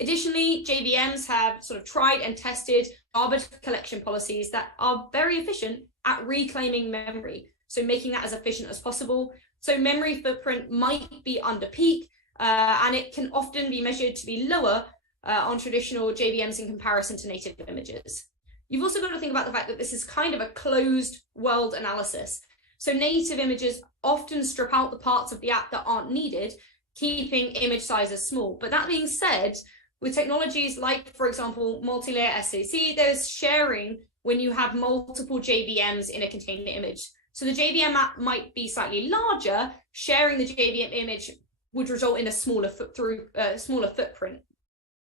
Additionally, JVMs have sort of tried and tested garbage collection policies that are very efficient at reclaiming memory, so making that as efficient as possible. So memory footprint might be under peak, and it can often be measured to be lower on traditional JVMs in comparison to native images. You've also got to think about the fact that this is kind of a closed world analysis. So native images often strip out the parts of the app that aren't needed, keeping image sizes small. But that being said, with technologies like, for example, multi-layer SAC, there's sharing when you have multiple JVMs in a contained image. So the JVM app might be slightly larger, sharing the JVM image would result in a smaller footprint.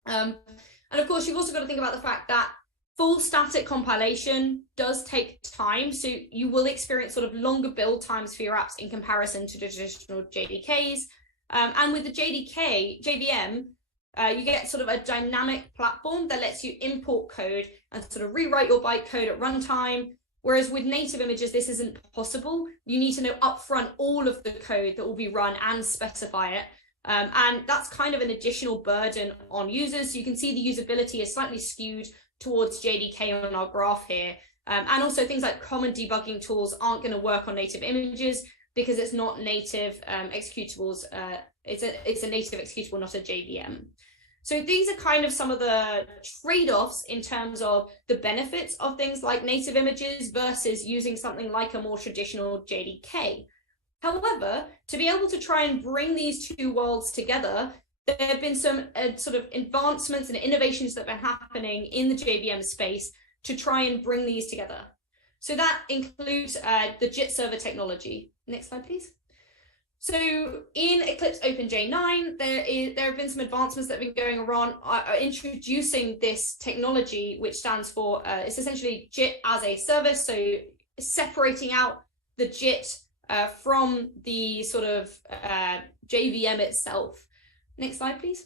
And of course, you've also got to think about the fact that full static compilation does take time. So you will experience sort of longer build times for your apps in comparison to traditional JDKs. And with the JVM, you get sort of a dynamic platform that lets you import code and sort of rewrite your bytecode at runtime. Whereas with native images, this isn't possible. You need to know upfront all of the code that will be run and specify it. And that's kind of an additional burden on users. So you can see the usability is slightly skewed towards JDK on our graph here. And also things like common debugging tools aren't going to work on native images because it's not native executables. It's a native executable, not a JVM. So these are kind of some of the trade-offs in terms of the benefits of things like native images versus using something like a more traditional JDK. However, to be able to try and bring these two worlds together, there have been some sort of advancements and innovations that have been happening in the JVM space to try and bring these together. So that includes the JIT server technology. Next slide, please. So in Eclipse OpenJ9, there have been some advancements that have been going around introducing this technology, which stands for, it's essentially JIT as a service. So separating out the JIT from the sort of JVM itself. Next slide, please.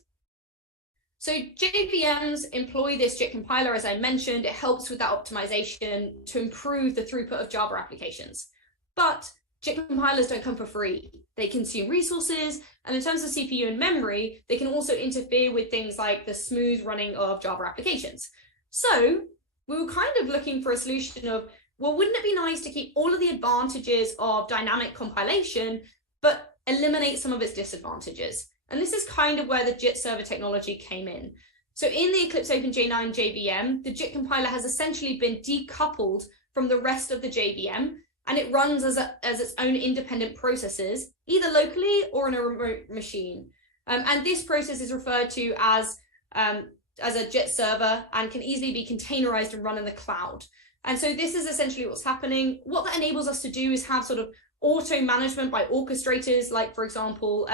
So JVMs employ this JIT compiler, as I mentioned. It helps with that optimization to improve the throughput of Java applications. But JIT compilers don't come for free. They consume resources, and in terms of CPU and memory, they can also interfere with things like the smooth running of Java applications. So we were kind of looking for a solution of, well, wouldn't it be nice to keep all of the advantages of dynamic compilation, but eliminate some of its disadvantages? And this is kind of where the JIT server technology came in. So in the Eclipse OpenJ9 JVM, the JIT compiler has essentially been decoupled from the rest of the JVM, and it runs as its own independent processes, either locally or in a remote machine. And this process is referred to as a JIT server and can easily be containerized and run in the cloud. And so this is essentially what's happening. What that enables us to do is have sort of auto management by orchestrators, like, for example,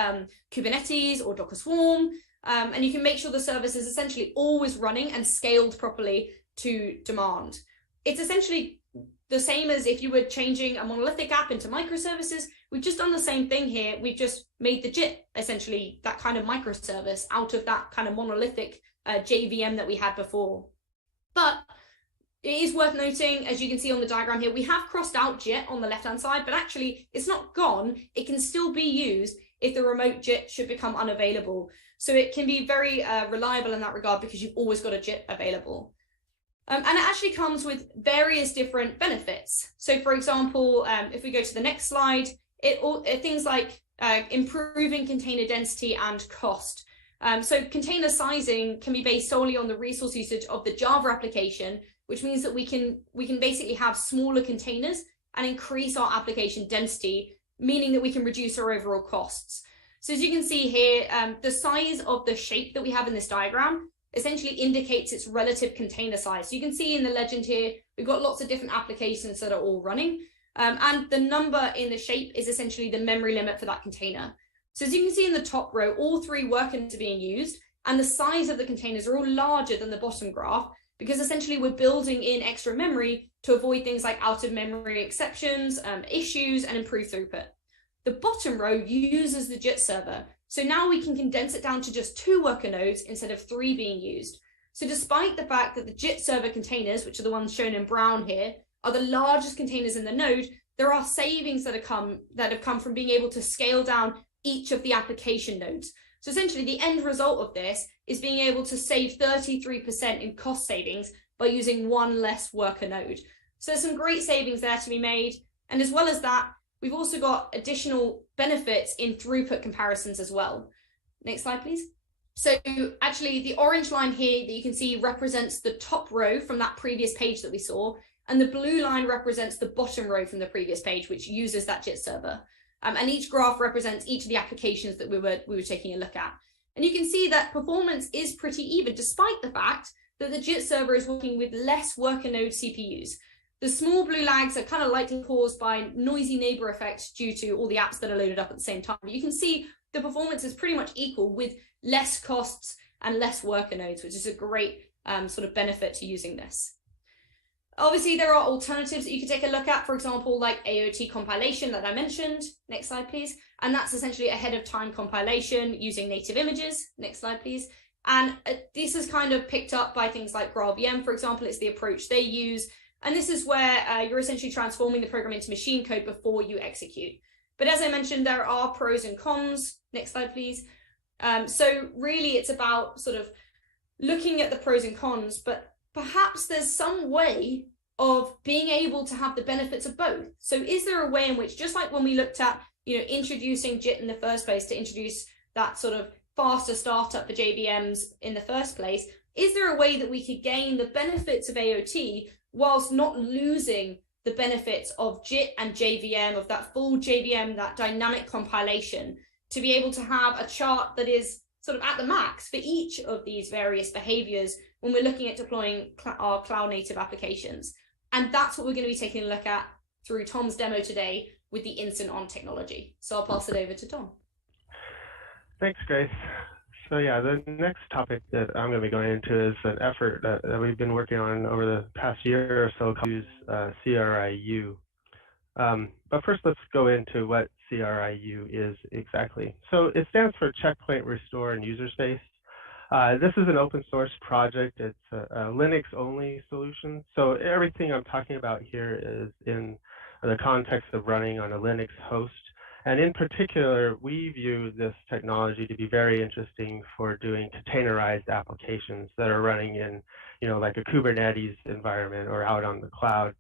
Kubernetes or Docker Swarm. And you can make sure the service is essentially always running and scaled properly to demand. It's essentially the same as if you were changing a monolithic app into microservices. We've just done the same thing here. We've just made the JIT essentially that kind of microservice out of that kind of monolithic JVM that we had before. But it is worth noting, as you can see on the diagram here, we have crossed out JIT on the left-hand side, but actually it's not gone. It can still be used if the remote JIT should become unavailable. So it can be very reliable in that regard because you've always got a JIT available. And it actually comes with various different benefits. So for example, if we go to the next slide, things like improving container density and cost. So container sizing can be based solely on the resource usage of the Java application, which means that we can basically have smaller containers and increase our application density, meaning that we can reduce our overall costs. So as you can see here, the size of the shape that we have in this diagram essentially indicates its relative container size. So you can see in the legend here, we've got lots of different applications that are all running. And the number in the shape is essentially the memory limit for that container. So as you can see in the top row, all three workers are being used, and the size of the containers are all larger than the bottom graph, because essentially we're building in extra memory to avoid things like out of memory exceptions, issues, and improve throughput. The bottom row uses the JIT server. So now we can condense it down to just 2 worker nodes instead of 3 being used. So despite the fact that the JIT server containers, which are the ones shown in brown here, are the largest containers in the node, there are savings that have come from being able to scale down each of the application nodes. So essentially the end result of this is being able to save 33% in cost savings by using 1 less worker node. So there's some great savings there to be made. And as well as that, we've also got additional benefits in throughput comparisons as well. Next slide, please. So actually the orange line here that you can see represents the top row from that previous page that we saw, and the blue line represents the bottom row from the previous page, which uses that JIT server. And each graph represents each of the applications that we were taking a look at. And you can see that performance is pretty even, despite the fact that the JIT server is working with less worker node CPUs. The small blue lags are kind of likely caused by noisy neighbor effect due to all the apps that are loaded up at the same time. But you can see the performance is pretty much equal with less costs and less worker nodes, which is a great sort of benefit to using this. Obviously, there are alternatives that you could take a look at, for example, like AOT compilation that I mentioned. Next slide, please. And that's essentially ahead of time compilation using native images. Next slide, please. And this is kind of picked up by things like GraalVM, for example. It's the approach they use. And this is where you're essentially transforming the program into machine code before you execute. But as I mentioned, there are pros and cons. Next slide, please. So really, it's about sort of looking at the pros and cons, but perhaps there's some way of being able to have the benefits of both. So is there a way in which, just like when we looked at, introducing JIT in the first place to introduce that sort of faster startup for JVMs in the first place, is there a way that we could gain the benefits of AOT whilst not losing the benefits of JIT and JVM, of that full JVM, that dynamic compilation, to be able to have a chart that is sort of at the max for each of these various behaviors when we're looking at deploying our cloud native applications? And that's what we're going to be taking a look at through Tom's demo today with the Instant On technology. So I'll pass it over to Tom. Thanks, Grace. So yeah, the next topic that I'm going to be going into is an effort that we've been working on over the past year or so called CRIU. But first, let's go into what CRIU is exactly. So it stands for Checkpoint Restore and User Space. This is an open source project. It's a Linux only solution. So everything I'm talking about here is in the context of running on a Linux host. And in particular, we view this technology to be very interesting for doing containerized applications that are running in, like a Kubernetes environment or out on the cloud.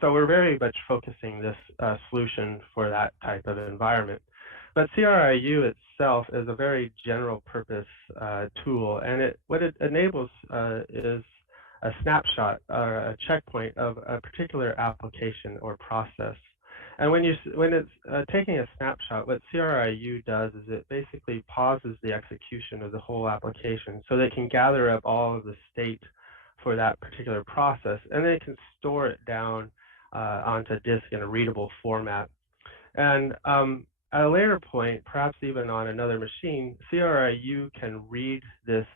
So we're very much focusing this solution for that type of environment. But CRIU itself is a very general purpose tool, and what it enables is a snapshot or a checkpoint of a particular application or process. And when it's taking a snapshot, what CRIU does is it basically pauses the execution of the whole application so that it can gather up all of the state for that particular process, and then it can store it down onto disk in a readable format. And at a later point, perhaps even on another machine, CRIU can read this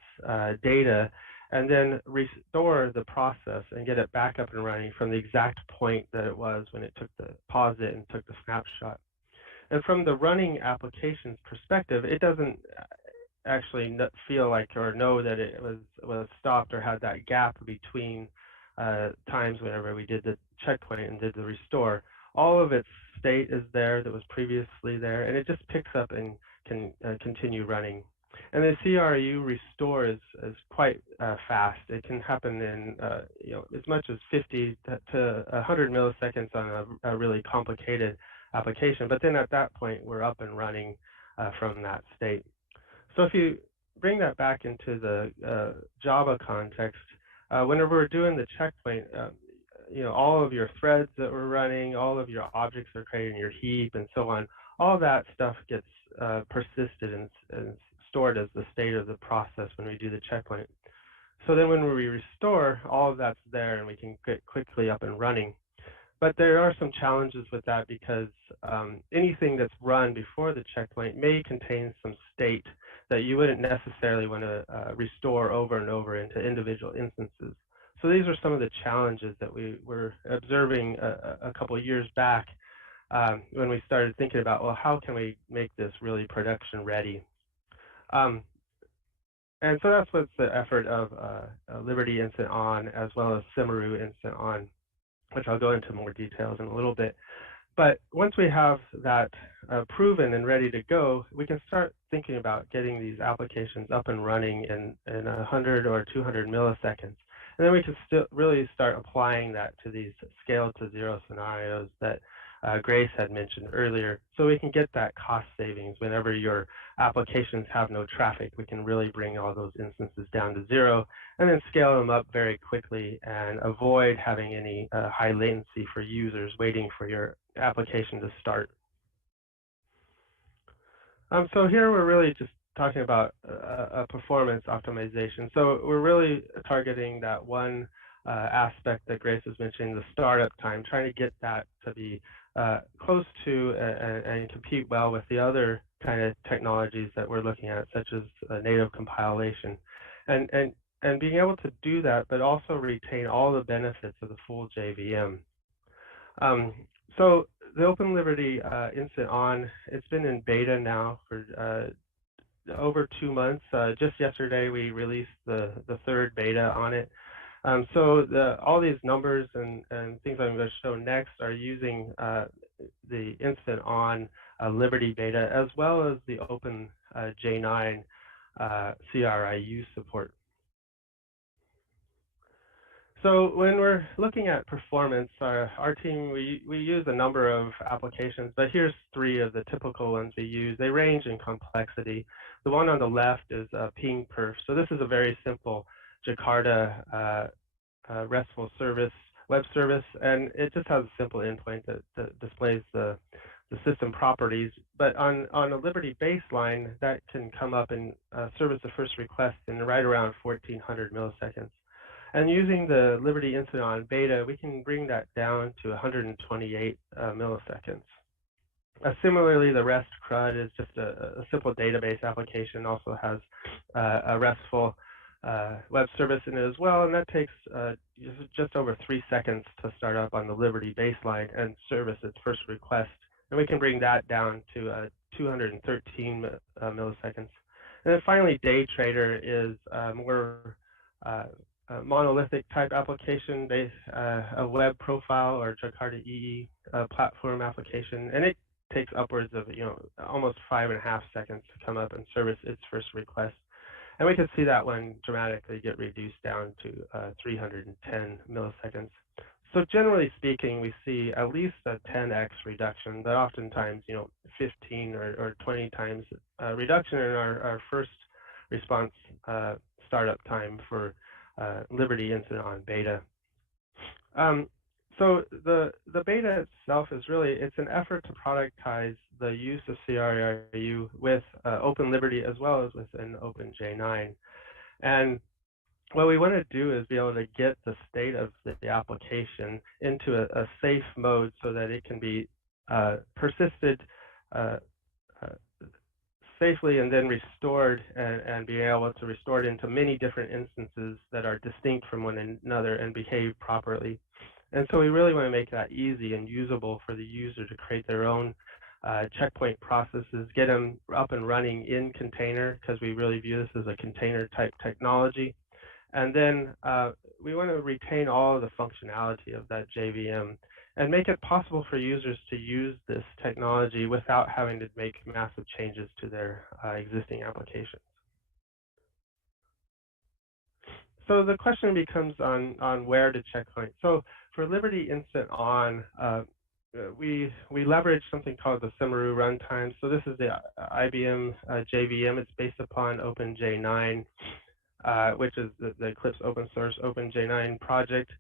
data and then restore the process and get it back up and running from the exact point that it was when it paused it and took the snapshot. And from the running application's perspective, it doesn't actually feel like or know that it was stopped or had that gap between times whenever we did the checkpoint and did the restore. All of its state is there that was previously there, and it just picks up and can continue running. And the CRU restore is quite fast. It can happen in as much as 50 to 100 milliseconds on a really complicated application. But then at that point, we're up and running from that state. So if you bring that back into the Java context, whenever we're doing the checkpoint, all of your threads that we're running, all of your objects are created in your heap, and so on. All that stuff gets persisted and stored as the state of the process when we do the checkpoint. So then when we restore, all of that's there and we can get quickly up and running. But there are some challenges with that because anything that's run before the checkpoint may contain some state that you wouldn't necessarily want to restore over and over into individual instances. So these are some of the challenges that we were observing a couple of years back when we started thinking about, well, how can we make this really production ready? And so that's what's the effort of Liberty Instant On as well as Simaru Instant On, which I'll go into more details in a little bit. But once we have that proven and ready to go, we can start thinking about getting these applications up and running in 100 or 200 milliseconds. And then we can still really start applying that to these scale to zero scenarios that Grace had mentioned earlier. So we can get that cost savings whenever your applications have no traffic. We can really bring all those instances down to zero and then scale them up very quickly and avoid having any high latency for users waiting for your application to start. So here we're really just talking about a performance optimization. So we're really targeting that one aspect that Grace was mentioning, the startup time, trying to get that to be close to and compete well with the other kind of technologies that we're looking at, such as native compilation. And being able to do that, but also retain all the benefits of the full JVM. So the Open Liberty Instant On, it's been in beta now for over 2 months. Just yesterday, we released the third beta on it. So all these numbers and things I'm going to show next are using the Instant On Liberty beta as well as the Open J9 CRIU support. So when we're looking at performance, our team, we use a number of applications, but here's 3 of the typical ones we use. They range in complexity. The one on the left is ping-perf. So this is a very simple Jakarta RESTful service, web service, and it just has a simple endpoint that displays the system properties. But on a Liberty baseline, that can come up in service of first request in right around 1400 milliseconds. And using the Liberty Instant On beta, we can bring that down to 128 milliseconds. Similarly, the REST CRUD is just a simple database application, also has a RESTful web service in it as well, and that takes just over 3 seconds to start up on the Liberty baseline and service its first request. And we can bring that down to 213 milliseconds. And then finally, DayTrader is more monolithic type application, a web profile or Jakarta EE platform application, and it takes upwards of almost 5.5 seconds to come up and service its first request. And we can see that one dramatically get reduced down to 310 milliseconds. So generally speaking, we see at least a 10x reduction, but oftentimes 15 or 20 times reduction in our first response startup time for Liberty Incident on beta. So the beta itself is really, it's an effort to productize the use of CRIU with Open Liberty as well as within OpenJ9. And what we want to do is be able to get the state of the application into a safe mode so that it can be persisted safely and then restored and be able to restore it into many different instances that are distinct from one another and behave properly. And so we really want to make that easy and usable for the user to create their own checkpoint processes, get them up and running in container, because we really view this as a container type technology. And then we want to retain all of the functionality of that JVM and make it possible for users to use this technology without having to make massive changes to their existing applications. So the question becomes on where to checkpoint. So for Liberty Instant On, we leverage something called the Simaru runtime. So this is the IBM JVM. It's based upon OpenJ9, which is the Eclipse open source OpenJ9 project.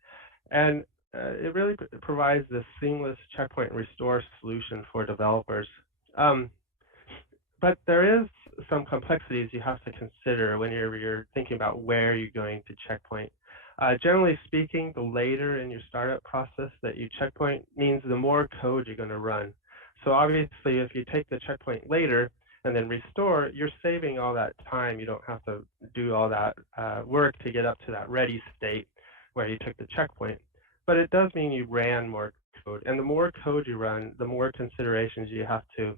And it really provides this seamless checkpoint restore solution for developers. But there is some complexities you have to consider when you're thinking about where you're going to checkpoint. Generally speaking, the later in your startup process that you checkpoint means the more code you're going to run. So obviously, if you take the checkpoint later and then restore, you're saving all that time. You don't have to do all that work to get up to that ready state where you took the checkpoint. But it does mean you ran more code. And the more code you run, the more considerations you have to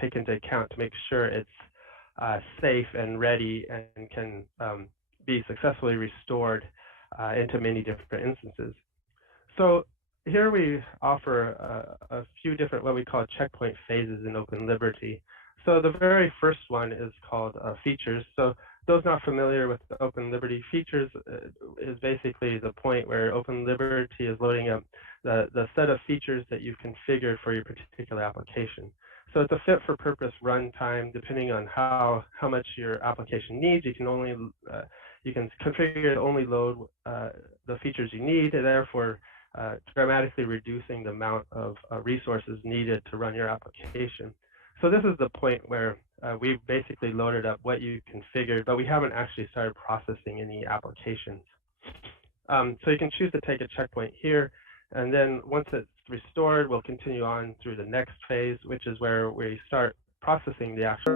take into account to make sure it's safe and ready and can be successfully restored into many different instances. So here we offer a few different what we call checkpoint phases in Open Liberty. So the very first one is called features. So those not familiar with the Open Liberty features is basically the point where Open Liberty is loading up the set of features that you've configured for your particular application. So it's a fit for purpose runtime. Depending on how much your application needs, you can only you can configure to only load the features you need, and therefore dramatically reducing the amount of resources needed to run your application. So this is the point where we've basically loaded up what you configured, but we haven't actually started processing any applications. So you can choose to take a checkpoint here, and then once it's restored, we'll continue on through the next phase, which is where we start processing the actual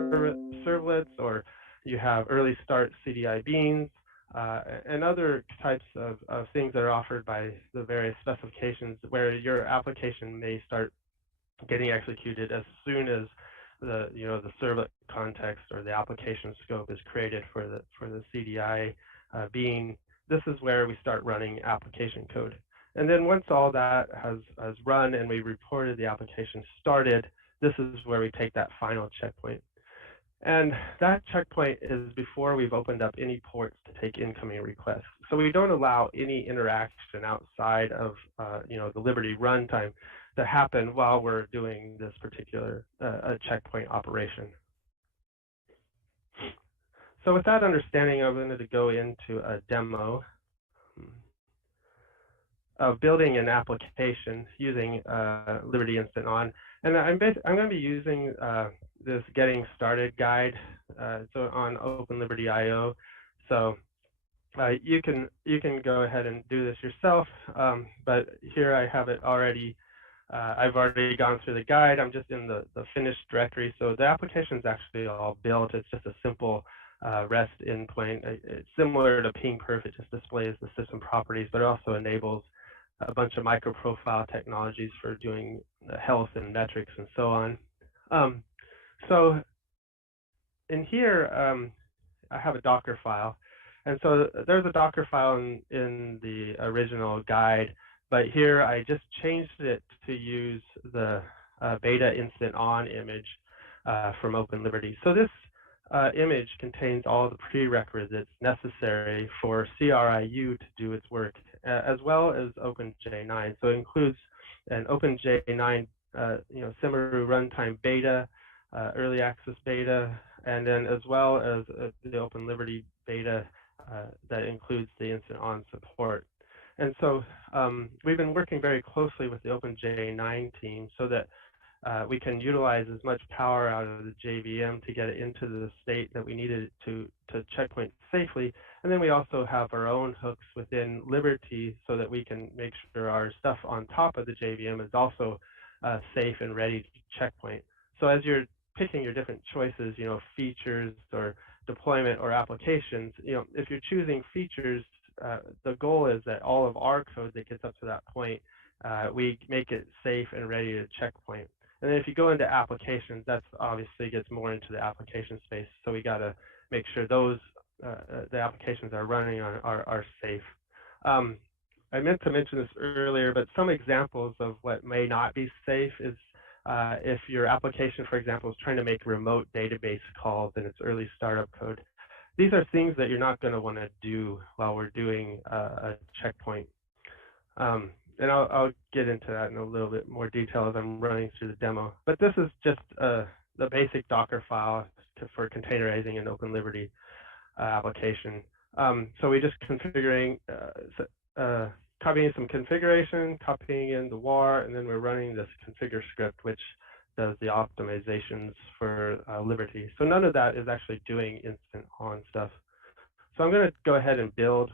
servlets, or you have early start CDI beans, and other types of things that are offered by the various specifications where your application may start getting executed as soon as the servlet context or the application scope is created for the CDI being. This is where we start running application code. And then once all that has run and we reported the application started, this is where we take that final checkpoint. And that checkpoint is before we've opened up any ports to take incoming requests. So we don't allow any interaction outside of the Liberty runtime to happen while we're doing this particular checkpoint operation. So with that understanding, I'm going to go into a demo of building an application using Liberty Instant On. And I'm going to be using this Getting Started guide so on Open Liberty IO. So you can go ahead and do this yourself, but here I have it already. I've already gone through the guide. I'm just in the finished directory. So the application is actually all built. It's just a simple REST endpoint. It's similar to PingPerf. It just displays the system properties, but it also enables a bunch of micro-profile technologies for doing health and metrics and so on. So in here, I have a Docker file. And so there's a Docker file in the original guide, but here I just changed it to use the beta instant on image from Open Liberty. So this image contains all the prerequisites necessary for CRIU to do its work, as well as OpenJ9. So it includes an OpenJ9 Simaru runtime beta, early access beta, and then as well as the Open Liberty beta that includes the instant on support. And so we've been working very closely with the OpenJ9 team so that we can utilize as much power out of the JVM to get it into the state that we needed it to checkpoint safely. And then we also have our own hooks within Liberty so that we can make sure our stuff on top of the JVM is also safe and ready to checkpoint. So as you're picking your different choices, features or deployment or applications, if you're choosing features, the goal is that all of our code that gets up to that point, we make it safe and ready to checkpoint. And then if you go into applications, that's obviously gets more into the application space. So we got to make sure those the applications are running on are safe. I meant to mention this earlier, but some examples of what may not be safe is if your application, for example, is trying to make remote database calls in its early startup code. These are things that you're not going to want to do while we're doing a checkpoint. And I'll get into that in a little bit more detail as I'm running through the demo. But this is just the basic Docker file for containerizing an Open Liberty application. So we just configuring, copying some configuration, copying in the var, and then we're running this configure script, which does the optimizations for Liberty. So none of that is actually doing instant on stuff. So I'm going to go ahead and build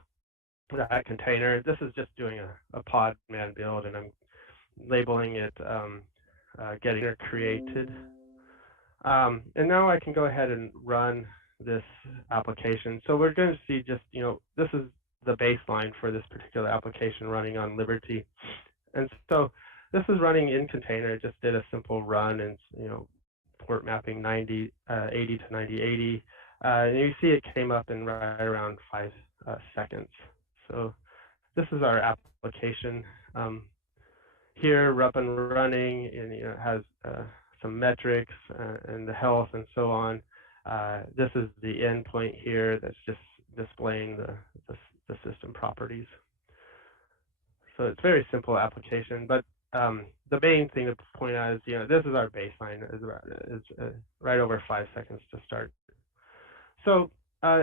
that container. This is just doing a podman build, and I'm labeling it getting it created. And now I can go ahead and run this application. So we're going to see just, this is the baseline for this particular application running on Liberty. And so this is running in container. It just did a simple run and, port mapping 80 to 9080. And you see it came up in right around 5 seconds. So this is our application. Here, up and running, and it has some metrics and the health and so on. This is the endpoint here that's just displaying the system properties. So it's a very simple application, but the main thing to point out is, this is our baseline, is right over 5 seconds to start. So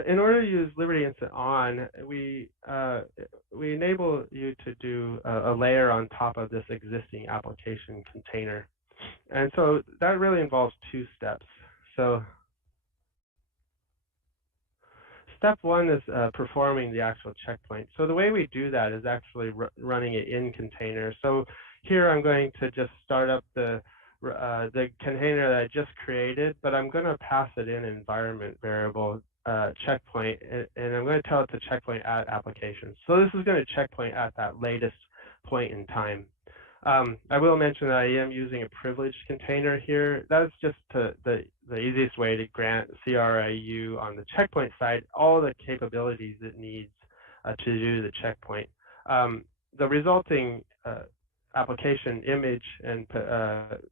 in order to use Liberty Instant On, we enable you to do a layer on top of this existing application container. And so that really involves 2 steps. So step 1 is performing the actual checkpoint. So the way we do that is actually running it in container. So here I'm going to just start up the container that I just created, but I'm going to pass it in an environment variable checkpoint, and I'm going to tell it to checkpoint at applications. So this is going to checkpoint at that latest point in time. I will mention that I am using a privileged container here. That's just the easiest way to grant CRIU on the checkpoint side all the capabilities it needs to do the checkpoint. The resulting application image and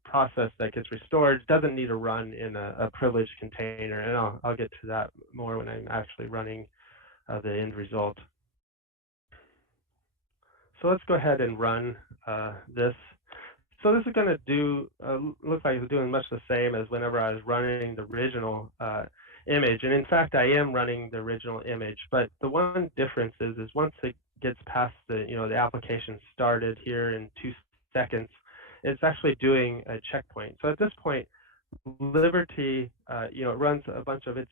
process that gets restored doesn't need to run in a privileged container, and I'll get to that more when I'm actually running the end result. So let's go ahead and run this. So this is going to do, looks like it's doing much the same as whenever I was running the original image. And in fact, I am running the original image. But the one difference is once it gets past the, the application started here in 2 seconds, it's actually doing a checkpoint. So at this point, Liberty, it runs a bunch of its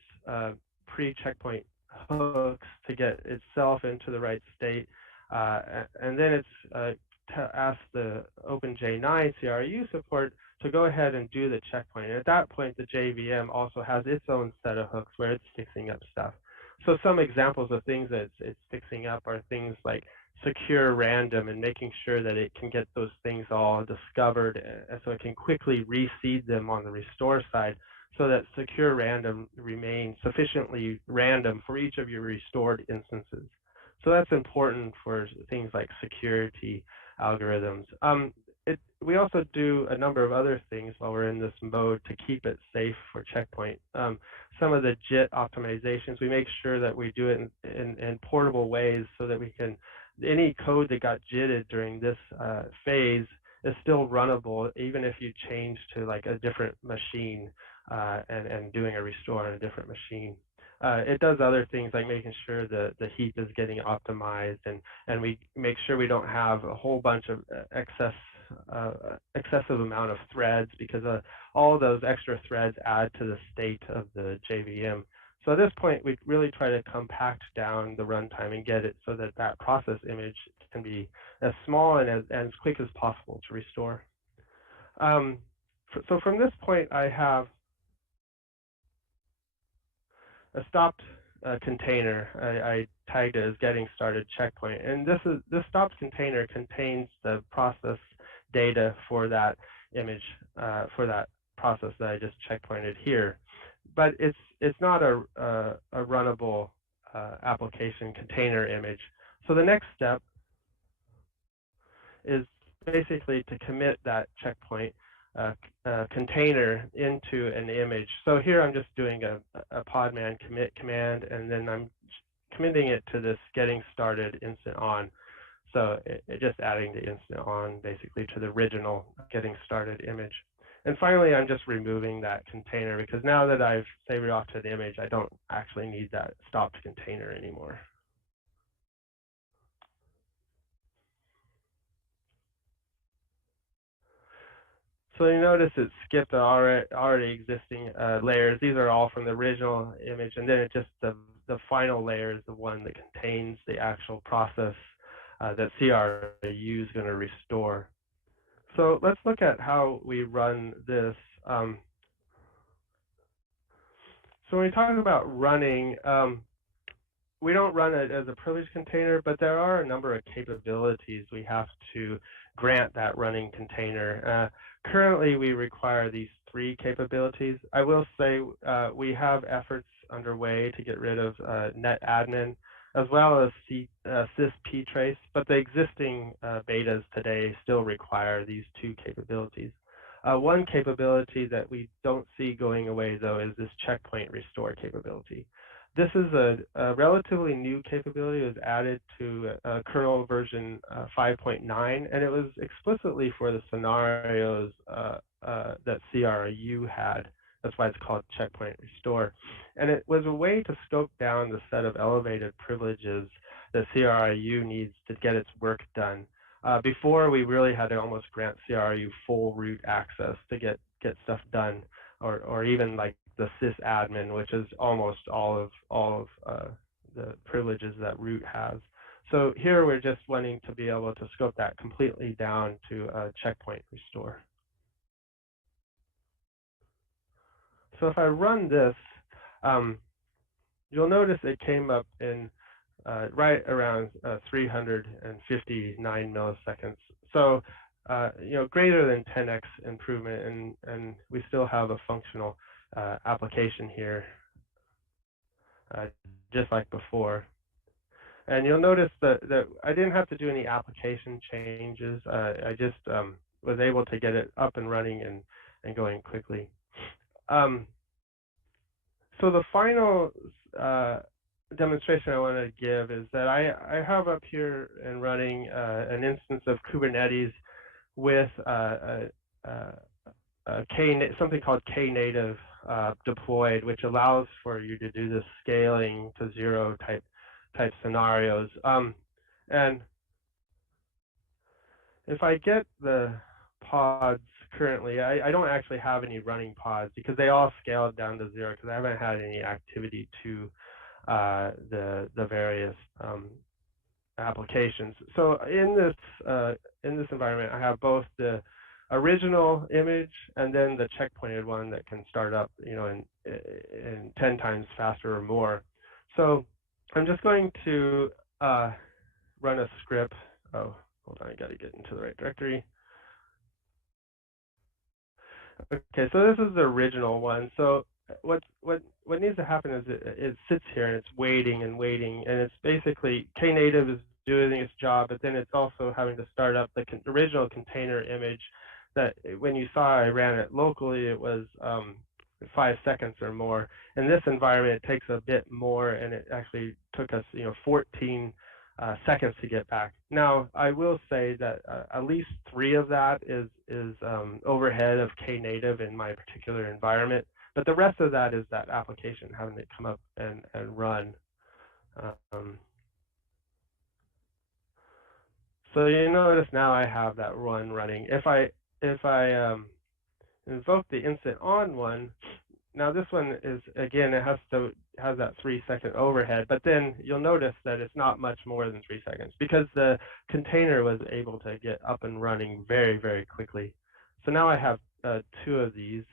pre-checkpoint hooks to get itself into the right state. And then it's to ask the OpenJ9 CRU support to go ahead and do the checkpoint. And at that point, the JVM also has its own set of hooks where it's fixing up stuff. So some examples of things that it's fixing up are things like secure random and making sure that it can get those things all discovered so it can quickly reseed them on the restore side so that secure random remains sufficiently random for each of your restored instances. So that's important for things like security algorithms. We also do a number of other things while we're in this mode to keep it safe for checkpoint. Some of the JIT optimizations, we make sure that we do it in portable ways so that we can, any code that got JITted during this phase is still runnable, even if you change to like a different machine and doing a restore on a different machine. It does other things like making sure the heap is getting optimized, and we make sure we don't have a whole bunch of excessive amount of threads, because all those extra threads add to the state of the JVM. So at this point, we really try to compact down the runtime and get it so that that process image can be as small and as quick as possible to restore. So from this point, I have a stopped container. I tagged it as getting started checkpoint, and this stopped container contains the process data for that image, for that process that I just checkpointed here. But it's not a runnable application container image. So the next step is basically to commit that checkpoint container into an image. So here I'm just doing a podman commit command, and then I'm committing it to this getting started instant on. So just adding the instant on basically to the original getting started image. And finally, I'm just removing that container, because now that I've saved it off to the image, I don't actually need that stopped container anymore. So you notice it skipped the already existing layers. These are all from the original image, and then it just the final layer is the one that contains the actual process that CRU is going to restore. So let's look at how we run this. So when we talk about running, we don't run it as a privileged container, but there are a number of capabilities we have to grant that running container. Currently, we require these 3 capabilities. I will say we have efforts underway to get rid of netadmin, as well as sysptrace, but the existing betas today still require these 2 capabilities. One capability that we don't see going away, though, is this checkpoint restore capability. This is a relatively new capability. It was added to kernel version 5.9, and it was explicitly for the scenarios that CRU had. That's why it's called checkpoint restore. And it was a way to scope down the set of elevated privileges that CRU needs to get its work done. Before, we really had to almost grant CRU full root access to get stuff done, or even like the sysadmin, which is almost all of the privileges that root has. So here we're just wanting to be able to scope that completely down to checkpoint restore. So if I run this, you'll notice it came up in right around 359 milliseconds. So greater than 10x improvement, and we still have a functional application here, just like before. And you'll notice that I didn't have to do any application changes. I just was able to get it up and running and going quickly. So the final demonstration I want to give is that I have up here and running an instance of Kubernetes with something called Knative deployed, which allows for you to do this scaling to 0 type scenarios. And if I get the pods currently, I don't actually have any running pods because they all scaled down to 0 because I haven't had any activity to the various applications. So in this environment, I have both the original image and then the checkpointed one that can start up, in 10 times faster or more. So I'm just going to run a script. Oh, hold on, I got to get into the right directory. Okay, so this is the original one. So what needs to happen is it sits here and it's waiting and waiting, and it's basically Knative is doing its job, but then it's also having to start up the original container image that when you saw I ran it locally, it was 5 seconds or more. In this environment, it takes a bit more, and it actually took us 14 seconds to get back. Now, I will say that at least 3 of that is overhead of Knative in my particular environment, but the rest of that is that application having to come up and run. So you notice now I have that one running. If I invoke the instant on one, now this one is, again, it has that 3-second overhead, but then you'll notice that it's not much more than 3 seconds because the container was able to get up and running very, very quickly. So now I have 2 of these.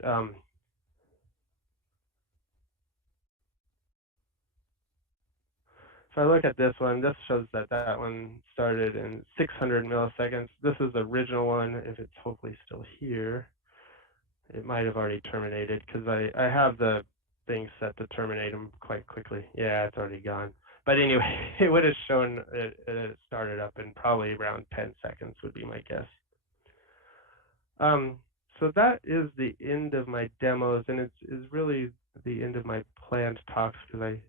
If I look at this one, this shows that that one started in 600 milliseconds. This is the original one. If it's hopefully still here, it might have already terminated because I have the thing set to terminate them quite quickly. Yeah, it's already gone. But anyway, it would have shown it started up in probably around 10 seconds would be my guess. So that is the end of my demos, and it's really the end of my planned talks because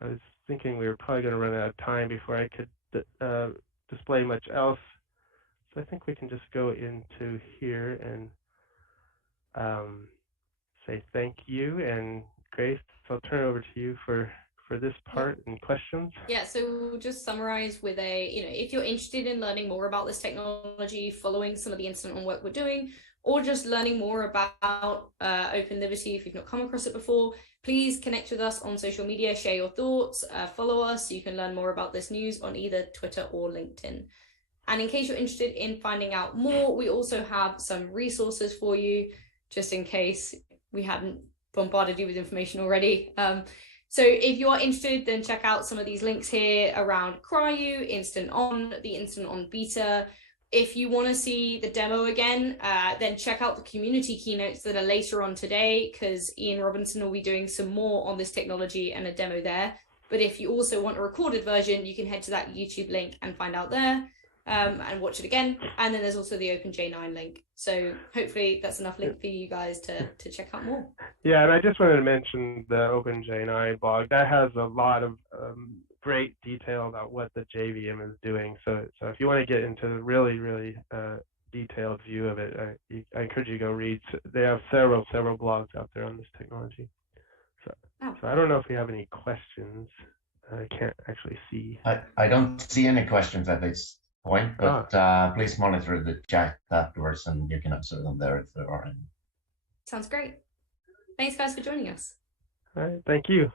I was thinking we were probably going to run out of time before I could display much else. So I think we can just go into here and say thank you. And Grace, I'll turn it over to you for this part and questions. Yeah, so we'll just summarize with if you're interested in learning more about this technology, following some of the instant on work we're doing, or just learning more about Open Liberty if you've not come across it before, please connect with us on social media, share your thoughts, follow us so you can learn more about this news on either Twitter or LinkedIn. And in case you're interested in finding out more, we also have some resources for you, just in case we hadn't bombarded you with information already. So if you're interested, then check out some of these links here around Cryu, Instant On, the Instant On beta. If you want to see the demo again, then check out the community keynotes that are later on today, because Ian Robinson will be doing some more on this technology and a demo there. But if you also want a recorded version, you can head to that YouTube link and find out there and watch it again. And then there's also the OpenJ9 link. So hopefully that's enough link for you guys to check out more. Yeah, and I just wanted to mention the OpenJ9 blog. That has a lot of great detail about what the JVM is doing. So if you want to get into a really, really detailed view of it, I encourage you to go read. They have several blogs out there on this technology. So I don't know if we have any questions. I can't actually see. I don't see any questions at this point, but please monitor the chat afterwards and you can answer them there if there are any. Sounds great. Thanks guys for joining us. All right, thank you.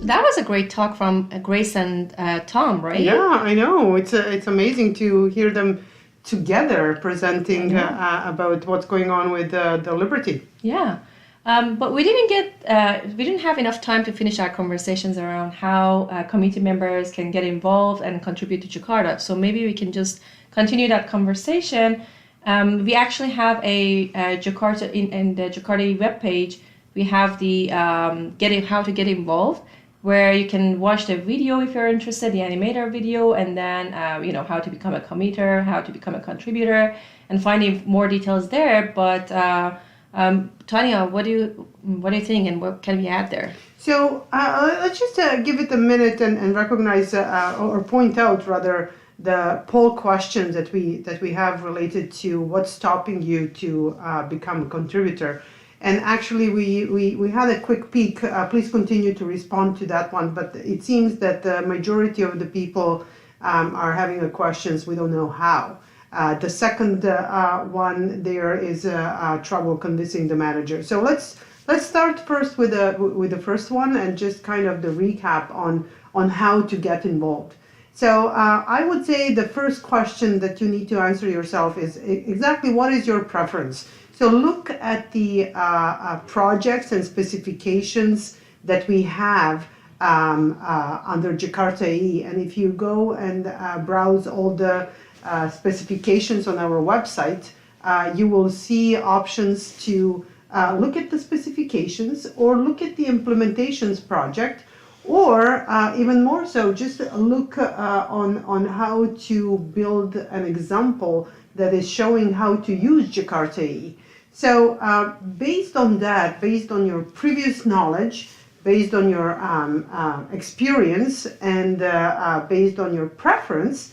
That was a great talk from Grace and Tom, right? Yeah, I know. It's amazing to hear them together presenting about what's going on with the Liberty. Yeah, but we didn't have enough time to finish our conversations around how community members can get involved and contribute to Jakarta. So maybe we can just continue that conversation. We actually have a Jakarta in the Jakarta webpage. We have the how to get involved, where you can watch the video if you're interested, the animator video, and then how to become a committer, how to become a contributor, and finding more details there. But Tanya, what do you think, and what can we add there? So let's just give it a minute and recognize or point out rather the poll questions that we have related to what's stopping you to become a contributor. And actually, we had a quick peek. Please continue to respond to that one. But it seems that the majority of the people are having the questions, we don't know how. The second one there is trouble convincing the manager. So let's start first with the first one and just kind of the recap on how to get involved. So I would say the first question that you need to answer yourself is exactly what is your preference. So look at the projects and specifications that we have under Jakarta EE, and if you go and browse all the specifications on our website, you will see options to look at the specifications or look at the implementations project, or even more so, just look on how to build an example that is showing how to use Jakarta EE. So based on that, based on your previous knowledge, based on your experience, and based on your preference,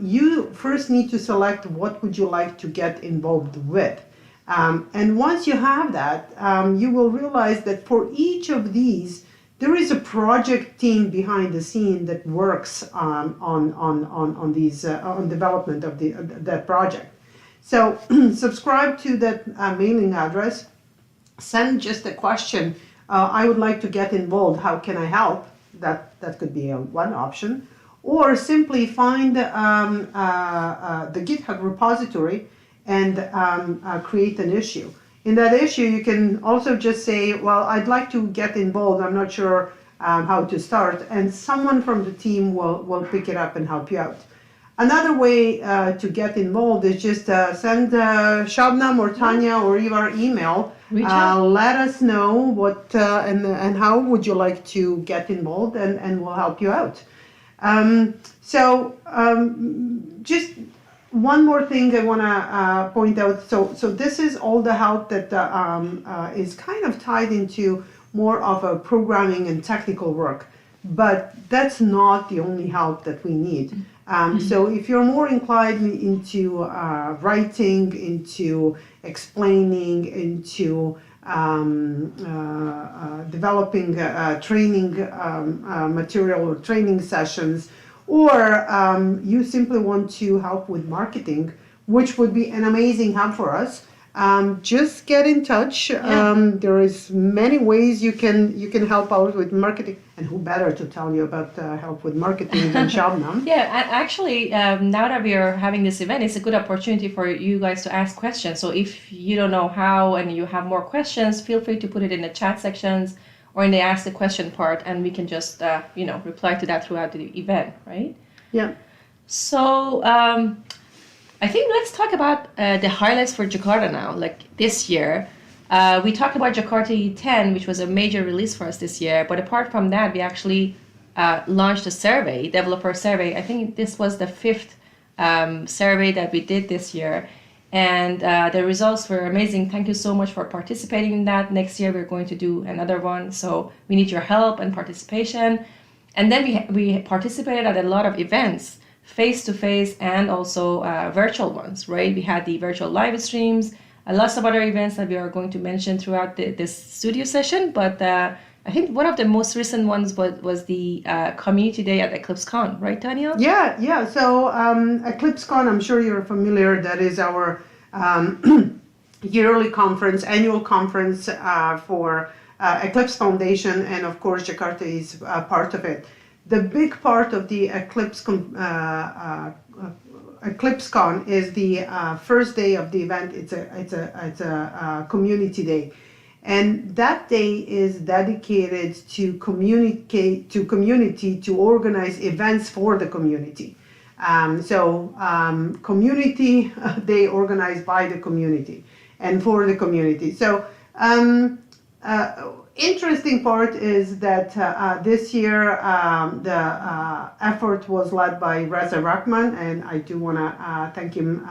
you first need to select what would you like to get involved with. And once you have that, you will realize that for each of these, there is a project team behind the scene that works on development of that project. So subscribe to that mailing address, send just a question, I would like to get involved, how can I help? That could be one option. Or simply find the GitHub repository and create an issue. In that issue, you can also just say, well, I'd like to get involved, I'm not sure how to start, and someone from the team will pick it up and help you out. Another way to get involved is just send Shabnam or Tanya or Ivar email. Let us know what and how would you like to get involved, and we'll help you out. Just one more thing I want to point out. So this is all the help that is kind of tied into more of a programming and technical work, but that's not the only help that we need. So if you're more inclined into writing, into explaining, into developing training material or training sessions, or you simply want to help with marketing, which would be an amazing help for us, just get in touch. There is many ways you can help out with marketing, and who better to tell you about help with marketing than Shabnam? Yeah, and actually, now that we are having this event, it's a good opportunity for you guys to ask questions. So if you don't know how and you have more questions, feel free to put it in the chat sections or in the ask the question part, and we can just reply to that throughout the event, right? Yeah. So I think let's talk about the highlights for Jakarta now. Like this year, we talked about Jakarta E10, which was a major release for us this year. But apart from that, we actually launched a survey, developer survey. I think this was the 5th survey that we did this year. And the results were amazing. Thank you so much for participating in that. Next year, we're going to do another one. So we need your help and participation. And then we participated at a lot of events, face-to-face and also virtual ones, right? We had the virtual live streams, lots of other events that we are going to mention throughout this studio session. But I think one of the most recent ones was the community day at EclipseCon, right, Tanya? Yeah. So EclipseCon, I'm sure you're familiar. That is our yearly conference, annual conference for Eclipse Foundation, and of course Jakarta is part of it. The big part of the EclipseCon is the first day of the event. It's a community day, and that day is dedicated to communicate to community, to organize events for the community. Community day organized by the community and for the community. So interesting part is that this year the effort was led by Reza Rahman, and I do want to thank him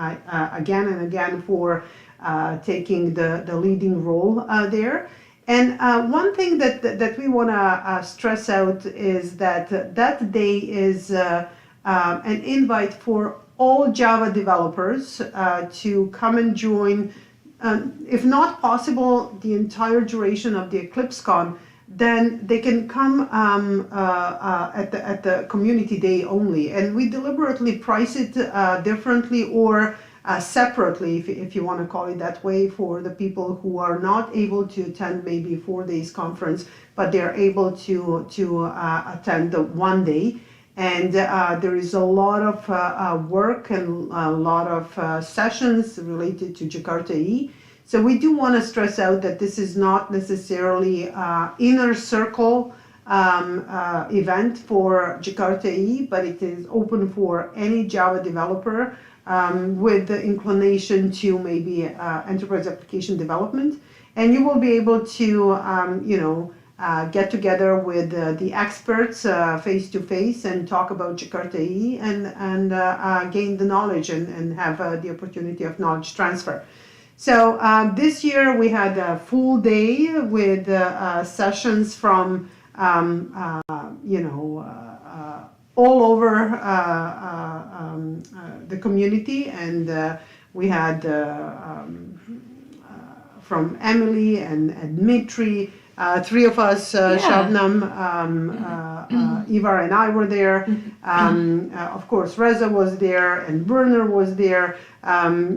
again and again for taking the leading role there. And one thing that we want to stress out is that that day is an invite for all Java developers to come and join. If not possible, the entire duration of the EclipseCon, then they can come at the community day only. And we deliberately price it differently or separately, if you want to call it that way, for the people who are not able to attend maybe 4 days conference, but they're able to attend the 1 day. And there is a lot of work and a lot of sessions related to Jakarta E. So we do want to stress out that this is not necessarily inner circle event for Jakarta E, but it is open for any Java developer with the inclination to maybe enterprise application development. And you will be able to, get together with the experts face to face and talk about Jakarta E and gain the knowledge and have the opportunity of knowledge transfer. So this year we had a full day with sessions from, all over the community, and we had from Emily and Dmitry, 3 of us, Shabnam, Ivar and I were there. Of course, Reza was there and Werner was there. There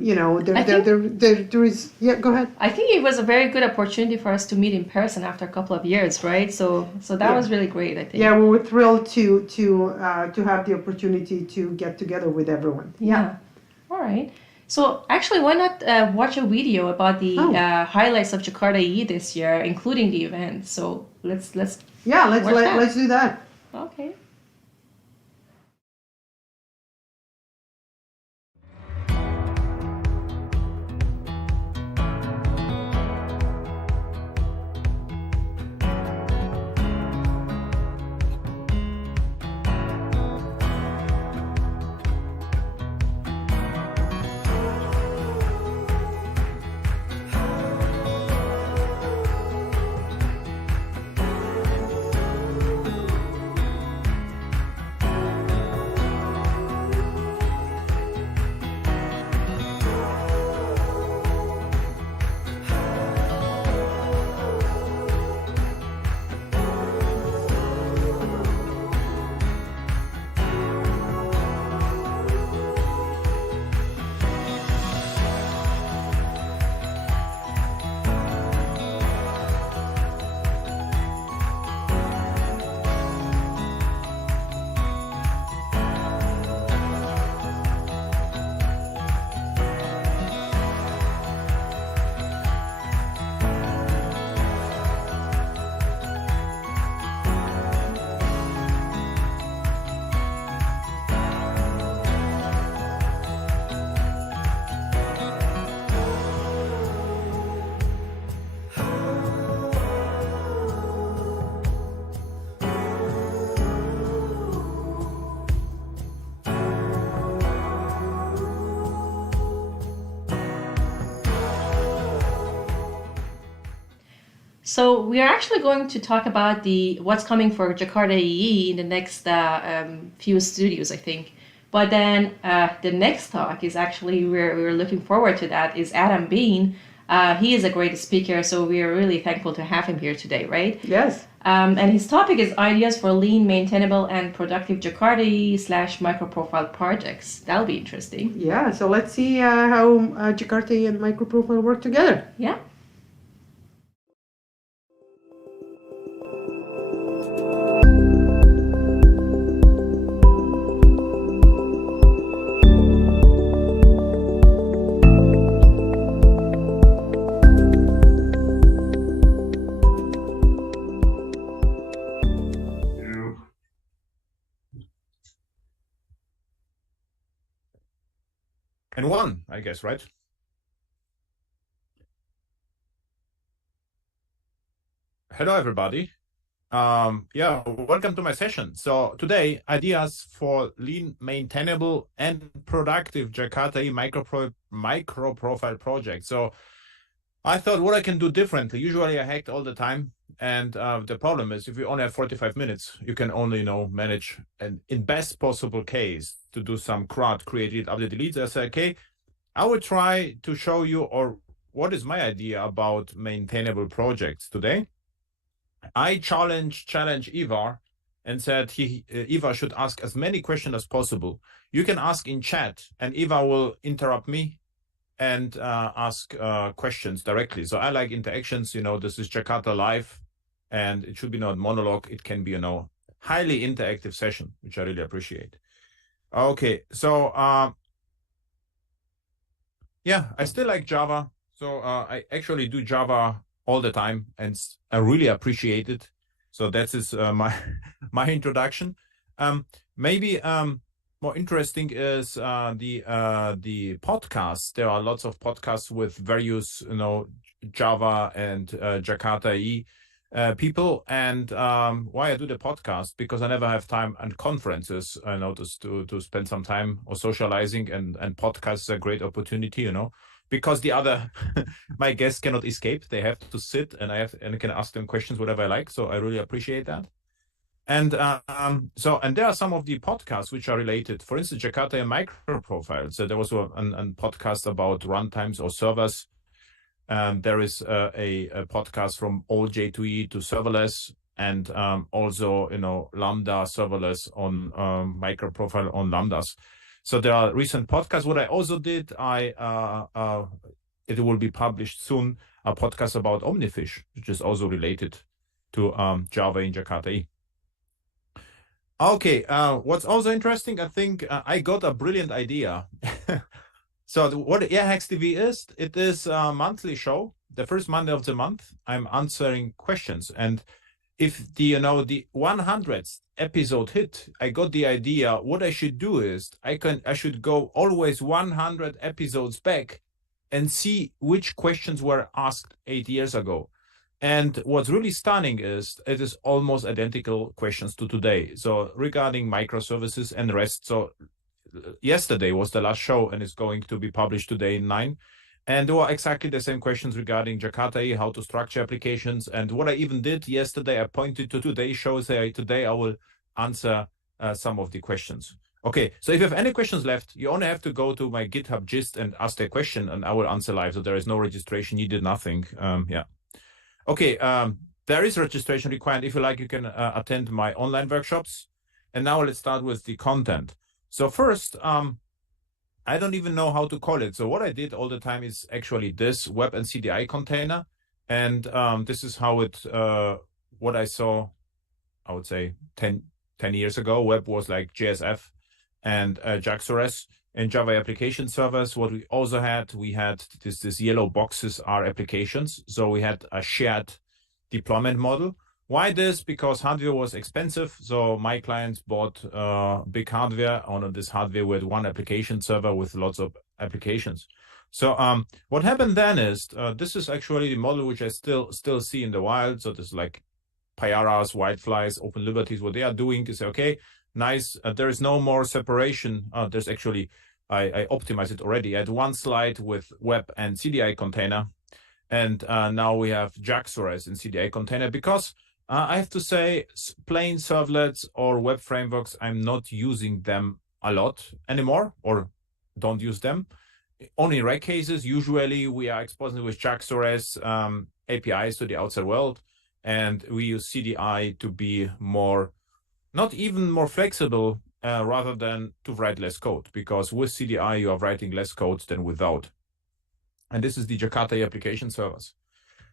is, yeah, go ahead. I think it was a very good opportunity for us to meet in person after a couple of years, right? So that was really great, I think. Yeah, we were thrilled to have the opportunity to get together with everyone. Yeah. All right. So actually, why not watch a video about the highlights of Jakarta E this year, including the event? So let's let's do that. Okay. So we are actually going to talk about what's coming for Jakarta EE in the next few studios, I think. But then the next talk is actually, we're looking forward to that, is Adam Bean. He is a great speaker, so we are really thankful to have him here today, right? Yes. And his topic is ideas for lean, maintainable, and productive Jakarta EE / microprofile projects. That'll be interesting. Yeah, so let's see how Jakarta EE and microprofile work together. Yeah. And 1, I guess, right? Hello, everybody. Welcome to my session. So today, ideas for lean, maintainable, and productive Jakarta micro-profile project. So I thought what I can do differently. Usually I hack all the time. And the problem is if you only have 45 minutes, you can only manage, and in best possible case, to do some CRUD, create it, update, delete. I say, okay, I will try to show you, or what is my idea about maintainable projects today. I challenge Ivar and said Ivar should ask as many questions as possible. You can ask in chat, and Ivar will interrupt me and ask questions directly. So I like interactions. This is Jakarta Live, and it should be not monologue. It can be, highly interactive session, which I really appreciate. Okay, so yeah, I still like Java. So I actually do Java all the time, and I really appreciate it. So that is my my introduction. Maybe more interesting is the podcasts. There are lots of podcasts with various Java and Jakarta EE people. And why I do the podcast, because I never have time and conferences. I noticed to spend some time or socializing, and podcasts are a great opportunity, because the other my guests cannot escape. They have to sit, and I can ask them questions whatever I like. So I really appreciate that. And and there are some of the podcasts which are related. For instance, Jakarta Micro Profile. So there was a podcast about runtimes or servers. There is a podcast from all J2E to serverless, and also Lambda serverless on Micro Profile on Lambdas. So there are recent podcasts. What I also did, it will be published soon, a podcast about Omnifish, which is also related to Java in Jakarta EE. Okay, what's also interesting, I think I got a brilliant idea. So what Airhacks TV is, it is a monthly show. The first Monday of the month, I'm answering questions. And if the 100th episode hit, I got the idea. What I should do is I should go always 100 episodes back and see which questions were asked 8 years ago. And what's really stunning is it is almost identical questions to today. So regarding microservices and REST. So yesterday was the last show, and it's going to be published today in 9. And there were exactly the same questions regarding Jakarta EE, how to structure applications. And what I even did yesterday, I pointed to today's show, say today I will answer some of the questions. Okay, so if you have any questions left, you only have to go to my GitHub gist and ask the question, and I will answer live. So there is no registration needed, nothing. Yeah. Okay, there is registration required. If you like, you can attend my online workshops. And now let's start with the content. So first, I don't even know how to call it. So what I did all the time is actually this web and CDI container. And this is how it, what I saw, I would say 10 years ago. Web was like JSF and JakartaOne. And Java application servers, what we also had, we had this yellow boxes are applications. So we had a shared deployment model. Why this? Because hardware was expensive. So my clients bought big hardware. On this hardware with one application server with lots of applications. So what happened then is, this is actually the model which I still see in the wild. So this is like Pyaras, Whiteflies, Open Liberties. What they are doing is, okay, nice. There is no more separation. There's actually, I optimized it already. I had one slide with web and CDI container. And now we have JakartaOne in CDI container, because I have to say, plain servlets or web frameworks, I'm not using them a lot anymore, or don't use them. Only rare cases, usually we are exposing with JakartaOne APIs to the outside world, and we use CDI to be more, not even more flexible, rather than to write less code, because with CDI you are writing less code than without. And this is the Jakarta application servers.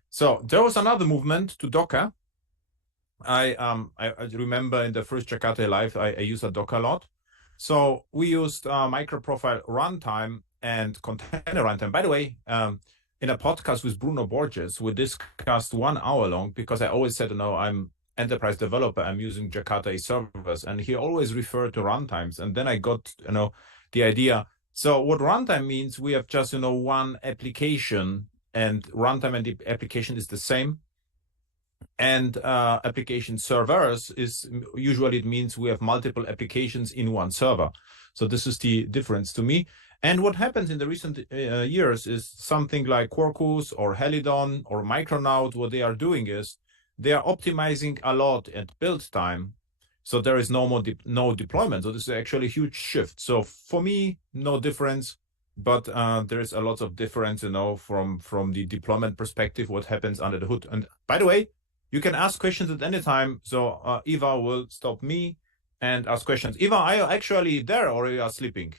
So there was another movement to Docker. I remember in the first Jakarta Live, I used a Docker a lot. So we used microprofile runtime and container runtime. By the way, in a podcast with Bruno Borges, we discussed 1 hour long, because I always said, I'm enterprise developer, I'm using Jakarta servers, and he always referred to runtimes. And then I got, the idea. So what runtime means, we have just, one application, and runtime and the application is the same. And application servers is usually, it means we have multiple applications in one server. So this is the difference to me. And what happens in the recent years is something like Quarkus or Helidon or Micronaut. What they are doing is they are optimizing a lot at build time. So there is no more no deployment. So this is actually a huge shift. So for me, no difference, but there is a lot of difference, from the deployment perspective, what happens under the hood. And by the way, You can ask questions at any time. So Eva will stop me and ask questions. Eva, are you actually there or are you sleeping?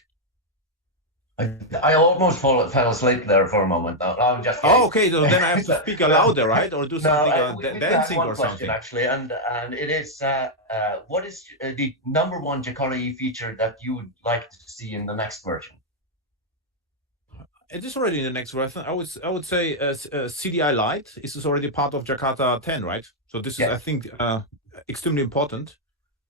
I almost fell asleep there for a moment. No, I'm just kidding. Oh, okay. So then I have to speak louder, right? Or do something we dancing have one or question something. actually, and it is what is the #1 Jakarta E feature that you would like to see in the next version? It is already in the next version. I would say CDI Lite is already part of Jakarta 10, right? So this is, I think, extremely important.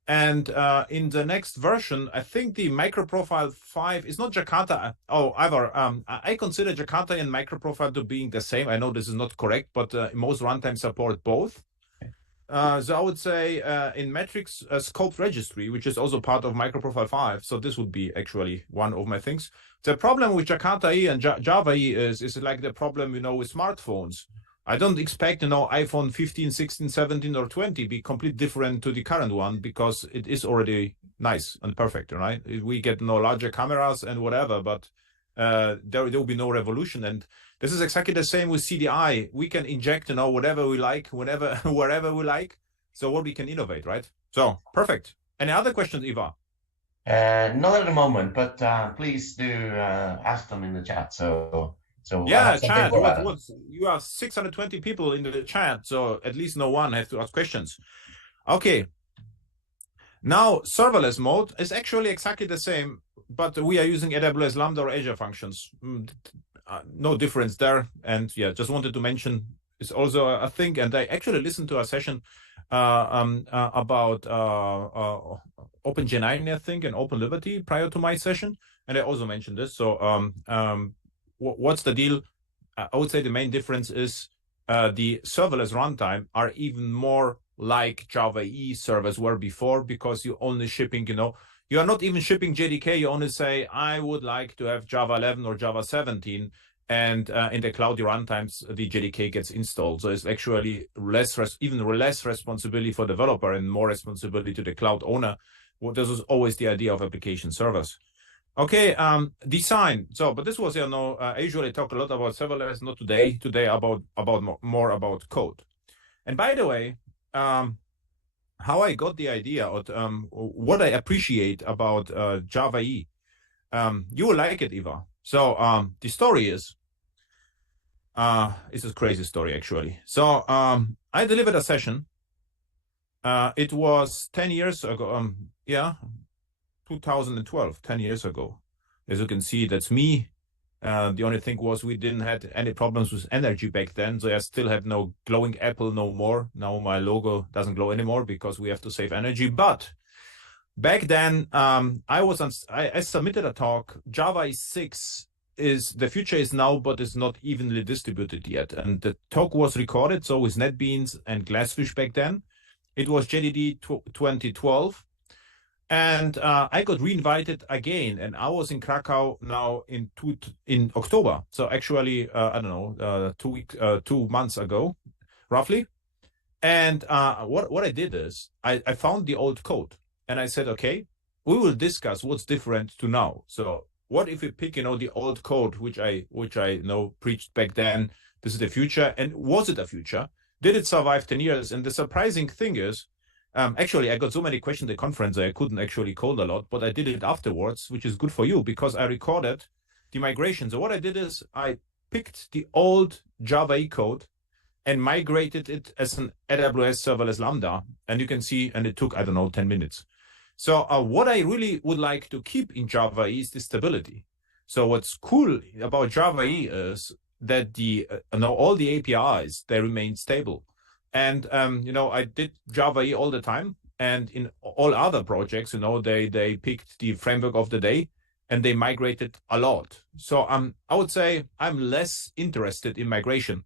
And in the next version, I think the microprofile 5 is not Jakarta. Oh, either. I consider Jakarta and microprofile to being the same. I know this is not correct, but most runtime support both. So I would say in metrics scope registry, which is also part of microprofile 5. So this would be actually one of my things. The problem with Jakarta E and Java E is like the problem, with smartphones. I don't expect, iPhone 15, 16, 17, or 20 be completely different to the current one because it is already nice and perfect, right? We get larger cameras and whatever, but there will be no revolution. And this is exactly the same with CDI. We can inject, whatever we like, whenever, wherever we like. So what we can innovate, right? So perfect. Any other questions, Eva? Not at the moment, but please do ask them in the chat. So yeah, chat. You have 620 people in the chat, so at least no one has to ask questions. Okay. Now, serverless mode is actually exactly the same, but we are using AWS Lambda or Azure functions. No difference there. And yeah, just wanted to mention it's also a thing. And I actually listened to a session about OpenGen9, I think, and Open Liberty prior to my session. And I also mentioned this. So what's the deal? I would say the main difference is the serverless runtime are even more like Java E servers were before, because you're only shipping, you are not even shipping JDK. You only say, I would like to have Java 11 or Java 17. And in the cloud runtimes, the JDK gets installed. So it's actually even less responsibility for developer and more responsibility to the cloud owner. Well, this was always the idea of application servers. Okay, design. So, but this was, I usually talk a lot about serverless, not today. Today more about code. And by the way, how I got the idea of what I appreciate about Java E, you will like it, Eva. So the story is, it's a crazy story actually. So I delivered a session. It was 10 years ago. 2012, 10 years ago. As you can see, that's me. The only thing was we didn't have any problems with energy back then. So I still have no glowing apple no more. Now my logo doesn't glow anymore because we have to save energy. But back then, I submitted a talk. Java 6 is the future is now, but it's not evenly distributed yet. And the talk was recorded. So with NetBeans and Glassfish back then, it was JDD 2012. And I got reinvited again, and I was in Krakow now in October. So actually, I don't know, 2 months ago, roughly. And what I did is I found the old code, and I said, okay, we will discuss what's different to now. So what if we pick, the old code, which I preached back then? This is the future, and was it a future? Did it survive 10 years? And the surprising thing is, actually, I got so many questions at the conference that I couldn't actually code a lot, but I did it afterwards, which is good for you because I recorded the migration. So what I did is I picked the old Java E code and migrated it as an AWS serverless Lambda. And you can see, and it took, 10 minutes. So what I really would like to keep in Java E is the stability. So what's cool about Java E is that all the APIs, they remain stable. And, I did Java E all the time. And in all other projects, they picked the framework of the day and they migrated a lot. So I would say I'm less interested in migration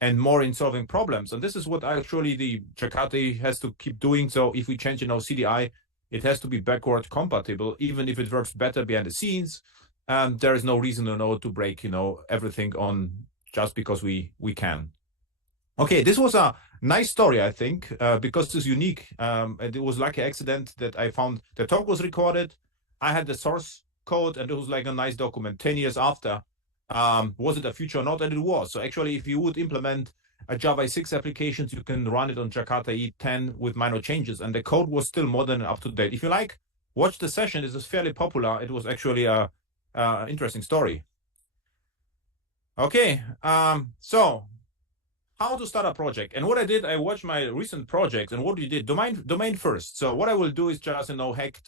and more in solving problems. And this is what actually the Jakarta has to keep doing. So if we change, CDI, it has to be backward compatible, even if it works better behind the scenes. There is no reason to break, everything on just because we can. Okay, this was a nice story, I think, because it's unique. It was like an accident that I found the talk was recorded. I had the source code, and it was like a nice document 10 years after. Was it a future or not? And it was. So actually, if you would implement Java 6 applications, you can run it on Jakarta E10 with minor changes, and the code was still modern and up to date. If you like, watch the session. It is fairly popular. It was actually a interesting story. Okay, so how to start a project. And what I did, I watched my recent projects and what you did, domain first. So what I will do is just, hack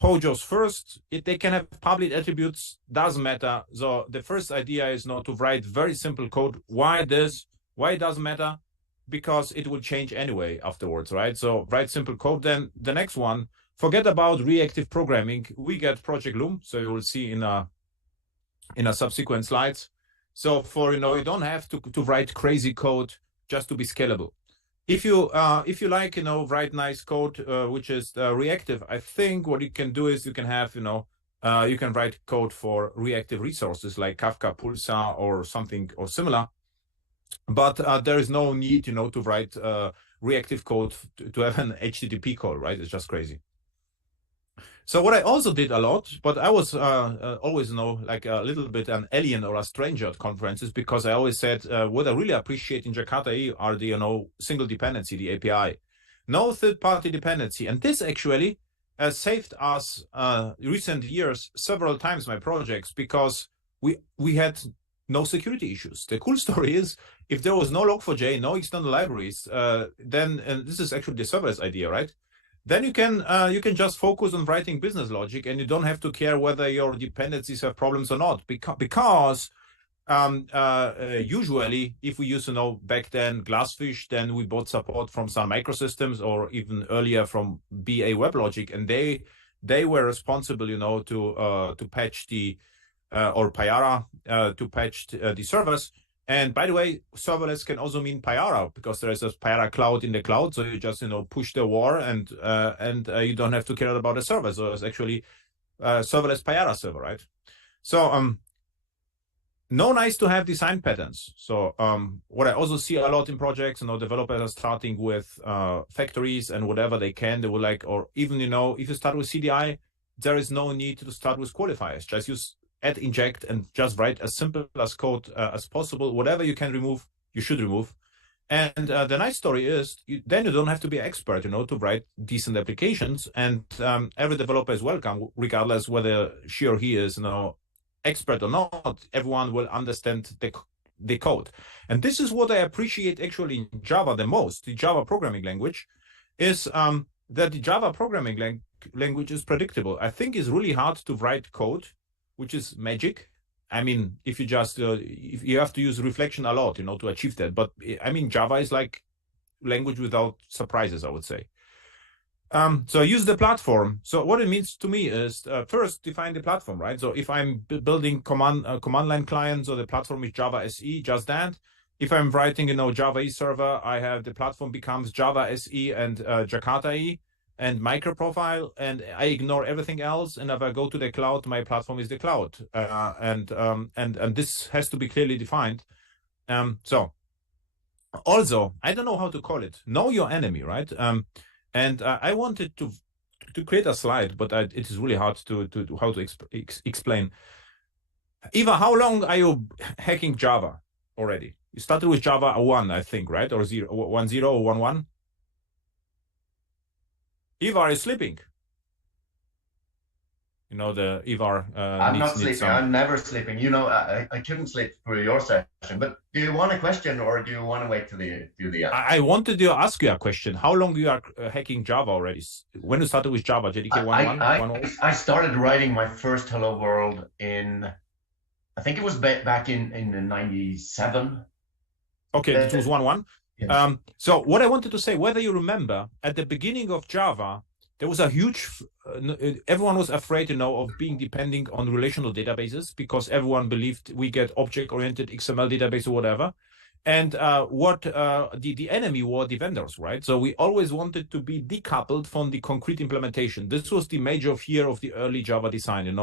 POJOs first. They can have public attributes, doesn't matter. So the first idea is not to write very simple code. Why this? Why it doesn't matter? Because it will change anyway afterwards, right? So write simple code. Then the next one, forget about reactive programming. We get Project Loom, so you will see in a subsequent slides. So for, you don't have to write crazy code just to be scalable. If you like, write nice code, which is reactive, I think what you can do is you can have, you can write code for reactive resources like Kafka, Pulsar, or something or similar. But there is no need, to write reactive code to have an HTTP call, right? It's just crazy. So what I also did a lot, but I was always, like a little bit an alien or a stranger at conferences, because I always said what I really appreciate in Jakarta EE are the, single dependency, the API. No third-party dependency. And this actually saved us recent years several times, my projects, because we had no security issues. The cool story is, if there was no Log4j, no external libraries, then, and this is actually the serverless idea, right? Then you can just focus on writing business logic, and you don't have to care whether your dependencies have problems or not, because usually if we use, back then Glassfish, then we bought support from Sun Microsystems, or even earlier from BA WebLogic, and they were responsible, to patch the or Payara to patch the servers. And by the way, serverless can also mean Payara, because there is a Payara cloud in the cloud. So you just, push the war, and you don't have to care about the server. So it's actually serverless Payara server, right? So no nice to have design patterns. So what I also see a lot in projects, developers are starting with factories and whatever they can. They will like, or even, if you start with CDI, there is no need to start with qualifiers. Just use add, inject, and just write as simple as code as possible. Whatever you can remove, you should remove. And the nice story is, then you don't have to be an expert, to write decent applications. And every developer is welcome, regardless whether she or he is, expert or not. Everyone will understand the code. And this is what I appreciate actually in Java the most. The Java programming language is that the Java programming language is predictable. I think it's really hard to write code which is magic. I mean, if you just, if you have to use reflection a lot, to achieve that. But I mean, Java is like language without surprises, I would say. So use the platform. So what it means to me is first define the platform, right? So if I'm building command line client, so the platform is Java SE, just that. If I'm writing, Java E server, I have the platform becomes Java SE and Jakarta E and microprofile, and I ignore everything else. And if I go to the cloud, my platform is the cloud, and this has to be clearly defined. So also, I don't know how to call it. Know your enemy, right? And I wanted to create a slide, but it is really hard to how to explain. Eva, how long are you hacking Java already? You started with Java 1, I think, right? Or 1.0 or 1.1? Eva, are you sleeping? The Eva. I'm not sleeping. I'm never sleeping. I couldn't sleep for your session. But do you want a question, or do you want to wait till the end? I wanted to ask you a question. How long you are hacking Java already? When you started with Java, JDK 1.1? I started writing my first Hello World in, I think it was back in 97. Okay, it was 1.1. Yes. So what I wanted to say, whether you remember, at the beginning of Java, there was a huge, everyone was afraid, of being depending on relational databases, because everyone believed we get object-oriented XML database or whatever. And the enemy were the vendors, right? So we always wanted to be decoupled from the concrete implementation. This was the major fear of the early Java design,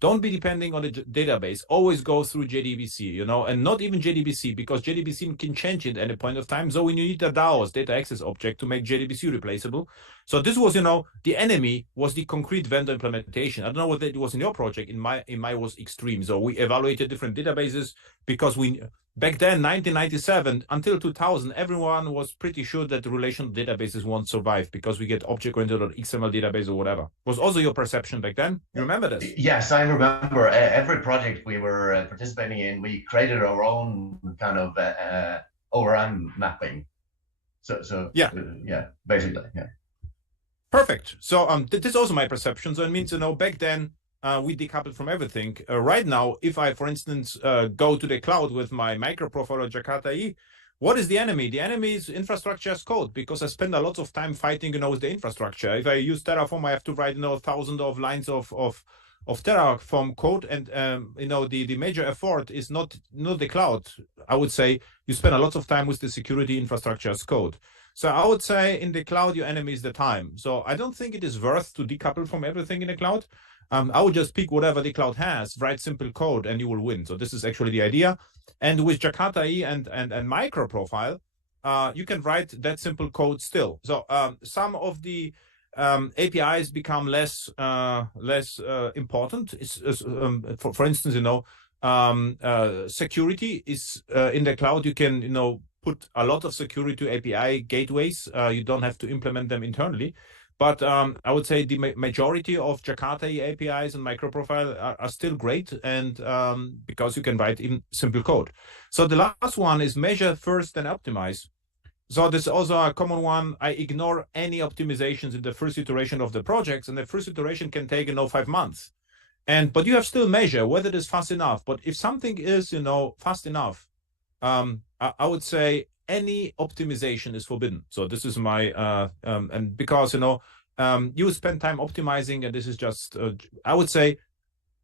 Don't be depending on the database. Always go through JDBC, and not even JDBC, because JDBC can change it at any point of time. So when you need a DAOs, data access object, to make JDBC replaceable. So this was, the enemy was the concrete vendor implementation. I don't know whether it was in your project. In my was extreme. So we evaluated different databases because back then, 1997 until 2000, everyone was pretty sure that the relational databases won't survive because we get object-oriented or XML database or whatever. Was also your perception back then? You remember this? Yes, I remember every project we were participating in, we created our own kind of ORM mapping. So yeah, basically, yeah. Perfect. So this is also my perception. So it means, back then, we decoupled from everything. Right now, if I, for instance, go to the cloud with my microprofile or Jakarta EE, what is the enemy? The enemy is infrastructure as code, because I spend a lot of time fighting, with the infrastructure. If I use Terraform, I have to write, thousands of lines of Terraform code, and the major effort is not the cloud. I would say you spend a lot of time with the security infrastructure as code. So I would say in the cloud, your enemy is the time. So I don't think it is worth to decouple from everything in the cloud. I would just pick whatever the cloud has, write simple code, and you will win. So this is actually the idea. And with Jakarta EE and microprofile, you can write that simple code still. So some of the APIs become less important. For instance, security is in the cloud. You can put a lot of security to API gateways. You don't have to implement them internally. But I would say the majority of Jakarta EE APIs and microprofile are still great, and because you can write in simple code. So the last one is measure first and optimize. So this is also a common one. I ignore any optimizations in the first iteration of the projects, and the first iteration can take 5 months. But you have still measure whether it is fast enough. But if something is fast enough, I would say any optimization is forbidden. So this is my and because you spend time optimizing, and this is just I would say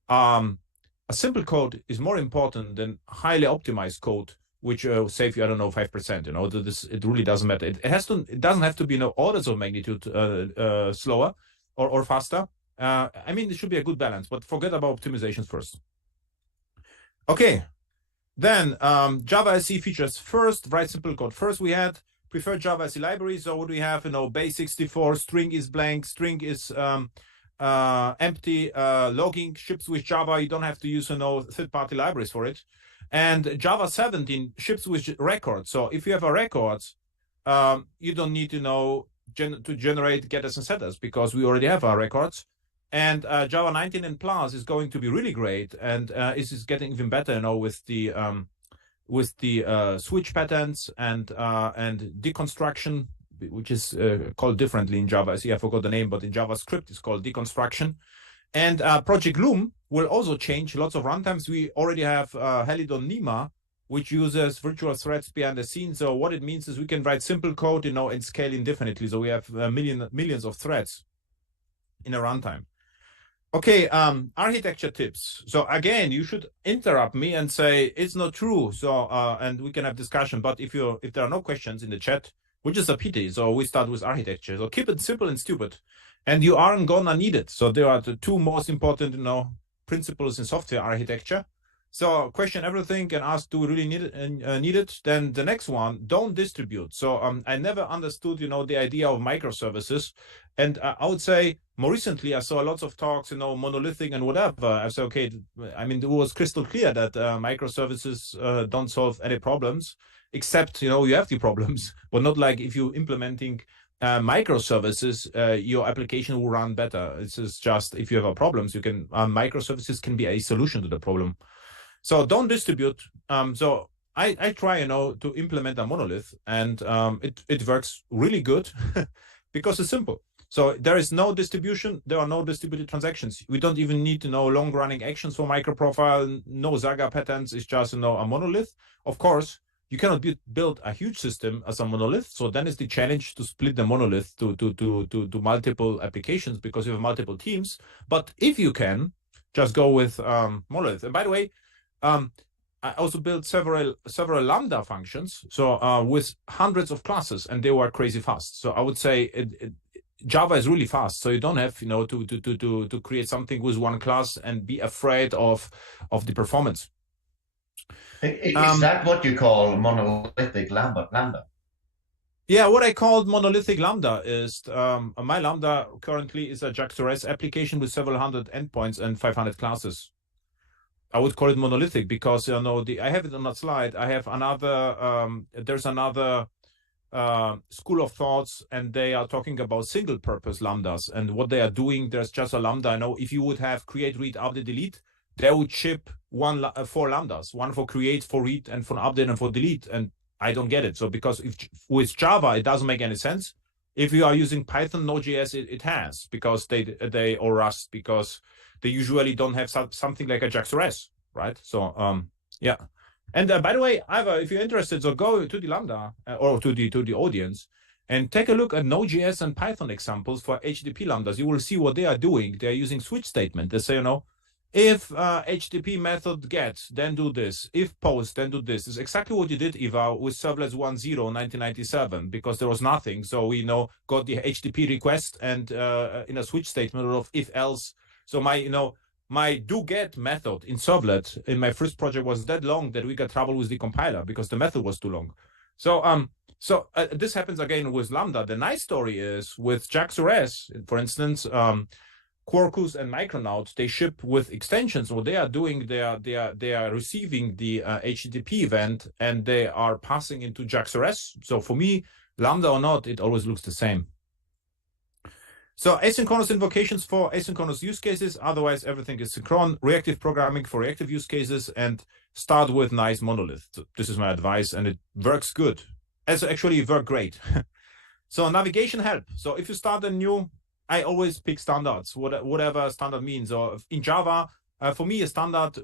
a simple code is more important than highly optimized code, which save you 5%. It really doesn't matter. It doesn't have to be orders of magnitude slower or faster. I mean, it should be a good balance, but forget about optimizations first. Okay. Then Java SE features. First, write simple code. First, we had preferred Java SE libraries. So what do we have? base64, string is blank, string is empty, logging ships with Java. You don't have to use third-party libraries for it. And Java 17 ships with records. So if you have a record, you don't need to generate getters and setters, because we already have our records. And Java 19 and Plus is going to be really great, and is getting even better, with the switch patterns and deconstruction, which is called differently in Java. See, I forgot the name, but in JavaScript it's called deconstruction. And Project Loom will also change lots of runtimes. We already have Helidon Nima, which uses virtual threads behind the scenes. So what it means is we can write simple code, and scale indefinitely. So we have millions of threads in a runtime. Okay, architecture tips. So again, you should interrupt me and say it's not true. So and we can have discussion. But if there are no questions in the chat, which is a pity, so we start with architecture. So keep it simple and stupid, and you aren't gonna need it. So there are the two most important, principles in software architecture. So question everything and ask, do we really need it? Then the next one, don't distribute. So I never understood, the idea of microservices. And I would say more recently, I saw lots of talks, monolithic and whatever. I said, okay, I mean, it was crystal clear that microservices don't solve any problems, except, you have the problems, but not like if you're implementing microservices, your application will run better. This is just, if you have problems, you can, microservices can be a solution to the problem. So don't distribute. So I try, to implement a monolith, and it works really good because it's simple. So there is no distribution. There are no distributed transactions. We don't even need to know long-running actions for microprofile. No Zaga patterns. It's just, a monolith. Of course, you cannot build a huge system as a monolith. So then it's the challenge to split the monolith to multiple applications, because you have multiple teams. But if you can, just go with monolith. And by the way, I also built several Lambda functions, so with hundreds of classes, and they were crazy fast. So I would say Java is really fast. So you don't have to create something with one class and be afraid of the performance. Is that what you call monolithic Lambda? Yeah, what I called monolithic Lambda is my Lambda currently is a JakartaOne application with several hundred endpoints and 500 classes. I would call it monolithic because I have it on that slide. I have another. There's another school of thoughts, and they are talking about single-purpose lambdas. And what they are doing, there's just a lambda. If you would have create, read, update, delete, they would ship four lambdas, one for create, for read, and for update and for delete. And I don't get it. So because with Java it doesn't make any sense. If you are using Python, Node.js, it has, because they or Rust, because they usually don't have something like a JakartaOne, right? So yeah. And by the way, Ivar, if you're interested, so go to the Lambda or to the audience and take a look at Node.js and Python examples for HTTP lambdas. You will see what they are doing. They are using switch statement. They say, if HTTP method get, then do this. If post, then do this. It's exactly what you did, Ivar, with servlets 1.0 1997, because there was nothing. So we got the HTTP request and in a switch statement of if else. So my do get method in servlet in my first project was that long that we got trouble with the compiler because the method was too long. So this happens again with Lambda. The nice story is with JakartaOne, for instance, Quarkus and Micronaut, they ship with extensions. What they are doing, they are receiving the HTTP event and they are passing into JakartaOne. So for me, Lambda or not, it always looks the same. So asynchronous invocations for asynchronous use cases. Otherwise, everything is synchron. Reactive programming for reactive use cases, and start with nice monolith. So this is my advice, and it works good. Actually, it worked great. So navigation help. So if you start a new, I always pick standards, whatever standard means. Or in Java, for me, a standard,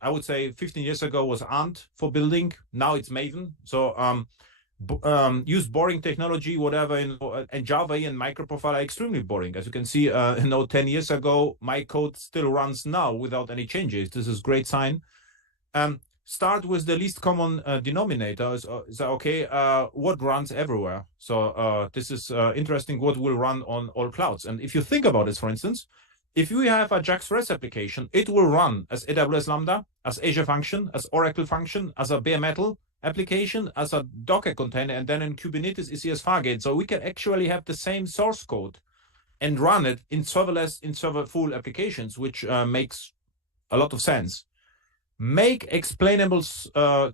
I would say 15 years ago was Ant for building. Now it's Maven. So use boring technology, whatever, and Java and microprofile are extremely boring. As you can see, 10 years ago, my code still runs now without any changes. This is a great sign. Start with the least common denominator. Okay, what runs everywhere? So this is interesting, what will run on all clouds. And if you think about this, for instance, if you have a JakartaOne application, it will run as AWS Lambda, as Azure Function, as Oracle Function, as a bare metal application, as a Docker container, and then in Kubernetes ECS Fargate. So we can actually have the same source code and run it in serverless, in serverful applications, which makes a lot of sense. Make explainable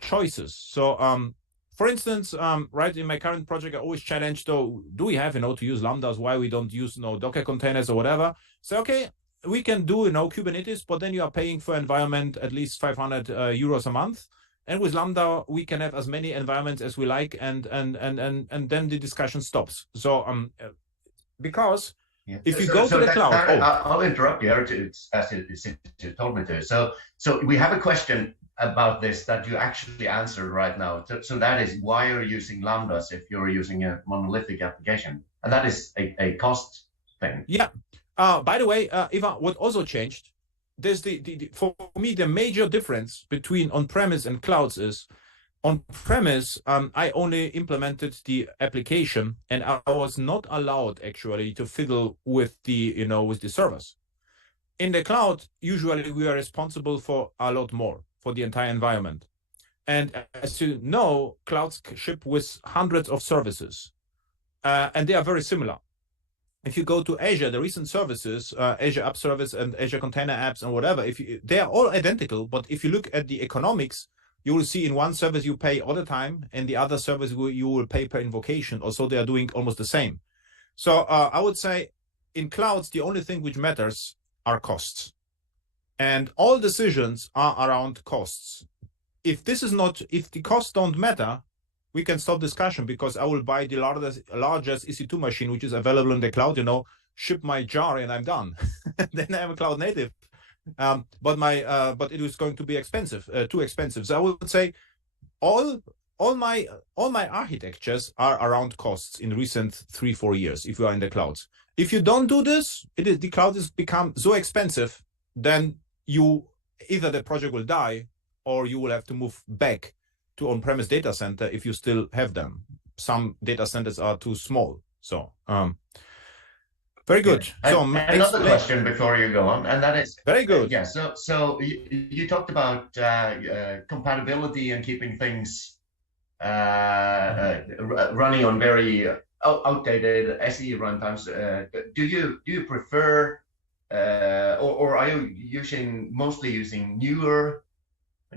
choices. So for instance, right, in my current project, I always challenge, though, do we have, to use Lambdas? Why we don't use, Docker containers or whatever? So, okay, we can do, Kubernetes, but then you are paying for environment at least 500 euros a month. And with Lambda, we can have as many environments as we like, and then the discussion stops. So, because if you go to the cloud, I'll interrupt you, as you told me to. So we have a question about this that you actually answered right now. So that is, why are you using Lambdas if you're using a monolithic application? And that is a cost thing. Yeah. By the way, Ivan, what also changed, there's for me, the major difference between on-premise and clouds is, on-premise, I only implemented the application, and I was not allowed actually to fiddle with the, with the servers. In the cloud, usually we are responsible for a lot more, for the entire environment. And as you know, clouds ship with hundreds of services, and they are very similar. If you go to Azure, the recent services, Azure App Service and Azure Container Apps and whatever, they are all identical. But if you look at the economics, you will see in one service you pay all the time, and the other service you will pay per invocation. Also, they are doing almost the same. So I would say in clouds, the only thing which matters are costs. And all decisions are around costs. If the costs don't matter, we can stop discussion, because I will buy the largest EC2 machine, which is available in the cloud, ship my jar and I'm done. Then I'm a cloud native. But it is going to be expensive, too expensive. So I would say all my architectures are around costs in recent 3-4 years, if you are in the clouds. If you don't do this, the cloud has become so expensive, then either the project will die or you will have to move back to on-premise data center if you still have them. Some data centers are too small. So very good. So another question before you go on, and that is very good. Yeah. So you talked about compatibility and keeping things running on very outdated SE runtimes. Do you prefer or are you mostly using newer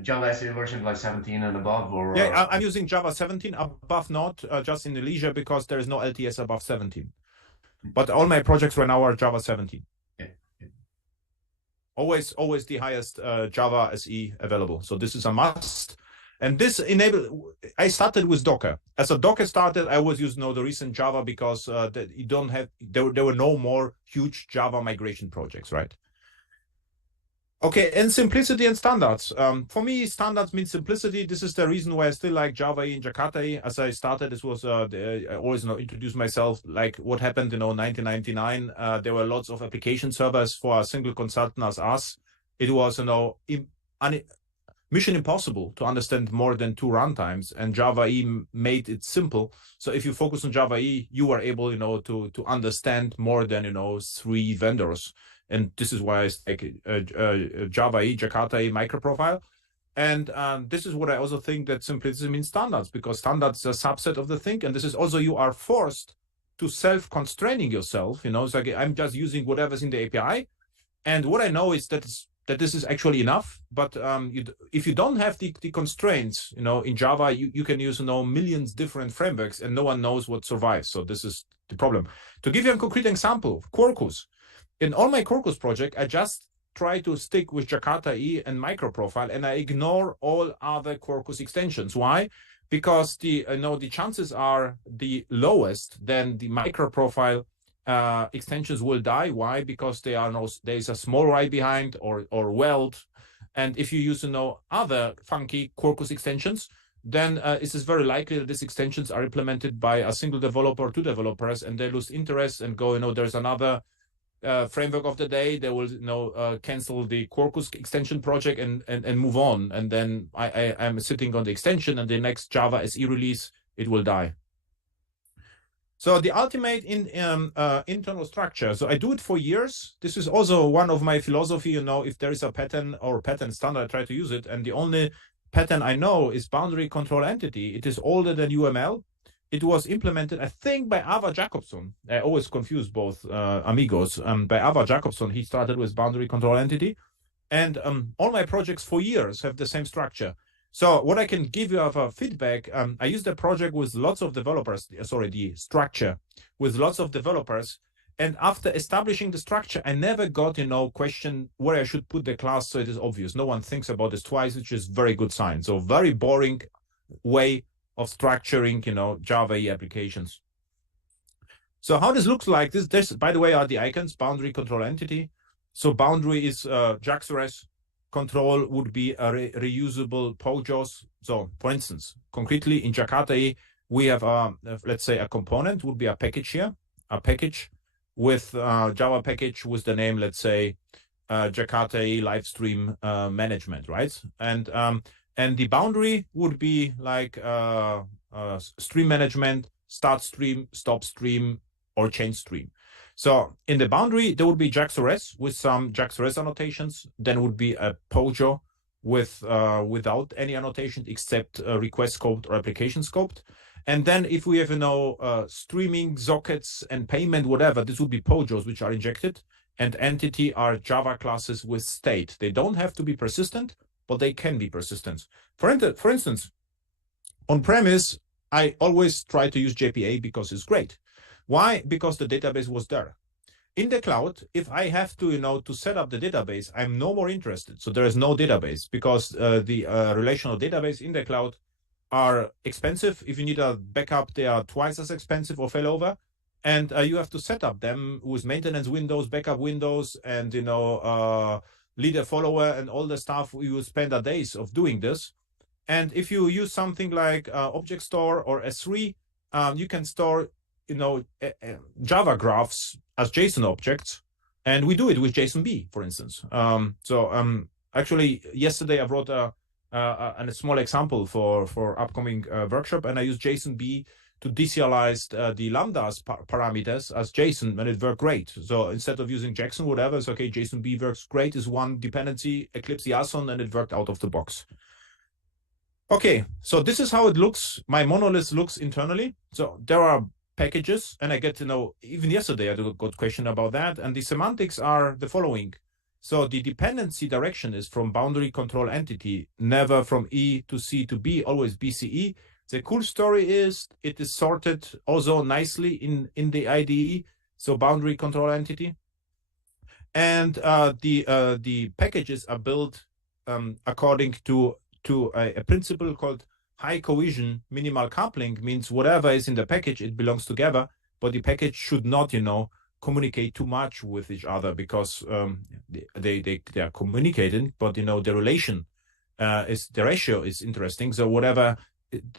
Java SE version like 17 and above? Or yeah, I'm using Java 17 above, not just in the leisure because there is no LTS above 17. But all my projects right now are Java 17. Yeah. Always the highest Java SE available. So this is a must. And this I started with Docker. As a Docker started, I always used the recent Java because you don't have, there were no more huge Java migration projects, right? Okay, and simplicity and standards. For me, standards means simplicity. This is the reason why I still like Java and Jakarta. As I started, this was I always introduce myself like what happened in 1999. There were lots of application servers for a single consultant as us. It was mission impossible to understand more than 2 runtimes, and Java E made it simple. So if you focus on Java E, you are able to understand more than 3 vendors. And this is why I like Java E, Jakarta E microprofile. And this is what I also think that simplicity means standards, because standards are a subset of the thing. And this is also, you are forced to self-constraining yourself. It's like I'm just using whatever's in the API. And what I know is that this is actually enough. But if you don't have the constraints, in Java, you can use millions different frameworks and no one knows what survives. So this is the problem. To give you a concrete example, Quarkus. In all my Quarkus project, I just try to stick with Jakarta E and microprofile, and I ignore all other Quarkus extensions. Why? Because the chances are the lowest, then the microprofile extensions will die. Why? Because there's a small write behind or weld, and if you use other funky Quarkus extensions, then it is very likely that these extensions are implemented by a single developer or 2 developers, and they lose interest and go. There's another framework of the day. They will cancel the Quarkus extension project and move on, and then I'm sitting on the extension, and the next Java SE release it will die. So the ultimate internal structure. So I do it for years. This is also one of my philosophy. If there is a pattern or pattern standard, I try to use it. And the only pattern I know is boundary control entity. It is older than UML. It was implemented, I think, by Ava Jacobson. I always confuse both amigos. By Ava Jacobson, he started with boundary control entity. And all my projects for years have the same structure. So what I can give you of a feedback, I used the project with lots of developers, the structure with lots of developers. And after establishing the structure, I never got, question where I should put the class so it is obvious. No one thinks about this twice, which is very good sign. So very boring way of structuring, Java E applications. So how this looks like, this by the way, are the icons, boundary control entity. So boundary is JAX-RS, control would be a reusable POJOs. So for instance, concretely in Jakarta E, we have, let's say a component would be a package here, a package with Java package with the name, let's say, Jakarta E Livestream management, right? And the boundary would be like stream management, start stream, stop stream, or change stream. So in the boundary, there would be JAX-RS with some JAX-RS annotations. Then would be a POJO with without any annotation except request scoped or application scoped. And then if we have streaming, sockets, and payment, whatever, this would be POJOs which are injected. And entity are Java classes with state. They don't have to be persistent, but they can be persistent. For instance, on premise, I always try to use JPA because it's great. Why? Because the database was there. In the cloud, if I have to, to set up the database, I'm no more interested. So there is no database because the relational database in the cloud are expensive. If you need a backup, they are twice as expensive or failover. And you have to set up them with maintenance windows, backup windows, and, leader follower and all the stuff. You will spend a days of doing this. And if you use something like Object Store or S3, you can store, Java graphs as JSON objects. And we do it with JSONB, for instance. Actually, yesterday I wrote a small example for upcoming workshop, and I used JSONB to deserialize the lambdas parameters as JSON, and it worked great. So instead of using Jackson, whatever, it's okay, JSONB works great, is one dependency, Eclipse JSON, and it worked out of the box. Okay, so this is how it looks. My monolith looks internally. So there are packages, and I get to know, even yesterday I got a question about that, and the semantics are the following. So the dependency direction is from boundary control entity, never from E to C to B, always BCE. The cool story is it is sorted also nicely in the IDE, so boundary control entity. And the packages are built according to a principle called high cohesion minimal coupling, means whatever is in the package, it belongs together, but the package should not, communicate too much with each other, because they are communicating, but the relation the ratio is interesting. So whatever,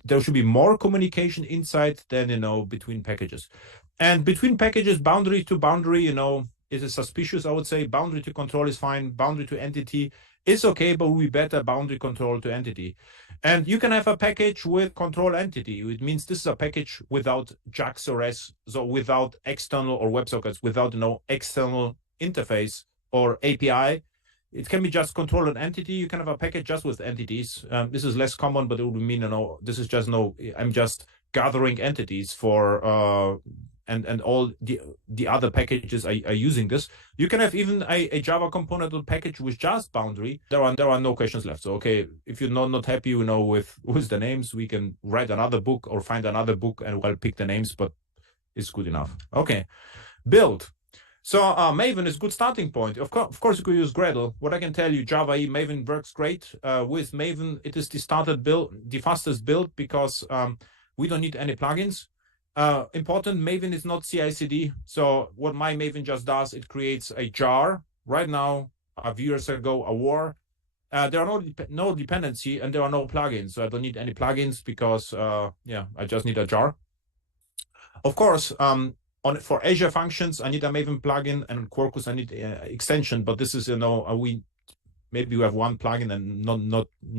there should be more communication inside than between packages. And between packages, boundary to boundary, is suspicious, I would say. Boundary to control is fine. Boundary to entity is okay, but we better boundary control to entity. And you can have a package with control entity. It means this is a package without JAX or S, so without external or WebSockets, without external interface or API. It can be just control an entity. You can have a package just with entities. This is less common, but it would mean this is just I'm just gathering entities for and all the other packages are using this. You can have even a Java component package with just boundary. There are no questions left. So okay, if you're not happy, with the names, we can write another book or find another book and we'll pick the names, but it's good enough. Okay, build. So Maven is a good starting point. Of course, you could use Gradle. What I can tell you, Java EE Maven works great. With Maven, it is the fastest build, because we don't need any plugins. Important, Maven is not CI/CD. So what my Maven just does, it creates a jar. Right now, a few years ago, a war. There are no dependency and there are no plugins. So I don't need any plugins because, I just need a jar. Of course, for Azure functions, I need a Maven plugin, and Quarkus, I need extension. But this is, maybe we have one plugin and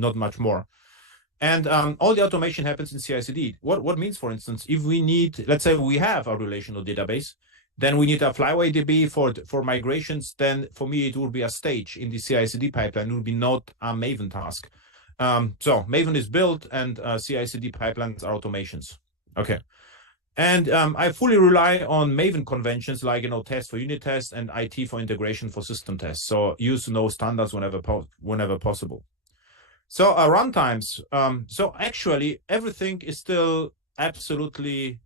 not much more. And all the automation happens in CI/CD. What means, for instance, if we need, let's say we have a relational database, then we need a Flyway DB for migrations. Then for me, it would be a stage in the CI/CD pipeline. It would be not a Maven task. So Maven is built, and CI/CD pipelines are automations. Okay. And I fully rely on Maven conventions like, test for unit tests and IT for integration for system tests. So use standards whenever possible. So runtimes. So actually, everything is still absolutely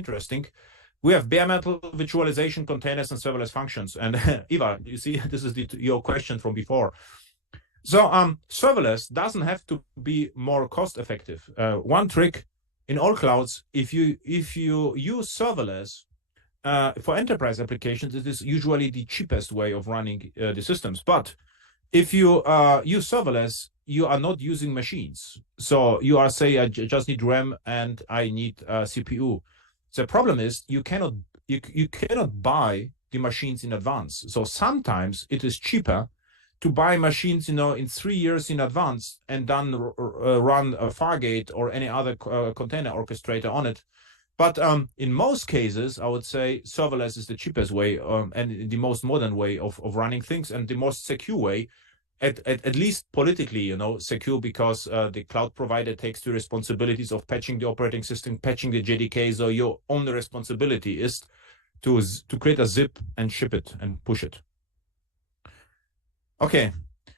interesting. We have bare metal virtualization, containers, and serverless functions. And Eva, you see, this is your question from before. So serverless doesn't have to be more cost effective. One trick in all clouds, if you use serverless for enterprise applications, it is usually the cheapest way of running the systems. But if you use serverless, you are not using machines. So you are saying, I just need RAM and I need CPU. The problem is you cannot buy the machines in advance. So sometimes it is cheaper to buy machines, in 3 years in advance and then run a Fargate or any other container orchestrator on it. But in most cases, I would say serverless is the cheapest way and the most modern way of running things, and the most secure way, at least politically, secure, because the cloud provider takes the responsibilities of patching the operating system, patching the JDK. So your only responsibility is to create a zip and ship it and push it. Okay,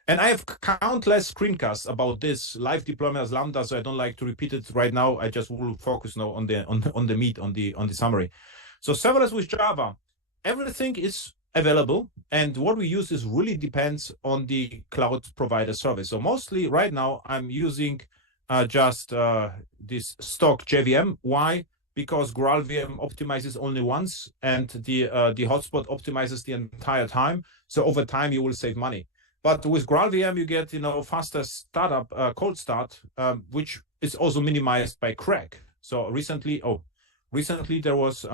and I have countless screencasts about this live deployment as Lambda, so I don't like to repeat it right now. I just will focus now on the meat, on the summary. So serverless with Java, everything is available, and what we use is really depends on the cloud provider service. So mostly right now I'm using just this stock JVM. Why? Because GraalVM optimizes only once, and the hotspot optimizes the entire time. So over time you will save money. But with GraalVM you get faster startup, cold start, which is also minimized by crack. So recently there was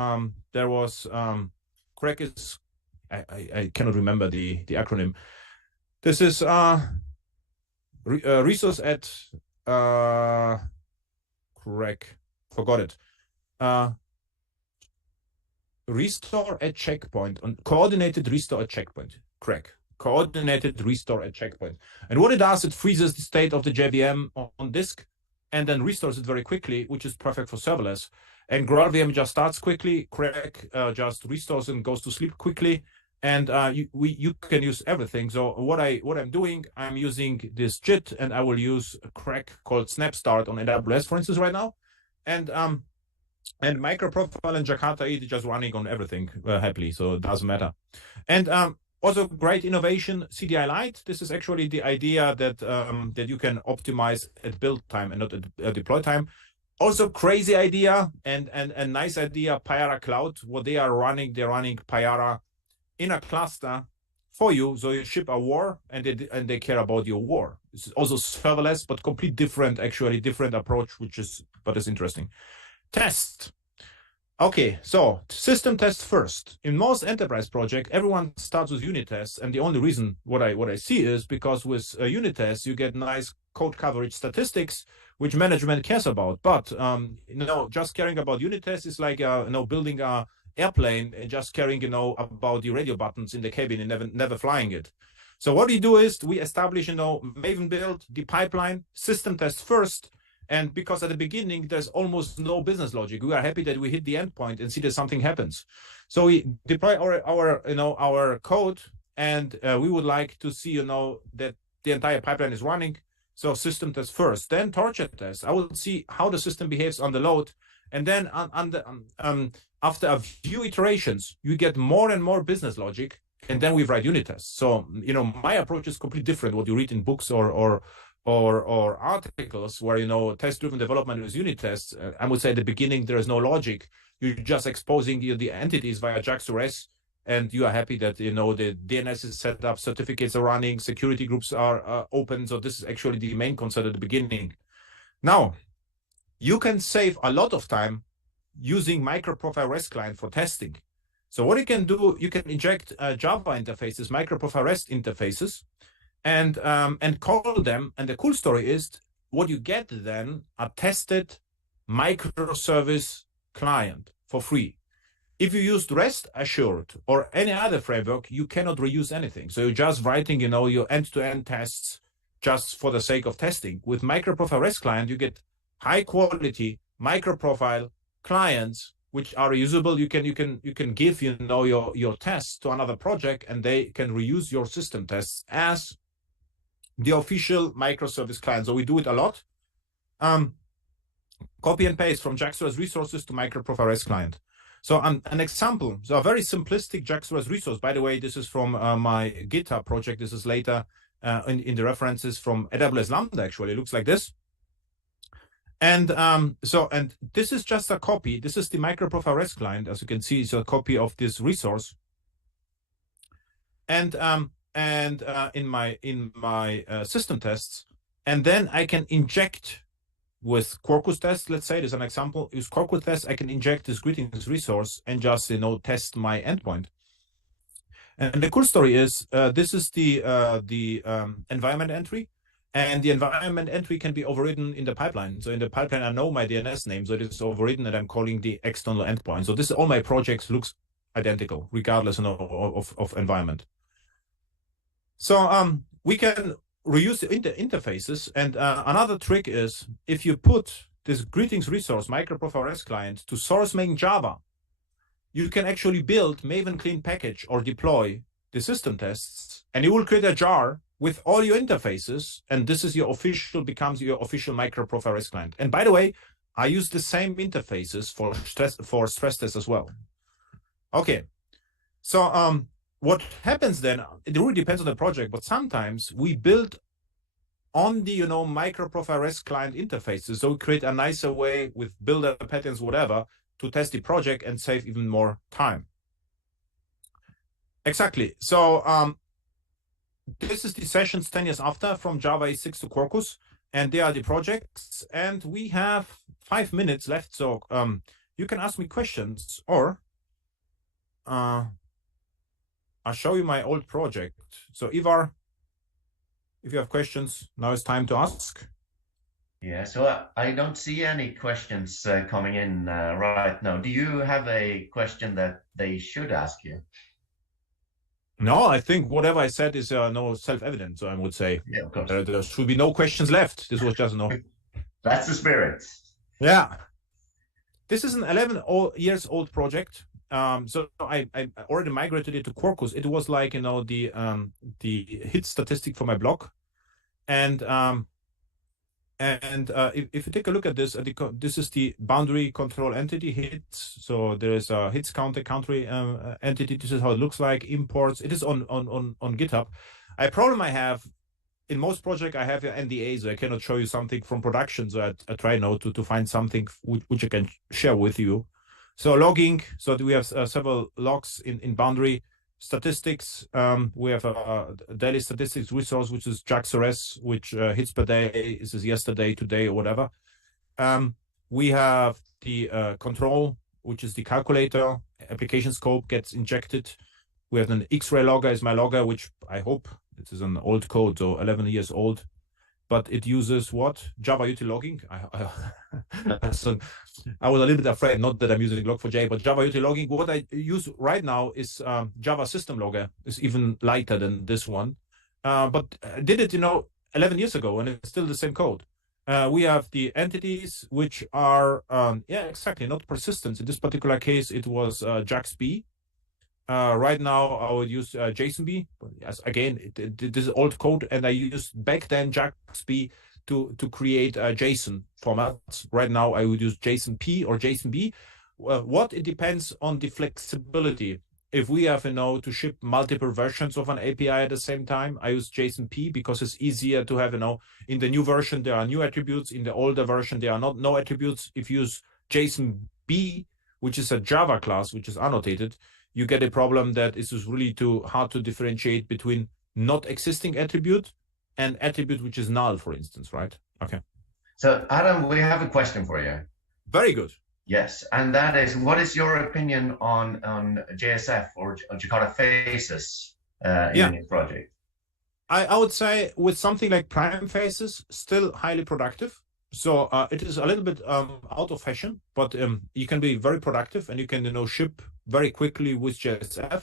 crack is I cannot remember the acronym. This is resource at crack. Forgot it. Restore at checkpoint, on coordinated restore at checkpoint. Crack. Coordinated restore at checkpoint. And what it does, it freezes the state of the JVM on disk and then restores it very quickly, which is perfect for serverless. And GraalVM just starts quickly, Crack just restores and goes to sleep quickly, and you can use everything. So what I'm doing, I'm using this JIT, and I will use a Crack called SnapStart on AWS, for instance, right now, and MicroProfile and Jakarta is just running on everything happily, so it doesn't matter. And also great innovation, CDI Lite. This is actually the idea that that you can optimize at build time and not at deploy time. Also crazy idea and a nice idea, Payara Cloud. What they are running, they're running Payara in a cluster for you. So you ship a war and they care about your war. It's also serverless, but complete different, actually different approach, but it's interesting. Test. Okay, so system test first. In most enterprise projects, everyone starts with unit tests, and the only reason what I see is because with unit tests you get nice code coverage statistics, which management cares about. But just caring about unit tests is like building a airplane and just caring about the radio buttons in the cabin and never flying it. So what we do is we establish Maven build the pipeline, system test first. And because at the beginning, there's almost no business logic, we are happy that we hit the endpoint and see that something happens. So we deploy our code, and we would like to see, that the entire pipeline is running. So system test first, then torture test. I will see how the system behaves on the load. And then after a few iterations, you get more and more business logic, and then we write unit tests. So, my approach is completely different what you read in books or articles where test-driven development is unit tests. I would say at the beginning there is no logic. You're just exposing the entities via JAX2RS, and you are happy that the DNS is set up, certificates are running, security groups are open. So this is actually the main concern at the beginning. Now, you can save a lot of time using MicroProfile REST client for testing. So what you can do, you can inject Java interfaces, MicroProfile REST interfaces, and call them. And the cool story is what you get then a tested microservice client for free. If you used REST Assured or any other framework, you cannot reuse anything. So you're just writing, your end-to-end tests just for the sake of testing. With MicroProfile REST client, you get high quality microprofile clients which are reusable. You can give your tests to another project, and they can reuse your system tests as the official microservice client. So we do it a lot. Copy and paste from JAX2RS resources to MicroProfile REST client. So an example, so a very simplistic JAX2RS resource. By the way, this is from my GitHub project. This is later in the references from AWS Lambda. Actually, it looks like this. And this is just a copy. This is the MicroProfile REST client. As you can see, it's a copy of this resource. And in my system tests, and then I can inject with Quarkus test. Let's say there's an example. Use Quarkus test. I can inject this greetings resource and just test my endpoint. And the cool story is this is the environment entry, and the environment entry can be overridden in the pipeline. So in the pipeline, I know my DNS name, so it is overridden, and I'm calling the external endpoint. So this all my projects looks identical regardless of environment. So we can reuse the interfaces. And another trick is if you put this greetings resource, MicroProfile REST client, to source main Java, you can actually build Maven clean package or deploy the system tests, and you will create a jar with all your interfaces. And this is becomes your official MicroProfile REST client. And by the way, I use the same interfaces for stress tests as well. Okay. So, what happens then, it really depends on the project, but sometimes we build on the, MicroProfile REST client interfaces. So we create a nicer way with builder patterns, whatever, to test the project and save even more time. Exactly. So this is the sessions 10 years after from Java 8.6 to Quarkus, and they are the projects. And we have 5 minutes left. So you can ask me questions, or I'll show you my old project. So Ivar, if you have questions, now it's time to ask. Yeah, so I don't see any questions coming in right now. Do you have a question that they should ask you? No, I think whatever I said is no self-evident, so I would say. Yeah, of course. There should be no questions left. This was just That's the spirit. Yeah. This is an 11 years old project. So I already migrated it to Quarkus. It was like, the hit statistic for my blog. And if you take a look at this, this is the boundary control entity hits. So there is a hits counter country entity. This is how it looks like. Imports. It is on GitHub. A problem I have in most projects, I have NDA, so I cannot show you something from production. So I try now to find something which I can share with you. So logging. So we have several logs in boundary. Statistics, we have a daily statistics resource, which is JakartaOne, which hits per day. This is yesterday, today, or whatever. We have the control, which is the calculator. Application scope gets injected. We have an X-ray logger is my logger, which I hope this is an old code, so 11 years old. But it uses what? Java util logging. I was a little bit afraid, not that I'm using log4j, but Java util logging. What I use right now is Java system logger. It's even lighter than this one. But I did it, 11 years ago, and it's still the same code. We have the entities, which are, exactly, not persistence. In this particular case, it was JaxB. Right now, I would use JSONB. Yes, again, this is old code, and I used back then JaxB to create JSON formats. Right now, I would use JSONP or JSONB. What it depends on the flexibility. If we have, to ship multiple versions of an API at the same time, I use JSONP because it's easier to have, in the new version, there are new attributes. In the older version, there are no attributes. If you use JSONB, which is a Java class, which is annotated, you get a problem that it is really too hard to differentiate between not existing attribute and attribute which is null, for instance, right? Okay. So Adam, we have a question for you. Very good. Yes, and that is, what is your opinion on JSF or Jakarta Faces in your project? I would say with something like Prime Faces, still highly productive. So it is a little bit out of fashion, but you can be very productive and you can ship very quickly with JSF.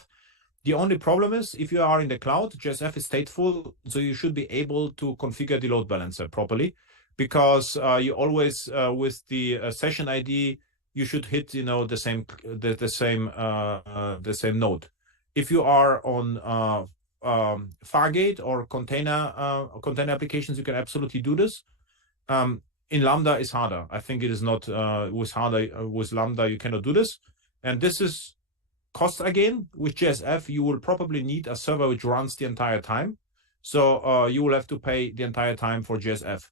The only problem is if you are in the cloud, JSF is stateful, so you should be able to configure the load balancer properly, because you always with the session ID you should hit the same node. If you are on Fargate or container applications, you can absolutely do this. In Lambda is harder. I think it is not with Lambda you cannot do this. And this is cost again. With JSF, you will probably need a server which runs the entire time. So you will have to pay the entire time for JSF.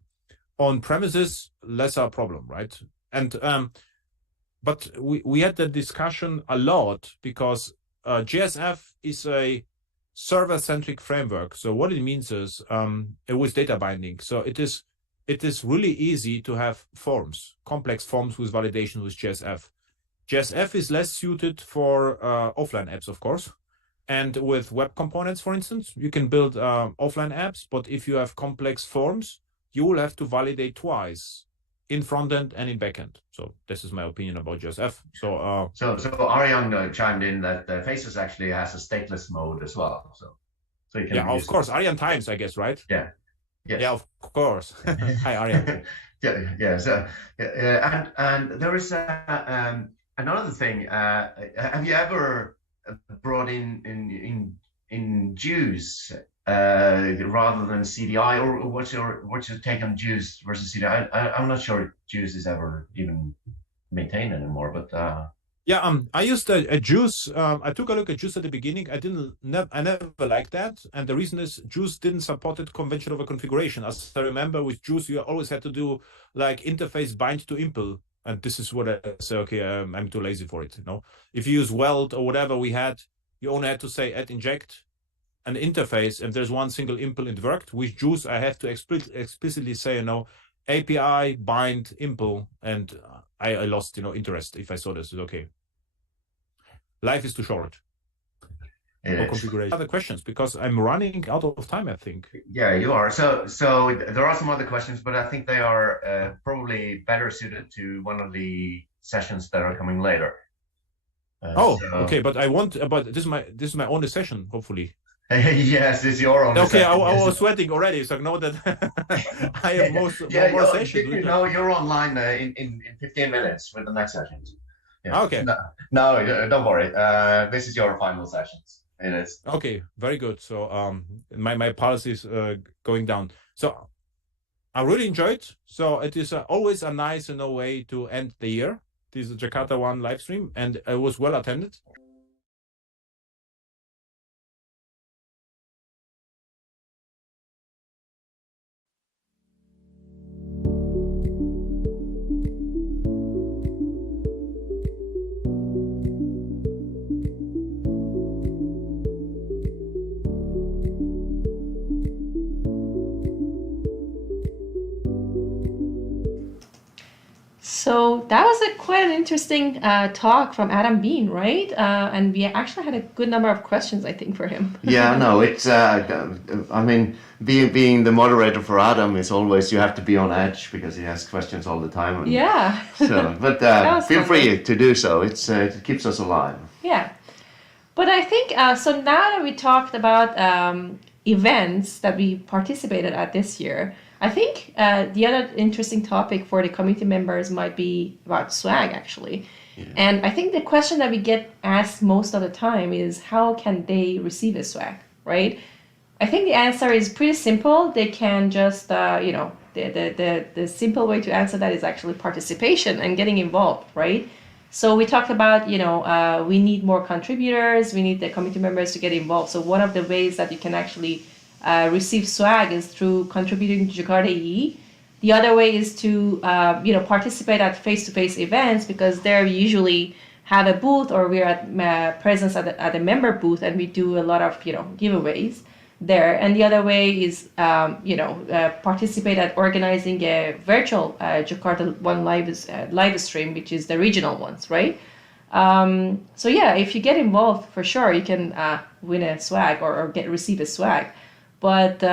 On premises, lesser problem, right? And but we had the discussion a lot because JSF is a server-centric framework. So what it means is with data binding. So it is really easy to have forms, complex forms with validation with JSF. JSF is less suited for offline apps, of course. And with web components, for instance, you can build offline apps, but if you have complex forms, you will have to validate twice in front end and in back end. So this is my opinion about JSF. So Arjan chimed in that Faces actually has a stateless mode as well. So you can of course, Arjan Times, I guess, right? Yeah. Yes. Yeah, of course. Hi, Arjan. And there is another thing. Have you ever brought in Jews rather than CDI, or what's your take on Jews versus CDI? I'm not sure Jews is ever even maintained anymore, but I used a Juice. I took a look at Juice at the beginning. I never liked that, and the reason is Juice didn't support convention over configuration. As I remember, with Juice, you always had to do like interface bind to impl, and this is what I say. Okay, I'm too lazy for it. If you use Weld or whatever we had, you only had to say add inject an interface, and there's one single impl, it worked. With Juice, I have to explicitly say API bind impl, and I lost interest if I saw this. Okay. Life is too short. Configuration. Other questions, because I'm running out of time, I think. Yeah, you are. So there are some other questions, but I think they are probably better suited to one of the sessions that are coming later. Okay, but this is my only session, hopefully. Yes, it's your own. Okay, I was sweating already, so know that I have more sessions. You're online in 15 minutes with the next sessions. Yeah. Okay. No, don't worry. This is your final sessions. It is. Okay, very good. So my policy is going down. So I really enjoyed. So it is always a nice way to end the year. This is JakartaOne live stream, and it was well attended. So that was quite an interesting talk from Adam Bean, right? And we actually had a good number of questions, I think, for him. Yeah, no, it's. I mean, being the moderator for Adam is always you have to be on edge because he asks questions all the time. And yeah. But feel free to do so. It keeps us alive. Yeah, but I think so. Now that we talked about events that we participated at this year, I think the other interesting topic for the community members might be about swag, actually. Yeah. And I think the question that we get asked most of the time is how can they receive a swag, right? I think the answer is pretty simple. They can just, the simple way to answer that is actually participation and getting involved, right? So we talked about, we need more contributors. We need the community members to get involved. So one of the ways that you can actually receive swag is through contributing to Jakarta EE. The other way is to participate at face-to-face events because there we usually have a booth or we're at presence at a member booth and we do a lot of giveaways there. And the other way is participate at organizing a virtual JakartaOne live stream, which is the regional ones, right? So yeah, if you get involved, for sure you can win a swag or receive a swag. But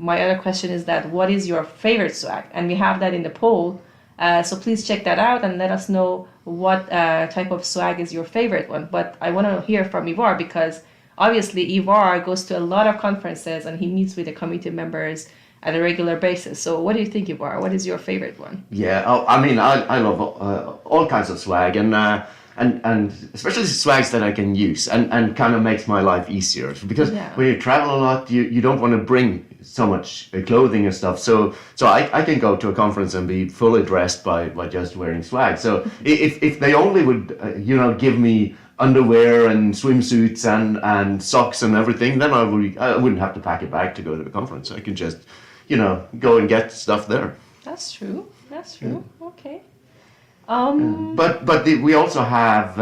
my other question is that what is your favorite swag? And we have that in the poll. So please check that out and let us know what type of swag is your favorite one. But I want to hear from Ivar because obviously Ivar goes to a lot of conferences and he meets with the community members at a regular basis. So what do you think, Ivar? What is your favorite one? Yeah, I mean, I love all kinds of swag and especially swags that I can use and kind of makes my life easier because when you travel a lot, you don't want to bring so much clothing and stuff. So I can go to a conference and be fully dressed by just wearing swag. So if they only would give me underwear and swimsuits and socks and everything, then I wouldn't have to pack a bag to go to the conference. I can just go and get stuff there. That's true. Yeah. Okay. But we also have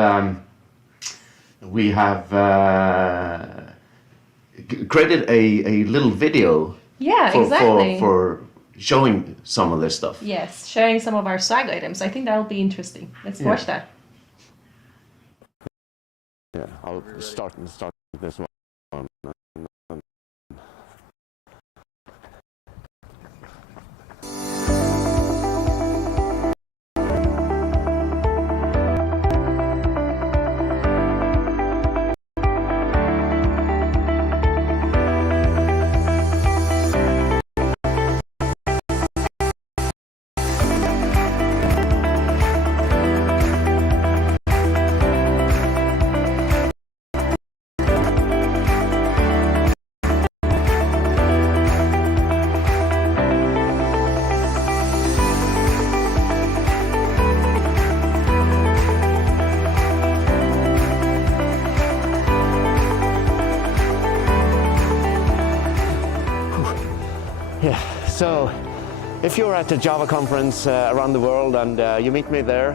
created a little video. Yeah, exactly. For showing some of this stuff. Yes, sharing some of our swag items. I think that'll be interesting. Let's watch that. Yeah, I'll start this one. So, if you're at the Java conference around the world and you meet me there,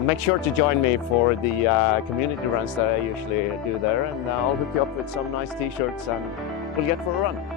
make sure to join me for the community runs that I usually do there, and I'll hook you up with some nice t-shirts and we'll get for a run.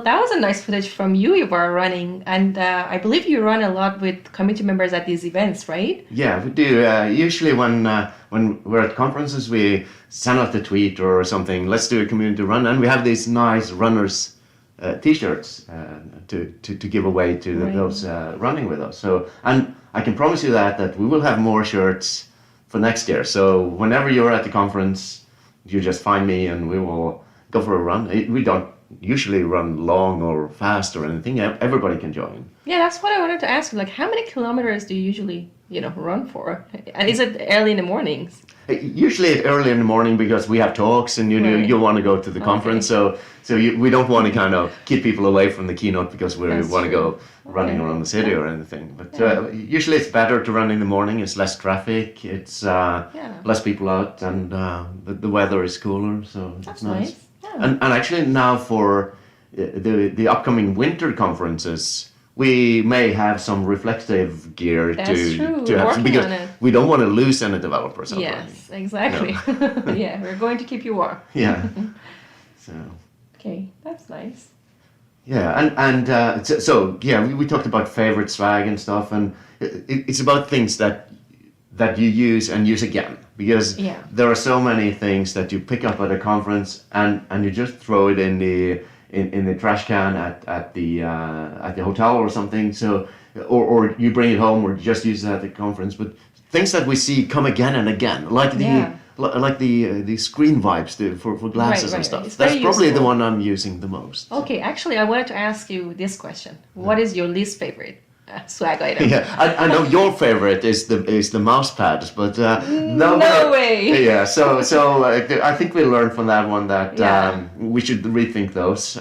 So that was a nice footage from you. You were running, and I believe you run a lot with community members at these events, right? Yeah, we do. Usually when we're at conferences, we send out a tweet or something. Let's do a community run, and we have these nice runners T-shirts to give away to those running with us. So, and I can promise you that we will have more shirts for next year. So whenever you're at the conference, you just find me and we will go for a run. We don't usually run long or fast or anything. Everybody can join. Yeah, that's what I wanted to ask you. Like, how many kilometers do you usually, run for? And is it early in the mornings? Usually early in the morning because we have talks and you want to go to the conference. So we don't want to kind of keep people away from the keynote because we want to go running around the city or anything. But usually it's better to run in the morning. It's less traffic. It's less people out, and the weather is cooler. So that's it's nice. Yeah. And actually now for the upcoming winter conferences, we may have some reflective gear to have, because we don't want to lose any developers. Yes, exactly. No. Yeah, we're going to keep you warm. Yeah. So. Okay, that's nice. Yeah, and so we talked about favorite swag and stuff, and it's about things that you use and use again, because there are so many things that you pick up at a conference and you just throw it in the trash can at the hotel or something. So or you bring it home or just use it at the conference. But things that we see come again and again, like the screen vibes for glasses and stuff. That's probably useful. the one I'm using the most. Okay, actually, I wanted to ask you this question: what is your least favorite swag item? Yeah, I know your favorite is the mouse pads, but no way. Yeah, so I think we learned from that one that we should rethink those.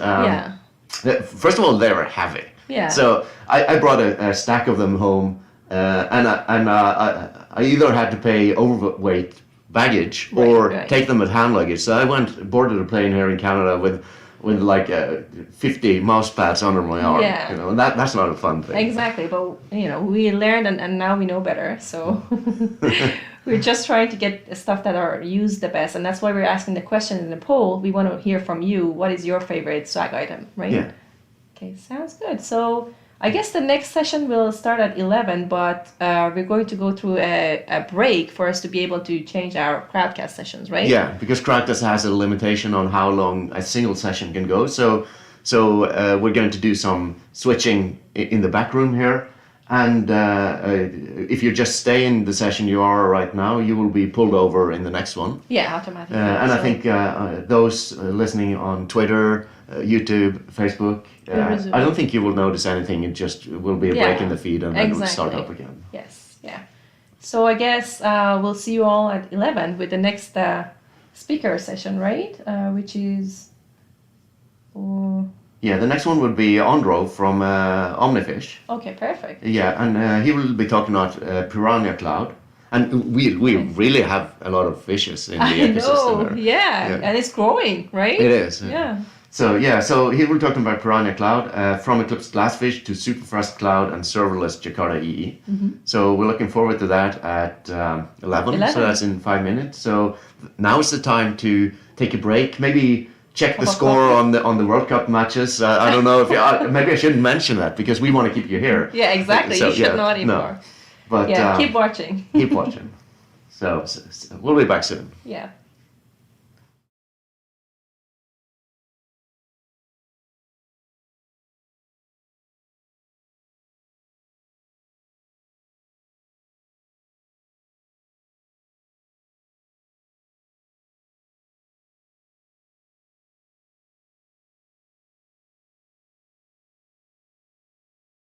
First of all, they were heavy. Yeah. So I brought a stack of them home, and I either had to pay overweight baggage or take them as hand luggage. So I boarded a plane here in Canada with like 50 mouse pads under my arm. Yeah. And that's not a fun thing. Exactly, but we learned and now we know better. So we're just trying to get stuff that are used the best, and that's why we're asking the question in the poll. We want to hear from you. What is your favorite swag item, right? Yeah. Okay, sounds good. So I guess the next session will start at 11, but we're going to go through a break for us to be able to change our Crowdcast sessions, right? Yeah, because Crowdcast has a limitation on how long a single session can go. So we're going to do some switching in the back room here. And if you just stay in the session you are right now, you will be pulled over in the next one. Yeah, automatically. And I think those listening on Twitter, YouTube, Facebook, I don't think you will notice anything. It just will be a break in the feed and then it will start up again. Yes, yeah. So I guess we'll see you all at 11 with the next speaker session, right? Which is... Yeah, the next one would be Andro from Omnifish. Okay, perfect. Yeah, and he will be talking about Piranha Cloud. And we really have a lot of fishes in the ecosystem there. Yeah, and it's growing, right? It is. Yeah. So he will talk about Piranha Cloud, from Eclipse Glassfish to Superfast Cloud and serverless Jakarta EE. Mm-hmm. So we're looking forward to that at 11, so that's in 5 minutes. So now is the time to take a break, maybe check the score on the World Cup matches. I don't know if maybe I shouldn't mention that because we want to keep you here. Yeah, exactly. So, you should not anymore. No. But keep watching. Keep watching. So we'll be back soon. Yeah.